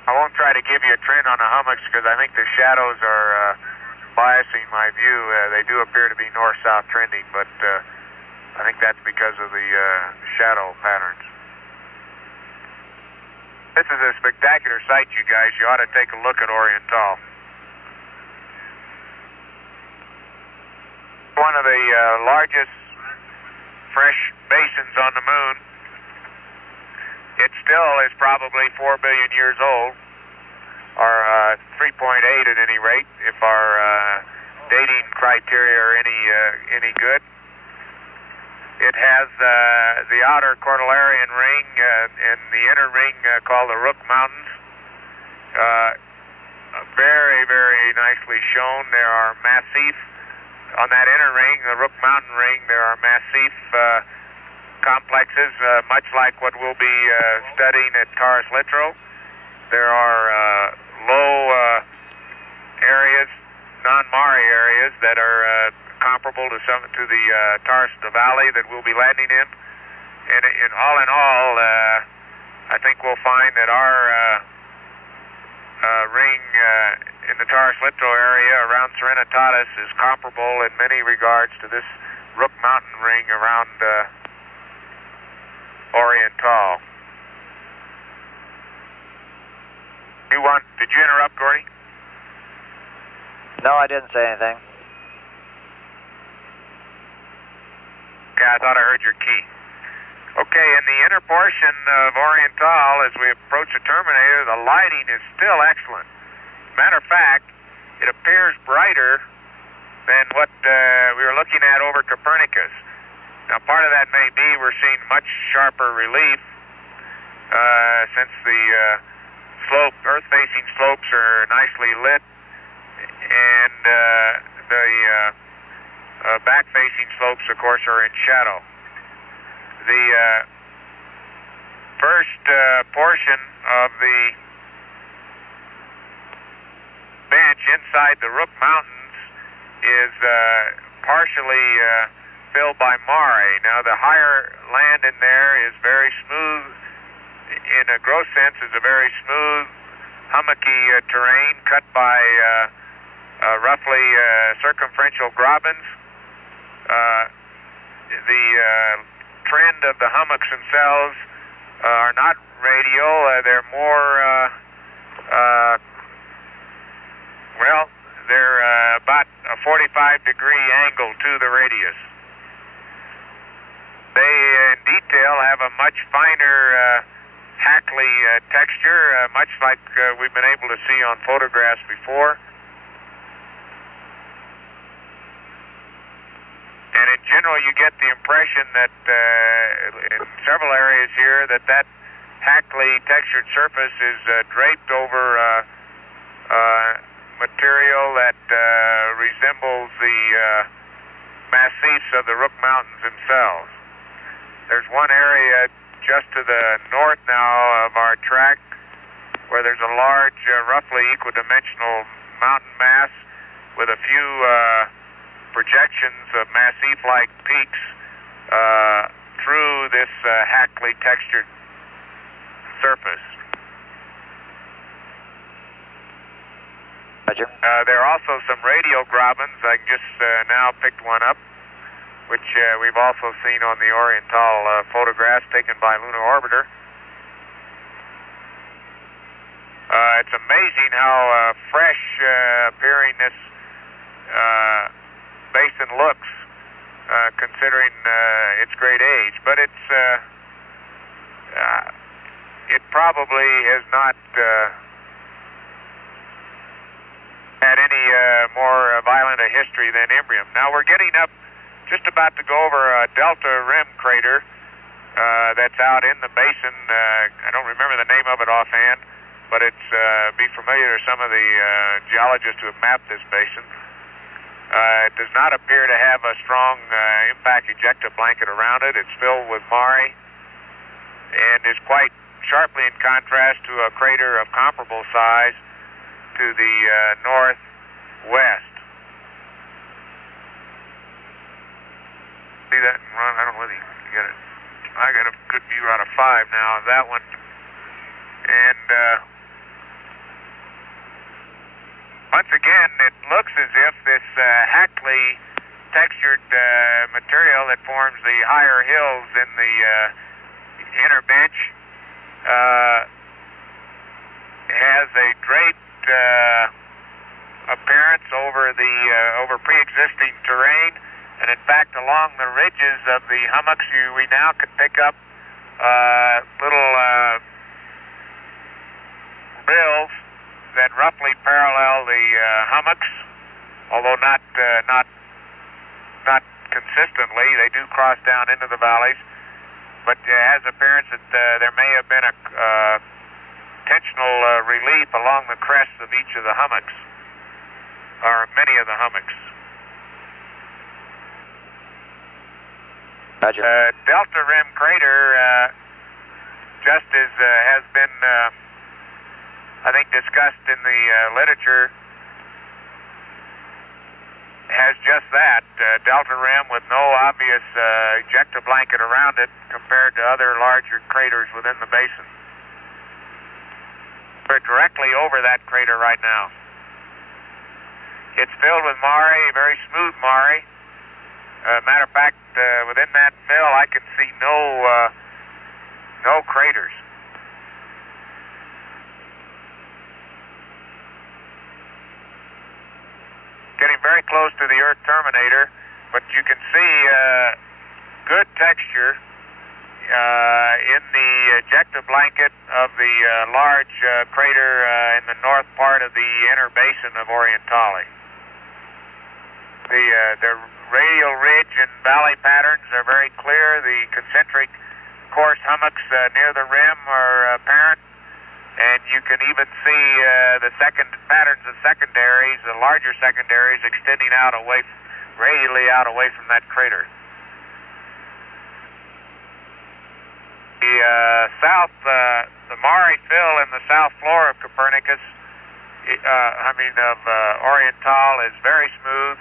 I won't try to give you a trend on the hummocks because I think the shadows are biasing my view. They do appear to be north-south trending, but I think that's because of the shadow patterns. This is a spectacular sight, you guys. You ought to take a look at Oriental. One of the largest fresh basins on the moon. It still is probably 4 billion years old, or 3.8 at any rate, if our dating criteria are any good. It has the outer Cordilleran ring and the inner ring called the Rook Mountains. Very, very nicely shown. There are massif, on that inner ring, the Rook Mountain ring, there are massif complexes, much like what we'll be studying at Taurus Littrow. There are low areas, non-Mare areas, that are comparable to the Taurus Valley that we'll be landing in. And in all, I think we'll find that our ring in the Taurus Littrow area around Serenitatis is comparable in many regards to this Rook Mountain ring around Oriental. Did you interrupt, Gordy? No, I didn't say anything. Okay, I thought I heard your key. Okay, in the inner portion of Oriental, as we approach the terminator, the lighting is still excellent. Matter of fact, it appears brighter than what we were looking at over Copernicus. Now, part of that may be we're seeing much sharper relief since the earth-facing slopes are nicely lit, and the back-facing slopes, of course, are in shadow. The first portion of the bench inside the Rook Mountains is partially filled by Mare. Now, the higher land in there is very smooth. In a gross sense, is a very smooth, hummocky terrain cut by roughly circumferential grabens. The trend of the hummocks themselves are not radial. They're more, they're about a 45-degree angle to the radius. They, in detail, have a much finer Hackley texture, much like we've been able to see on photographs before. general, you get the impression that in several areas here that Hackley textured surface is draped over material that resembles the massifs of the Rook Mountains themselves. There's one area just to the north now of our track where there's a large, roughly equidimensional mountain mass with a few projections of massif-like peaks through this Hackley textured surface. Roger. There are also some radiograbens. I just now picked one up, which we've also seen on the Oriental photographs taken by Lunar Orbiter. It's amazing how fresh appearing this basin looks, considering its great age. But it probably has not had any more violent a history than Imbrium. Now we're getting up, just about to go over a Delta Rim crater that's out in the basin. I don't remember the name of it offhand, but it's be familiar to some of the geologists who have mapped this basin. It does not appear to have a strong impact ejecta blanket around it. It's filled with mare and is quite sharply in contrast to a crater of comparable size to the northwest. See that, Ron? I don't know whether you can get it. I got a good view out of 5 now of that one. And once again, it looks as if this Hackley textured material that forms the higher hills in the inner bench has a draped appearance over the over pre-existing terrain, and in fact, along the ridges of the hummocks, we now can pick up little rills that roughly parallel the hummocks, although not consistently. They do cross down into the valleys, but it has appearance that there may have been a tensional relief along the crests of each of the hummocks, or many of the hummocks. Roger. Delta Rim crater, just as has been, I think, discussed in the literature, has just that, delta rim with no obvious ejecta blanket around it compared to other larger craters within the basin. We're directly over that crater right now. It's filled with mare, very smooth mare. Matter of fact, within that fill, I can see no craters. Getting very close to the Earth terminator, but you can see good texture in the ejecta blanket of the large crater in the north part of the inner basin of Orientale. The radial ridge and valley patterns are very clear. The concentric coarse hummocks near the rim are apparent, and you can even see the patterns of secondaries, the larger secondaries, extending out radially out away from that crater. The mare fill in the south floor of Copernicus, of Oriental, is very smooth,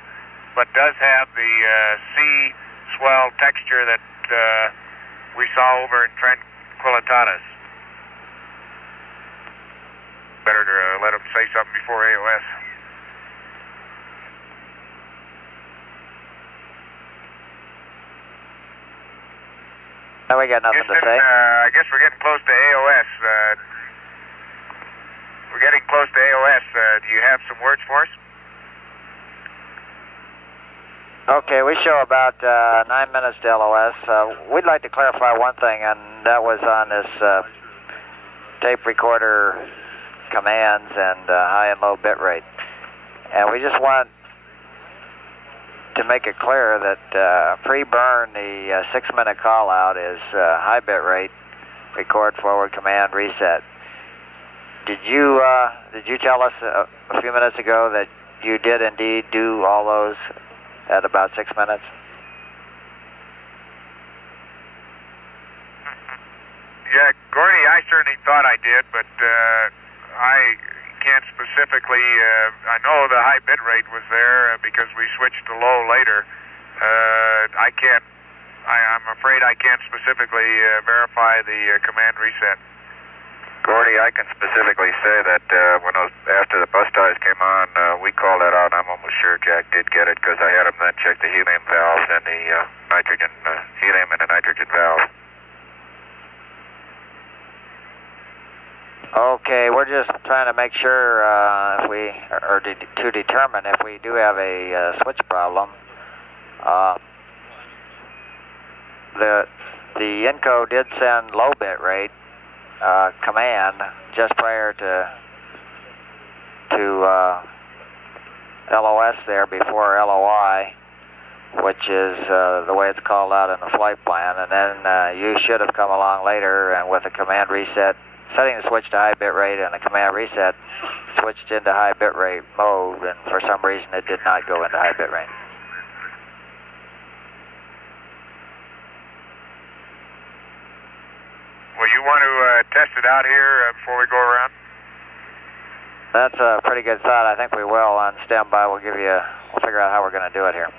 but does have the sea swell texture that we saw over in Tranquillitatis. Better to let them say something before AOS. No, we got nothing to say. I guess we're getting close to AOS. We're getting close to AOS. Do you have some words for us? Okay, we show about 9 minutes to LOS. We'd like to clarify one thing, and that was on this tape recorder commands and high and low bit rate. And we just want to make it clear that pre-burn, the 6-minute call out is high bit rate, record forward command reset. Did you tell us a few minutes ago that you did indeed do all those at about 6 minutes? Yeah, Gordy, I certainly thought I did, but I can't specifically. I know the high bit rate was there because we switched to low later. I can't. I'm afraid I can't specifically verify the command reset. Gordy, I can specifically say that after the bus ties came on, we called that out. I'm almost sure Jack did get it because I had him then check the helium valves and the nitrogen, helium and the nitrogen valve. Okay, we're just trying to make sure to determine if we do have a switch problem. The INCO did send low bit rate command just prior to LOS there before LOI, which is the way it's called out in the flight plan, and then you should have come along later and with a command reset, setting the switch to high bit rate and a command reset switched into high bit rate mode, and for some reason it did not go into high bit rate. Well, you want to test it out here before we go around? That's a pretty good thought. I think we will. On standby, we'll figure out how we're going to do it here.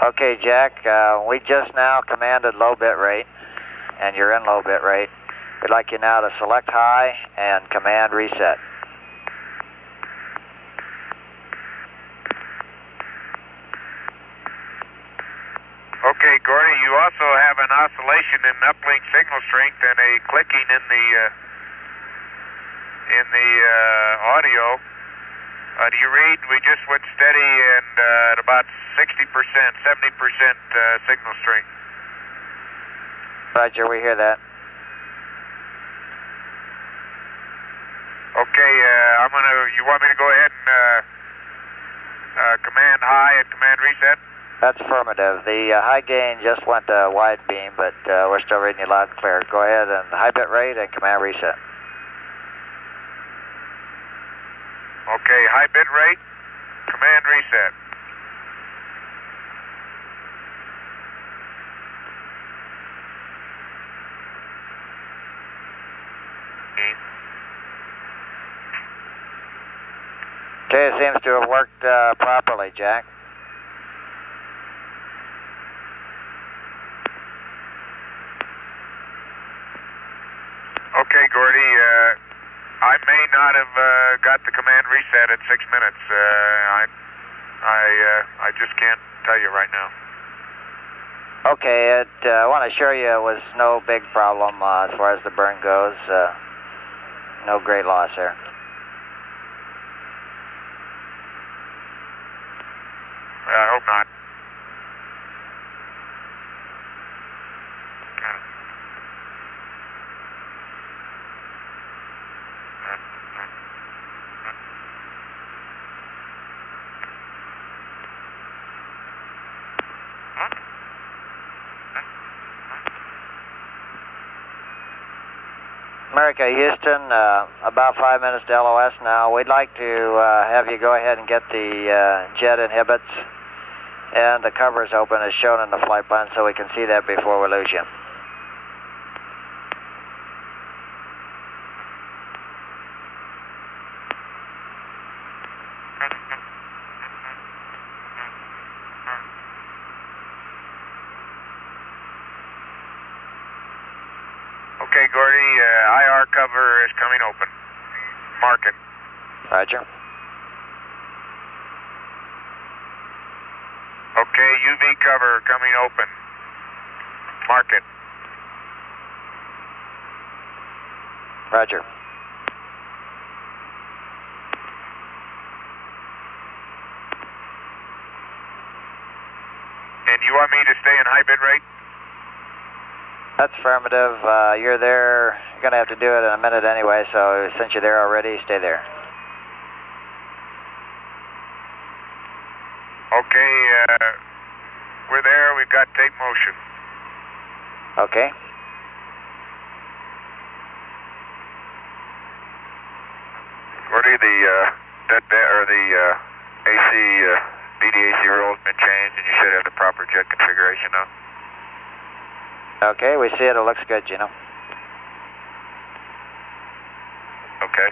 Okay, Jack, we just now commanded low bit rate, and you're in low bit rate. We'd like you now to select high and command reset. Okay, Gordy, you also have an oscillation in uplink signal strength and a clicking in the audio. Do you read? We just went steady and at about 60%, 70% signal strength. Roger, we hear that. Okay, you want me to go ahead and command high and command reset? That's affirmative. The high gain just went to wide beam, but we're still reading you loud and clear. Go ahead and high bit rate and command reset. Okay, high bit rate, command reset. Okay, it seems to have worked properly, Jack. Okay, Gordy, I may not have got the command reset at 6 minutes. I just can't tell you right now. Okay, I want to assure you it was no big problem as far as the burn goes. No great loss there. I hope not. America, Houston, about 5 minutes to LOS now. We'd like to have you go ahead and get the jet inhibits and the covers open as shown in the flight plan so we can see that before we lose you. Okay, Gordy, IR cover is coming open. Mark it. Roger. Okay, UV cover coming open. Mark it. Roger. And you want me to stay in high bit rate? That's affirmative. You're there. You're going to have to do it in a minute anyway, so since you're there already, stay there. Okay, we're there. We've got tape motion. Okay. Gordy, the AC, BDAC rule has been changed, and you should have the proper jet configuration now. Okay, we see it. It looks good, Gino. Okay.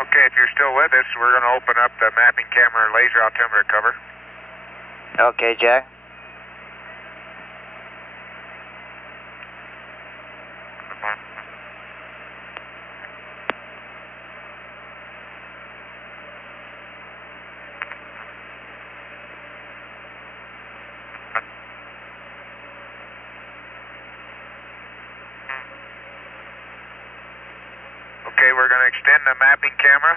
Okay, if you're still with us, we're going to open up the mapping camera laser altimeter cover. Okay, Jack. Okay, we're going to extend the mapping camera.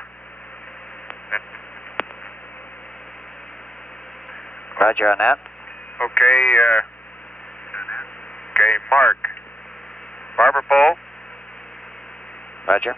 Roger on that. Okay, okay, mark. Barber pole. Roger.